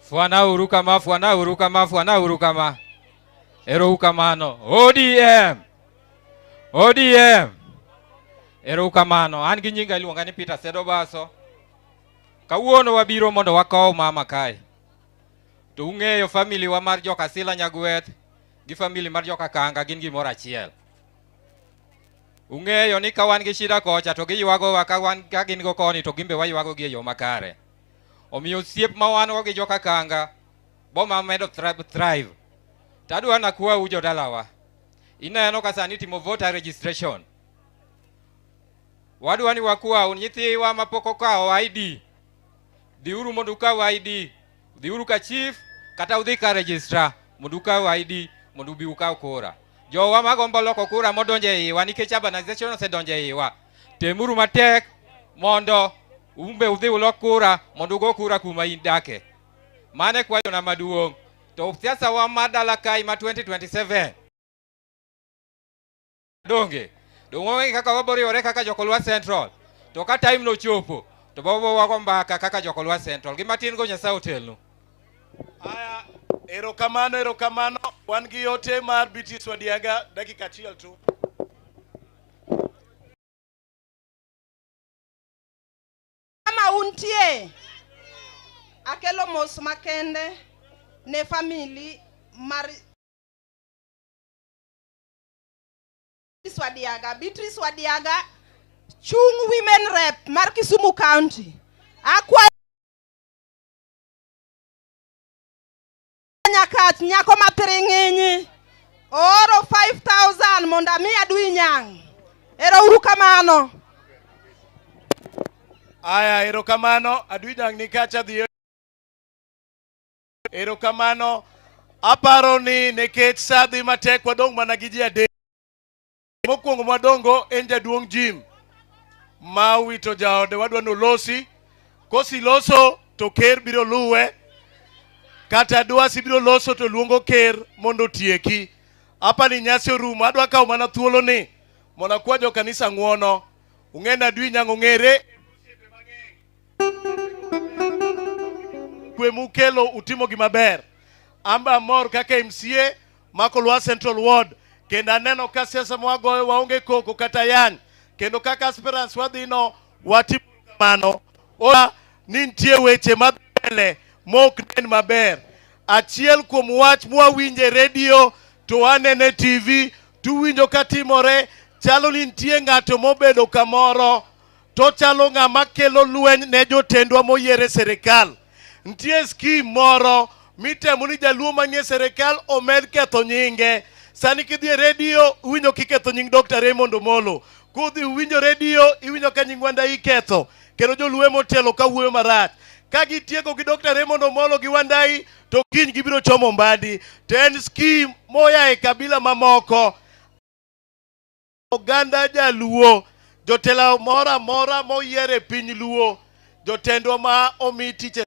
Fuana urukama, fuana urukama, fuana urukama. Erokamano. ODM. ODM. Erokamano. An gi nyinga iluonga ni Peter Sedo Baso. Kawuono wabiro mondo wakaw mama kae. To ung'eyo family wa mar joka Sila Nyagweth gi family mar joka Kanga gin gimoro achiel. Ung'eyo ni ka wan gi shida kocha to giywago wa ka gin go koni to gimbe waywago gi e yo makare. Omiyo siep ma wan go gi joka Kanga boma medo thrive. Tadwa na kuwa ujo dalawa. Ineno ka sani timo voter registration. Wadwa ni wakuwa nyithiwa mapoko kao ID. Diuru mondo ukaw ID. Diuru ka chief kata udhi ka registrar mondo ukaw ID mondo ubi ukaw kura. Jowa magombo loko kura modonje iwa nikech urbanization osedonje iwa. Temuru matek mondo umbe udhi ulok kura mondo ugo kura kuma indake. Mane kwayo na maduong'. To siasa wa madala kai ma 2027. Donge. Donge kaka waboriwore kaka Jokolwa Central. To ka time no chopo. To bobo wako mbaka kaka Jokolwa Central. Gimatin go Nyasaye otelno. Aya, erokamano. Wan gi yote mar Beatrice Wadiaga dakika achiel tu. Kama untie akelo mos makende ne family mar Beatrice Wadiaga chung women rep mar Kisumu County. Akwa nyakat nyako matring'inyi oro 5,000 monda mi adui nyang. Ero uru kamano. Aya, erokamano. Adui nyang ni kacha dhiyo. Erokamano. Aparo ni nekech sadhi matek wadong mana gi ji adek. Mokwongo madongo en jaduong' Jim. Ma wito jaode wadwa no losi. Kosi loso to ker biro luwe. Kata dwasi biro loso to luongo ker mondo tieki. Apa ni nyasi orumo. Adwa kawo mana thuolo ni. Mona kwa jo kanisa ng'uono. Ung'ena adui nyang ong'ere. Kwe mukelo utimo gimaber. Amba mor kaka MCA Makolwa Central Ward. Kendo aneno ka siasa mwagoyo waonge koko kata yan. Kendo kaka aspirants wadhino watimo kamano. Ola nintie weche mabele mok nen maber. Achiel kuom wach mwawinje radio to anene TV tuwinjo katimore chalo ni nitie ng'ato mobedo kamoro to chalo ng'ama kelo lweny ne jotendwa moyiere serikal. Nitie scheme moro mitemo ni jaluo manie serikal omed ketho nyinge. Sani kidhi radio uwinjo kiketho nying Dr. Raymond Omolo. Kudhi uwinjo radio iwinjo ka nying Wandai ketho. Kendo joluo motelo ka wuoyo marach. Ka gitieko gi Dr. Raymond Omolo gi Wandai to kiny gibiro chomo Mbadi. To en scheme moya e kabila mamoko. Oganda jaluo jotelo mora moyiere piny luo. Jotendwa ma omi tich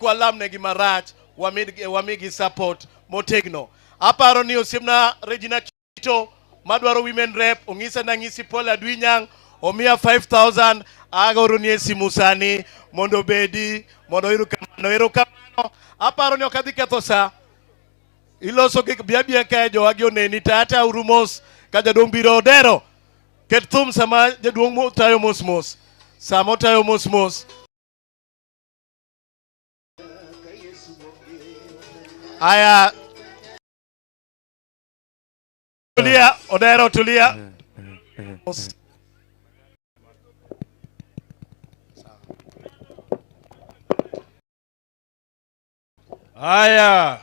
kwa lamne gi marach wamigi support motegno. Aparo ni osiemna Regina Chito madwaro women rep ong'isa na ng'isi Paul Adui Nyang omia 5,000 agoro ni simu sani mondo bedi mondo erokamano. Aparo ni okadhi ketho sa iloso gik biabia ka joagi oneni tata urumos ka jaduong' biro odero ket thum sama jaduong' motayo mos sama otayo mos. Aya tulia odero tulia Haya,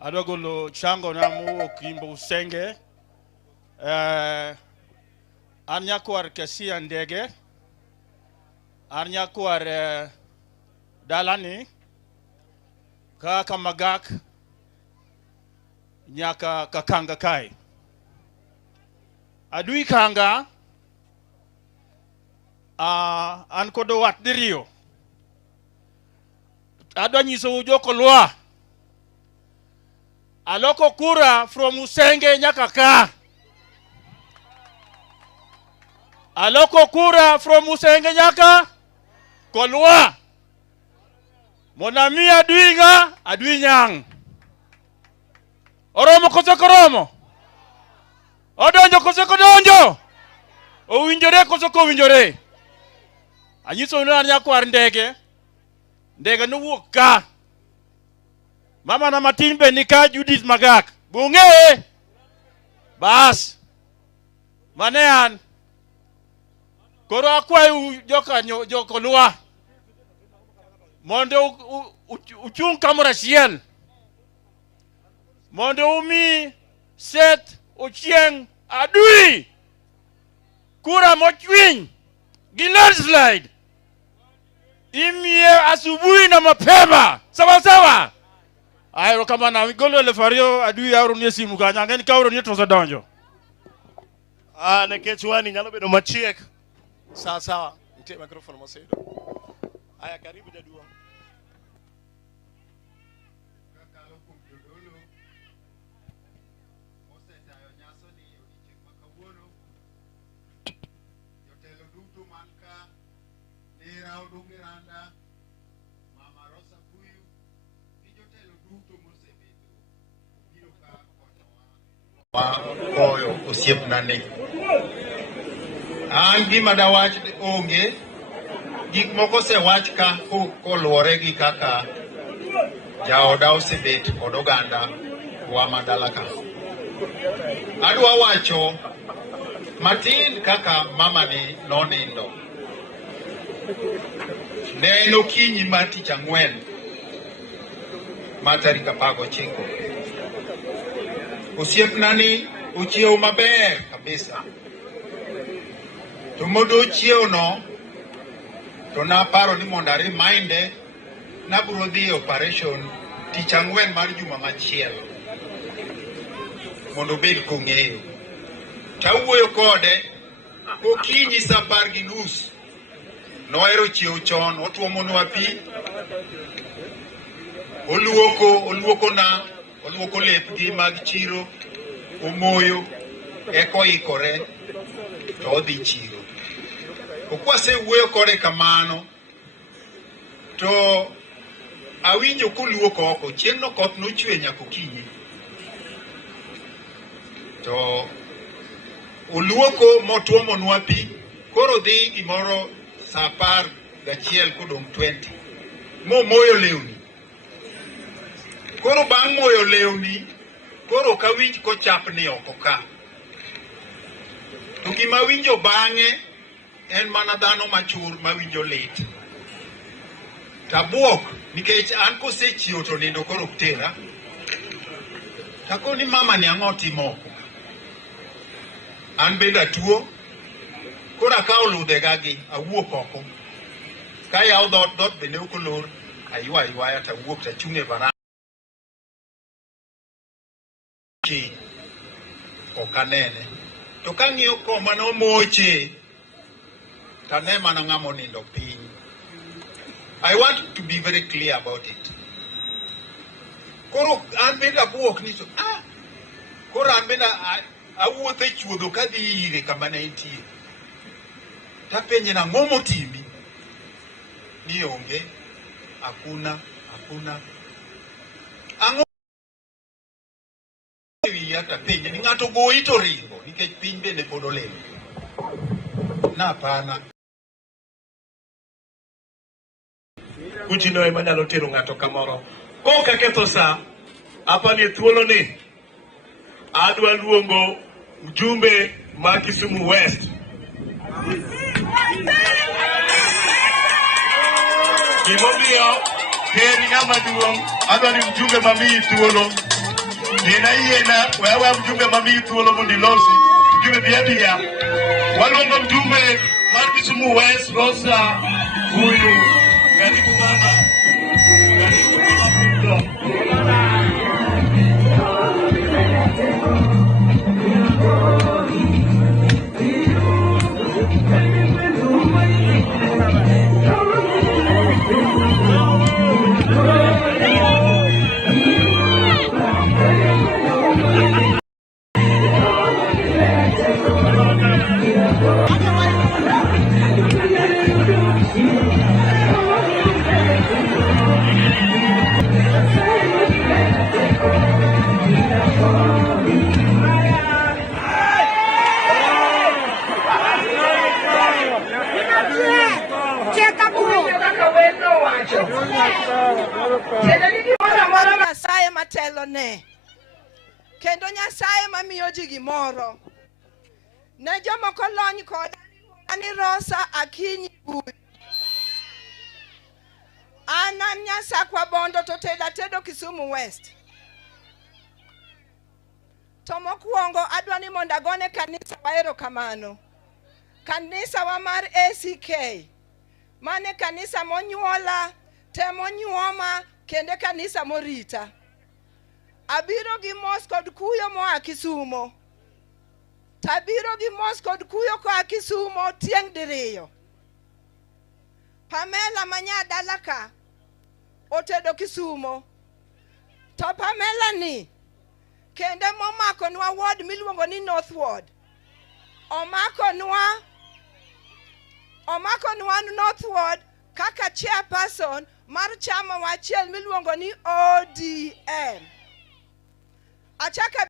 adogolo chango namu okimbo usenge. Anyakwar kesia ndege. Anyakwar dalani. Kaka magak. Nyaka kakanga kai. Adui kanga. An kodo wat dirio. Adwa nyiso joko lwa. Aloko kura from Usenge nyaka ka. Aloko kura from Usenge nyaka Kolwa. Monami adui adui nyang. Oromo koso koromo. Odonjo koso kodonjo. Owinjore koso kowinjore. Anyiso unu anyakwar ndege. Ndege nuwuok ka. Mama na matimbe ni ka Judith Magak. Bunge. Bas. Manean. Koro akwayo joko lwa. Mondo uchung kamera siel. Mondo umi set uchieng adui. Kura mochwiny. Landslide. Imie asubuhi na mapema. Sawa sawa. Ayo kama na golo le fario adui ya urunie simu kanya ngeni ka urunie to donjo. Ne kechwani nyalo bedo machiek. Sawa sawa. Nitie microphone mosedo. Aya karibu jaduo. Koyo osiep nane. An gima da wach onge, gik moko se wach ka koluwore gi kaka jaoda osebet kod oganda wa madala ka. Adwa wacho matin kaka mama ni nonindo. Ne en okinyi mar tich ang'wen mar tarik 19. Osiepna ni ochiew maber kabisa. To modo ochiew no to naparo ni mondo ariminde nabiro dhi operation tich ang'wen mar juma machielo mondo bed kong'eyo. Tawuoyo kode okinyi saa 10:30 noero chiew chon otuomonwa pi oluoko lepgi mag chiro omoyo eko ikore to odhi chiro. Okwase wuoyo kode kamano to awinjo koluoko oko chieng' no koth nochwe nyaka okinyi to oluoko motuomonwa pi koro dhi gimoro saa 11 kodong' 20 momoyo lewni. Koro bang' moyo lewni, koro kawinj kochapni oko ka. To gima winjo bang'e en mana dhano machur mawinjo lit. Tabuok nikech an kosechiew to nindo koro tera. Tako ni mama ni ang'o timoko. An benda tuo. Koro akawo ludhega gi awuok oko. Ka yawo dhoot bende ok olor aywaya tawuok tachung' e varanda. Okanene to kang'iyo koma nomoche tane mana ng'amo nindo piny. I want to be very clear about it. Koro an benda buok ni koro an benda awuotho e chuodho kadhi ire kama ne entie. Tapenje na ng'o motimi ni onge hakuna ang'o hata penye ni ng'ato goyi to ringo nikech piny bende pod olemo. Napana Kuchino ema nyalo tero ng'ato kamoro. Kok aketho sa apani thuolo ni adwa luongo ujumbe ma Kisumu West. Gimomiyo keri ng'ama duong' adwa ni mjumbe mamiyi thuolo. Nina yiena wewe mjumbe mamiyi thuolo mondo ilosi. Mjumbe biya. Waluongo mjumbe mar Kisumu West Rosa huyu. Karibu mama. Nyasaye matelo ne kendo Nyasaye mamiyo ji gimoro ne jomoko lony koda ani Rosa Akinyi Bui. An Nyasakwa Bondo to tedo Kisumu West. To mokwongo adwa ni mondo agone kanisa waero kamano. Kanisa wa mar ACK mane kanisa monyuola temo nyuoma kende kanisa morita. Abiro gi mos kod kuyo moa Kisumo. Tabiro gi mos kod kuyo koa Kisumo tieng' diriyo. Pamela manya dalaka otedo Kisumo. To Pamela ni kende momako nwa ward miluongo ni North Ward. Omako nwa North Ward kaka chairperson mar chama wachiel miluongo ni ODM. Achaka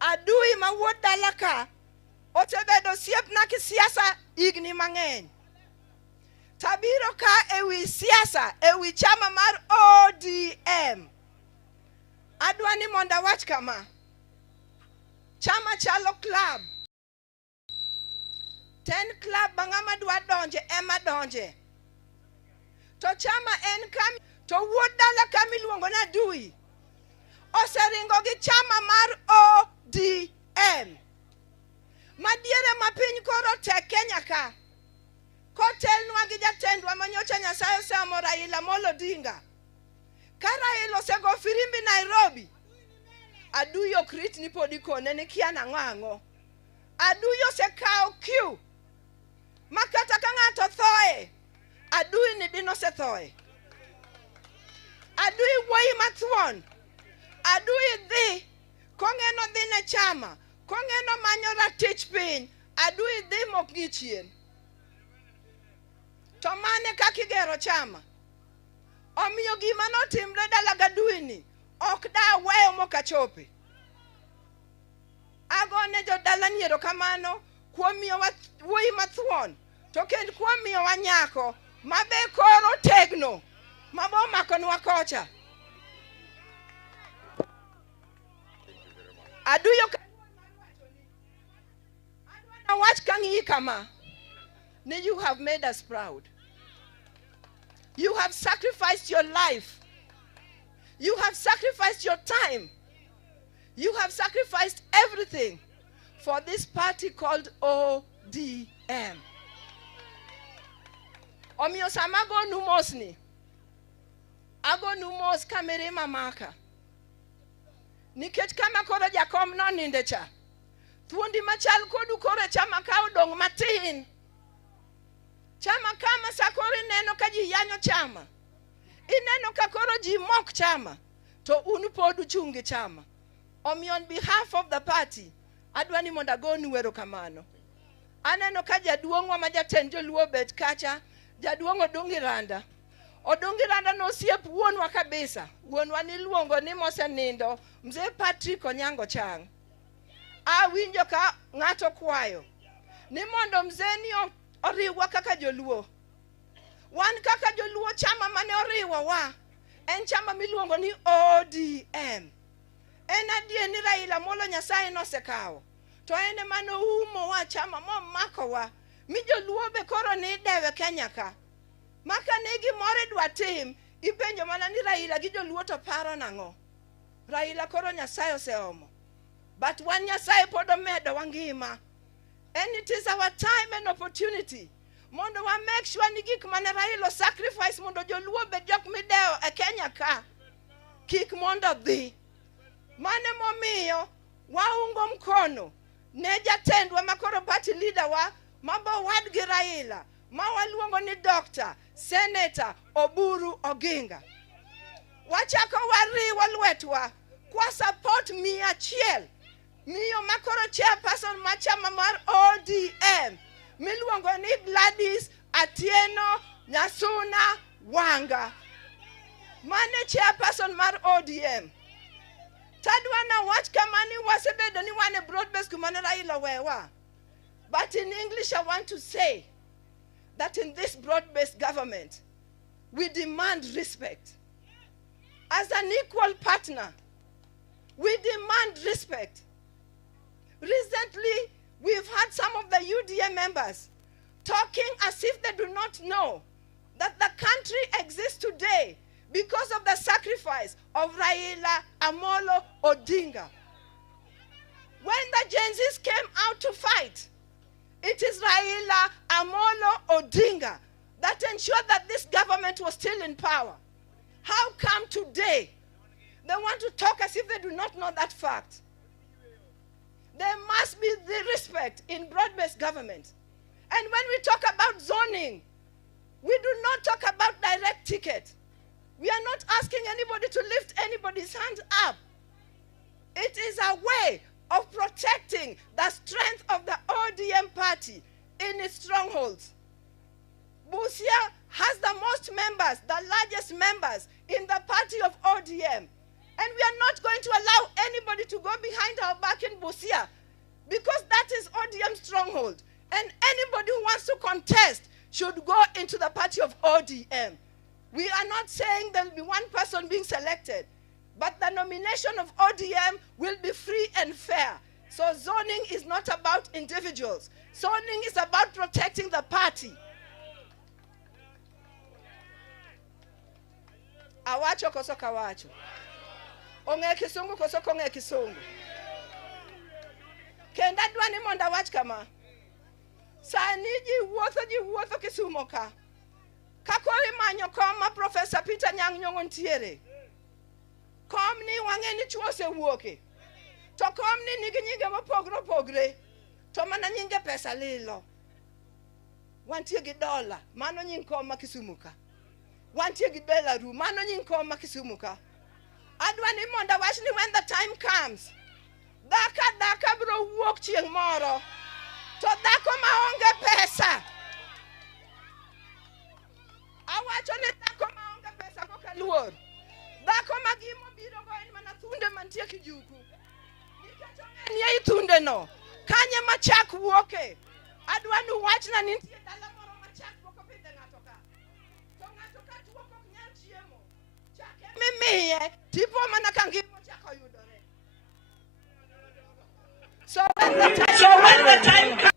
adui ma wuod dalaka otebedo siepna kisiasa igni mang'eny. Tabiro ka ewi siasa ewi chama mar ODM. Adwa ni mondo awach kama. Chama chalo club. 10 club bang'ama dwa donje ema donje. To chama en kami to wuod dalaka miluongo na adui oseringo gi chama mar ODM. Madiere ma piny koro tek Kenya ka. Kotelnwa gi jatendwa manyocha Nyasaye osemo Raila Amolo Odinga. Ka Raila osego firimbi Nairobi. Adui okrit ni podi kone ni kia nang'ango. Adui osekawo kiu. Makata ka ng'ato thoe. Adui ni dino se thoe. Adui wuoyi mathuon. Adui dhi. Kong'eno dhi ne chama. Kong'eno manyo ratich piny. Adui dhi mok gichien. To mane kakigero chama. Omiyo gima notimre dala gaduini. Ok da weyo mokachope. Agone jo dala niero kamano. Kuom miyo wuoyi mathuon. To kendo kuom miyo wanyako. Mabe koro tegno. Mabo makonwa kocha. Aduyo watch kangi kama. You have made us proud. You have sacrificed your life. You have sacrificed your time. You have sacrificed everything for this party called ODM. Omiyo samago numos ni. Ago numos kamere mamaka. Nikech kama koro jakom no nindecha. Thuondi machal kodu koro chama ka odong matin. Chama kama sakori neno ka ji yanyo chama. Ineno ka koro ji mok chama. To unu podu chungi chama. Omi on behalf of the party, adwa ni mondo agonu erokamano. Aneno ka jaduong'wa ma jatend joluo bet kacha, jaduong' Odungiranda. Odungiranda no osiep wuonwa kabisa. Wuonwa niluongo ni mosenindo, Mzee Patrick Onyango Chang. Awinjo ka ng'ato kwayo ni mondo mzee ni oriwa kaka joluo. Wan kaka joluo chama mane oriwa wa en chama miluongo ni ODM. En adier ni Raila molo Nyasaye nosekawo. To ene mano umo wa chama mo mako wa. Mi joluo be koro ni dewe Kenya ka. Maka ne gimore dwa tim, ipenjo mana ni Raila gi joluo to paro nang'o. Raila koro Nyasaye oseomo. But one Nyasaye pod omedo wangima. And it is our time and opportunity. Mondo wa make sure ni gik mane Raila sacrifice mondo joluo be jok mideo e Kenya ka. Kik mondo dhi. Mane momiyo waungo mkono ne jatendwa makoro party leader wa mabo wadgi Raila. Ma waluongo ni Dr. Senator Oburu Oginga. Wachako wariwo lwetwa kwa support 100. Miyo makoro chairperson machama mar ODM. Miluongo ni Gladys Atieno Nyasuna Wanga. Mane chairperson mar ODM. Tadwana watch kamani wasebedo ni wane broad-based kumane Raila wewa. But in English I want to say that in this broad-based government, we demand respect. As an equal partner, we demand respect. Recently, we've had some of the UDA members talking as if they do not know that the country exists today because of the sacrifice of Raila Amolo Odinga. When the Gen Zs came out to fight, it is Raila Amolo Odinga that ensured that this government was still in power. How come today they want to talk as if they do not know that fact? There must be the respect in broad-based government. And when we talk about zoning, we do not talk about direct ticket. We are not asking anybody to lift anybody's hands up. It is a way of protecting the strength of the ODM party in its strongholds. Busia has the most members, the largest members in the party of ODM. And we are not going to allow anybody to go behind our back in Busia because that is ODM's stronghold. And anybody who wants to contest should go into the party of ODM. We are not saying there will be one person being selected, but the nomination of ODM will be free and fair. So zoning is not about individuals. Zoning is about protecting the party. Awacho koso kawacho. Onge kisungu koso konge kisungu. Kenda dwani monda wach kama. Sani ji wuotho Kisumo ka. Kakori manyo koma Professor Peter Nyang' Nyong'o ntiere. Kom ni wang'e ni chuo osewuoke. To kom ni nigi nyinge mopogre. To mana nyinge pesa lilo. Wantie gi dola, mano nying kom ma Kisumu ka. Wantie gi Belaru, mano nying kom ma Kisumu ka. Adwa ni monda wach ni when the time comes, daka bro wuok chieng' moro. To dako ma onge pesa. Awacho ni dako ma onge pesa koka luor. Dako ma gimo biro go en mana thunde mantie Kijuku. Niketo ng'eni thunde no. Kanye ma chak wuoke. Adwa ni wach na nitie dala moro ma chak pok opidhe ng'ato ka. To ng'ato ka tuo pok nyal chiemo. Chak mimiye tipo mana ka ngimo chak oyudore. So when the time comes,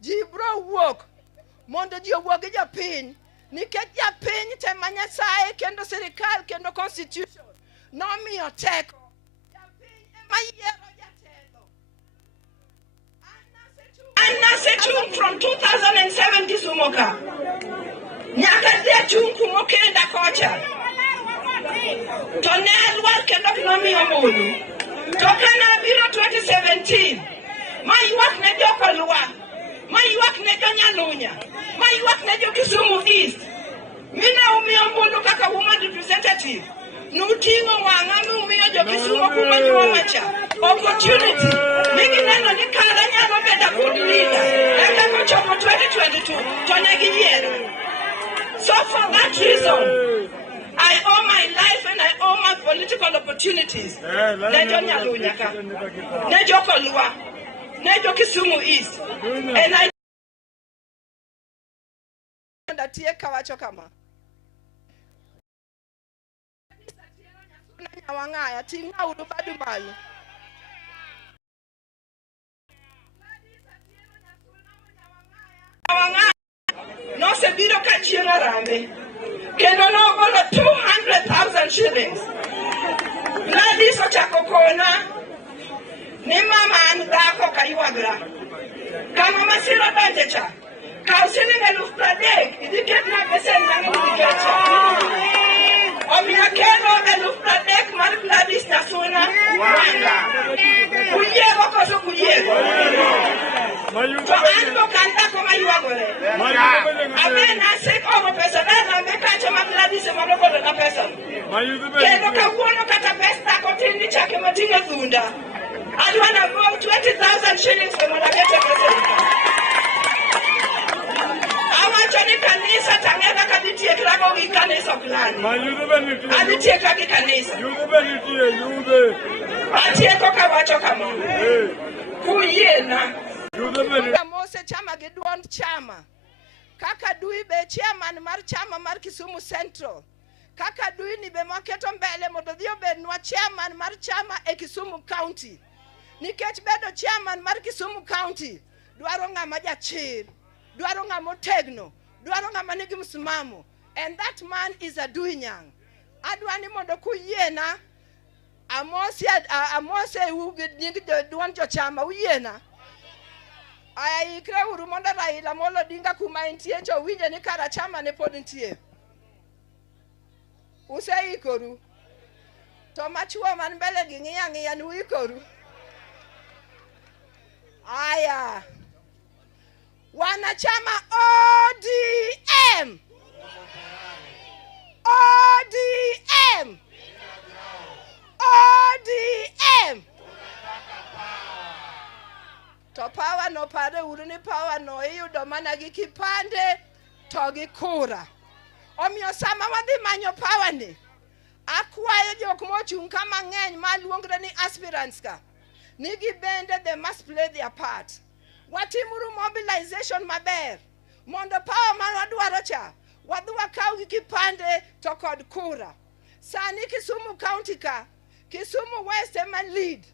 Jibro wuok mondo ji owuog gi japiny. Nikech japiny tema Nyasaye kendo sirikal kendo constitution nomiyo teko. Japiny ema yiero jatelo. Anasechung from 2007 Kisumo ka. Nyaka dhi achung' kuma okenda kocha. To ne alwar kendo nomiyo mulu. To kana biro 2017, ma ywak ne jokolwa. Ma ywak ne Nyalunya, ma ywak ne Kisumu East. Mina umiyo mulu kaka woman representative. Nutingo wanga umiyo Kisumu kuma nyuomacha. Opportunity. Nigi neno ni kala nyalo beda good leader. Eka kochomo 2022, to ne giyiero. So for that reason, I owe my life and I owe my political opportunities. Nejo Nyalunya ka. Nejo Kolwa. Nejo Kisumu East. And I ndatie kawacho kama. Nyawang'aya ting'a udu badu malo. No se biro kachielo rambe. Kendo no golo 200,000 shillings. Gladys ochako kona ni mama an dhako kayuagra. Kama masira donje cha. Kaw siling 30,000 idhi ketna pesa mang'eny nikecha. Omiyo kelo 30,000 mar Gladys Nyasuna Wanga. Kuyiego koso kuyiego. To an to kan dhako mayuagore. Amen asiko pesa na mekacho ma Gladys mondo golo na pesa. Kendo kawuono kata pesa dhako tin ni chake matinga thunda. Adwa na go 20,000 shillings mondo akete pesa. Awacho ni kanisa tang'ega kadhitie klago gi kanisa fulani. Adhitieka gi kanisa. Atieko kawacho kama. Kuyiena. Mose chama gi duond chama. Kaka Dui be chairman mar chama mar Kisumu Central. Kaka Dui ni be maketo mbele mondo dhi obednwa chairman mar chama e Kisumu County. Nikech bedo chairman mar Kisumu County dwaro ng'ama jachir, dwaro ng'ama otegno, dwaro ng'ama nigi msimamo. And that man is a Dui Nyang. Adwa ni mondo kuyiena Amose nying duond jochama uyiena. Aya ikre uru mondo Raila Amolo Odinga kuma entie cho winje ni kara chama ne pod nitie. Useikoru. To machuo man mbele gi ng'iya ni uikoru. Aya. Wanachama ODM. ODM. ODM. To power no pare uru ni power no iyudo mana gi kipande to gi kura. Omiyo sama wadhi manyo power ni, akwayo jok mochung' kama ng'eny maluongre ni aspirants ka. Nigi bende they must play their part. Watimuru mobilization maber. Mondo power man wadwaro cha, wadhi wakaw gi kipande to kod kura. Sani Kisumu County ka, Kisumu West ema lead.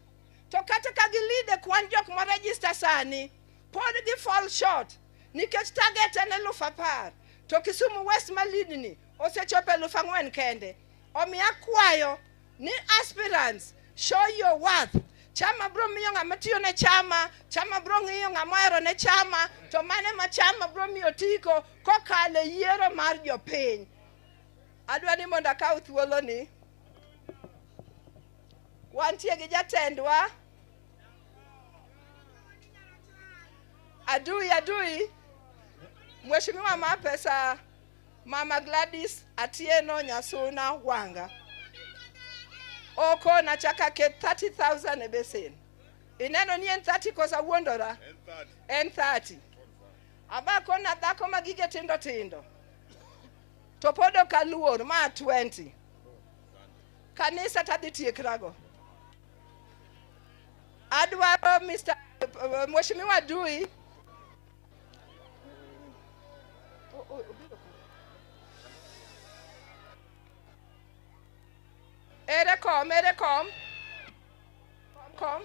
To kata ka gi lead kwan jok mo register sani, pod gi fall short. Nikech target en 10,000. To Kisumu West ma lead ni, osechopo 4,000 kende. Omiyo akwayo ni aspirants, show your worth. Chama bro miyo ng'ama tiyo ne chama, chama bro ng'iyo ng'ama ohero ne chama, to mane ma chama bro miyo tiko kokalo yiero mar jopiny. Adwa ni mondo akaw thuolo ni. Wantie gi jatendwa. Adui. Mheshimiwa Mapesa Mama Gladys Atieno Nyasuna Wanga. Oko na chaka ke 30,000 e besen. Ineno ni en 30 kosa wuondora? En 30. Abako na dhako magige tindo. To podo kaluor ma 20. Kanisa tadhi tiekrago. Adwaro Mr. Mheshimiwa Dui. Ere kom. Kom.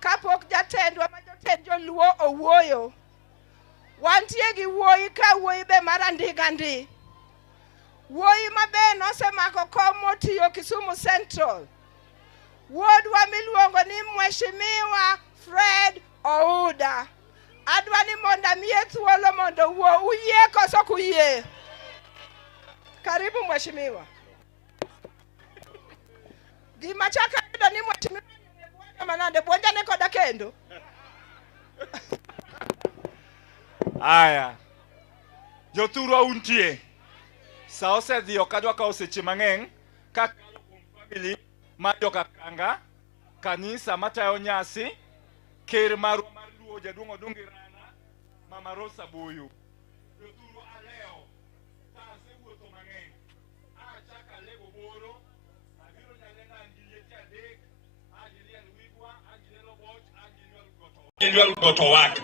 Kapok jatendwa ma jotend joluo owuoyo, wantie gi wuoyi ka wuoyi be mar andigandi. Wuoyi mabe nosemako kom motiyo Kisumu Central. Wuodwa miluongo ni Mheshimiwa Fred Ouda. Adwa ni mondo miye thuolo mondo wuo. Uyie koso kuyie? Karibu Mheshimiwa. Gima chaka yudo ni Mheshimiwa manade bwonja ne koda kendo. Aya. Jothurwa untie. Sa osedhiyo kadwa ka oseche mang'eny ka family mar joka Kanga, kanisa matayo nyasi, ker marwa mar Luo Jaduong' Odungi Rana, Mama Rosa Buyu. Jothurwa aleo, ta asewuotho mang'eny. Achaka lego boro, abiro nyalenda angilie adek, angilie wigwa, angilie loboch, angilie goto wak.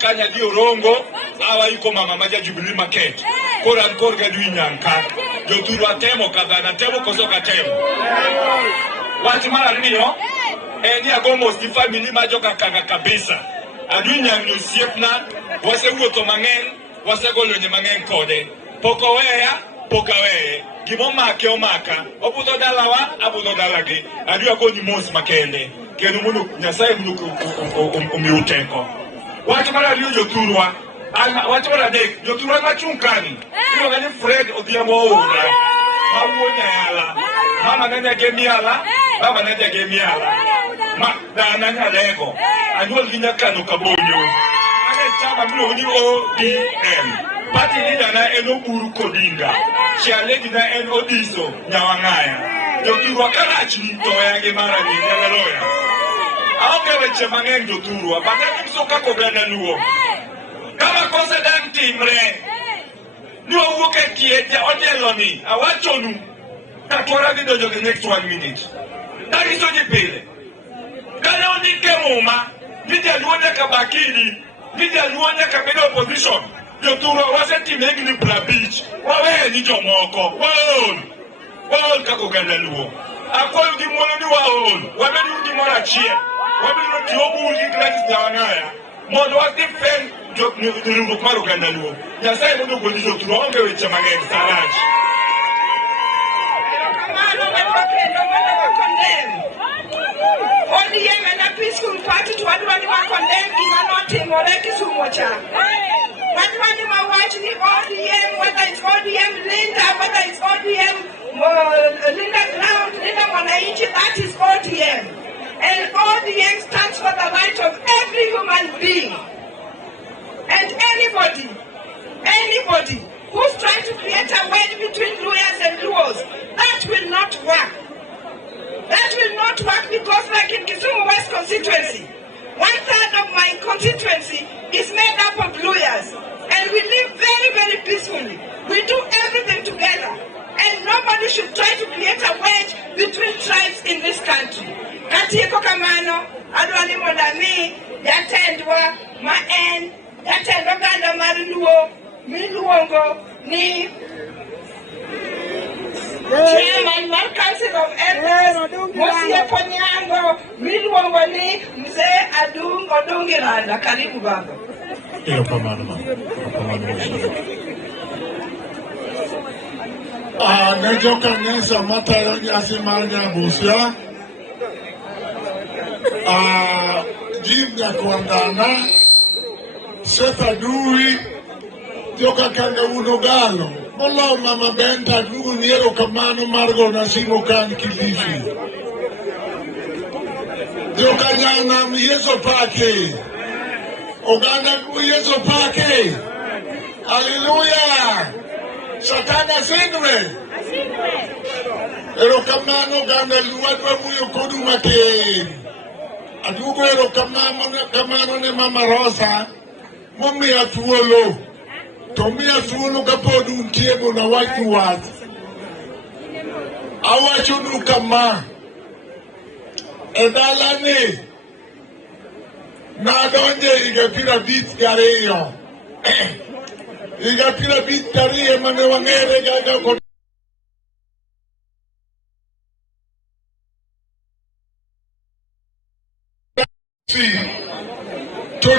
Kanya di Orongo, awa iko Mama Maja Jubilee Market. Koran korga dwi nyanka. Jothurwa temo kadhana temo kosoka temo. Wati mara niyo, eni agomos di family ma joka Kanga kabisa. Adwi nyang'ni osiepna, wasewuotho mang'eny, wasegolo nye mang'eny kode. Poko weya, poka weye. Gimomake omaka, obudho dalawa, abudho dalagi. Adwi akonyi mos makende. Kendo mundu Nyasaye mundu omiu teko. Wati mara niyo Jothurwa, wati mara dek, Jothurwa machung' kani. Iluonga ni Fred Odhiambo Oura. Mawuonya yala. Mama nanya gemiala, baba nanya gemiala. Ma dana nyalego. Anyuol gi nyakano kabonyo. Ane chama miluongo ni ODM. Party leader na en Oburu Kodinga. Chialegi na en Odiso Nyawang'aya. Jothurwa karachni toya gi mara ni nyaleloya. Aonge weche mang'eny Jothurwa, but en kaka oganda Luo. Kama kose dang timre, ni wawuok e tie otieloni, awachonu, katwara gi donjo the next 1 minute. Dagiso ji pile. Kane ondike muma, ni jaluo nyaka bakidi, ni jaluo nyaka bedo opposition. Jothurwa wasetime higni 50, waweye ni jomoko, waol kaka oganda Luo. Akwayo gi muono ni waol, wabedo gimoro achiel, wabedo tiyo bul gi Gladys Nyawang'aya, mondo wadefend riwruok mar oganda Luo. Nyasaye mondo ogol Jothurwa, onge weche mang'eny sarach. ODM and a peaceful party to adwani wa condemn gima notimore Kisumu cha. Adwani ma wach ni ODM, whether it's ODM Linda, whether it's ODM Linda Ground, Linda Mwananchi, that is ODM. And ODM stands for the right of every human being. And anybody who's trying to create a wedge between Luyas and Luos, that will not work. That will not work because like in Kisumu West constituency, 1/3 of my constituency is made up of Luyas. And we live very, very peacefully. We do everything together. And nobody should try to create a wedge between tribes in this country. Katieko kamano, adwani mondami, jatendwa, maen, jatendwa ganda mar Luo, miluongo ni Chairman mar Council of Elders, Mosiepo Nyango, miluongo ni Mzee Adung Odungi Rana. Karibu baba. Ne joka kanisa matayo nyasi mar Nyabusia. Jim Nyakwandana, Seth Adui, joka Kanga Unogalo. Molo Mama Benta Dugu Niero Kamano Margo Nasimo Kan Kilifi. Joka Nyana Yeso Pake. Oganda Yeso Pake. Hallelujah. Satana Sinwe. Ero Kamano Ganda Luadwa Muyo Kodu Mate. Adugo ero Kamano ne Mama Rosa. Mummi Atuolo. Tomia suunu kapodu untiego na watu watu. Awachunu kama edalane na donje igapira bit gareyo. Igapira bit gareyo mane wangere gaga ko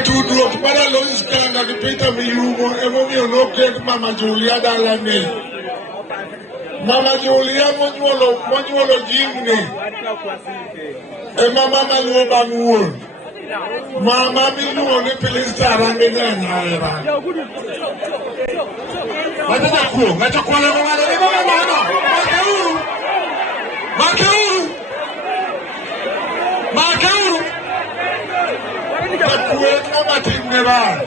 Tudruok para Lois Kanga kipita miyumo emomiyo nokend Mama Julia dalane. Mama Julia monyuolo jimni Mama luo bang'uon. Mama miluo ni Pilista Arange Nyanyahera. Wataka kuo, ng'ato kwale mwana ni mama mwana. Makeuru. Takuet na matin nevan.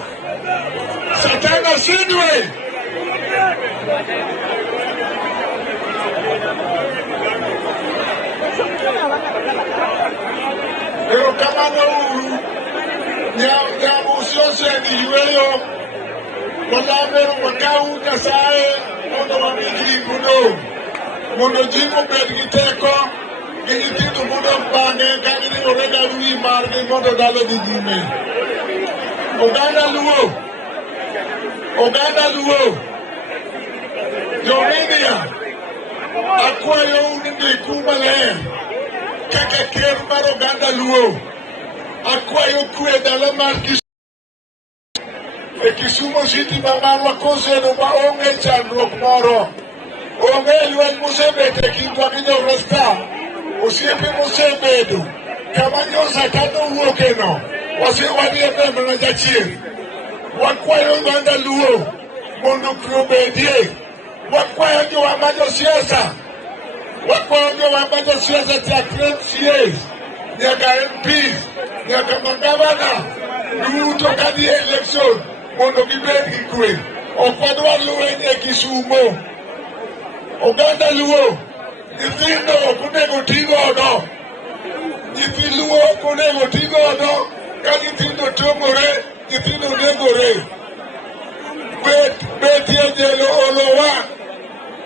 Satana shindwe. Pero kamano uru nyamu usiose ni yueyo walamero wakau Nyasaye mondo wamijri mudo mondo jimu bed giteko gijitidu mudo bange kagini orega rui margi mondo dalo di jume. Oganda luo Jominia akwayo unindi kumaler kaka ker mar oganda luo akwayo kwe dalo mar Kisumu City mamarwa kosedo ma onge chandruok moro onge lweny mosebet e kindwa gi jo-Rasta osiepe mosebedo kama nyosa kata owuokeno wasewadie mana jachien wakwayo oganda luo mondo kwe obedie wakwayo jowa ma josiasa chakre MCAs nyaka MPs nyaka magavana duto kadhi e election mondo gibed gi kwe. Ok wadwar lweny e Kisumo. Oganda luo nyithindo ok onego ti godo. Nyithi luo ok onego ti godo ka nyithindo tongore, nyithindo negore. Betie jelo olowa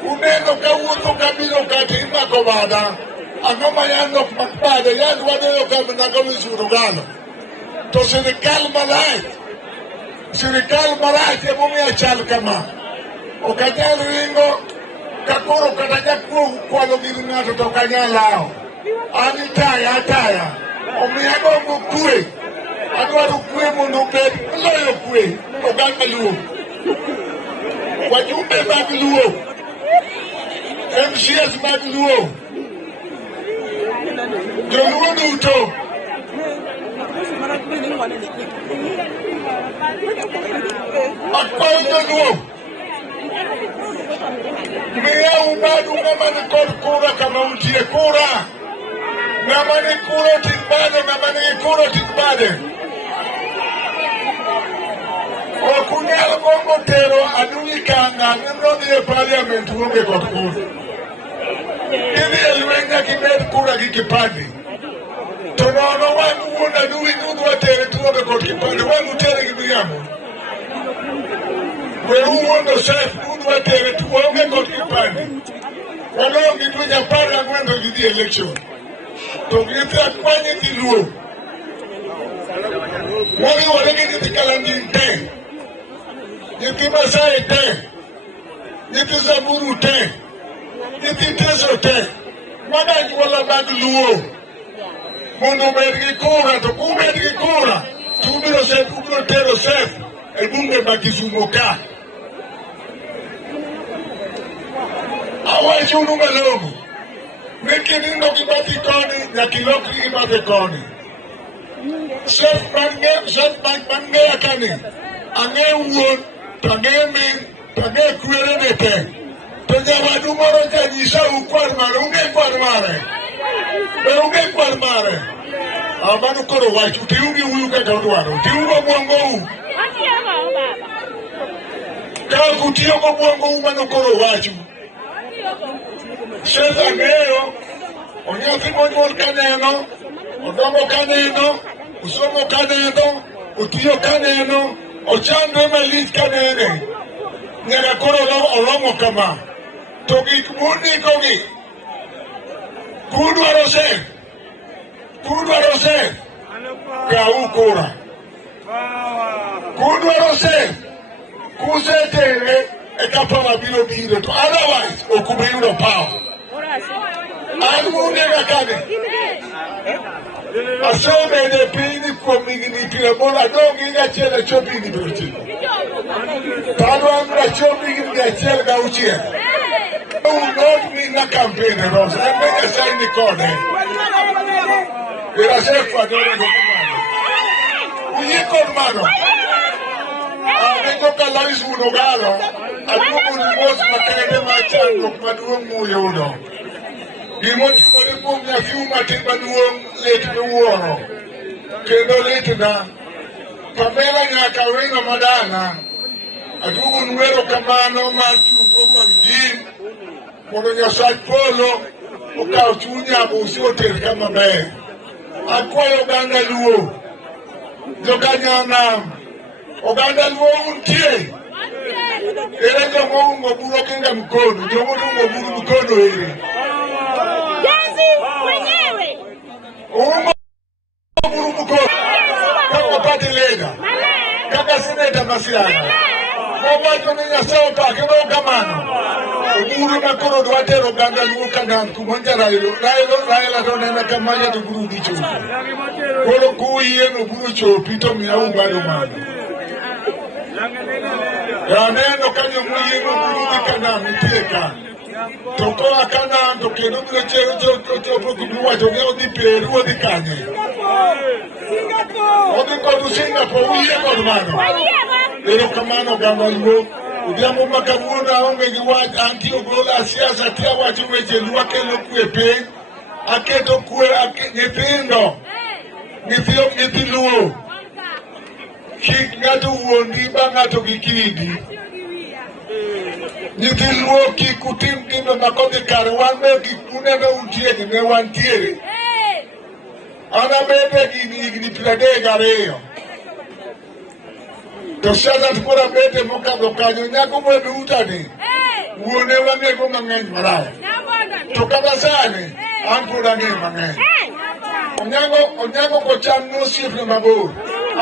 uneno kawuotho kabiro kata imako bada ang'o ma yan ok mak bade yan wadero kamna kamisuru gano to sirikal marach emomiyo chal kama ok anyal ringo kakoro kata jakuo kwalo gir ng'ato to ok anyal lawo an ataya omiyo agombo kwe adwaro kwe mondo obed loyo kwe oganda luo wajumbe mag luo MCS mag luo joluo duto akwayo joluo miya umadu ng'ama ni kod kura kama untie kura ng'ama ni kura oting' bade ng'ama nigi kura oting' bade ok unyal gombo tero adui kanga nidhi e parliament uonge kod kura idhi e lweny nyaka ibed kura gi kipande to nono wang' wuon adui nudwa tere tuonge kod kipande wang' utere gi miriambo weru wuondo sef nudwa tere tuonge kod kipande walong gi dweche 14 to gidhi election to nyithi akwa nyithi luo moriwore gi nyithi Kalenjin te nyithi Masai te nyithi Samburu te nyithi Teso te mag anyuola mag luo mondo obed gi kura to kubed gi kura to ubiro tero sef e bunge ma Kisumo ka. Awachunu malong'o ni kinindo gi bathi koni nyaka ilokri gi bathe koni. Sef mang'eya kani ang'eyo wuon to ang'eyo min to ang'eyo kwerene te to nyawadu moro janyisau kwar mare ung'e kwar mare be ung'e kwar mare mano koro wachu tiu gi uyu kaka udwaro tiu go bwongou ka ok utiyo go bwongou mano koro wachu Sef ang'eyo onyathi monyuol kaneno odongo kaneno osomo kaneno otiyo kaneno ochandre malich kanene nyaka koro oromo kama to gik mundikogi kudwaro sef kaw kura kudwaro sef kusetere e kapa mabiro biro to otherwise ok ubiyudo power an mundega kane asebede piny kuom higni 80 adong' higa achiel achop higni 90 to adwaro achop higni 106 not mina campaign Rosa en be Nyasaye ni kode irasefwadore go kumano uyie kod mano nego ka Lois Munogalo aduogo ni mos makende mar chandruok maduong' muyudo gimotimore kuom nyathi matin maduong' lit miwuoro kendo litna Pamela nyaka wino madala Adugo nuero kamano machugo manjin. Mondo Nyasaye polo okaw chunya busi oter kama ber. Akwayo oganda Luo. Jokanyana. Oganda Luo untie. Ere jomo ungo buro kinga mkono. Jomo ungo buro mkono ere. Mwenyewe. Ungo buro mkono. Kama party leader. Kaka seneta Masiana. Mobato ni Nyasaye pake no kamano. Uburu makoro dwatero ganda Luo kanan kumonja Raila tonena kamanya to buru dicho. Koro kuye no buru chopi to miya umbado mano. Raneno kanyo muye no buru dikanan utieka. Toko akanan to keno buru chopo kuduwa joge odi Peru odi kanye. Odi kodu Singapore uye kodu mano. Ero kamano ganda Luo. Udiamo makabuna onge giwaj antio gola siasa tia wacho weche Luo kelo kwe piny. Aketo kwe nyithindo. Nyithi Luo. Kik ng'ato wuondi ba ng'ato gi kidi. Nyithi Luo kik utim timbe makodhi kare wan be gik uneno untie gi ne wantiere. An abede gi higni 32. To siasa tukora bete mokadho kanyo nyako mwedu utani. Wuone wang'ego mang'eny marach. To kata sani an pod ang'e mang'eny. Onyango kocham nosiepne mabor.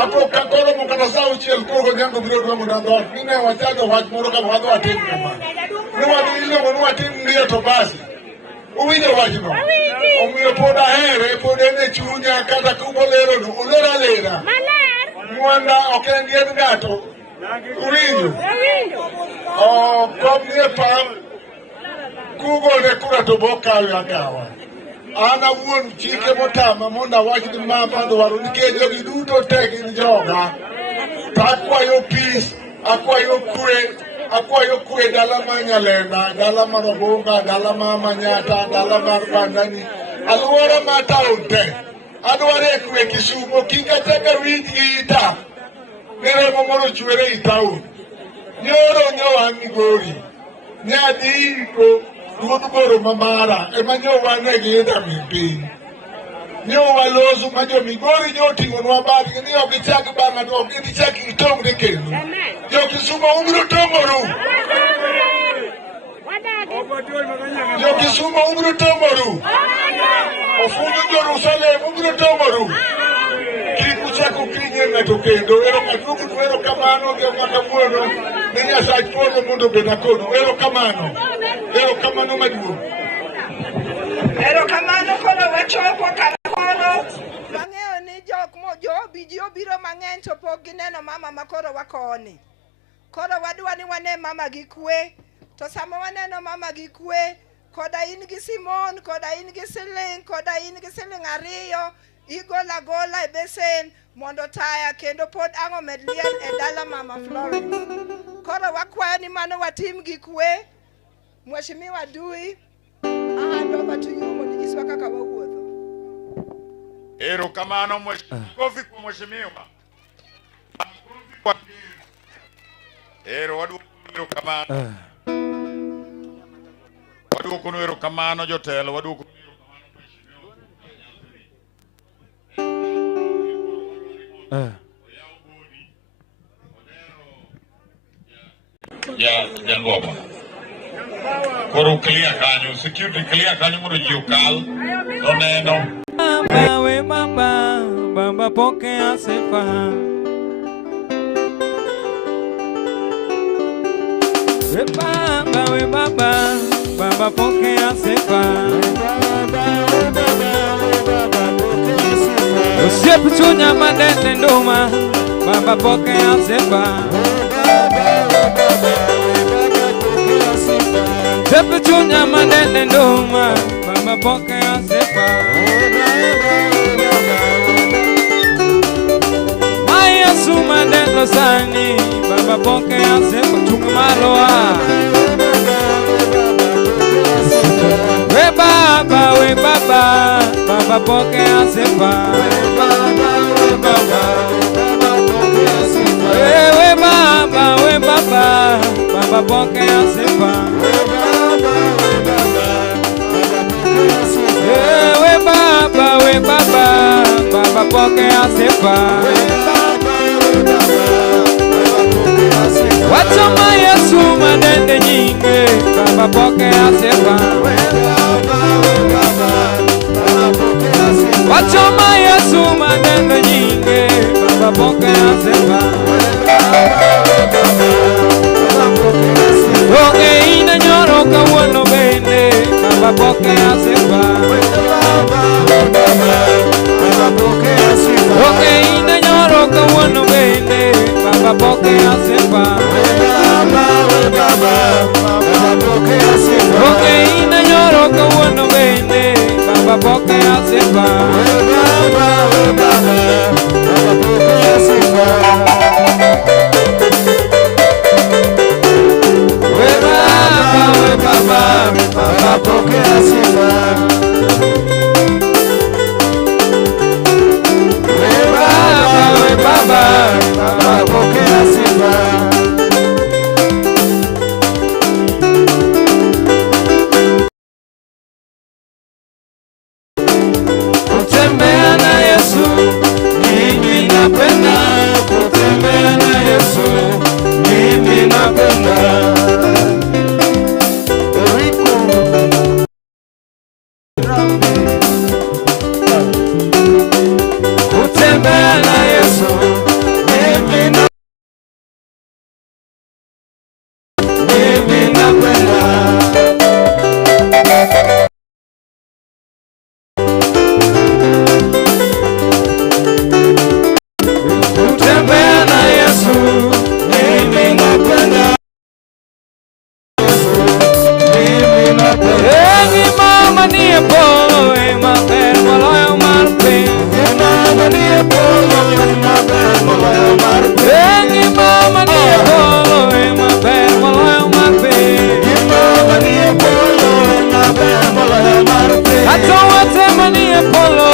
Apo kakoro mokata sa uchiel koro onyango biro duogo na dhot. Nine wachajo wach moro kama wadho watim kamano. Niwadhilongo niwatim ndiyo to basi. Uwinjo wachno. Omiyo pod ahere, pod ene chunya kata kubolero no. Olera lera. Mwanda okengien gato. Uwinjo. Komye pam. Kugone kura to bokawi akawa. Ana wuon chike motama monda wach ni mama dwaro nikech jogi duto te gin joga. Akwayo peace, akwayo kwe dala ma Nyalenda, dala ma Robonga, dala ma Manyata, dala ma Bandani, aluora ma taon te. Adware kwe Kisumo kika teka wich ita. Nere momoro chwere itaon. Nyoro nyowa Migori. Nyadi iko. Ruoth goro mamara ema nyowa ne giida mipiny. Nyowa loso ma jo Migori nyoting'onwa badgi ni ok gichak bang'a to ok gichak gitong're kendo. Jo Kisumo ubiro tong'oru. Jo Kisumo ubiro tong'oru. Ofundu Jerusalem ubiro tong'oru. Kik uchako kinye ng'ato kendo. Ero kamano gi makawuono ni Nyasaye polo mondo obed akono. Ero kamano maduong'. Ero kamano koro wachopo karakono. Wang'eyo ni ji obiro mang'eny to pok gineno mama makoro wakoni. Koro wadwa ni wane mama gi kwe. To sama waneno mama gi kwe, koda in gi Simon, koda in gi siling, koda in gi siling 2, igola gola e besen mondo taya kendo pod ang'o med liel e dala mama Florence. Koro wakwayo ni mano watim gi kwe. Mheshimiwa Dui, I hand over to you mondo nyiswa kaka wawuotho. Ero kamano kofi kwa mheshimiwa. Ero waduoko kamano. Waduoko ero kamano jotelo, waduoko Ya luogo. Koro clear kanyo, security clear kanyo mondo ji okal. Oneno. We baba pokea sifa. We baba pokea sifa. Usiep chunya madende nduma, baba pokea sifa. Usiep chunya madende nduma, baba pokea sifa. Maya suma dendo sani, baba pokea sifa. Chunga maloa. We baba pokea sifa. We baba Baba pokea sifa. We Baba, Baba pokea sifa. Wachoma Yesu manende nyingi, Baba pokea sifa. Wachoma Yesu manende nyingi, Baba pokea sifa. Onge ina nyoro kawuono bende, Baba pokea sifa. Onge ina nyoro kawuono bende, Baba pokea sifa. Onge ina nyoro kawuono bende, Baba pokea sifa. Baba pokea sifa. We Baba pokea sifa. Kutembea na Yesu, mimi napenda. Kutembea na Yesu, mimi napenda. Kutembea na Yesu, mimi napenda. Kutembea na Yesu, mimi napenda. Mimi napenda. Engi mama ni polo, maber moloyo mar piny. Mama ni polo, maber moloyo mar piny. Engi mama ni polo, maber moloyo mar piny. Mama ni polo, maber moloyo mar piny. Ato watema ni polo,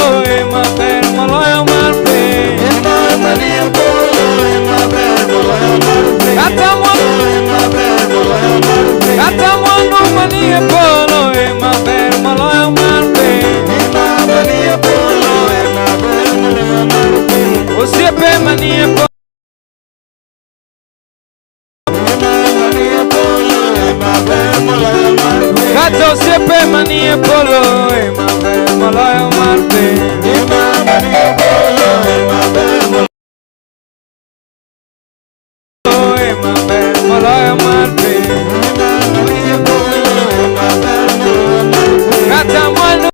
maber moloyo mar piny. Mama ni polo, maber moloyo mar piny. Ata mwandu maber moloyo mar piny. Ata mwandu mani polo, maber moloyo mar piny. Mama ni polo, maber moloyo mar piny. Osiepe mani polo. Kata osiepe mani polo, maber moloyo mar piny. Mama ni polo, maber moloyo mar piny. Kata mwandu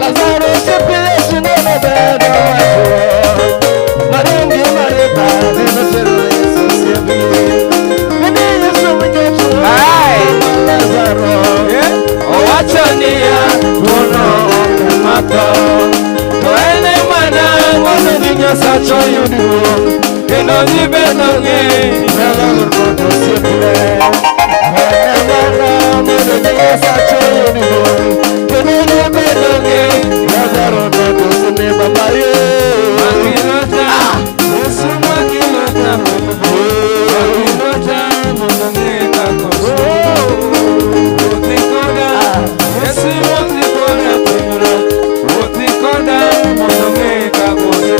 Lazaro yudu kendo jibedo nge nyalo kodo siempre Nana modo nyinga sacho yudu kendo jibedo nge nyalo kodo sine babaye Makilota Yesu makilota Makilota modo nyinga koso Utikoda Yesu utikoda pimra Utikoda modo nyinga koso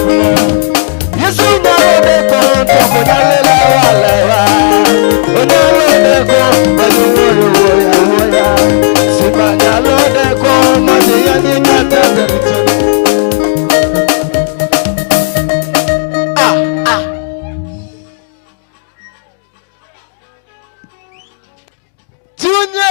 Yesu nyalode kon toko nyalela walewa Onyalode kon majuwoyo woya woya Sima nyalode kon maziyani nyatazaricho Tunye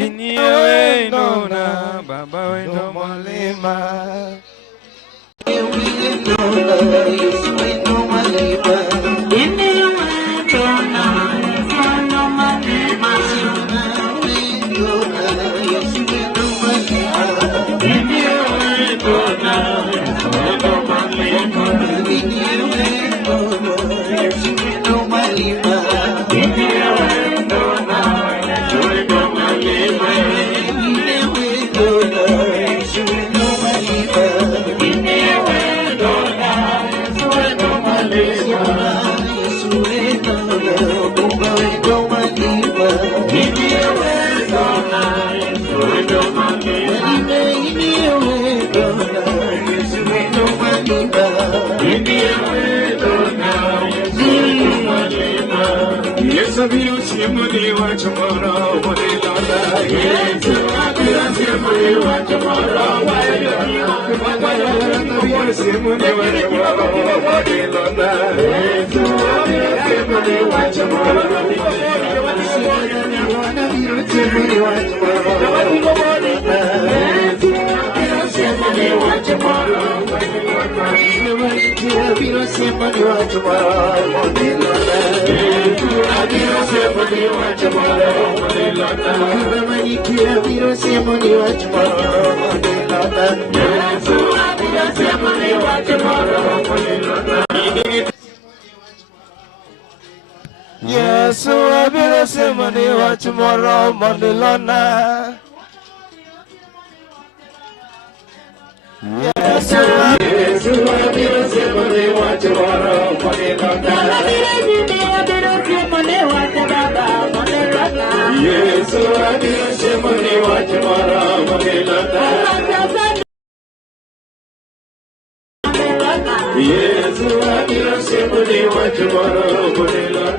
Inyewe nona baba wendo mwalima Yesu vino siemoni wa tomorrow, what is on the Yesu vino siemoni wa tomorrow, what is on the siemoni wa tomorrow, what is on the Yesu vino siemoni wa tomorrow, siemoni wa Yesu abiro semani wa tomorrow mondilona Yesu abiro semani wa tomorrow mondilona Yesu abiro semani wa tomorrow mondilona Yesu abiro semani wa tomorrow mondilona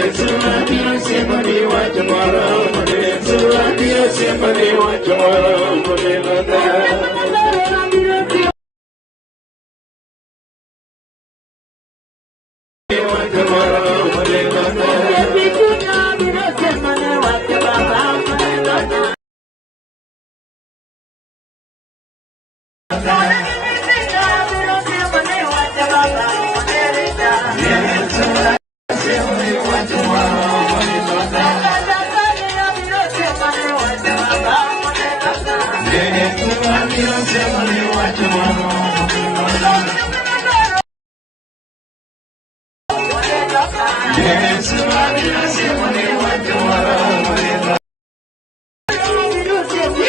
Yesu abiro semani wa tomorrow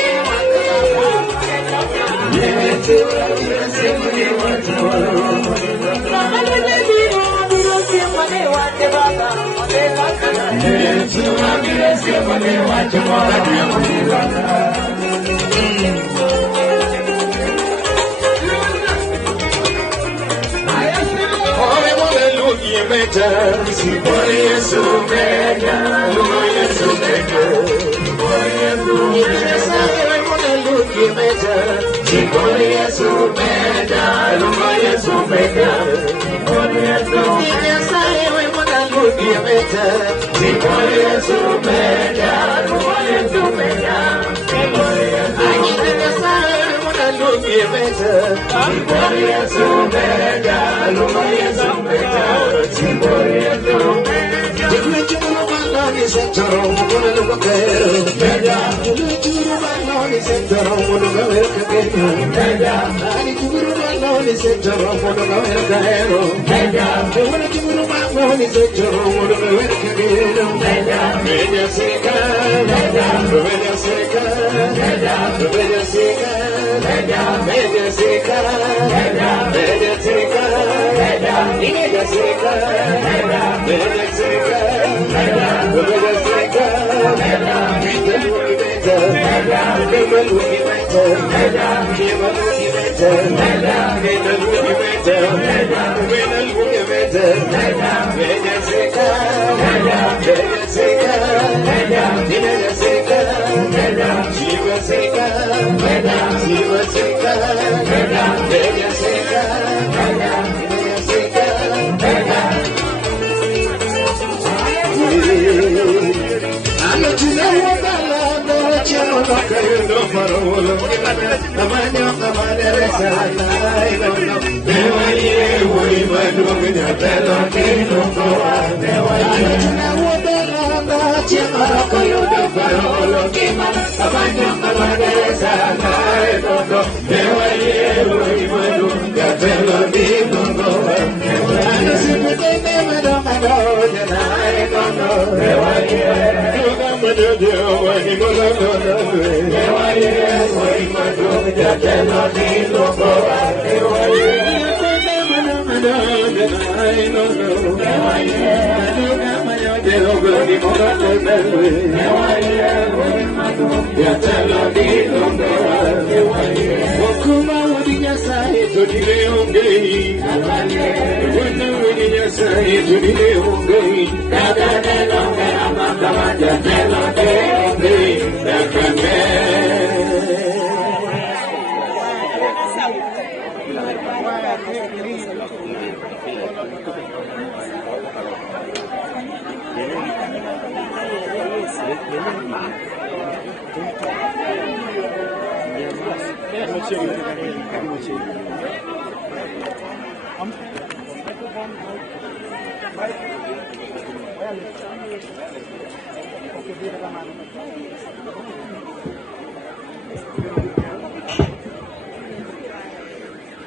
Yesu abiro semani wa tomorrow mondilona Yesu Chibori Yesu Mega, Lumo Yesu Mega, Chibori Yesu Mega, Luki Mega, Chibori Yesu Mega, Lumo Yesu Mega, Chibori Yesu Mega, Luki Mega, Chibori Yesu Mega, Lumo Yesu Mega, Chibori Yesu Luki Mega, Chibori Yesu Mega, Lumo Yesu Mega, Chibori Yesu Mega.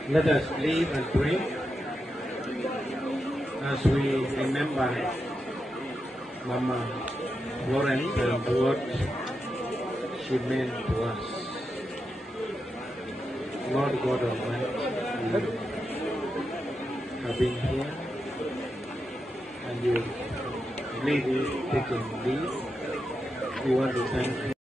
Let us live and pray as we remember Mama Florence and what she meant to us. Lord God Almighty, we have been here and you really taken lead. We want to thank you.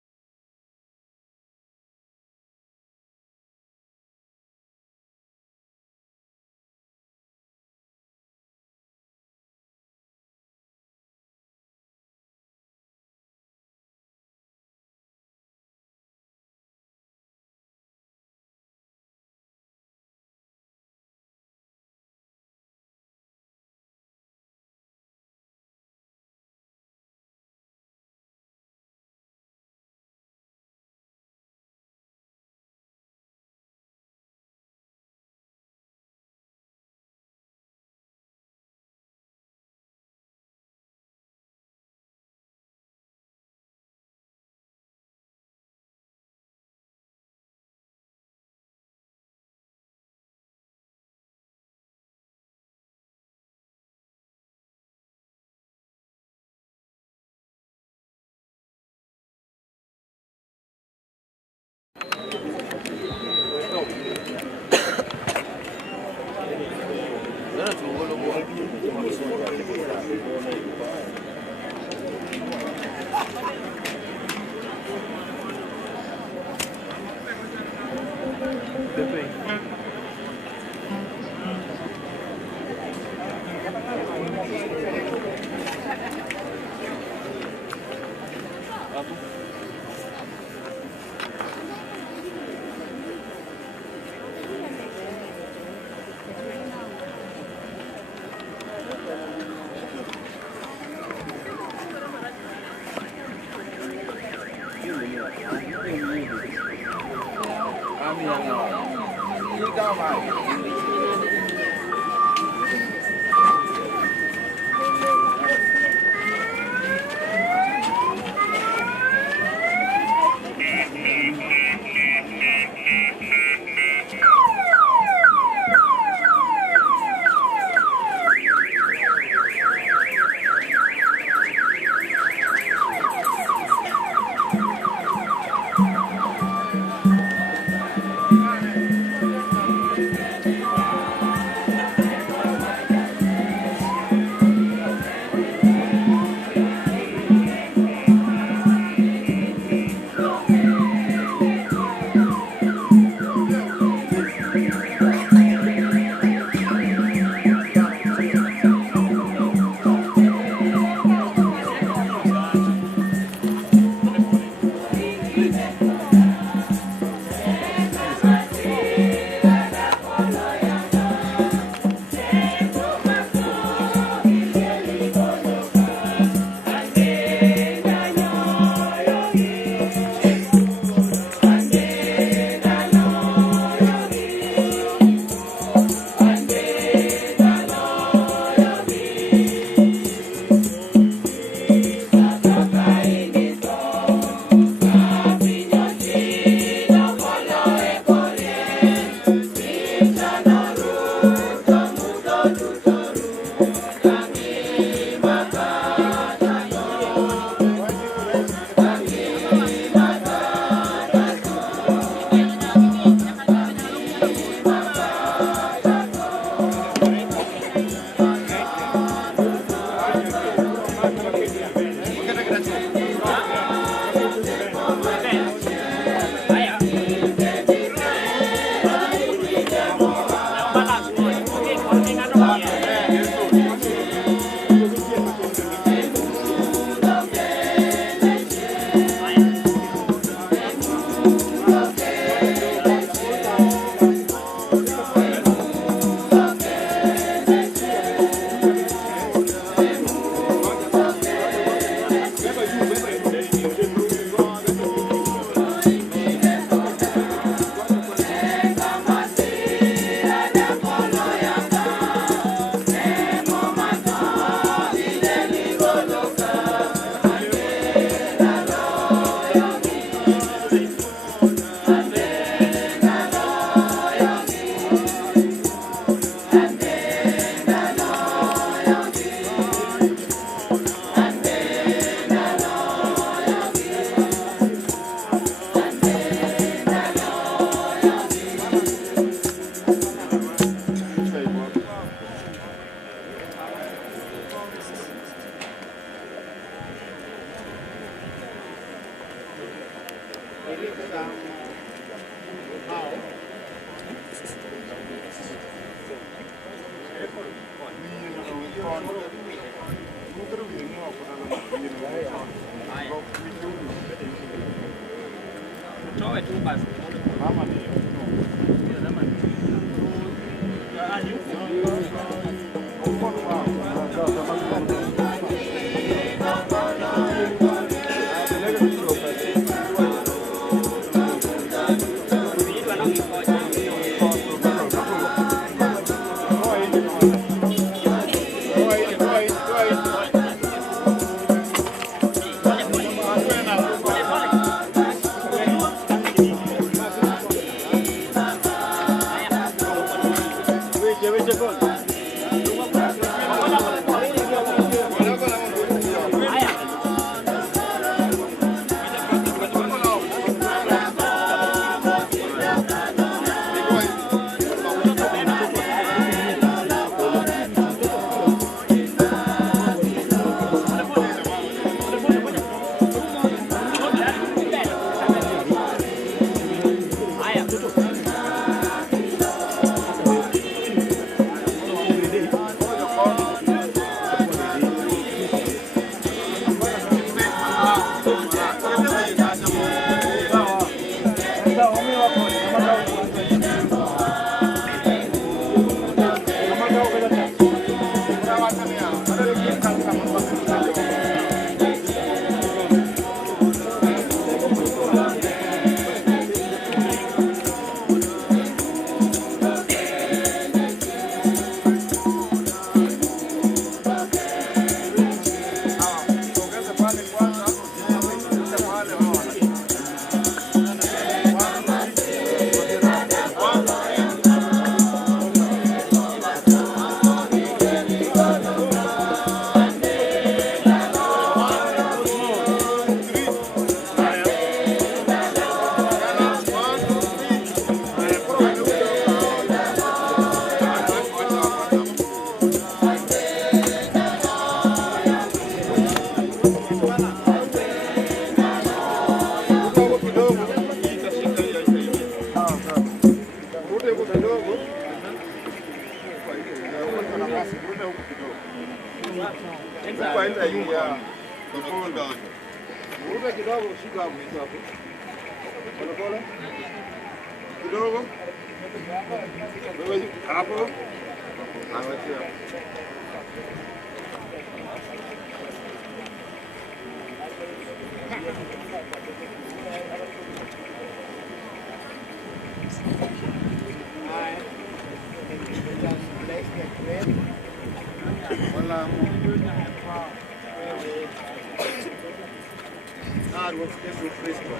Yesu Kristo.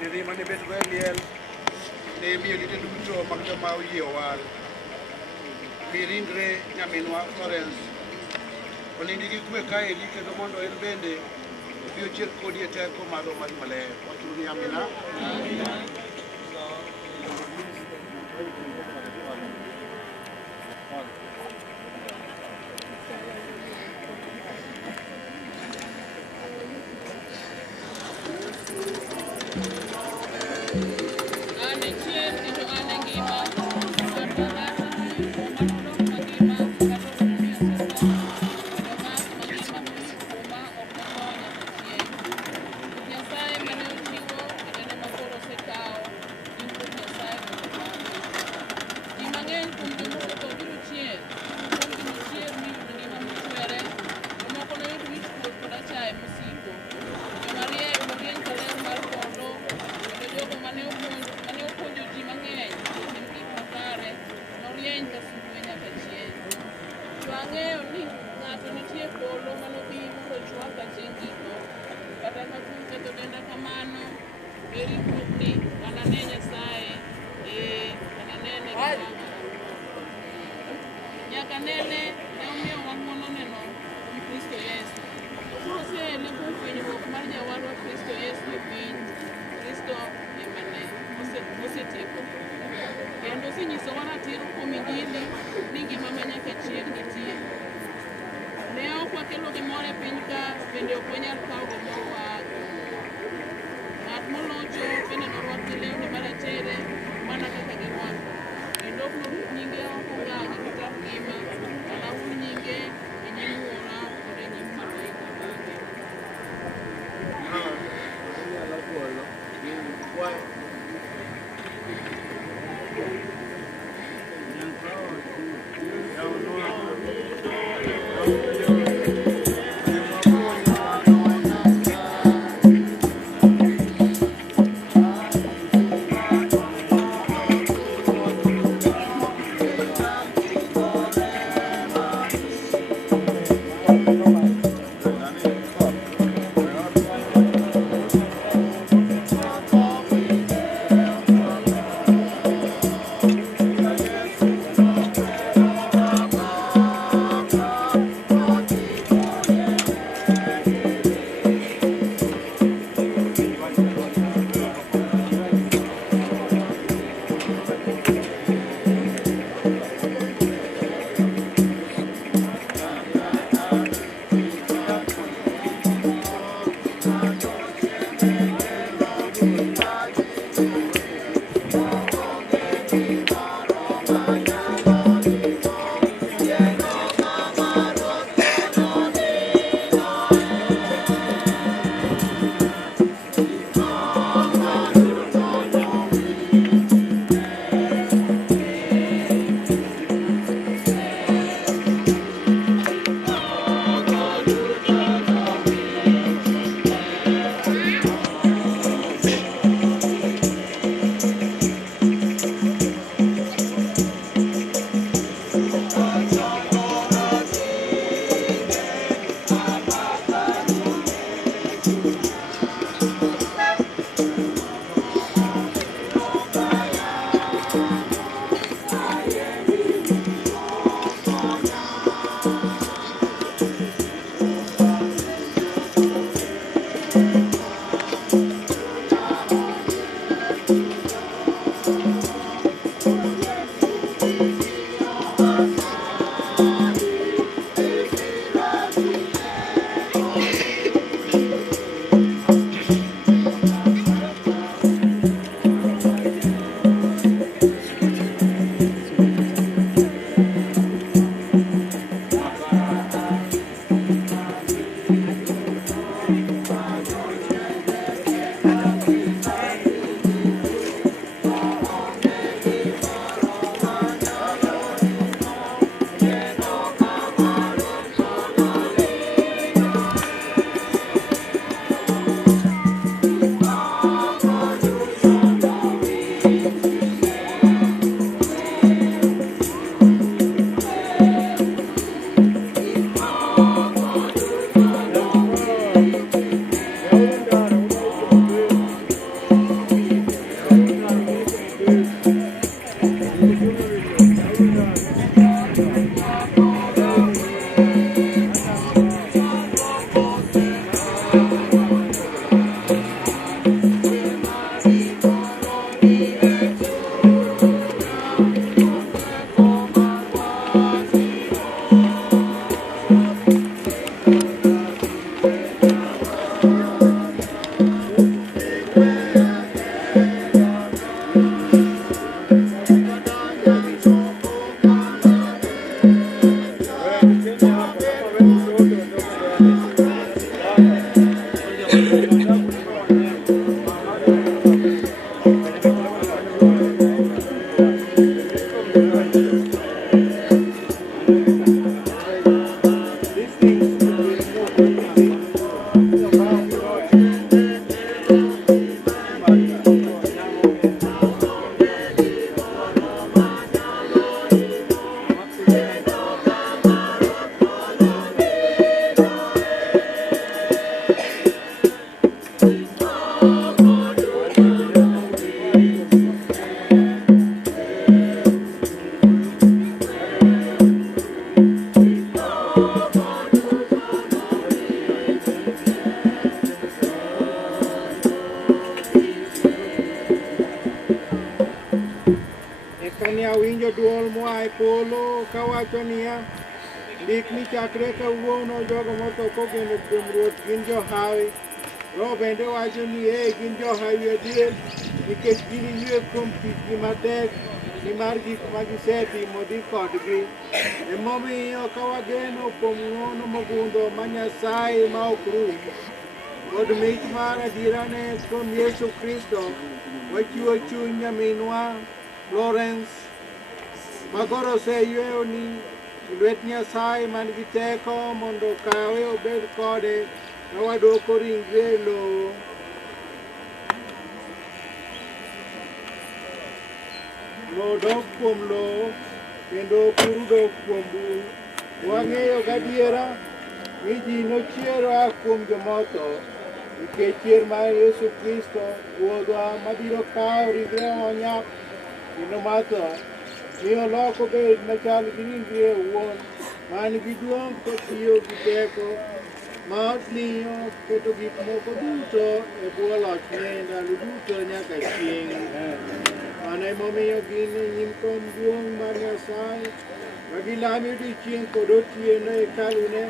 Nirima ni betu liel. Ne miyo ni duto magdama oyie wal. Mirindre nyaminwa Florence. Onindi gi kwe kae ni kendo mondo en bende biyo chier kodi e teko malo mar maler. Waturu ni amina. kane awinjo duol moa e polo kawacho niya, ndik ni chakre kawuono jogo motho kogeno kuom Ruoth gin johawi. Roho bende wacho ni gin johawi adier nikech giniywe kuom tichgi matek nimar gik ma gisetimo dhi kodgi. Emomiyo ka wageno kuom ng'wono mogundho ma Nyasaye ma ok rum kod mich mar adierane kuom Yesu Kristo, wachiwo chuny nyaminwa Florence magoro oseyweyo ni lwet Nyasaye man gi teko mondo okawe obed kode ka wadwoko ringre lowo. Lowo dok kuom lowo kendo buru dok kuom buru. Wang'eyo gadiera ni ji nochier kuom jomotho nikech chier mar Yesu Kristo Ruodhwa mabiro kawo ringre onyak kendo matho miyo loko bed machal gi ringre owuon man gi duong' kotiyo gi teko ma omiyo keto gik moko duto e bwo lochne ndalo duto nyaka chieng'. Mano emomiyo gin e nyim kom duong' mar Nyasaye ma gilame odiechieng' kod otieno e hekalune,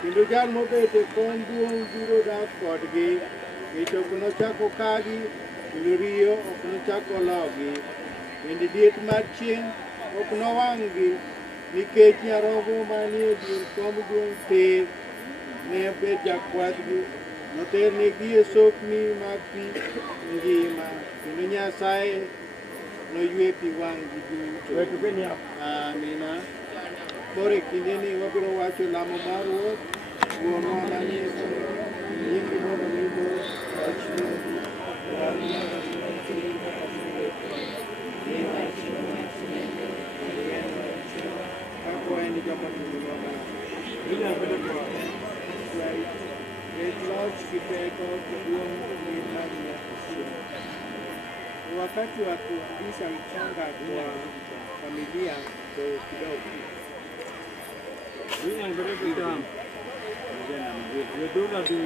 kendo jal mobet e kom duong' biro dak kodgi. Kech ok nochako kagi kendo riyo ok nochako logi, bende liet mar chieng' ok nowang'gi nikech nyarombo manie dier kom duong' ter ne bet jakwadhgi. Noternegi e sokni mag pi ngima, kendo Nyasaye noywe pi wang'gi duto. Amina. Koro e kindeni wabiro wacho lamo mar Ruoth. Wuonwa manie nyingi mondo mibo wachni kako en joma timo maber. Inyalo bedo kod red loch gi teko kuduong' ni mar Nyasaye. Wakati wa kurudisha mchanga kwa familia kidogo. Inyalo bedo kitambo. Wedola du,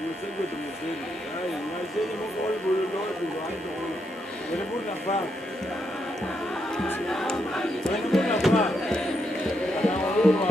musego du musego. Ay, maseni mo kol bolo do du ando. Ele buna fa. Ele buna fa. Ana waruwa.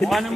Bwana